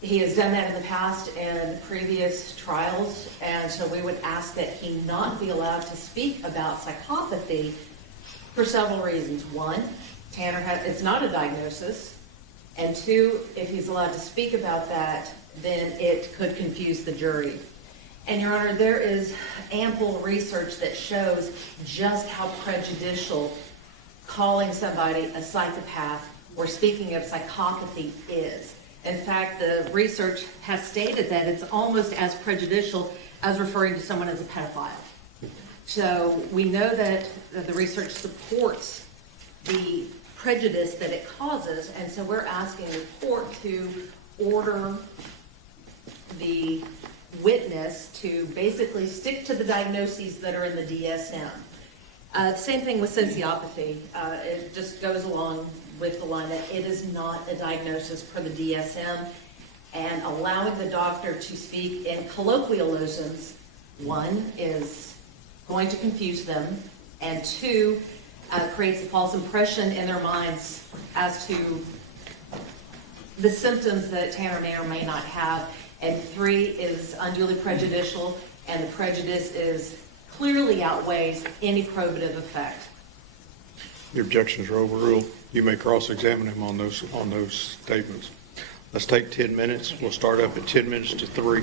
He has done that in the past in previous trials, and so we would ask that he not be allowed to speak about psychopathy for several reasons. One, it's not a diagnosis. And two, if he's allowed to speak about that, then it could confuse the jury. And Your Honor, there is ample research that shows just how prejudicial calling somebody a psychopath or speaking of psychopathy is. In fact, the research has stated that it's almost as prejudicial as referring to someone as a pedophile. So we know that the research supports the prejudice that it causes, and so we're asking the court to order the witness to basically stick to the diagnoses that are in the DSM. Same thing with sociopathy. It just goes along with the line that it is not a diagnosis per the DSM, and allowing the doctor to speak in colloquialisms, one, is going to confuse them, and two, creates a false impression in their minds as to the symptoms that Tanner may or may not have, and three, is unduly prejudicial, and the prejudice clearly outweighs any probative effect. The objections are overruled. You may cross-examine him on those statements. Let's take 10 minutes. We'll start up at 10 minutes to 3.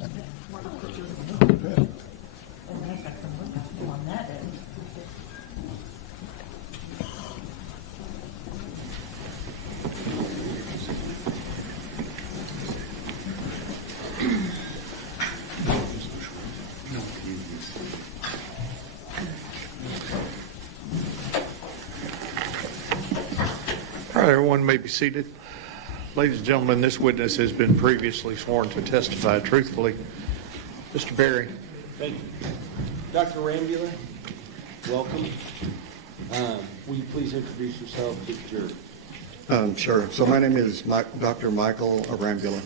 All right, everyone may be seated. Ladies and gentlemen, this witness has been previously sworn to testify truthfully. Mr. Berry. Thank you. Dr. Rambula, welcome. Will you please introduce yourself to the jury? Sure. So my name is Dr. Michael Arambula.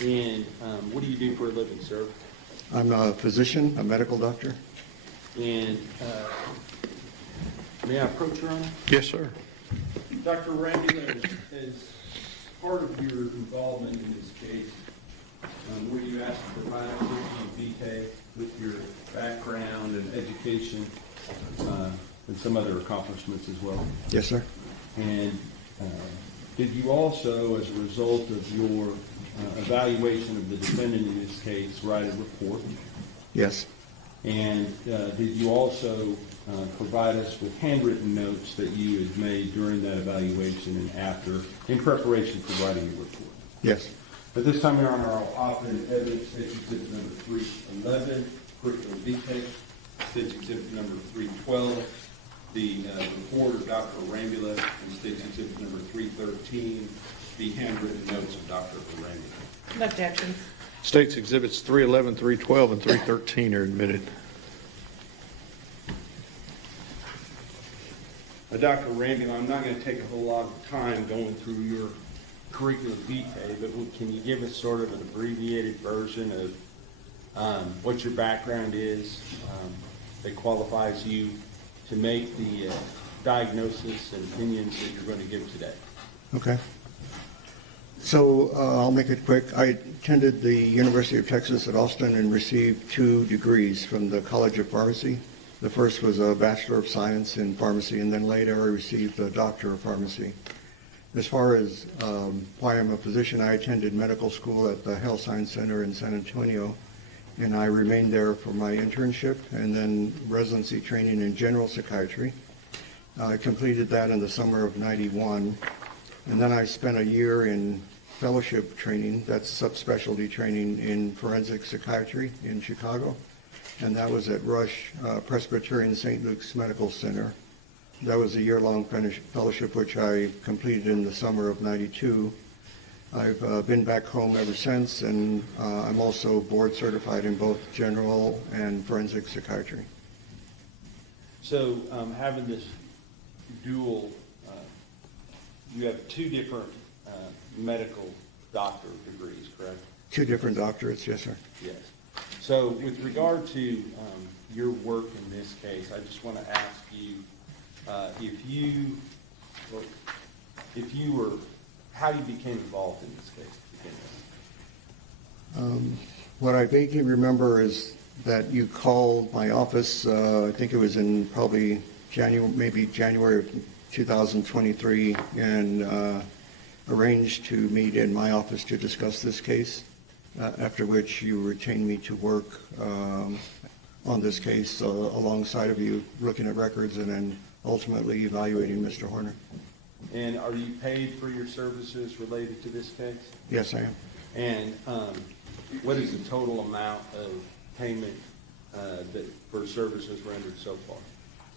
And what do you do for a living, sir? I'm a physician, a medical doctor. And may I approach your honor? Yes, sir. Dr. Rambula, as part of your involvement in this case, were you asked to provide a curriculum vitae with your background and education and some other accomplishments as well? Yes, sir. And did you also, as a result of your evaluation of the defendant in this case, write a report? Yes. And did you also provide us with handwritten notes that you had made during that evaluation and after, in preparation for writing your report? Yes. At this time, Your Honor, I'll offer evidence State's Exhibit number 311, curriculum vitae, State's Exhibit number 312, the report of Dr. Arambula, and State's Exhibit number 313, the handwritten notes of Dr. Arambula. No objections. State's Exhibits 311, 312, and 313 are admitted. Dr. Arambula, I'm not going to take a whole lot of time going through your curriculum vitae, but can you give us sort of an abbreviated version of what your background is that qualifies you to make the diagnosis and opinions that you're going to give today? Okay. So I'll make it quick. I attended the University of Texas at Austin and received 2 degrees from the College of Pharmacy. The first was a Bachelor of Science in Pharmacy, and then later I received a Doctor of Pharmacy. As far as why I'm a physician, I attended medical school at the Health Science Center in San Antonio, and I remained there for my internship and then residency training in general psychiatry. I completed that in the summer of '91, and then I spent a year in fellowship training, that's subspecialty training in forensic psychiatry in Chicago, and that was at Rush Presbyterian St. Luke's Medical Center. That was a year-long fellowship which I completed in the summer of '92. I've been back home ever since, and I'm also board certified in both general and forensic psychiatry. So having this dual, you have 2 different medical doctor degrees, correct? 2 different doctorates, yes, sir. Yes. So with regard to your work in this case, I just want to ask you how you became involved in this case to begin with. What I vaguely remember is that you called my office, I think it was in probably January of 2023, and arranged to meet in my office to discuss this case, after which you retained me to work on this case alongside of you, looking at records and then ultimately evaluating Mr. Horner. And are you paid for your services related to this case? Yes, I am. And what is the total amount of payment for services rendered so far?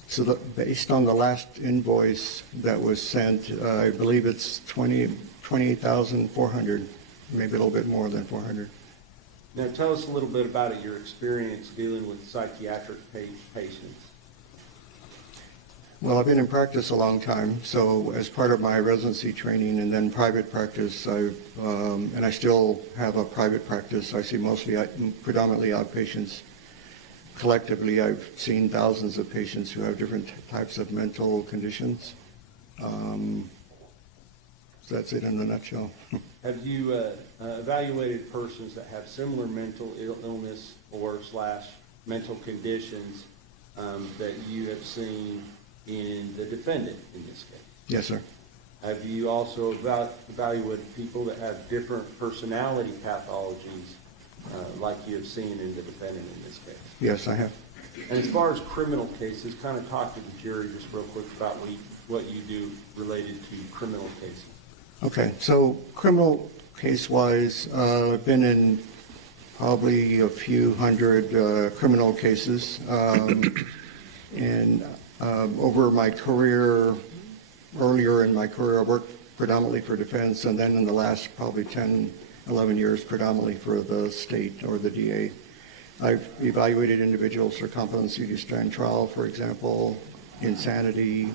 So based on the last invoice that was sent, I believe it's $28,400, maybe a little bit more than 400. Now tell us a little bit about your experience dealing with psychiatric patients. Well, I've been in practice a long time, so as part of my residency training and then private practice, and I still have a private practice. I see predominantly outpatients. Collectively, I've seen thousands of patients who have different types of mental conditions. So that's it in a nutshell. Have you evaluated persons that have similar mental illness or / mental conditions that you have seen in the defendant in this case? Yes, sir. Have you also evaluated people that have different personality pathologies like you have seen in the defendant in this case? Yes, I have. And as far as criminal cases, kind of talk to the jury just real quick about what you do related to criminal cases. Okay, so criminal case-wise, I've been in probably a few hundred criminal cases. And over my career, earlier in my career, I worked predominantly for defense, and then in the last probably 10, 11 years, predominantly for the state or the DA. I've evaluated individuals for competency to stand trial, for example, insanity,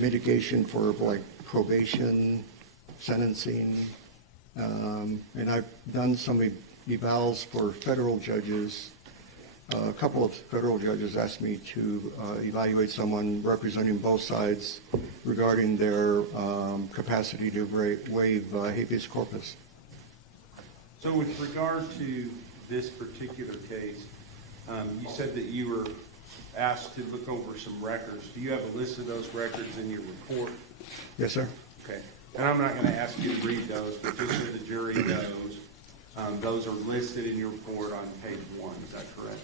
mitigation for like probation, sentencing, and I've done some evals for federal judges. A couple of federal judges asked me to evaluate someone representing both sides regarding their capacity to waive habeas corpus. So with regard to this particular case, you said that you were asked to look over some records. Do you have a list of those records in your report? Yes, sir. Okay. And I'm not going to ask you to read those, but just so the jury knows, those are listed in your report on page 1. Is that correct?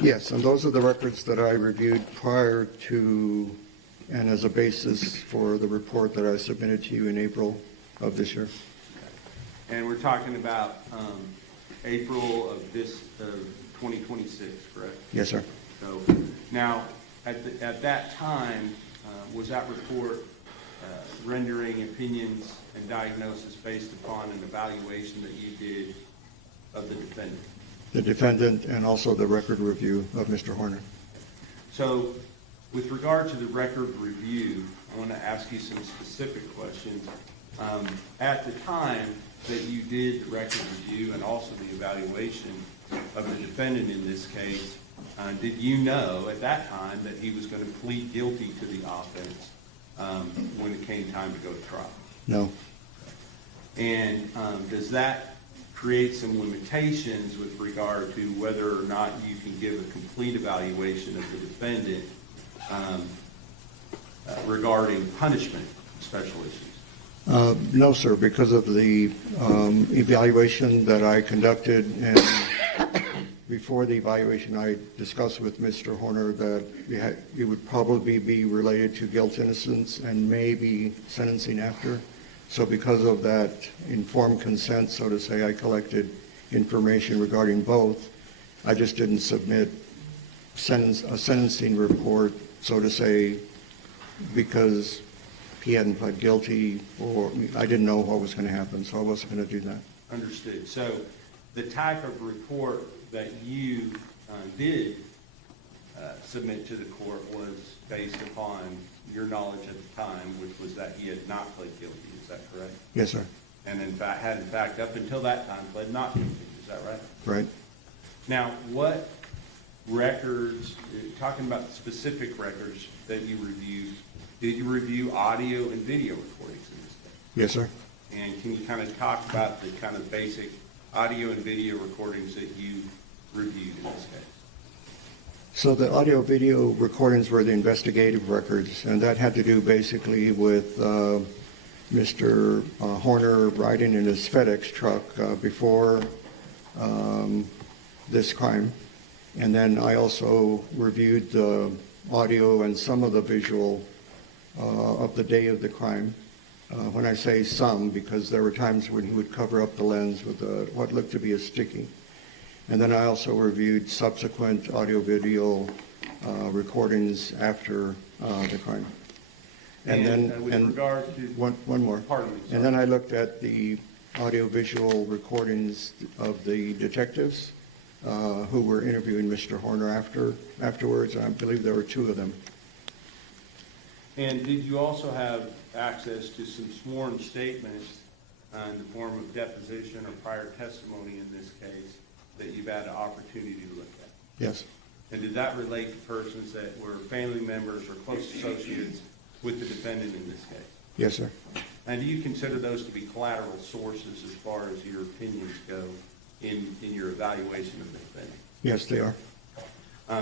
Yes, and those are the records that I reviewed prior to and as a basis for the report that I submitted to you in April of this year. Okay. And we're talking about April of 2026, correct? Yes, sir. So now, at that time, was that report rendering opinions and diagnosis based upon an evaluation that you did of the defendant? The defendant and also the record review of Mr. Horner. So with regard to the record review, I want to ask you some specific questions. At the time that you did the record review and also the evaluation of the defendant in this case, did you know at that time that he was going to plead guilty to the offense when it came time to go to trial? No. And does that create some limitations with regard to whether or not you can give a complete evaluation of the defendant regarding punishment special issues? No, sir, because of the evaluation that I conducted, and before the evaluation I discussed with Mr. Horner that it would probably be related to guilt, innocence, and maybe sentencing after. So because of that informed consent, so to say, I collected information regarding both. I just didn't submit a sentencing report, so to say, because he hadn't pled guilty, or I didn't know what was going to happen, so I wasn't going to do that. Understood. So the type of report that you did submit to the court was based upon your knowledge at the time, which was that he had not pled guilty. Is that correct? Yes, sir. And in fact, up until that time, pled not guilty. Is that right? Right. Now, what records, talking about specific records that you reviewed, did you review audio and video recordings in this case? Yes, sir. And can you kind of talk about the kind of basic audio and video recordings that you reviewed in this case? So the audio-video recordings were the investigative records, and that had to do basically with Mr. Horner riding in his FedEx truck before this crime. And then I also reviewed the audio and some of the visual of the day of the crime. When I say some, because there were times when he would cover up the lens with what looked to be a sticky. And then I also reviewed subsequent audio-video recordings after the crime. With regard to... One more. Pardon me, sorry. And then I looked at the audio-visual recordings of the detectives who were interviewing Mr. Horner afterwards, and I believe there were 2 of them. And did you also have access to some sworn statements in the form of deposition or prior testimony in this case that you've had an opportunity to look at? Yes. And did that relate to persons that were family members or close associates with the defendant in this case? Yes, sir. And do you consider those to be collateral sources as far as your opinions go in your evaluation of the defendant? Yes, they are.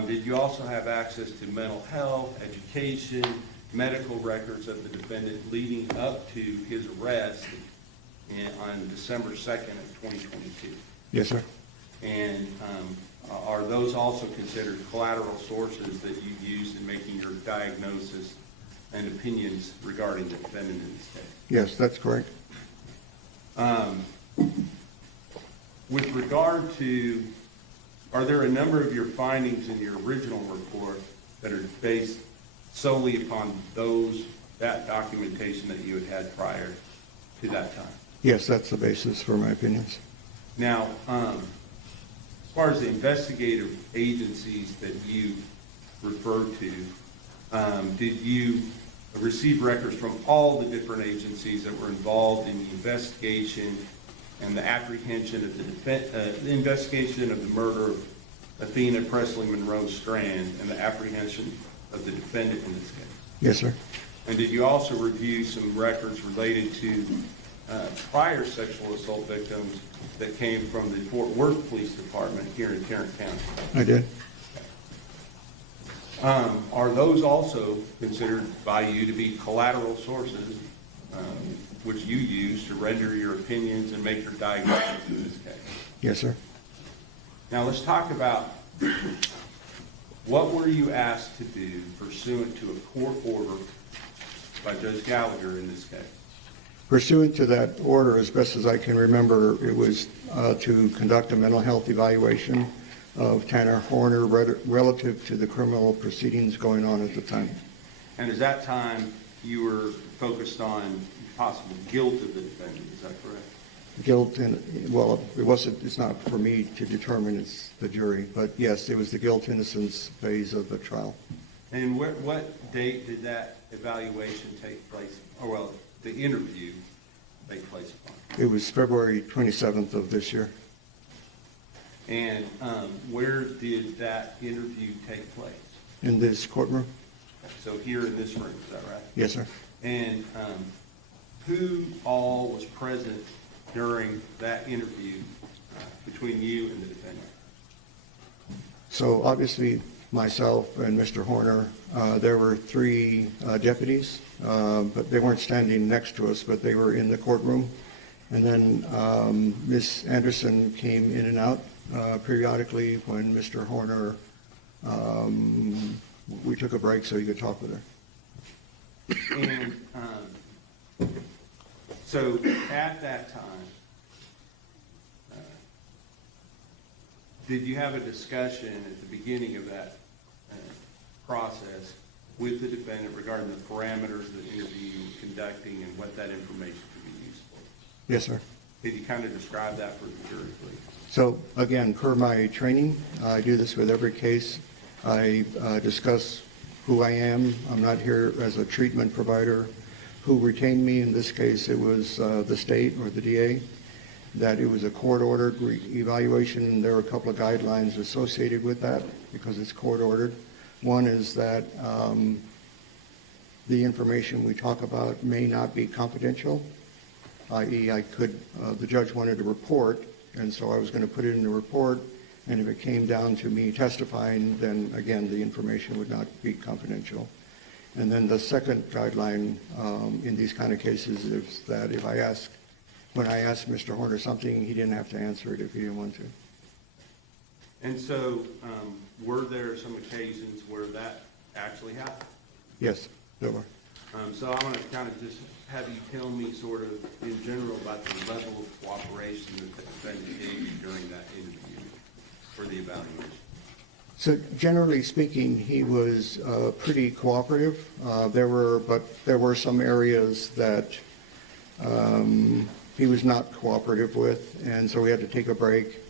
Did you also have access to mental health, education, medical records of the defendant leading up to his arrest on December 2nd of 2022. Yes, sir. And are those also considered collateral sources that you used in making your diagnosis and opinions regarding the defendant in this case? Yes, that's correct. With regard to, are there a number of your findings in your original report that are based solely upon that documentation that you had prior to that time? Yes, that's the basis for my opinions. Now, as far as the investigative agencies that you referred to, did you receive records from all the different agencies that were involved in the investigation and the apprehension of the investigation of the murder of Athena Presley Monroe Strand and the apprehension of the defendant in this case? Yes, sir. And did you also review some records related to prior sexual assault victims that came from the Fort Worth Police Department here in Tarrant County? I did. Are those also considered by you to be collateral sources which you use to render your opinions and make your diagnosis in this case? Yes, sir. Now let's talk about what were you asked to do pursuant to a court order by Judge Gallagher in this case? Pursuant to that order, as best as I can remember, it was to conduct a mental health evaluation of Tanner Horner relative to the criminal proceedings going on at the time. And at that time, you were focused on possible guilt of the defendant, is that correct? Guilt, and well, it's not for me to determine, it's the jury, but yes, it was the guilt innocence phase of the trial. And what date did that evaluation take place, or well, the interview take place upon? It was February 27th of this year. And where did that interview take place? In this courtroom? So here in this room, is that right? Yes, sir. And who all was present during that interview between you and the defendant? So obviously myself and Mr. Horner, there were three deputies, but they weren't standing next to us, but they were in the courtroom. And then Ms. Anderson came in and out periodically when Mr. Horner, we took a break so he could talk with her. And so at that time, did you have a discussion at the beginning of that process with the defendant regarding the parameters of the interview you were conducting and what that information could be used for? Yes, sir. Could you kind of describe that for the jury, please? So again, per my training, I do this with every case. I discuss who I am. I'm not here as a treatment provider. Who retained me? In this case, it was the state or the DA. That it was a court-ordered evaluation, and there were a couple of guidelines associated with that because it's court-ordered. One is that the information we talk about may not be confidential, i.e. the judge wanted a report, and so I was going to put it in the report, and if it came down to me testifying, then again, the information would not be confidential. And then the second guideline in these kind of cases is that when I asked Mr. Horner something, he didn't have to answer it if he didn't want to. And so were there some occasions where that actually happened? Yes, there were. So I want to kind of just have you tell me sort of in general about the level of cooperation that the defendant gave you during that interview for the evaluation. So generally speaking, he was pretty cooperative. There were some areas that he was not cooperative with, and so we had to take a break.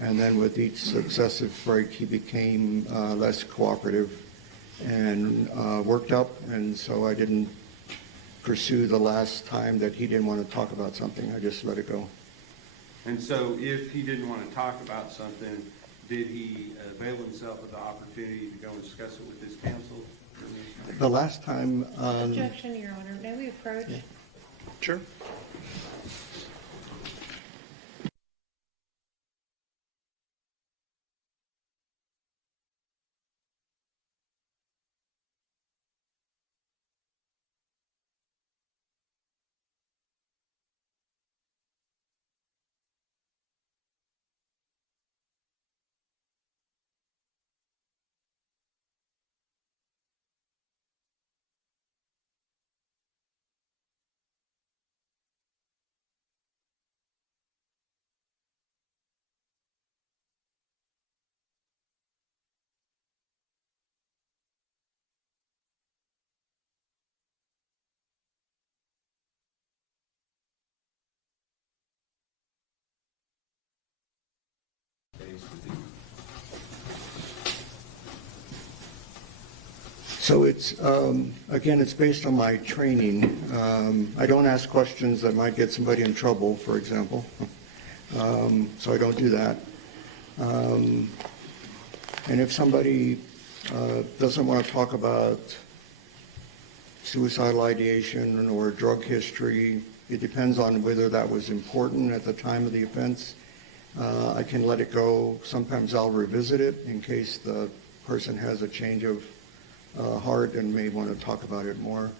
And then with each successive break, he became less cooperative and worked up. And so I didn't pursue the last time that he didn't want to talk about something. I just let it go. And so if he didn't want to talk about something, did he avail himself of the opportunity to go and discuss it with his counsel? The last time... Objection, Your Honor. May we approach? Sure. case would be? So it's, again, it's based on my training. I don't ask questions that might get somebody in trouble, for example. So I don't do that. And if somebody doesn't want to talk about suicidal ideation or drug history, it depends on whether that was important at the time of the offense. I can let it go. Sometimes I'll revisit it in case the person has a change of heart and may want to talk about it more.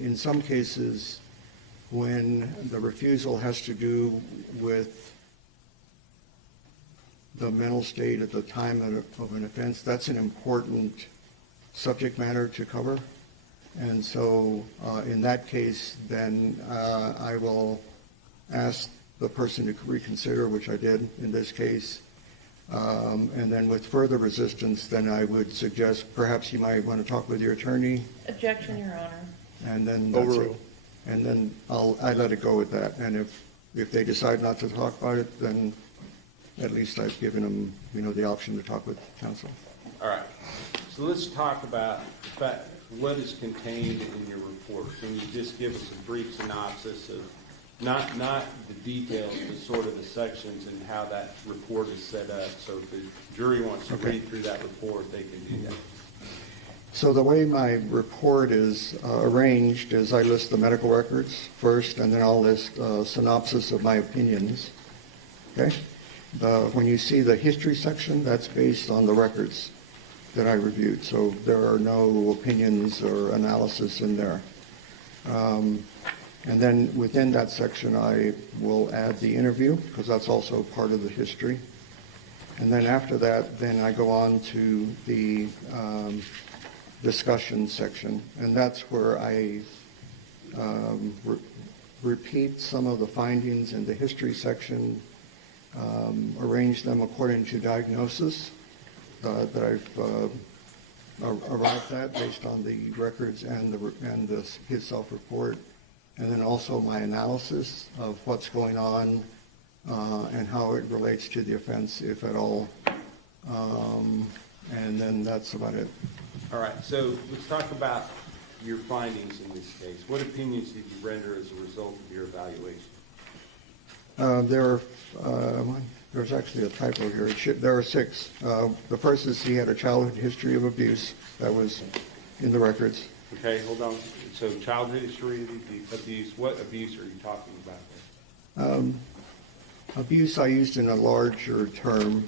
In some cases, when the refusal has to do with the mental state at the time of an offense, that's an important subject matter to cover. And so in that case, then I will ask the person to reconsider, which I did in this case. And then with further resistance, then I would suggest perhaps you might want to talk with your attorney. Objection, Your Honor. And then that's it. Overruled. And then I let it go with that. And if they decide not to talk about it, then at least I've given them, the option to talk with counsel. All right. So let's talk about what is contained in your report. Can you just give us a brief synopsis of not the details, but sort of the sections and how that report is set up? So if the jury wants to read through that report, they can do that. So the way my report is arranged is I list the medical records first, and then I'll list a synopsis of my opinions. Okay? When you see the history section, that's based on the records that I reviewed. So there are no opinions or analysis in there. And then within that section, I will add the interview, because that's also part of the history. And then after that, then I go on to the discussion section, and that's where I repeat some of the findings in the history section, arrange them according to diagnosis that I've arrived at based on the records and his self-report, and then also my analysis of what's going on and how it relates to the offense, if at all. And then that's about it. All right. So let's talk about your findings in this case. What opinions did you render as a result of your evaluation? There's actually a typo here. There are 6. The first is he had a childhood history of abuse. That was in the records. Okay, hold on. So childhood history of abuse. What abuse are you talking about there? Abuse I used in a larger term.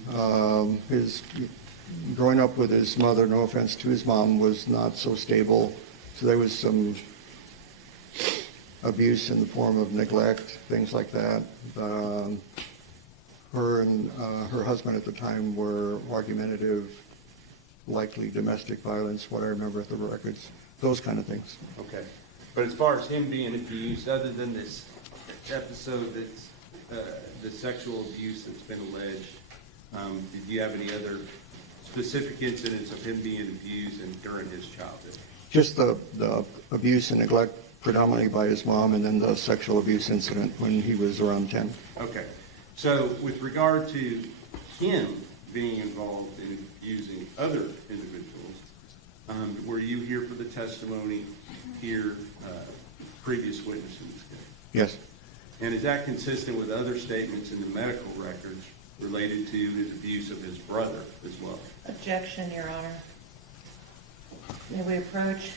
His growing up with his mother, no offense to his mom, was not so stable. So there was some abuse in the form of neglect, things like that. Her and her husband at the time were argumentative, likely domestic violence, what I remember at the records, those kind of things. Okay. But as far as him being abused, other than this episode that's the sexual abuse that's been alleged, did you have any other specific incidents of him being abused during his childhood? Just the abuse and neglect predominantly by his mom, and then the sexual abuse incident when he was around 10. Okay. So with regard to him being involved in abusing other individuals, were you here for the testimony here, previous witness in this case? Yes. And is that consistent with other statements in the medical records related to his abuse of his brother as well? Objection, Your Honor. May we approach?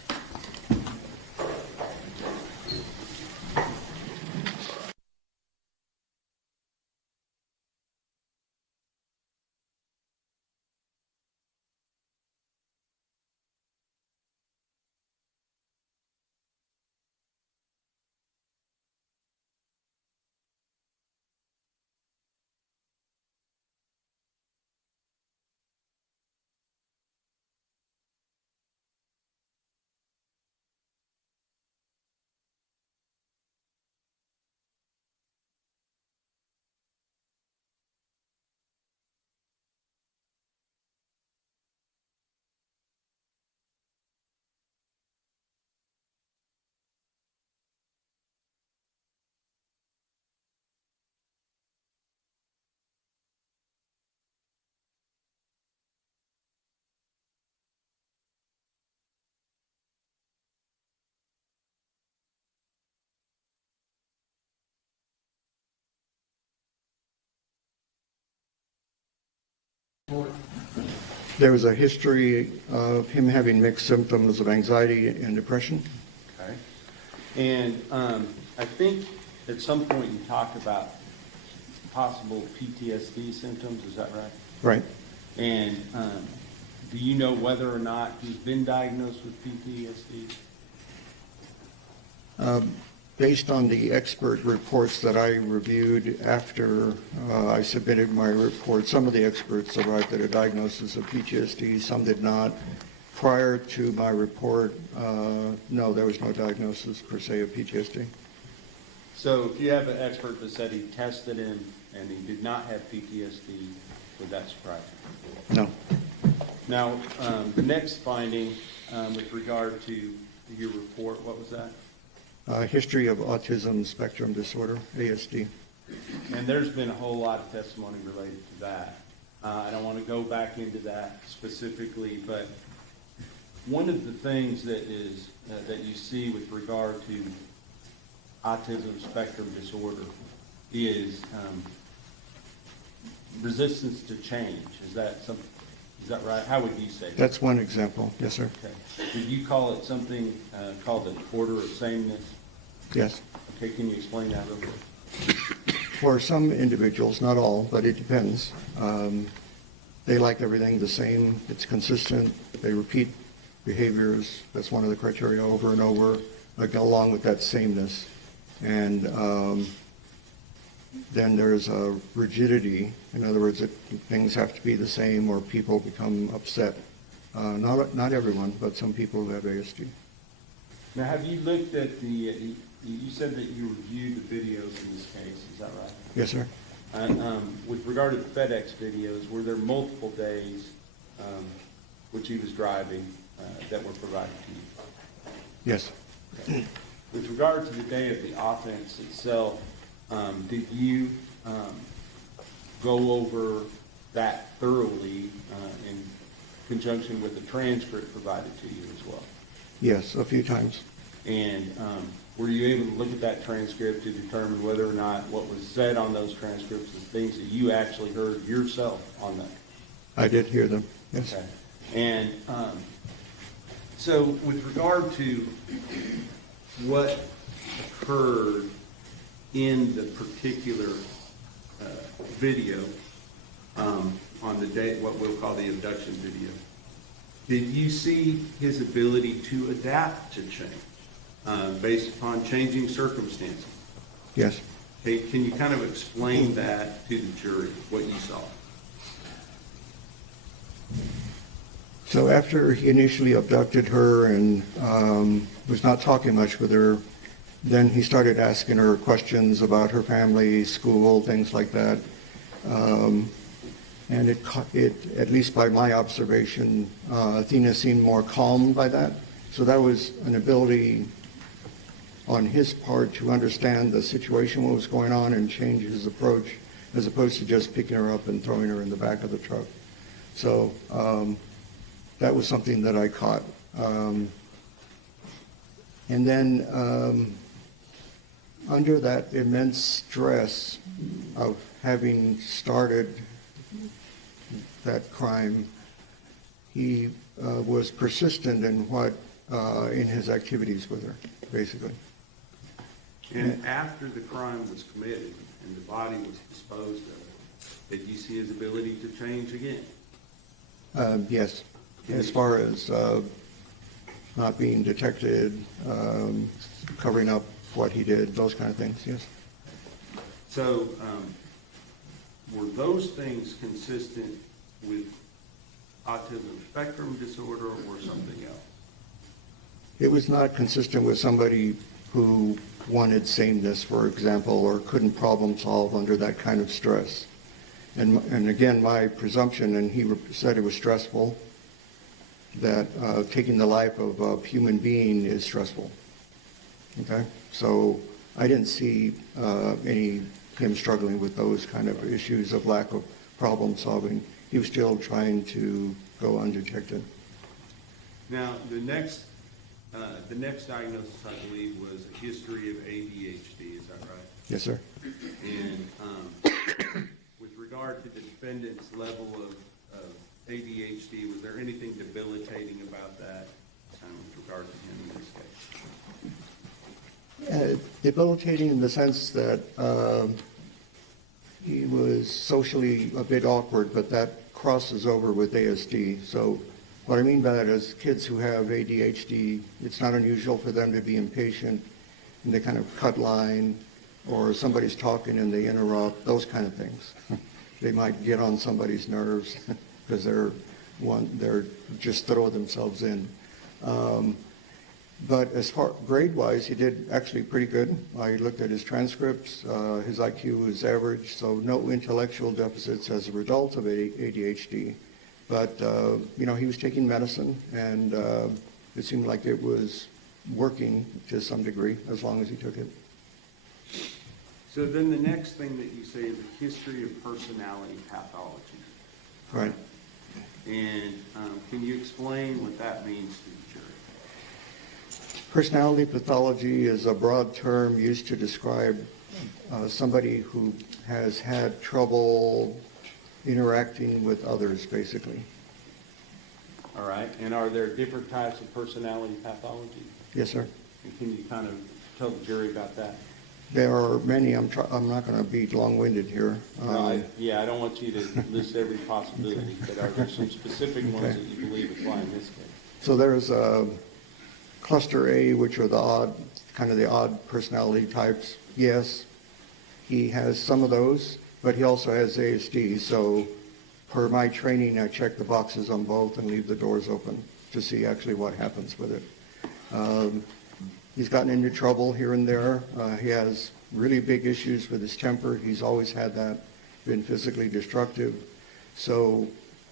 report? There was a history of him having mixed symptoms of anxiety and depression. Okay. And I think at some point you talked about possible PTSD symptoms, is that right? Right. And do you know whether or not he's been diagnosed with PTSD? Based on the expert reports that I reviewed after I submitted my report, some of the experts arrived at a diagnosis of PTSD, some did not. Prior to my report, no, there was no diagnosis per se of PTSD. So if you have an expert that said he tested him and he did not have PTSD, would that surprise you? No. Now, the next finding with regard to your report, what was that? History of autism spectrum disorder, ASD. And there's been a whole lot of testimony related to that. I don't want to go back into that specifically, but one of the things that is that you see with regard to autism spectrum disorder is resistance to change. Is that right? How would you say that? That's one example, yes, sir. Okay. Did you call it something called an order of sameness? Yes. Okay, can you explain that a little bit? For some individuals, not all, but it depends. They like everything the same. It's consistent. They repeat behaviors. That's one of the criteria over and over, like along with that sameness. And then there's a rigidity. In other words, things have to be the same or people become upset. Not everyone, but some people who have ASD. Now, have you looked at the, you said that you reviewed the videos in this case, is that right? Yes, sir. With regard to the FedEx videos, were there multiple days which he was driving that were provided to you? Yes. Okay. With regard to the day of the offense itself, did you go over that thoroughly in conjunction with the transcript provided to you as well? Yes, a few times. And were you able to look at that transcript to determine whether or not what was said on those transcripts is things that you actually heard yourself on that? I did hear them, yes. Okay. And so with regard to what occurred in the particular video on the day, what we'll call the abduction video, did you see his ability to adapt to change based upon changing circumstances? Yes. Okay, can you kind of explain that to the jury, what you saw? So after he initially abducted her and was not talking much with her, then he started asking her questions about her family, school, things like that. And it, at least by my observation, Athena seemed more calm by that. So that was an ability on his part to understand the situation, what was going on, and change his approach, as opposed to just picking her up and throwing her in the back of the truck. So that was something that I caught. And then under that immense stress of having started that crime, he was persistent in in his activities with her, basically. And after the crime was committed and the body was disposed of, did you see his ability to change again? Yes, as far as not being detected, covering up what he did, those kind of things, yes. So were those things consistent with autism spectrum disorder or something else? It was not consistent with somebody who wanted sameness, for example, or couldn't problem solve under that kind of stress. And again, my presumption, and he said it was stressful, that taking the life of a human being is stressful. Okay? So I didn't see him struggling with those kind of issues of lack of problem solving. He was still trying to go undetected. Now, the next diagnosis, I believe, was a history of ADHD. Is that right? Yes, sir. And with regard to the defendant's level of ADHD, was there anything debilitating about that with regard to him in this case? Debilitating in the sense that he was socially a bit awkward, but that crosses over with ASD. So what I mean by that is kids who have ADHD, it's not unusual for them to be impatient and they kind of cut line, or somebody's talking and they interrupt, those kind of things. They might get on somebody's nerves because they're just throw themselves in. But as far grade-wise, he did actually pretty good. I looked at his transcripts. His IQ was average, so no intellectual deficits as a result of ADHD. But he was taking medicine, and it seemed like it was working to some degree as long as he took it. So then the next thing that you say is a history of personality pathology. Right. And can you explain what that means to the jury? Personality pathology is a broad term used to describe somebody who has had trouble interacting with others, basically. All right. And are there different types of personality pathology? Yes, sir. And can you kind of tell the jury about that? There are many. I'm not going to be long-winded here. I don't want you to list every possibility, but are there some specific ones that you believe apply in this case? So there's cluster A, which are the odd personality types. Yes, he has some of those, but he also has ASD. So per my training, I check the boxes on both and leave the doors open to see actually what happens with it. He's gotten into trouble here and there. He has really big issues with his temper. He's always had that, been physically destructive. So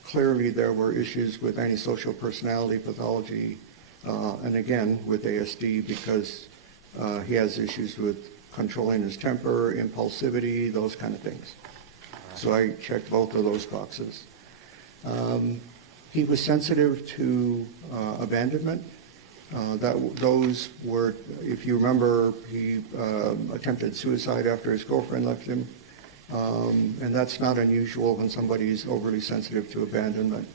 clearly there were issues with antisocial personality pathology, and again with ASD, because he has issues with controlling his temper, impulsivity, those kind of things. So I checked both of those boxes. He was sensitive to abandonment. Those were, if you remember, he attempted suicide after his girlfriend left him. And that's not unusual when somebody's overly sensitive to abandonment.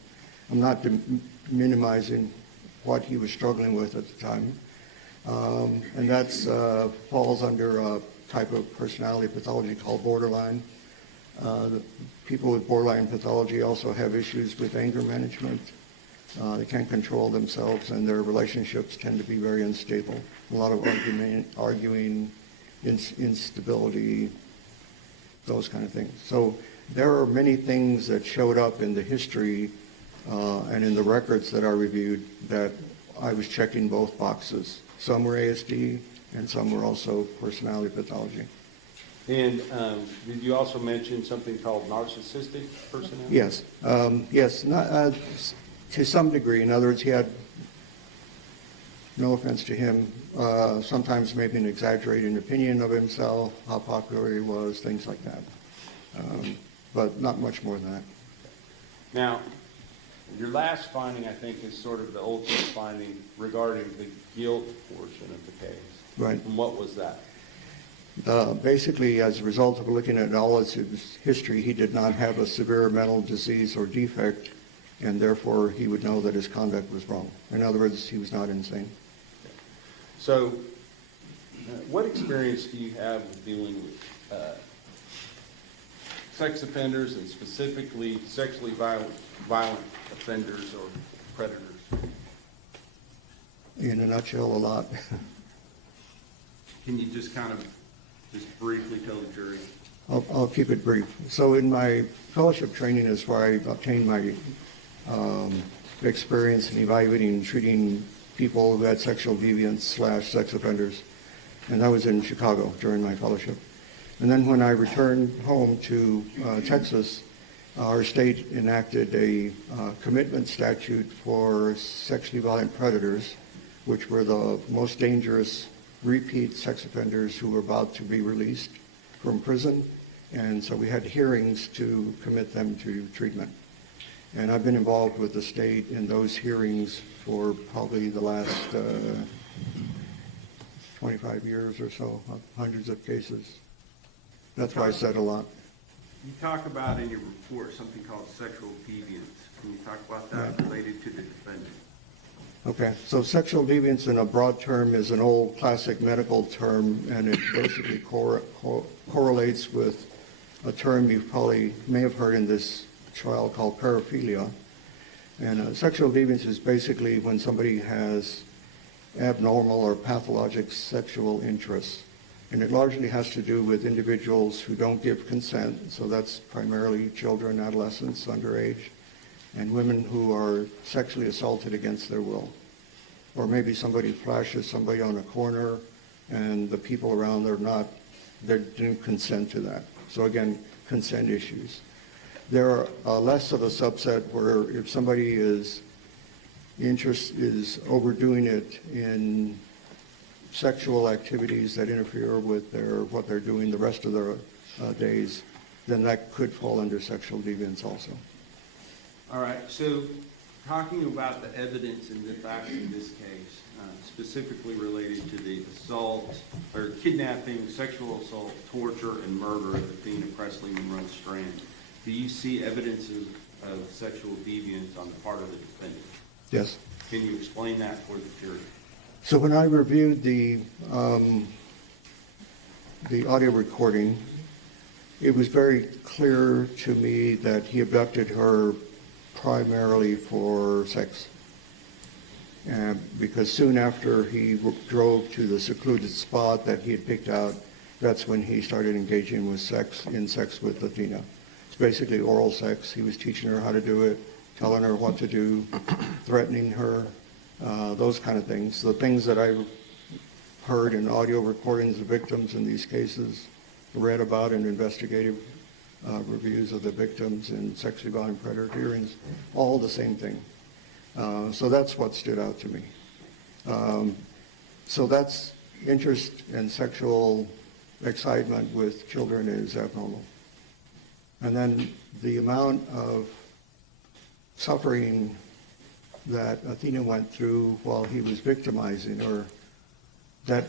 I'm not minimizing what he was struggling with at the time. And that falls under a type of personality pathology called borderline. People with borderline pathology also have issues with anger management. They can't control themselves, and their relationships tend to be very unstable. A lot of arguing, instability, those kind of things. So there are many things that showed up in the history and in the records that I reviewed that I was checking both boxes. Some were ASD, and some were also personality pathology. And did you also mention something called narcissistic personality? Yes. Yes. To some degree. In other words, he had, no offense to him, sometimes maybe an exaggerated opinion of himself, how popular he was, things like that. But not much more than that. Now, your last finding, I think, is sort of the ultimate finding regarding the guilt portion of the case. Right. And what was that? Basically, as a result of looking at all of his history, he did not have a severe mental disease or defect, and therefore he would know that his conduct was wrong. In other words, he was not insane. So, what experience do you have with dealing with sex offenders, and specifically sexually violent offenders or predators? In a nutshell, a lot. Can you just kind of briefly tell the jury? I'll keep it brief. So in my fellowship training is where I obtained my experience in evaluating and treating people who had sexual deviance / sex offenders. And that was in Chicago during my fellowship. And then when I returned home to Texas, our state enacted a commitment statute for sexually violent predators, which were the most dangerous repeat sex offenders who were about to be released from prison. And so we had hearings to commit them to treatment. And I've been involved with the state in those hearings for probably the last 25 years or so, hundreds of cases. That's why I said a lot. You talk about in your report something called sexual deviance. Can you talk about that related to the defendant? Okay, so sexual deviance in a broad term is an old classic medical term, and it basically correlates with a term you probably may have heard in this trial called paraphilia. And sexual deviance is basically when somebody has abnormal or pathologic sexual interests. And it largely has to do with individuals who don't give consent, so that's primarily children, adolescents, underage, and women who are sexually assaulted against their will. Or maybe somebody flashes somebody on a corner and the people around they didn't consent to that. So again, consent issues. There are less of a subset where if somebody is overdoing it in sexual activities that interfere with what they're doing the rest of their days, then that could fall under sexual deviance also. All right, so talking about the evidence and the facts in this case, specifically related to the assault or kidnapping, sexual assault, torture, and murder of Athena Monroe Strand, do you see evidence of sexual deviance on the part of the defendant? Yes. Can you explain that for the jury? So when I reviewed the audio recording, it was very clear to me that he abducted her primarily for sex. Because soon after he drove to the secluded spot that he had picked out, that's when he started engaging in sex with Athena. It's basically oral sex. He was teaching her how to do it, telling her what to do, threatening her, those kind of things. The things that I heard in audio recordings of victims in these cases, read about in investigative reviews of the victims in sexually violent predator hearings, all the same thing. So that's what stood out to me. So that's interest in sexual excitement with children is abnormal. And then the amount of suffering that Athena went through while he was victimizing her, that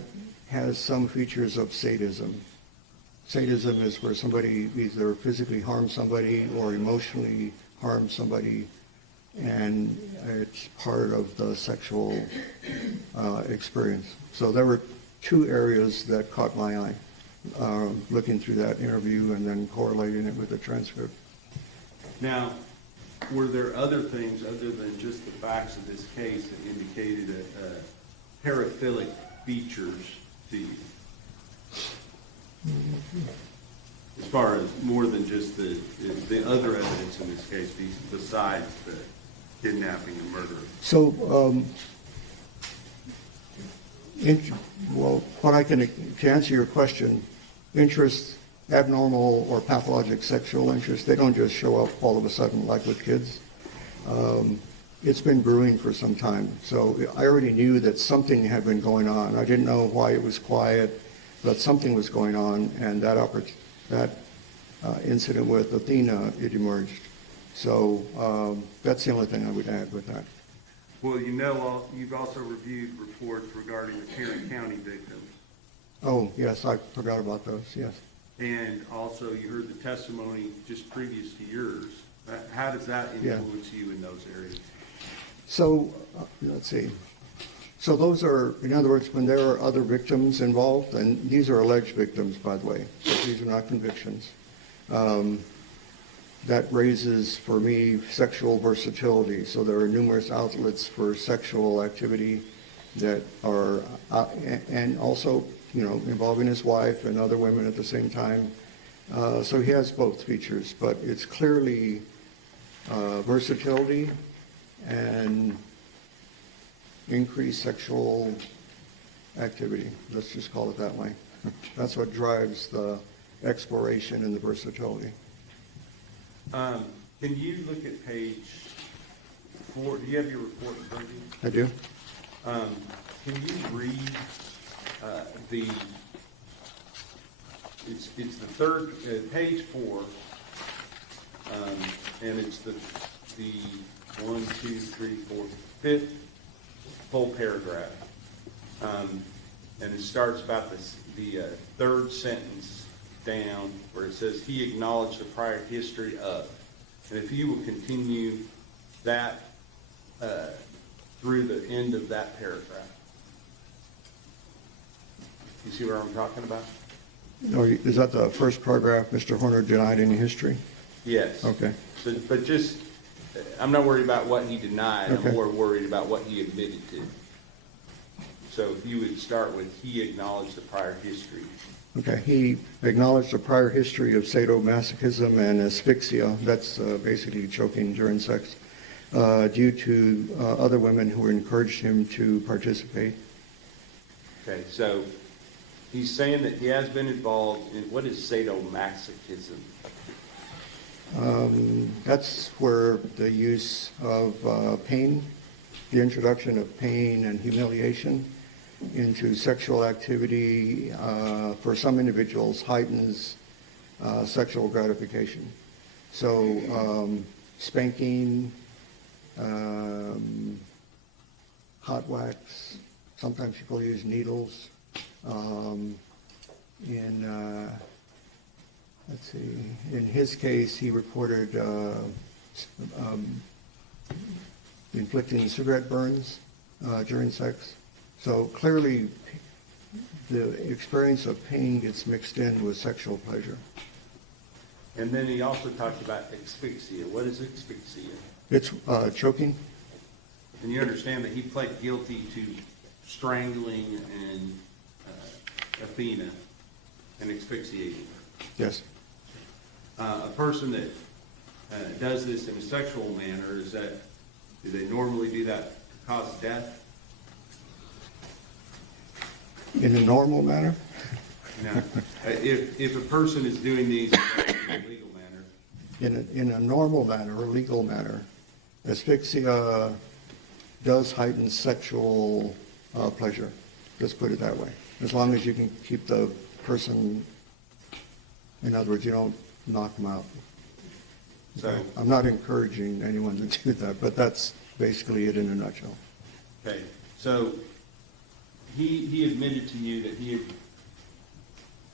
has some features of sadism. Sadism is where somebody either physically harms somebody or emotionally harms somebody, and it's part of the sexual experience. So there were two areas that caught my eye, looking through that interview and then correlating it with the transcript. Now, were there other things other than just the facts of this case that indicated paraphilic features to you? As far as more than just the other evidence in this case, besides the kidnapping and murder? So, to answer your question, interest, abnormal or pathologic sexual interest, they don't just show up all of a sudden like with kids. It's been brewing for some time. So I already knew that something had been going on. I didn't know why it was quiet, but something was going on, and that incident with Athena, it emerged. So that's the only thing I would add with that. Well, you've also reviewed reports regarding the Tarrant County victims. Oh, yes, I forgot about those, yes. And also you heard the testimony just previous to yours. How does that influence you in those areas? So, let's see. So those are, in other words, when there are other victims involved, and these are alleged victims, by the way, so these are not convictions, that raises, for me, sexual versatility. So there are numerous outlets for sexual activity that are, and also, involving his wife and other women at the same time. So he has both features, but it's clearly versatility and increased sexual activity. Let's just call it that way. That's what drives the exploration and the versatility. Can you look at page 4? Do you have your report in front of you? I do. Can you read it's the third, page 4, and it's the 1, 2, 3, 4, 5th full paragraph. And it starts about the third sentence down where it says he acknowledged the prior history of. And if you will continue that through the end of that paragraph. You see where I'm talking about? Is that the first paragraph, Mr. Horner denied any history? Yes. Okay. So, but just, I'm not worried about what he denied, Okay. I'm more worried about what he admitted to. So if you would start with, he acknowledged the prior history. Okay, he acknowledged a prior history of sadomasochism and asphyxia, that's basically choking during sex, due to other women who encouraged him to participate. Okay, so he's saying that he has been involved in, what is sadomasochism? That's where the use of pain, the introduction of pain and humiliation into sexual activity for some individuals heightens sexual gratification. So spanking, hot wax, sometimes people use needles. Let's see, in his case, he reported inflicting cigarette burns during sex. So clearly, the experience of pain gets mixed in with sexual pleasure. And then he also talked about asphyxia. What is asphyxia? It's choking. And you understand that he pled guilty to strangling and Athena and asphyxiating her. Yes. A person that does this in a sexual manner, do they normally do that to cause death? In a normal manner? No. If a person is doing these in a legal manner. In a normal manner, or legal manner, asphyxia does heighten sexual pleasure. Let's put it that way. As long as you can keep the person, in other words, you don't knock them out. So I'm not encouraging anyone to do that, but that's basically it in a nutshell. okay, so he admitted to you that he had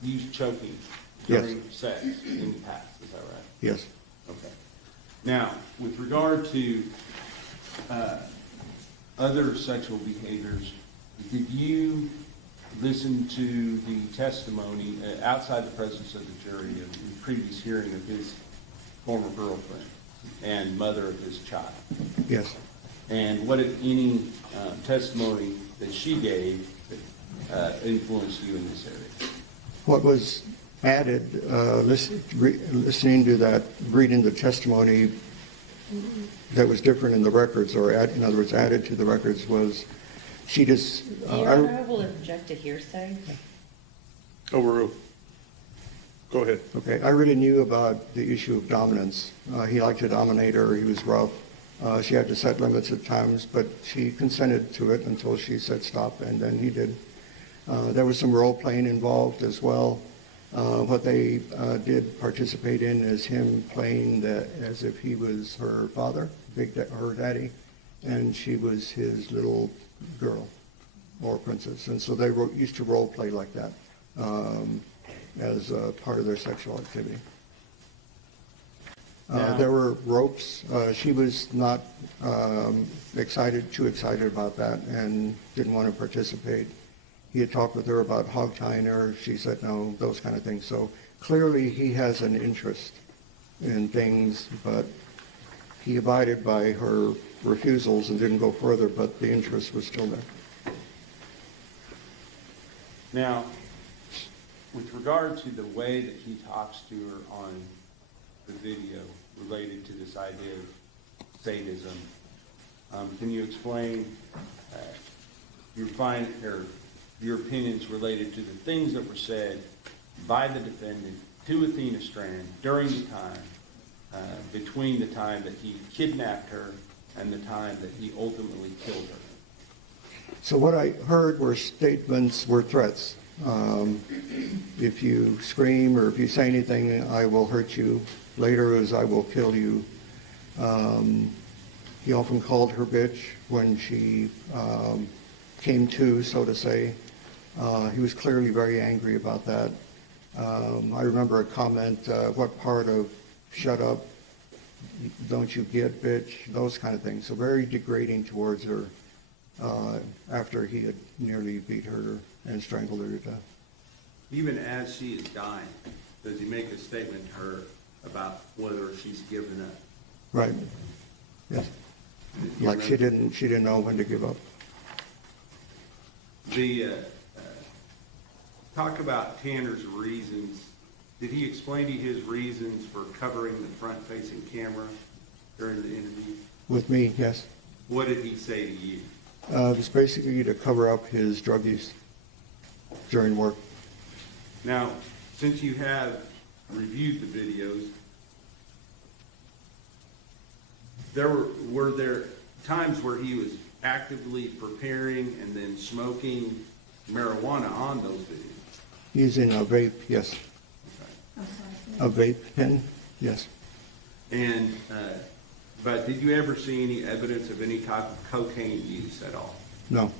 used choking during sex in the past. Is that right? Yes. Okay. Now, with regard to other sexual behaviors, did you listen to the testimony outside the presence of the jury of the previous hearing of his former girlfriend and mother of his child? Yes. And what, if any, testimony that she gave that influenced you in this area? What was added, listening to that, reading the testimony that was different in the records, or in other words, added to the records, was she just... Your Honor, I will object to hearsay. Overruled. Go ahead. Okay, I already knew about the issue of dominance. He liked to dominate her, he was rough. She had to set limits at times, but she consented to it until she said stop, and then he did. There was some role playing involved as well. What they did participate in is him playing as if he was her father, her daddy, and she was his little girl or princess. And so they used to role play like that as part of their sexual activity. There were ropes. She was not too excited about that and didn't want to participate. He had talked with her about hog tying her. She said no, those kind of things. So clearly he has an interest in things, but he abided by her refusals and didn't go further, but the interest was still there. Now, with regard to the way that he talks to her on the video related to this idea of sadism, can you explain your opinions related to the things that were said by the defendant to Athena Strand during the time, between the time that he kidnapped her and the time that he ultimately killed her? So what I heard were threats. If you scream or if you say anything, I will hurt you. Later is I will kill you. He often called her bitch when she came to, so to say. He was clearly very angry about that. I remember a comment, what part of shut up don't you get, bitch, those kind of things. So very degrading towards her after he had nearly beat her and strangled her to death. Even as she is dying, does he make a statement to her about whether she's given up? Right. Yes. Like she didn't know when to give up. Talk about Tanner's reasons. Did he explain to you his reasons for covering the front-facing camera during the interview? With me, yes. What did he say to you? It was basically to cover up his drug use during work. Now, since you have reviewed the videos, were there times where he was actively preparing and then smoking marijuana on those videos? Using a vape, yes. A vape pen, yes. And, but did you ever see any evidence of any type of cocaine use at all? No.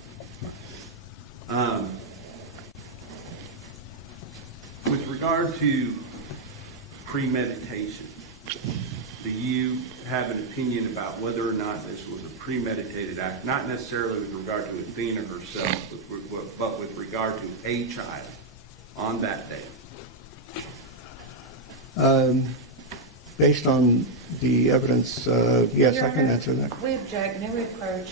With regard to premeditation, do you have an opinion about whether or not this was a premeditated act, not necessarily with regard to Athena herself, but with regard to a child on that day? Based on the evidence, yes, Your I can Honor, answer that. We object, no reproach.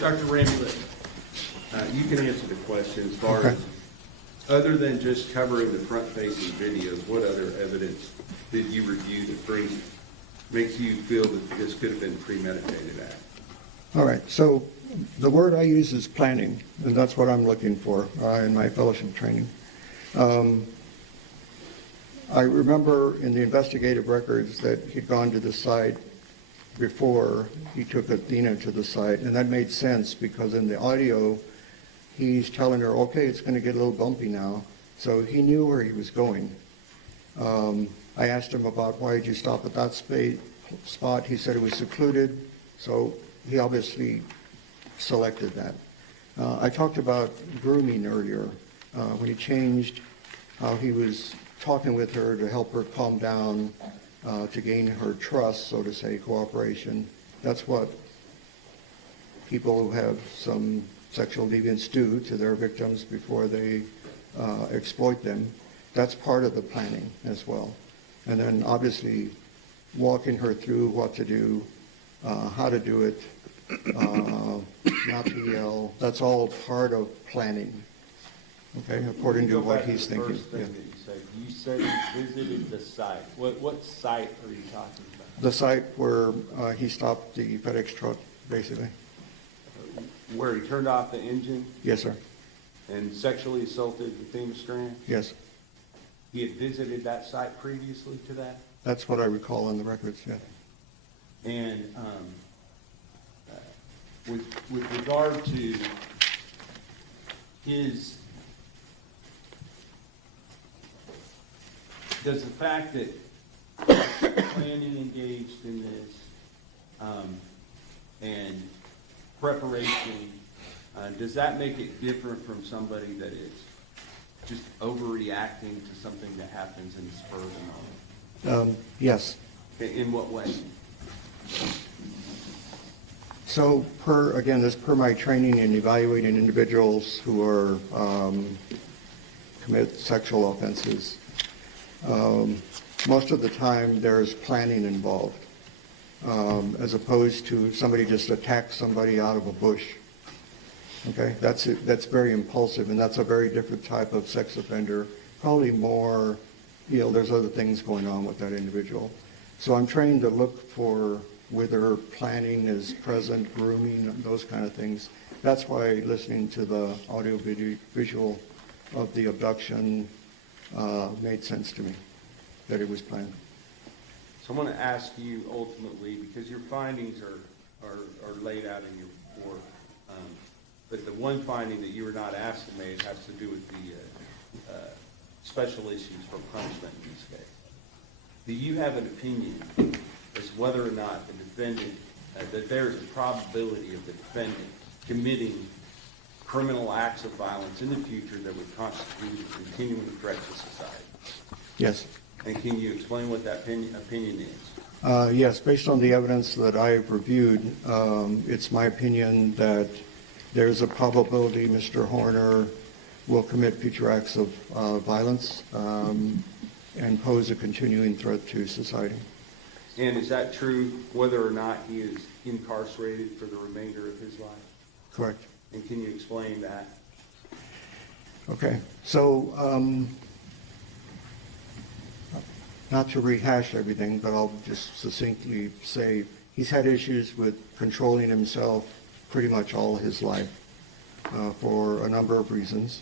Dr. Ramblett, you can answer the question as far as, other than just covering the front-facing videos, what other evidence did you review that makes you feel that this could have been a premeditated act? All right, so the word I use is planning, and that's what I'm looking for in my fellowship training. I remember in the investigative records that he'd gone to the site before he took Athena to the site, and that made sense because in the audio, he's telling her, okay, it's going to get a little bumpy now. So he knew where he was going. I asked him about why did you stop at that spot. He said it was secluded, so he obviously selected that. I talked about grooming earlier, when he changed how he was talking with her to help her calm down, to gain her trust, so to say, cooperation. That's what people who have some sexual deviance do to their victims before they exploit them. That's part of the planning as well. And then obviously walking her through what to do, how to do it, not to yell. That's all part of planning, okay, according to what he's thinking. First thing that you said he visited the site. What site are you talking about? The site where he stopped the FedEx truck, basically. Where he turned off the engine Yes, sir. and sexually assaulted Athena Strand? Yes. He had visited that site previously to that? That's what I recall in the records, yeah. And with regard to his, does the fact that planning engaged in this and preparation, does that make it different from somebody that is just overreacting to something that happens in the spur of the moment? Yes. In what way? So again, this per my training in evaluating individuals who are, commit sexual offenses, most of the time there's planning involved, as opposed to somebody just attacks somebody out of a bush. Okay, that's very impulsive, and that's a very different type of sex offender, probably more, there's other things going on with that individual. So I'm trained to look for whether planning is present, grooming, those kind of things. That's why listening to the audio visual of the abduction made sense to me, that it was planned. So I want to ask you ultimately, because your findings are laid out in your report, but the one finding that you were not asked to make has to do with the special issues for punishment in this case. Do you have an opinion as to whether or not the defendant, that there is a probability of the defendant committing criminal acts of violence in the future that would constitute a continuing threat to society? Yes. And can you explain what that opinion is? Yes, based on the evidence that I've reviewed, it's my opinion that there's a probability Mr. Horner will commit future acts of violence and pose a continuing threat to society. And is that true whether or not he is incarcerated for the remainder of his life? Correct. And can you explain that? Okay, so not to rehash everything, but I'll just succinctly say he's had issues with controlling himself pretty much all his life for a number of reasons.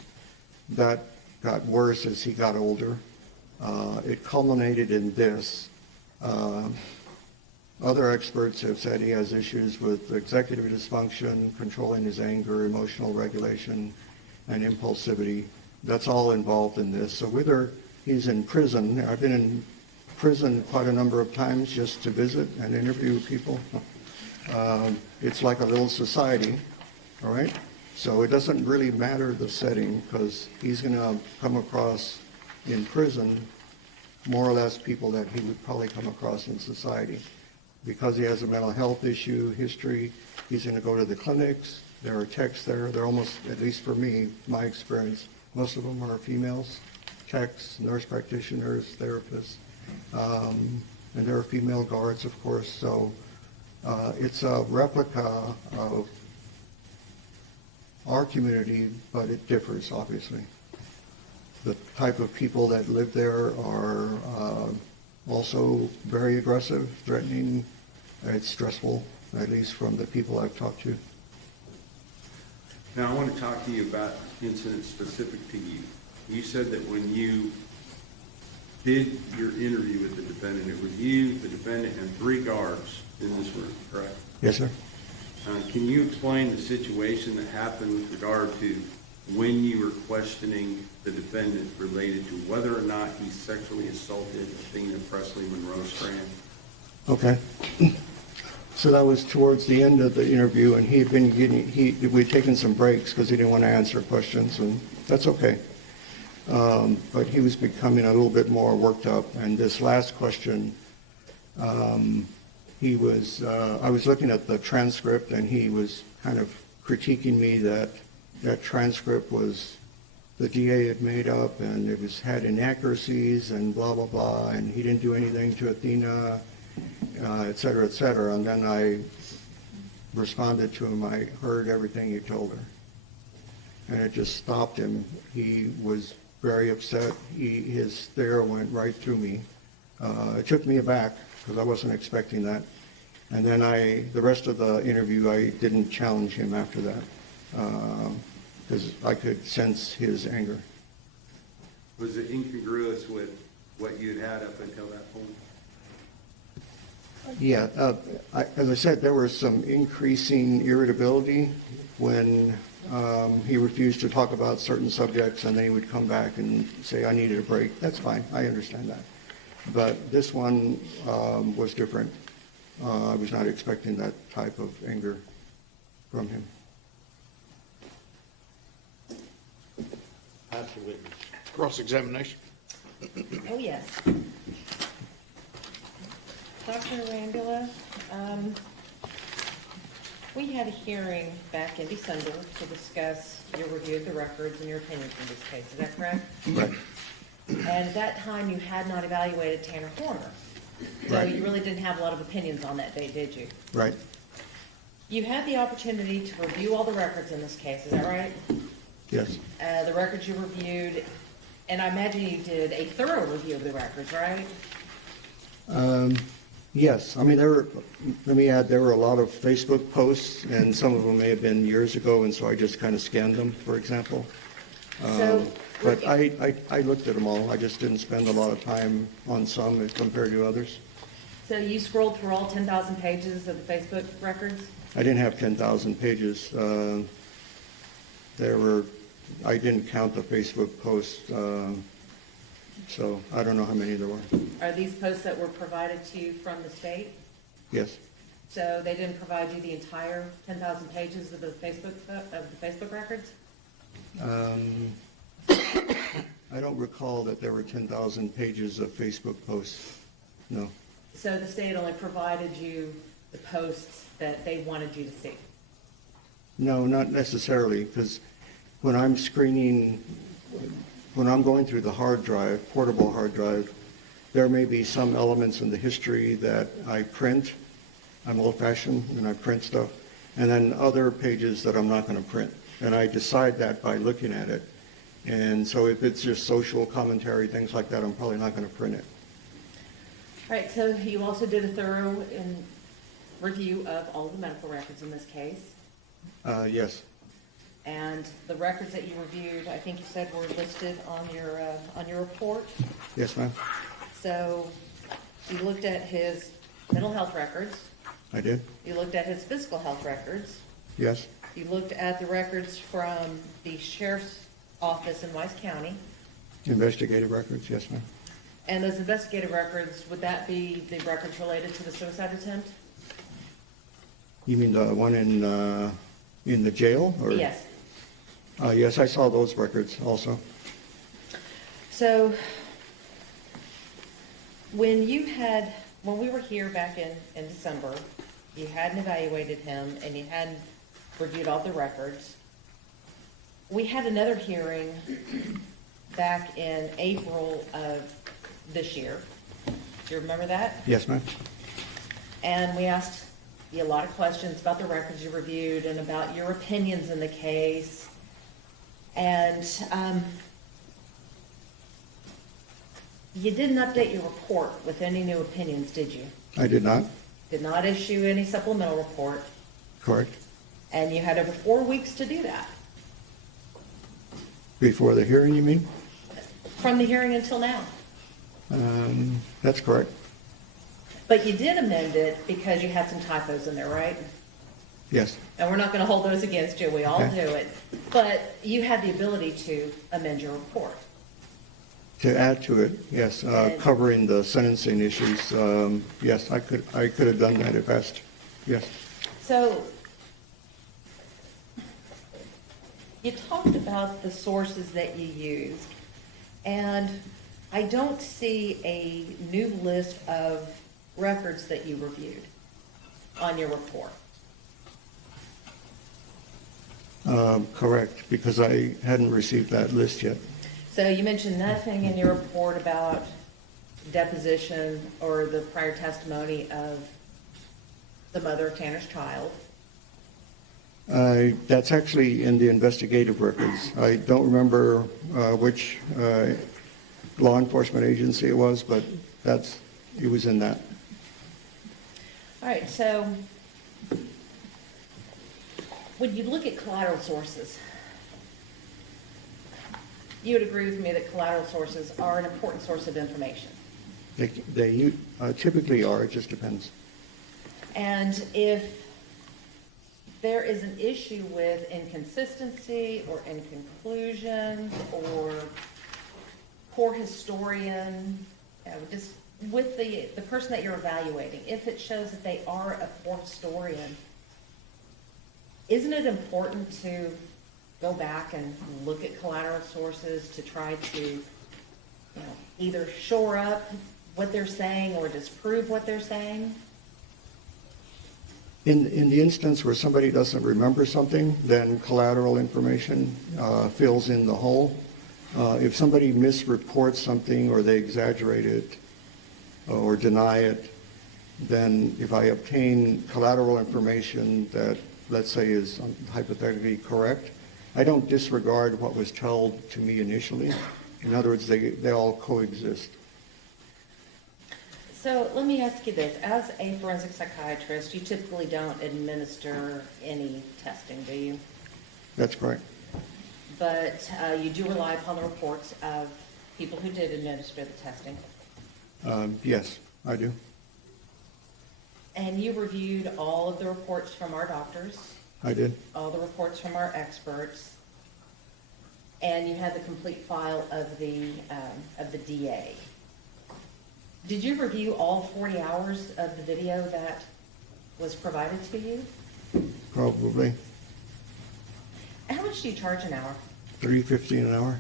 That got worse as he got older. It culminated in this. Other experts have said he has issues with executive dysfunction, controlling his anger, emotional regulation, and impulsivity. That's all involved in this. So whether he's in prison, I've been in prison quite a number of times just to visit and interview people. It's like a little society, all right? So it doesn't really matter the setting, because he's going to come across in prison more or less people that he would probably come across in society. Because he has a mental health issue history, he's going to go to the clinics. There are techs there. They're almost, at least for me, my experience, most of them are females, techs, nurse practitioners, therapists, and there are female guards, of course. So it's a replica of our community, but it differs, obviously. The type of people that live there are also very aggressive, threatening. It's stressful, at least from the people I've talked to. Now, I want to talk to you about incidents specific to you. You said that when you did your interview with the defendant, it was you, the defendant, and 3 guards in this room, correct? Yes, sir. Can you explain the situation that happened with regard to when you were questioning the defendant related to whether or not he sexually assaulted Athena Presley Monroe Strand? Okay. So that was towards the end of the interview, and we'd taken some breaks because he didn't want to answer questions, and that's okay. But he was becoming a little bit more worked up, and this last question, I was looking at the transcript, and he was kind of critiquing me that transcript was the DA had made up, and it had inaccuracies and blah, blah, blah, and he didn't do anything to Athena, et cetera, et cetera. And then I responded to him, I heard everything you told her. And it just stopped him. He was very upset. His stare went right through me. It took me aback because I wasn't expecting that. And then the rest of the interview, I didn't challenge him after that because I could sense his anger. Was it incongruous with what you had up until that point? Yeah, as I said, there was some increasing irritability when he refused to talk about certain subjects, and then he would come back and say, I needed a break. That's fine, I understand that. But this one was different. I was not expecting that type of anger from him. Ask the witness. Cross-examination. Oh, yes. Dr. Rambula, We had a hearing back in December to discuss your review of the records and your opinions in this case. Is that correct? Right. And at that time, you had not evaluated Tanner Horner. So Right. you really didn't have a lot of opinions on that date, did you? Right. You had the opportunity to review all the records in this case, is that right? Yes. The records you reviewed, and I imagine you did a thorough review of the records, right? Yes. I mean, let me add, there were a lot of Facebook posts, and some of them may have been years ago, and so I just kind of scanned them, for example. So- But I looked at them all. I just didn't spend a lot of time on some compared to others. So you scrolled through all 10,000 pages of the Facebook records? I didn't have 10,000 pages. I didn't count the Facebook posts, so I don't know how many there were. Are these posts that were provided to you from the state? Yes. So they didn't provide you the entire 10,000 pages of the Facebook records? I don't recall that there were 10,000 pages of Facebook posts. No. So the state only provided you the posts that they wanted you to see? No, not necessarily, because when I'm going through the hard drive, portable hard drive, there may be some elements in the history that I print. I'm old-fashioned and I print stuff. And then other pages that I'm not going to print. And I decide that by looking at it. And so if it's just social commentary, things like that, I'm probably not going to print it. All right, so you also did a thorough review of all the medical records in this case. Yes. And the records that you reviewed, I think you said were listed on your report. Yes, ma'am. So you looked at his mental health records. I did. You looked at his physical health records. Yes. You looked at the records from the sheriff's office in Wise County. Investigative records, yes, ma'am. And those investigative records, would that be the records related to the suicide attempt? You mean the one in the jail? Or? Yes. Yes, I saw those records also. So when we were here back in December, you hadn't evaluated him and you hadn't reviewed all the records. We had another hearing back in April of this year. Do you remember that? Yes, ma'am. And we asked you a lot of questions about the records you reviewed and about your opinions in the case. And you didn't update your report with any new opinions, did you? I did not. Did not issue any supplemental report. Correct. And you had over 4 weeks to do that. Before the hearing, you mean? From the hearing until now. That's correct. But you did amend it because you had some typos in there, right? Yes. And we're not going to hold those against you. We all Okay. do it. But you had the ability to amend your report. To add to it, yes, covering the sentencing issues, yes, I could have done that if asked, yes. So you talked about the sources that you used, and I don't see a new list of records that you reviewed on your report. Correct, because I hadn't received that list yet. So you mentioned nothing in your report about deposition or the prior testimony of the mother of Tanner's child. That's actually in the investigative records. I don't remember which law enforcement agency it was, but it was in that. All right, so when you look at collateral sources, you would agree with me that collateral sources are an important source of information. They typically are, it just depends. And if there is an issue with inconsistency or inconclusion or poor historian, just with the person that you're evaluating, if it shows that they are a poor historian, isn't it important to go back and look at collateral sources to try to, either shore up what they're saying or disprove what they're saying? In the instance where somebody doesn't remember something, then collateral information fills in the hole. If somebody misreports something or they exaggerate it or deny it, then if I obtain collateral information that, let's say, is hypothetically correct, I don't disregard what was told to me initially. In other words, they all coexist. So let me ask you this. As a forensic psychiatrist, you typically don't administer any testing, do you? That's correct. But you do rely upon the reports of people who did administer the testing. Yes, I do. And you reviewed all of the reports from our doctors, I did. all the reports from our experts, and you had the complete file of the DA. Did you review all 40 hours of the video that was provided to you? Probably. And how much do you charge an hour? $3.50 an hour.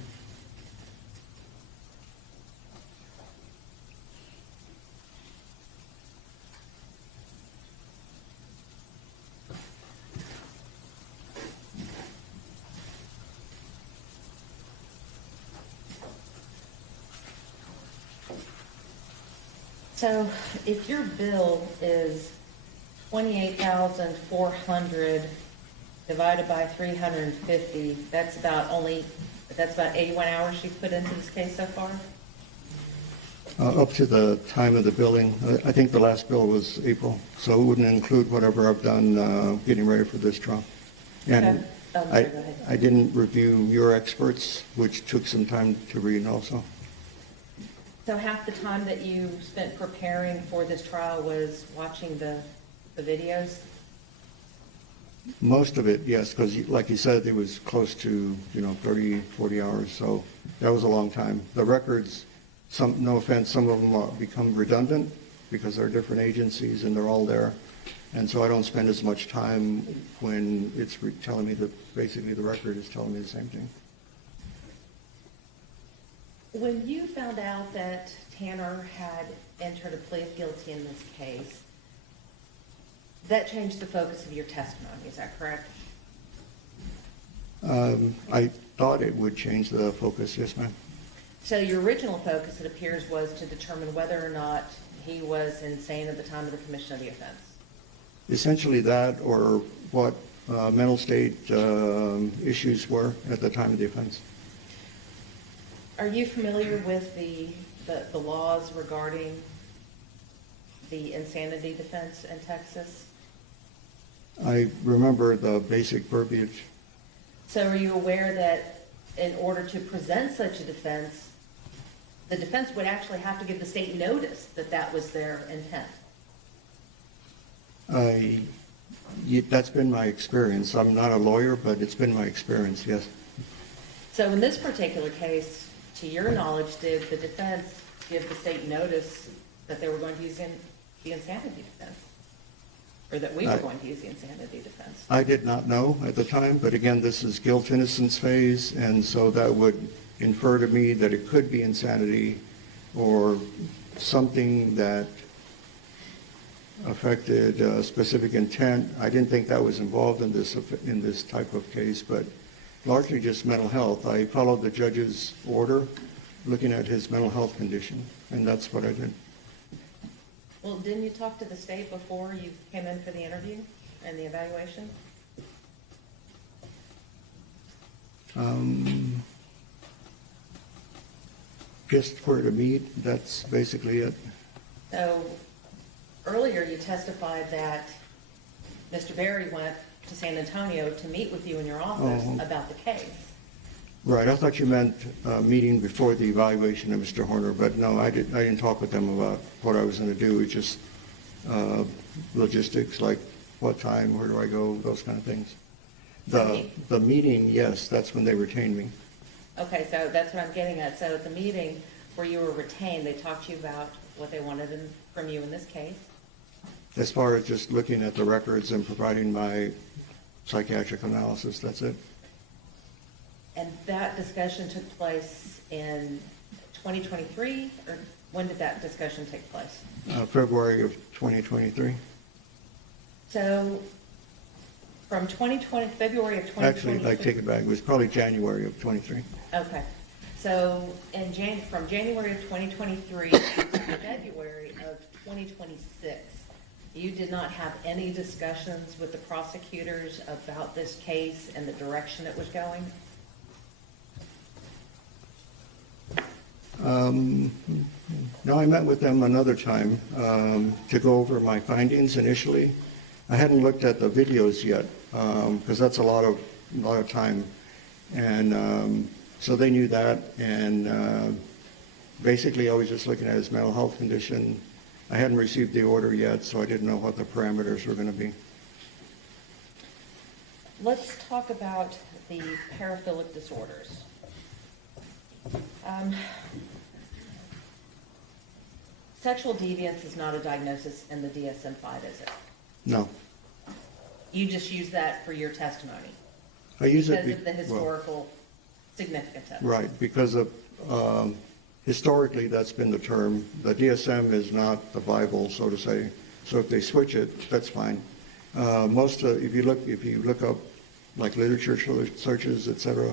So if your bill is 28,400 divided by 350, that's about 81 hours you've put into this case so far? Up to the time of the billing. I think the last bill was April, so it wouldn't include whatever I've done getting ready for this trial. And Okay. Oh, sorry, go ahead. I didn't review your experts, which took some time to read also. So half the time that you spent preparing for this trial was watching the videos? Most of it, yes, because like you said, it was close to, 30, 40 hours, so that was a long time. The records, no offense, some of them become redundant because they're different agencies and they're all there. And so I don't spend as much time when it's telling me that basically the record is telling me the same thing. When you found out that Tanner had entered a plea of guilty in this case, that changed the focus of your testimony, is that correct? I thought it would change the focus, yes, ma'am. So your original focus, it appears, was to determine whether or not he was insane at the time of the commission of the offense. Essentially that, or what mental state issues were at the time of the offense. Are you familiar with the laws regarding the insanity defense in Texas? I remember the basic verbiage. So are you aware that in order to present such a defense, the defense would actually have to give the state notice that that was their intent? That's been my experience. I'm not a lawyer, but it's been my experience, yes. So in this particular case, to your knowledge, did the defense give the state notice that they were going to use the insanity defense? Or that we were going to use the insanity defense? I did not know at the time, but again, this is guilt-innocence phase, and so that would infer to me that it could be insanity or something that affected specific intent. I didn't think that was involved in this type of case, but largely just mental health. I followed the judge's order looking at his mental health condition, and that's what I did. Well, didn't you talk to the state before you came in for the interview and the evaluation? Just where to meet, that's basically it. So earlier you testified that Mr. Berry went to San Antonio to meet with you in your office about the case. Right, I thought you meant meeting before the evaluation of Mr. Horner, but no, I didn't talk with them about what I was going to do. It's just logistics, like what time, where do I go, those kind of things. The meeting, yes, that's when they retained me. Okay, so that's what I'm getting at. So at the meeting where you were retained, they talked to you about what they wanted from you in this case? As far as just looking at the records and providing my psychiatric analysis, that's it. And that discussion took place in 2023, or when did that discussion take place? February of 2023. So from 2020, February of 2023. Actually, I take it back, it was probably January of '23. Okay. So from January of 2023 to February of 2026, you did not have any discussions with the prosecutors about this case and the direction it was going? No, I met with them another time to go over my findings initially. I hadn't looked at the videos yet because that's a lot of time, and so they knew that. And basically, I was just looking at his mental health condition. I hadn't received the order yet, so I didn't know what the parameters were going to be. Let's talk about the paraphilic disorders. Sexual deviance is not a diagnosis in the DSM-5, is it? No. You just use that for your testimony? I use it because of the historical significance of it? Right, because of historically that's been the term. The DSM is not the Bible, so to say. So if they switch it, that's fine. If you look up like literature searches, etc.,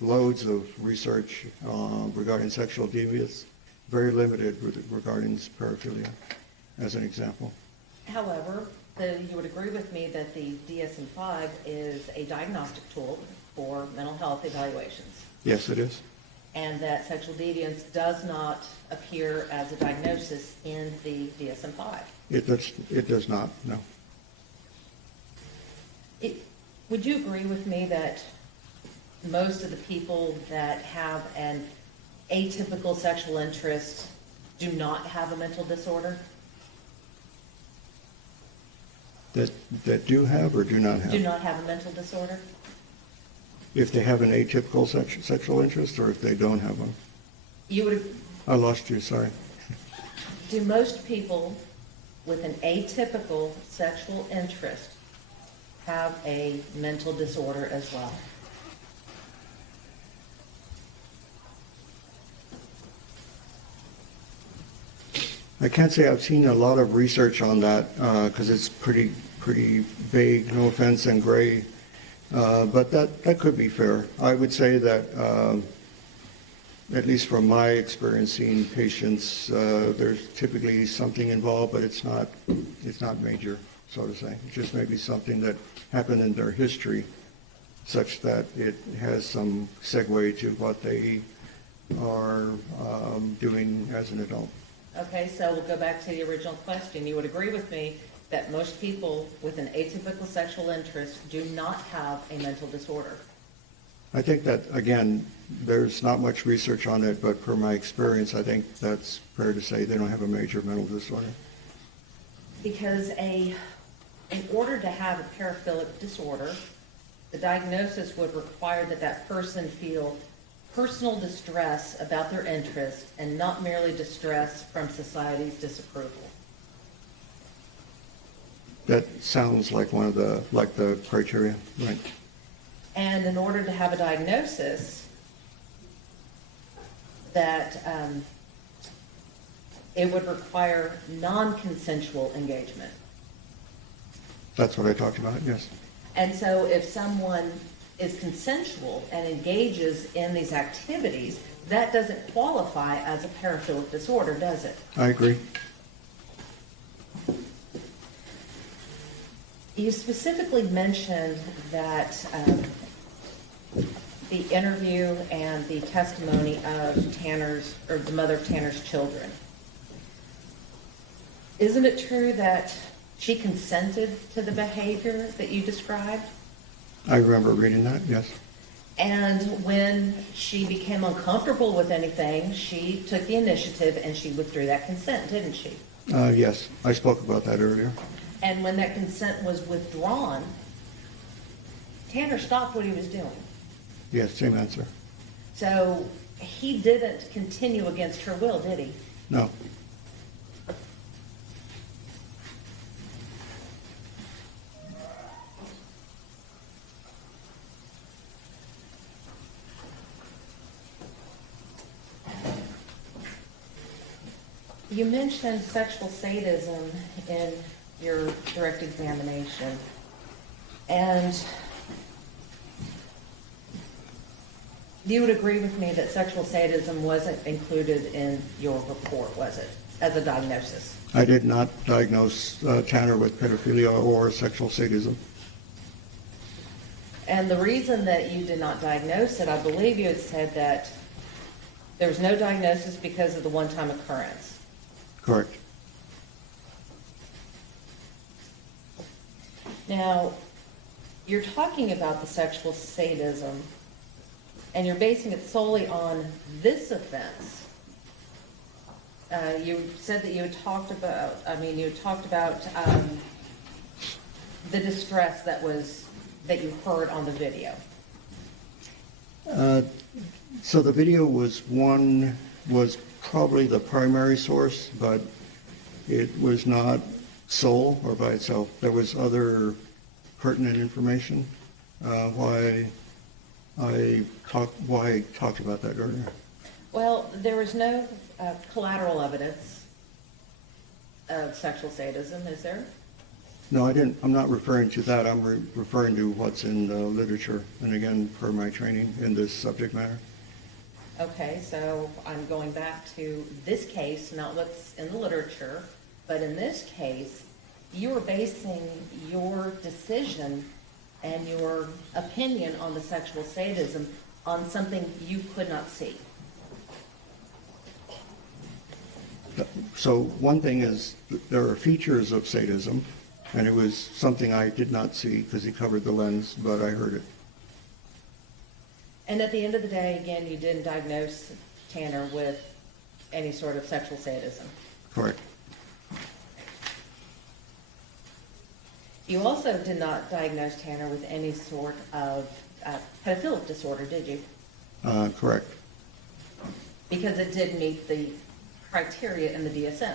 loads of research regarding sexual deviance, very limited regarding paraphilia, as an example. However, you would agree with me that the DSM-5 is a diagnostic tool for mental health evaluations, Yes, it is. and that sexual deviance does not appear as a diagnosis in the DSM-5. It does not, no. Would you agree with me that most of the people that have an atypical sexual interest do not have a mental disorder? That do have or do not have? Do not have a mental disorder? If they have an atypical sexual interest or if they don't have one? You would. I lost you, sorry. Do most people with an atypical sexual interest have a mental disorder as well? I can't say I've seen a lot of research on that because it's pretty vague, no offense, and gray. But that could be fair. I would say that, at least from my experience seeing patients, there's typically something involved, but it's not major, so to say. It's just maybe something that happened in their history such that it has some segue to what they are doing as an adult. Okay, so we'll go back to the original question. You would agree with me that most people with an atypical sexual interest do not have a mental disorder? I think that, again, there's not much research on it, but per my experience, I think that's fair to say they don't have a major mental disorder. Because in order to have a paraphilic disorder, the diagnosis would require that person feel personal distress about their interest and not merely distress from society's disapproval. That sounds like one of the criteria, right? And in order to have a diagnosis, that it would require non-consensual engagement. That's what I talked about, yes. And so if someone is consensual and engages in these activities, that doesn't qualify as a paraphilic disorder, does it? I agree. You specifically mentioned that the interview and the testimony of the mother of Tanner's children. Isn't it true that she consented to the behavior that you described? I remember reading that, yes. And when she became uncomfortable with anything, she took the initiative and she withdrew that consent, didn't she? Yes, I spoke about that earlier. And when that consent was withdrawn, Tanner stopped what he was doing. Yes, same answer. So he didn't continue against her will, did he? No. You mentioned sexual sadism in your direct examination. And you would agree with me that sexual sadism wasn't included in your report, was it, as a diagnosis? I did not diagnose Tanner with pedophilia or sexual sadism. And the reason that you did not diagnose it, I believe you had said that there was no diagnosis because of the one-time occurrence. Correct. Now, you're talking about the sexual sadism, and you're basing it solely on this offense. You said that you had talked about, the distress that you heard on the video. So the video was probably the primary source, but it was not sole or by itself. There was other pertinent information. Why I talked about that earlier. Well, there was no collateral evidence of sexual sadism, is there? No, I didn't. I'm not referring to that. I'm referring to what's in the literature, and again, per my training in this subject matter. Okay, so I'm going back to this case, not what's in the literature, but in this case, you were basing your decision and your opinion on the sexual sadism on something you could not see. So one thing is, there are features of sadism, and it was something I did not see because he covered the lens, but I heard it. And at the end of the day, again, you didn't diagnose Tanner with any sort of sexual sadism. Correct. You also did not diagnose Tanner with any sort of pedophilic disorder, did you? Correct. Because it did meet the criteria in the DSM.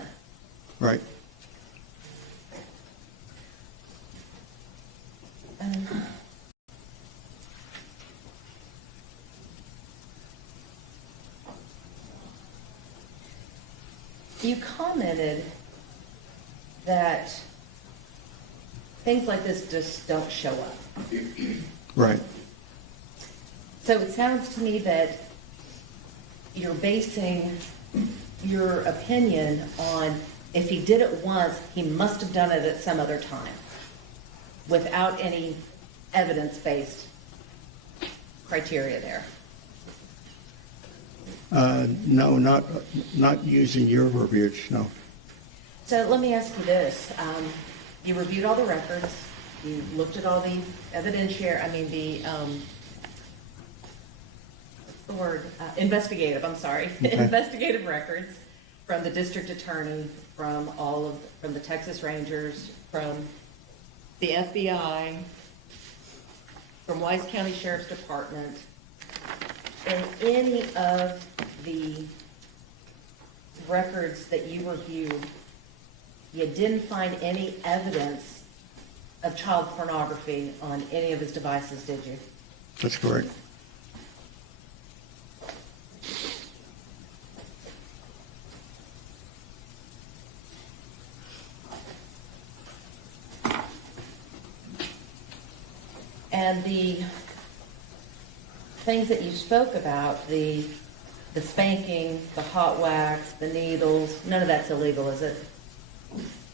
Right. You commented that things like this just don't show up. Right. So it sounds to me that you're basing your opinion on if he did it once, he must have done it at some other time, without any evidence-based criteria there. No, not using your verbiage, no. So let me ask you this. You reviewed all the records, you looked at all the investigative investigative records from the district attorney, from the Texas Rangers, from the FBI, from Wise County Sheriff's Department, and any of the records that you reviewed, you didn't find any evidence of child pornography on any of his devices, did you? That's correct. And the things that you spoke about, the spanking, the hot wax, the needles, none of that's illegal, is it?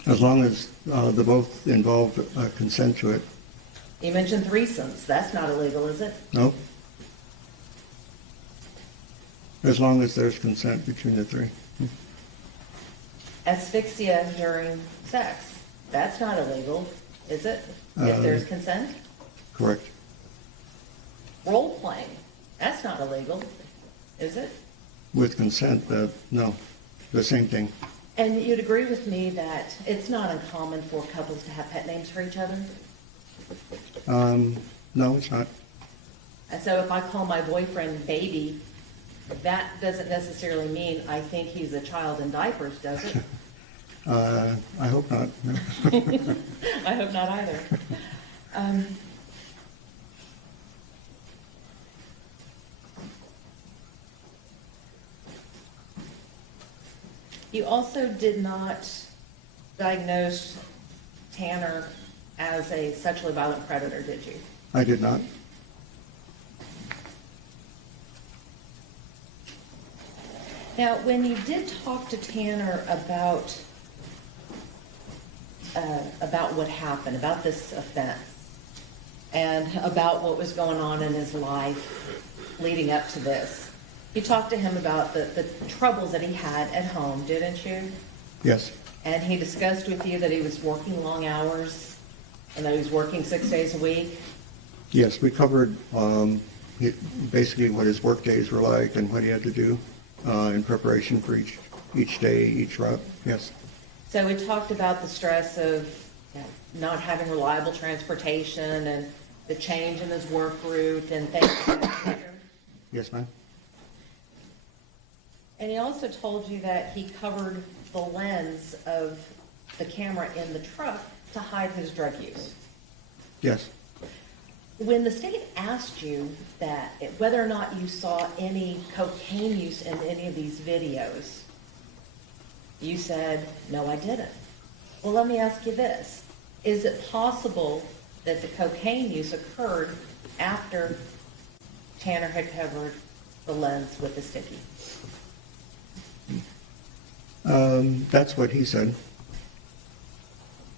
As long as the both involve consent to it. You mentioned threesomes. That's not illegal, is it? No. As long as there's consent between the three. Asphyxia during sex. That's not illegal, is it? If there's consent? Correct. Role playing. That's not illegal, is it? With consent, no. The same thing. And you'd agree with me that it's not uncommon for couples to have pet names for each other? No, it's not. And so if I call my boyfriend baby, that doesn't necessarily mean I think he's a child in diapers, does it? I hope not. No. I hope not either. You also did not diagnose Tanner as a sexually violent predator, did you? I did not. Now, when you did talk to Tanner about what happened, about this offense, and about what was going on in his life leading up to this, you talked to him about the troubles that he had at home, didn't you? Yes. And he discussed with you that he was working long hours and that he was working 6 days a week? Yes, we covered basically what his work days were like and what he had to do in preparation for each day, each route. Yes. So we talked about the stress of not having reliable transportation and the change in his work route and things of that nature. Yes, ma'am. And he also told you that he covered the lens of the camera in the truck to hide his drug use. Yes. When the state asked you that, whether or not you saw any cocaine use in any of these videos, you said, no, I didn't. Well, let me ask you this. Is it possible that the cocaine use occurred after Tanner had covered the lens with the sticky? That's what he said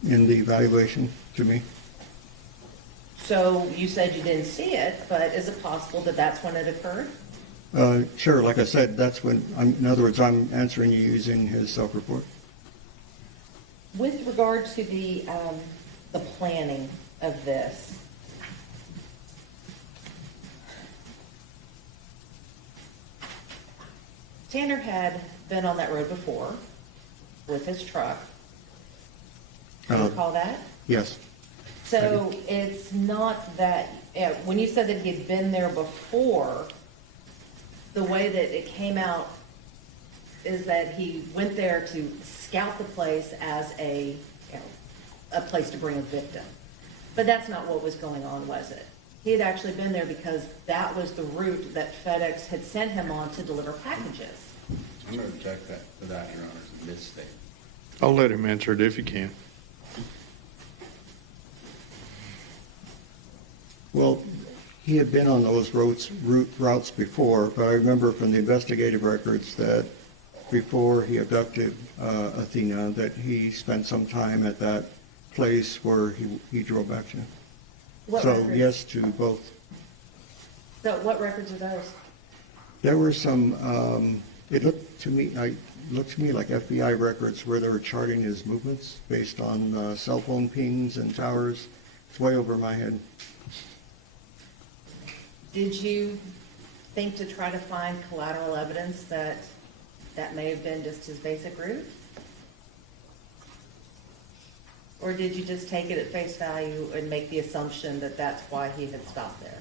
in the evaluation to me. So you said you didn't see it, but is it possible that that's when it occurred? Sure, like I said, that's when, in other words, I'm answering you using his self-report. With regard to the planning of this, Tanner had been on that road before with his truck. Do you recall that? Yes. So it's not that, when you said that he had been there before, the way that it came out is that he went there to scout the place as a place to bring a victim. But that's not what was going on, was it? He had actually been there because that was the route that FedEx had sent him on to deliver packages. I'm going to object to that, Your Honor, it's a misstate. I'll let him answer it if he can. Well, he had been on those routes before, but I remember from the investigative records that before he abducted Athena, that he spent some time at that place where he drove back to. What So records? yes to both. So what records are those? There were some, it looked to me like FBI records where they were charting his movements based on cell phone pings and towers. It's way over my head. Did you think to try to find collateral evidence that may have been just his basic route? Or did you just take it at face value and make the assumption that that's why he had stopped there?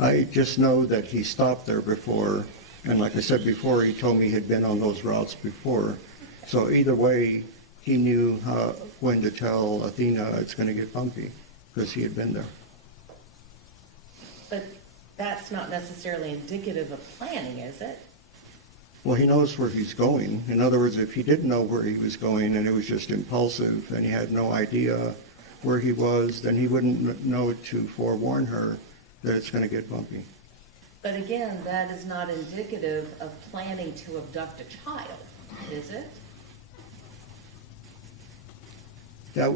I just know that he stopped there before, and like I said before, he told me he'd been on those routes before. So either way, he knew when to tell Athena it's going to get bumpy, because he had been there. But that's not necessarily indicative of planning, is it? Well, he knows where he's going. In other words, if he didn't know where he was going and it was just impulsive and he had no idea where he was, then he wouldn't know to forewarn her that it's going to get bumpy. But again, that is not indicative of planning to abduct a child, is it? That,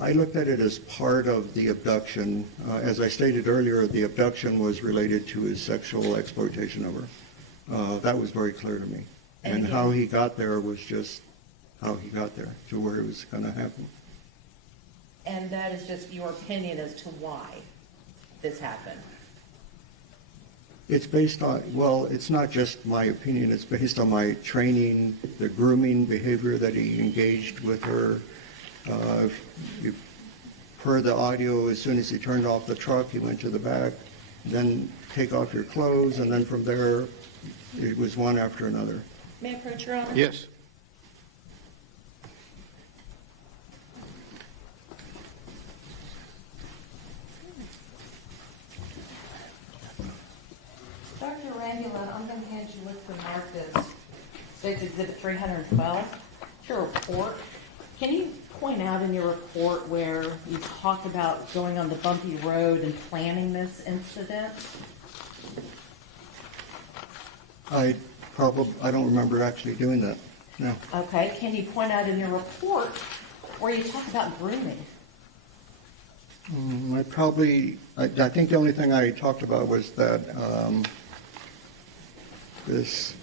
I looked at it as part of the abduction. As I stated earlier, the abduction was related to his sexual exploitation of her. That was very clear to me. And how he got there was just how he got there, to where it was going to happen. And that is just your opinion as to why this happened? It's based on, well, it's not just my opinion, it's based on my training, the grooming behavior that he engaged with her. You've heard the audio, as soon as he turned off the truck, he went to the back, then take off your clothes, and then from there, it was one after another. May I approach, Your Honor? Yes. Dr. Rambula, I'm going to hand you what's been marked as State Exhibit 312. It's your report Can you point out in your report where you talk about going on the bumpy road and planning this incident? I don't remember actually doing that, no. Okay, can you point out in your report where you talk about grooming? I think the only thing I talked about was that this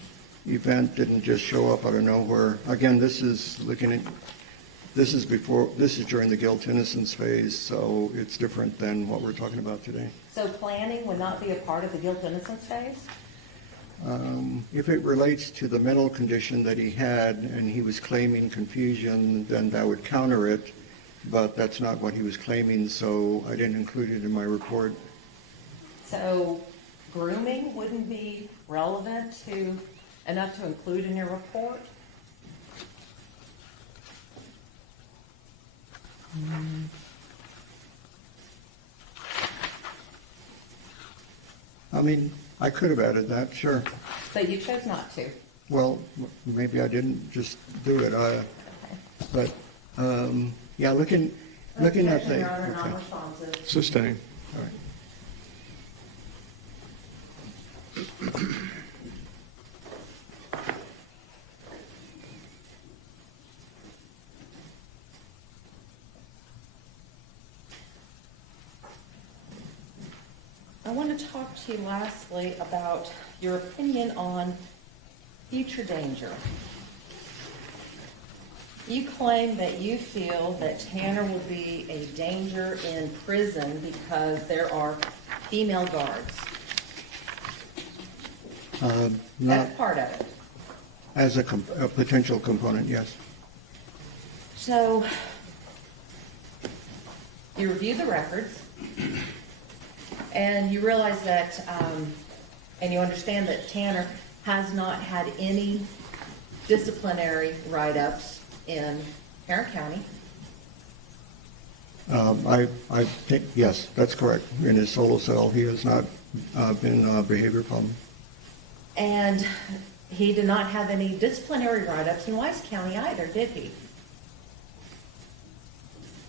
event didn't just show up out of nowhere. Again, this is during the guilt innocence phase, so it's different than what we're talking about today. So planning would not be a part of the guilt innocence phase? If it relates to the mental condition that he had and he was claiming confusion, then that would counter it, but that's not what he was claiming, so I didn't include it in my report. So grooming wouldn't be relevant enough to include in your report? I mean, I could have added that, sure. But you chose not to. Well, maybe I didn't just do it. But yeah, looking at the Your Honor, non-responsive. Sustain. All right. I want to talk to you lastly about your opinion on future danger. You claim that you feel that Tanner will be a danger in prison because there are female guards. Not That's part of it. as a potential component, yes. So you review the records and you realize that, and you understand that Tanner has not had any disciplinary write-ups in Tarrant County. I think, yes, that's correct. In his solo cell, he has not been a behavior problem. And he did not have any disciplinary write-ups in Wise County either, did he?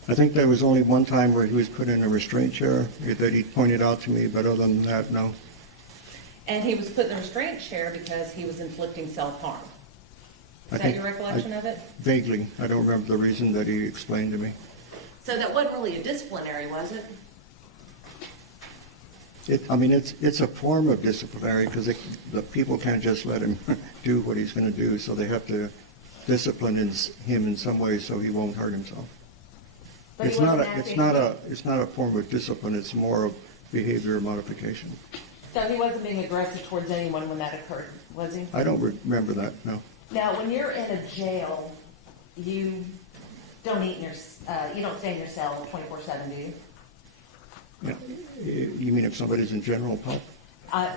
I think there was only one time where he was put in a restraint chair that he pointed out to me, but other than that, no. And he was put in a restraint chair because he was inflicting self-harm. Is that your recollection of it? Vaguely. I don't remember the reason that he explained to me. So that wasn't really a disciplinary, was it? It's a form of disciplinary because the people can't just let him do what he's going to do, so they have to discipline him in some way so he won't hurt himself. But It's not a form of discipline. It's more of behavior modification. So he wasn't being aggressive towards anyone when that occurred, was he? I don't remember that. No. Now, when you're in a jail, you don't eat in your, you don't stay in your cell 24/7, do you? Yeah. You mean if somebody's in general pub?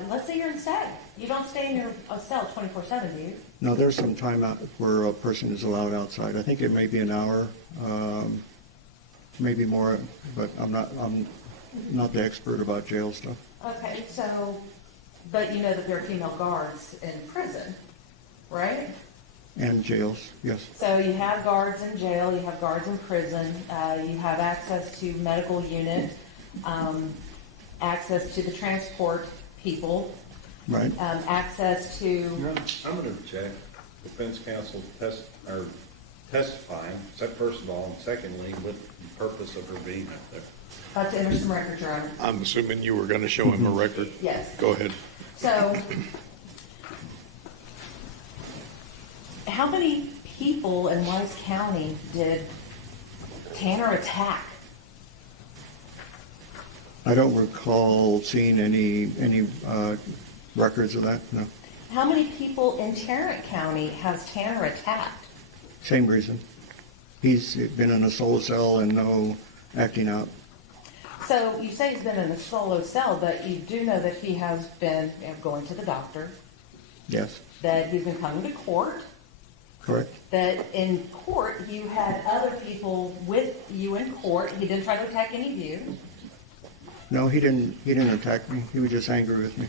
Let's say you're in SAG. You don't stay in your cell 24/7, do you? No, there's some time out where a person is allowed outside. I think it may be an hour, maybe more, but I'm not the expert about jail stuff. Okay, so, but you know that there are female guards in prison, right? And jails, yes. So you have guards in jail, you have guards in prison, you have access to medical unit, access to the transport people. Right. Access to. I'm going to check defense counsel testifying, first of all, and secondly, what the purpose of her being up there. About to enter some records, Your Honor. I'm assuming you were going to show him a record. Yes. Go ahead. So, how many people in Wise County did Tanner attack? I don't recall seeing any records of that, no. How many people in Tarrant County has Tanner attacked? Same reason. He's been in a solo cell and no acting out. So you say he's been in a solo cell, but you do know that he has been going to the doctor, Yes, that he's been coming to court, correct. that in court you had other people with you in court. He didn't try to attack any of you. No, he didn't attack me. He was just angry with me.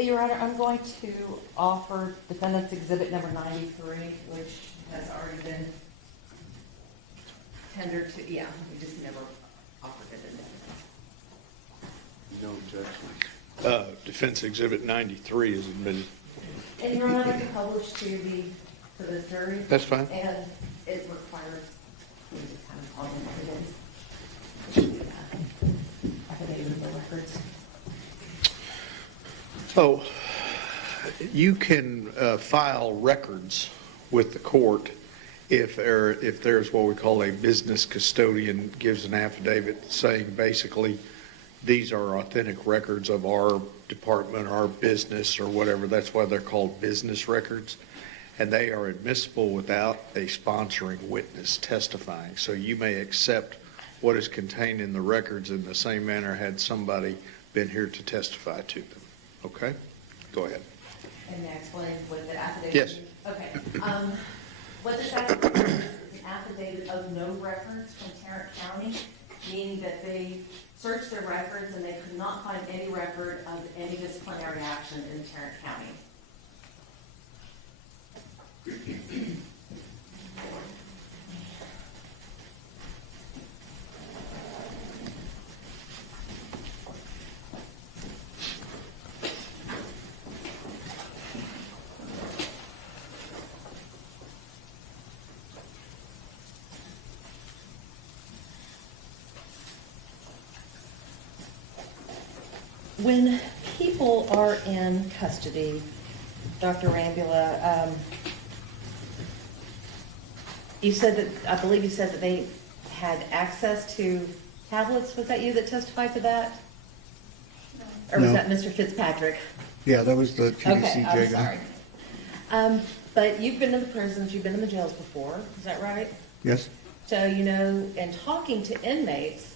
Your Honor, I'm going to offer defendant's exhibit number 93, which has already been tendered to, yeah, we just never offered it in evidence. No objection. Defense Exhibit 93 has been, And Your Honor, it's published to the jury. That's fine. And it requires, we just kind of on evidence. Affidavit of the records. so you can file records with the court if there's what we call a business custodian gives an affidavit saying basically these are authentic records of our department, our business, or whatever. That's why they're called business records. And they are admissible without a sponsoring witness testifying. So you may accept what is contained in the records in the same manner had somebody been here to testify to them. Okay? Go ahead. And may I explain what the affidavit Yes. is? Okay. What this affidavit is an affidavit of no records from Tarrant County, meaning that they searched their records and they could not find any record of any disciplinary action in Tarrant County. When people are in custody, Dr. Rambula, you said that, I believe you said that they had access to tablets. Was that you that testified to that? Or was No. that Mr. Fitzpatrick? Yeah, that was the TDCJ Okay, I'm guy. sorry. But you've been in the prisons, you've been in the jails before, is that right? Yes. So, you know, in talking to inmates,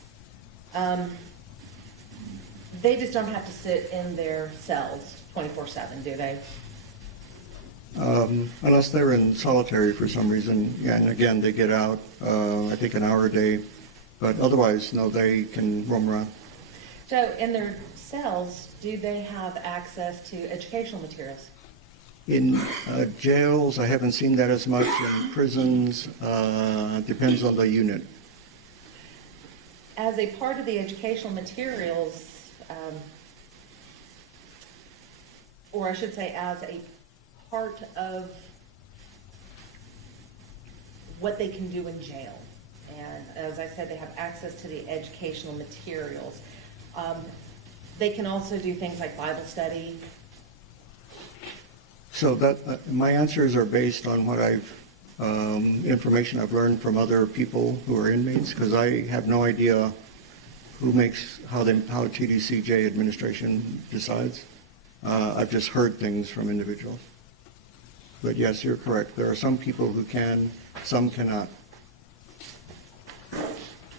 they just don't have to sit in their cells 24/7, do they? Unless they're in solitary for some reason, yeah, and again, they get out, I think an hour a day, but otherwise, no, they can roam around. So in their cells, do they have access to educational materials? In jails, I haven't seen that as much. In prisons, depends on the unit. As a part of the educational materials, or I should say as a part of what they can do in jail. And as I said, they have access to the educational materials. They can also do things like Bible study. So that my answers are based on what information I've learned from other people who are inmates, because I have no idea how TDCJ administration decides. I've just heard things from individuals. But yes, you're correct. There are some people who can, some cannot.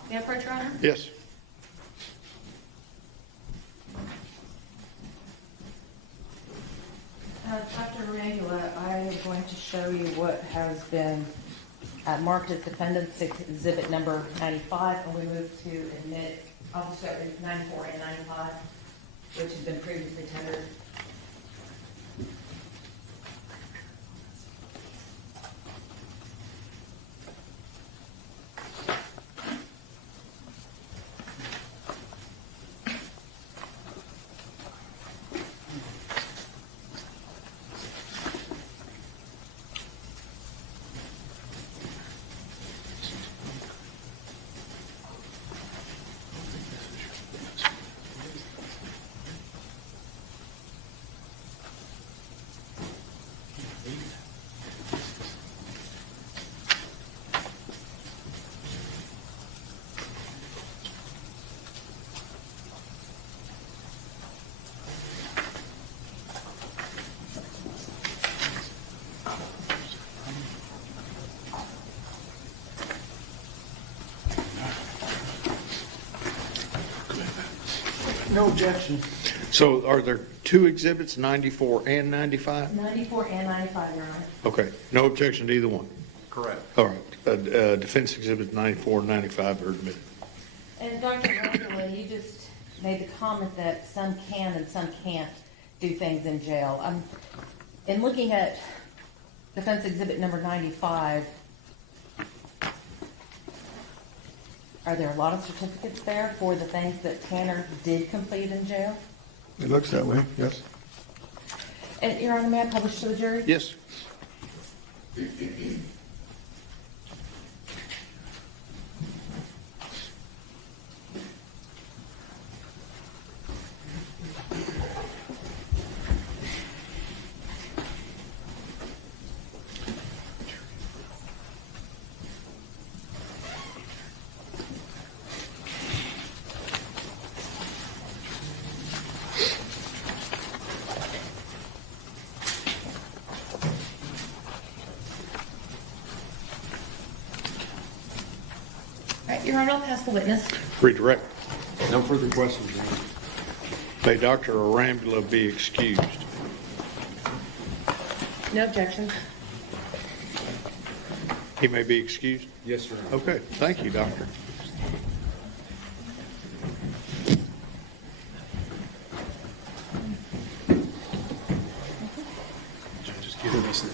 May I approach, Your Honor? Yes. Dr. Rambula, I am going to show you what has been marked as Defendant's Exhibit number 95, and we move to admit, I'll just start with 94 and 95, which has been previously tendered. No objection. So are there two exhibits, 94 and 95? 94 and 95, Your Honor. Okay, no objection to either one. Correct. All right, Defense Exhibits 94 and 95 are admitted. And Dr. Rambula, you just made the comment that some can and some can't do things in jail. In looking at Defense Exhibit number 95, Are there a lot of certificates there for the things that Tanner did complete in jail? It looks that way, yes. And Your Honor, may I publish to the jury? Yes. All right, Your Honor, I'll pass the witness. Redirect. No further questions, Your Honor. May Dr. Arambula be excused. No objection. He may be excused? Yes, Your Honor. Okay, thank you, doctor. Just give us the.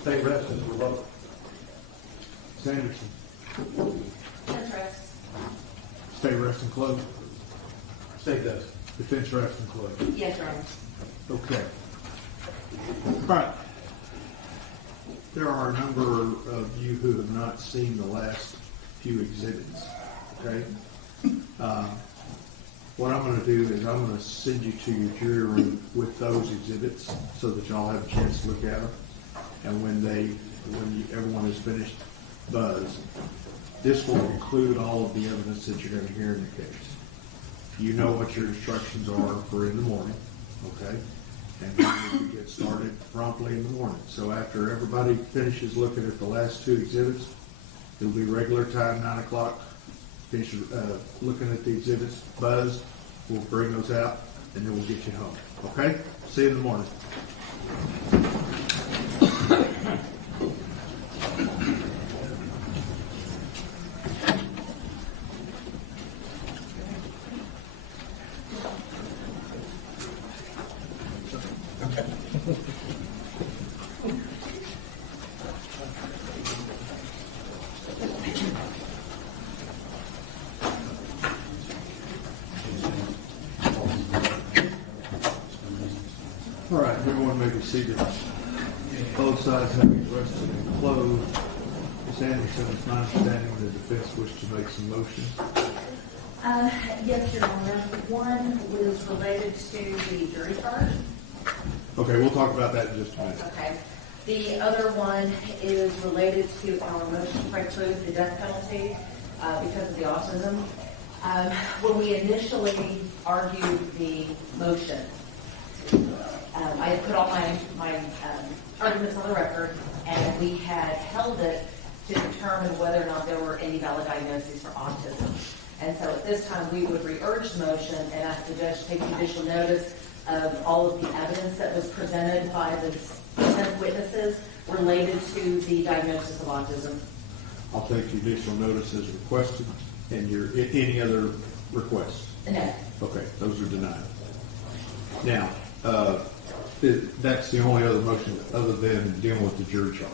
Stay rest as we're voting. Sanderson, Defense rest. stay rest and close. Stay does. Defense rest and close. Yes, Your Honor. Okay. All right. There are a number of you who have not seen the last few exhibits, okay? What I'm going to do is I'm going to send you to your jury room with those exhibits so that y'all have a chance to look at them. And when everyone is finished, buzz. This will include all of the evidence that you're going to hear in the case. You know what your instructions are for in the morning, okay? And we need to get started promptly in the morning. So after everybody finishes looking at the last two exhibits, it'll be regular time, 9 o'clock. Finish looking at the exhibits, buzz, we'll bring those out, and then we'll get you home, okay? See you in the morning. All right, everyone may be seated. Both sides having rested and closed. Ms. Anderson, it's my understanding the defense wished to make some motions. Yes, Your Honor. One was related to the jury charge. Okay, we'll talk about that in just a minute. Okay. The other one is related to our motion to preclude the death penalty because of the autism. When we initially argued the motion, I had put all my arguments on the record, and we had held it to determine whether or not there were any valid diagnoses for autism. And so at this time, we would re-urge the motion and ask the judge to take judicial notice of all of the evidence that was presented by the 10 witnesses related to the diagnosis of autism. I'll take judicial notice as requested, and any other requests? No. Okay, those are denied. Now, that's the only other motion other than dealing with the jury charge.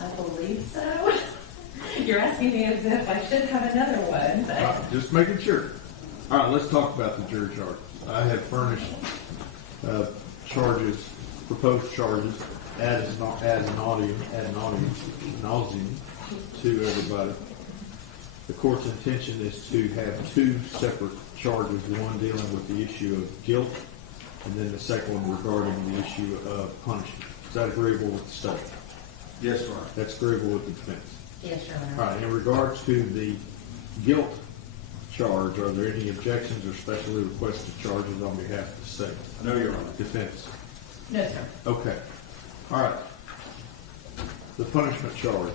I believe so. You're asking me as if I should have another one, but... Just making sure. All right, let's talk about the jury charge. I have furnished charges, proposed charges, ad nauseam to everybody. The court's intention is to have two separate charges, one dealing with the issue of guilt, and then the second one regarding the issue of punishment. Is that agreeable with the state? Yes, Your Honor. That's agreeable with the defense. Yes, Your Honor. All right, in regards to the guilt charge, are there any objections or specially requested charges on behalf of the state? No, Your Honor. Defense? No, sir. Okay. All right. The punishment charge.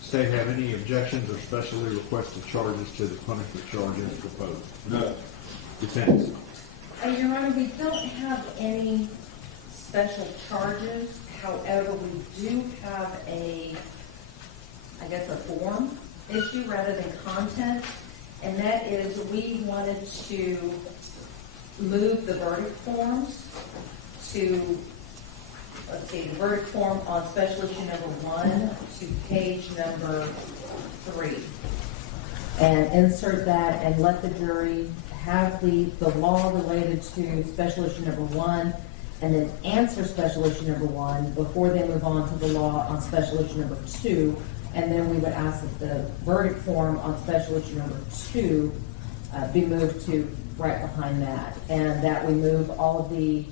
State have any objections or specially requested charges to the punishment charge as proposed? No. Defense? Your Honor, we don't have any special charges. However, we do have a form issue rather than content. And that is, we wanted to move the verdict forms to, the verdict form on special issue number 1 to page number 3. And insert that and let the jury have the law related to special issue number 1, and then answer special issue number 1 before they move on to the law on special issue number 2. And then we would ask that the verdict form on special issue number 2 be moved to right behind that. And that we move all of the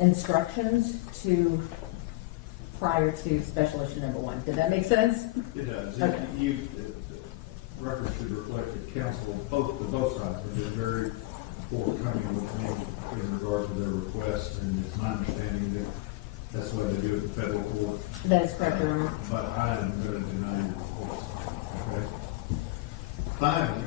instructions to prior to special issue number 1. Did that make sense? It does. Okay. Record should reflect that counsel, both sides have been very forthcoming with me in regard to their requests, and it's my understanding that that's the way they do it in federal court. That is correct, Your Honor. But I am going to deny your request. Okay? Finally,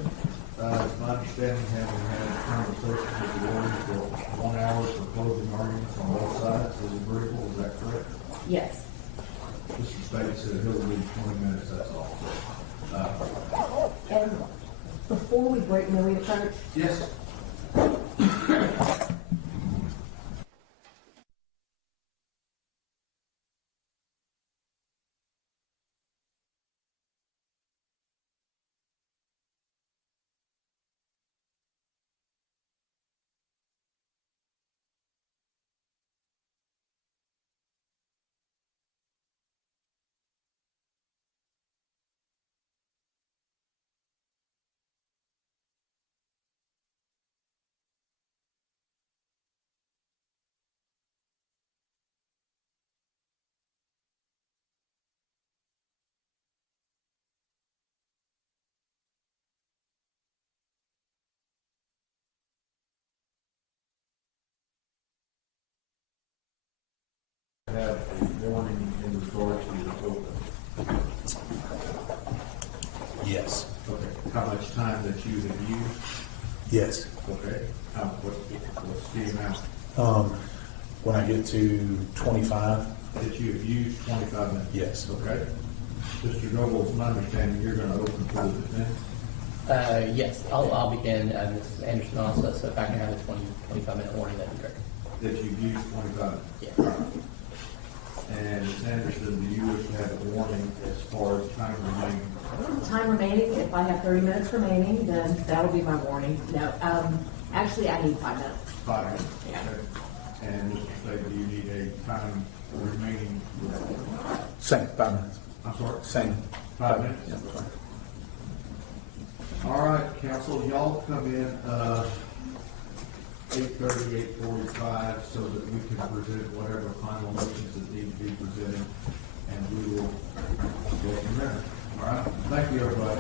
it's my understanding, having had conversations with the lawyers, for 1 hour for closing arguments on both sides is agreeable. Is that correct? Yes. Mr. Spade said he'll leave 20 minutes, that's all. And before we break, may we approach? Yes. Have a warning in regard to the open. Yes. Okay. How much time that you have used? Yes. Okay. What's the amount? When I get to 25. That you have used 25 minutes? Yes. Okay. Mr. Noble, it's my understanding you're going to open for the defense? Yes, I'll begin, Mrs. Anderson also, so if I can have a 25-minute warning, that'd be great. That you've used 25 minutes? Yes. And Ms. Anderson, do you wish to have a warning as far as time remaining? Time remaining, if I have 30 minutes remaining, then that'll be my warning. No, actually, I need 5 minutes. 5 minutes? Yeah. Okay. And Mr. Spade, do you need a time remaining? Same, 5 minutes. I'm sorry? Same. 5 minutes? Yeah. All right, counsel, y'all come in 8:30, 8:45, so that we can present whatever final motions that need to be presented, and we will go from there. All right? Thank you, everybody.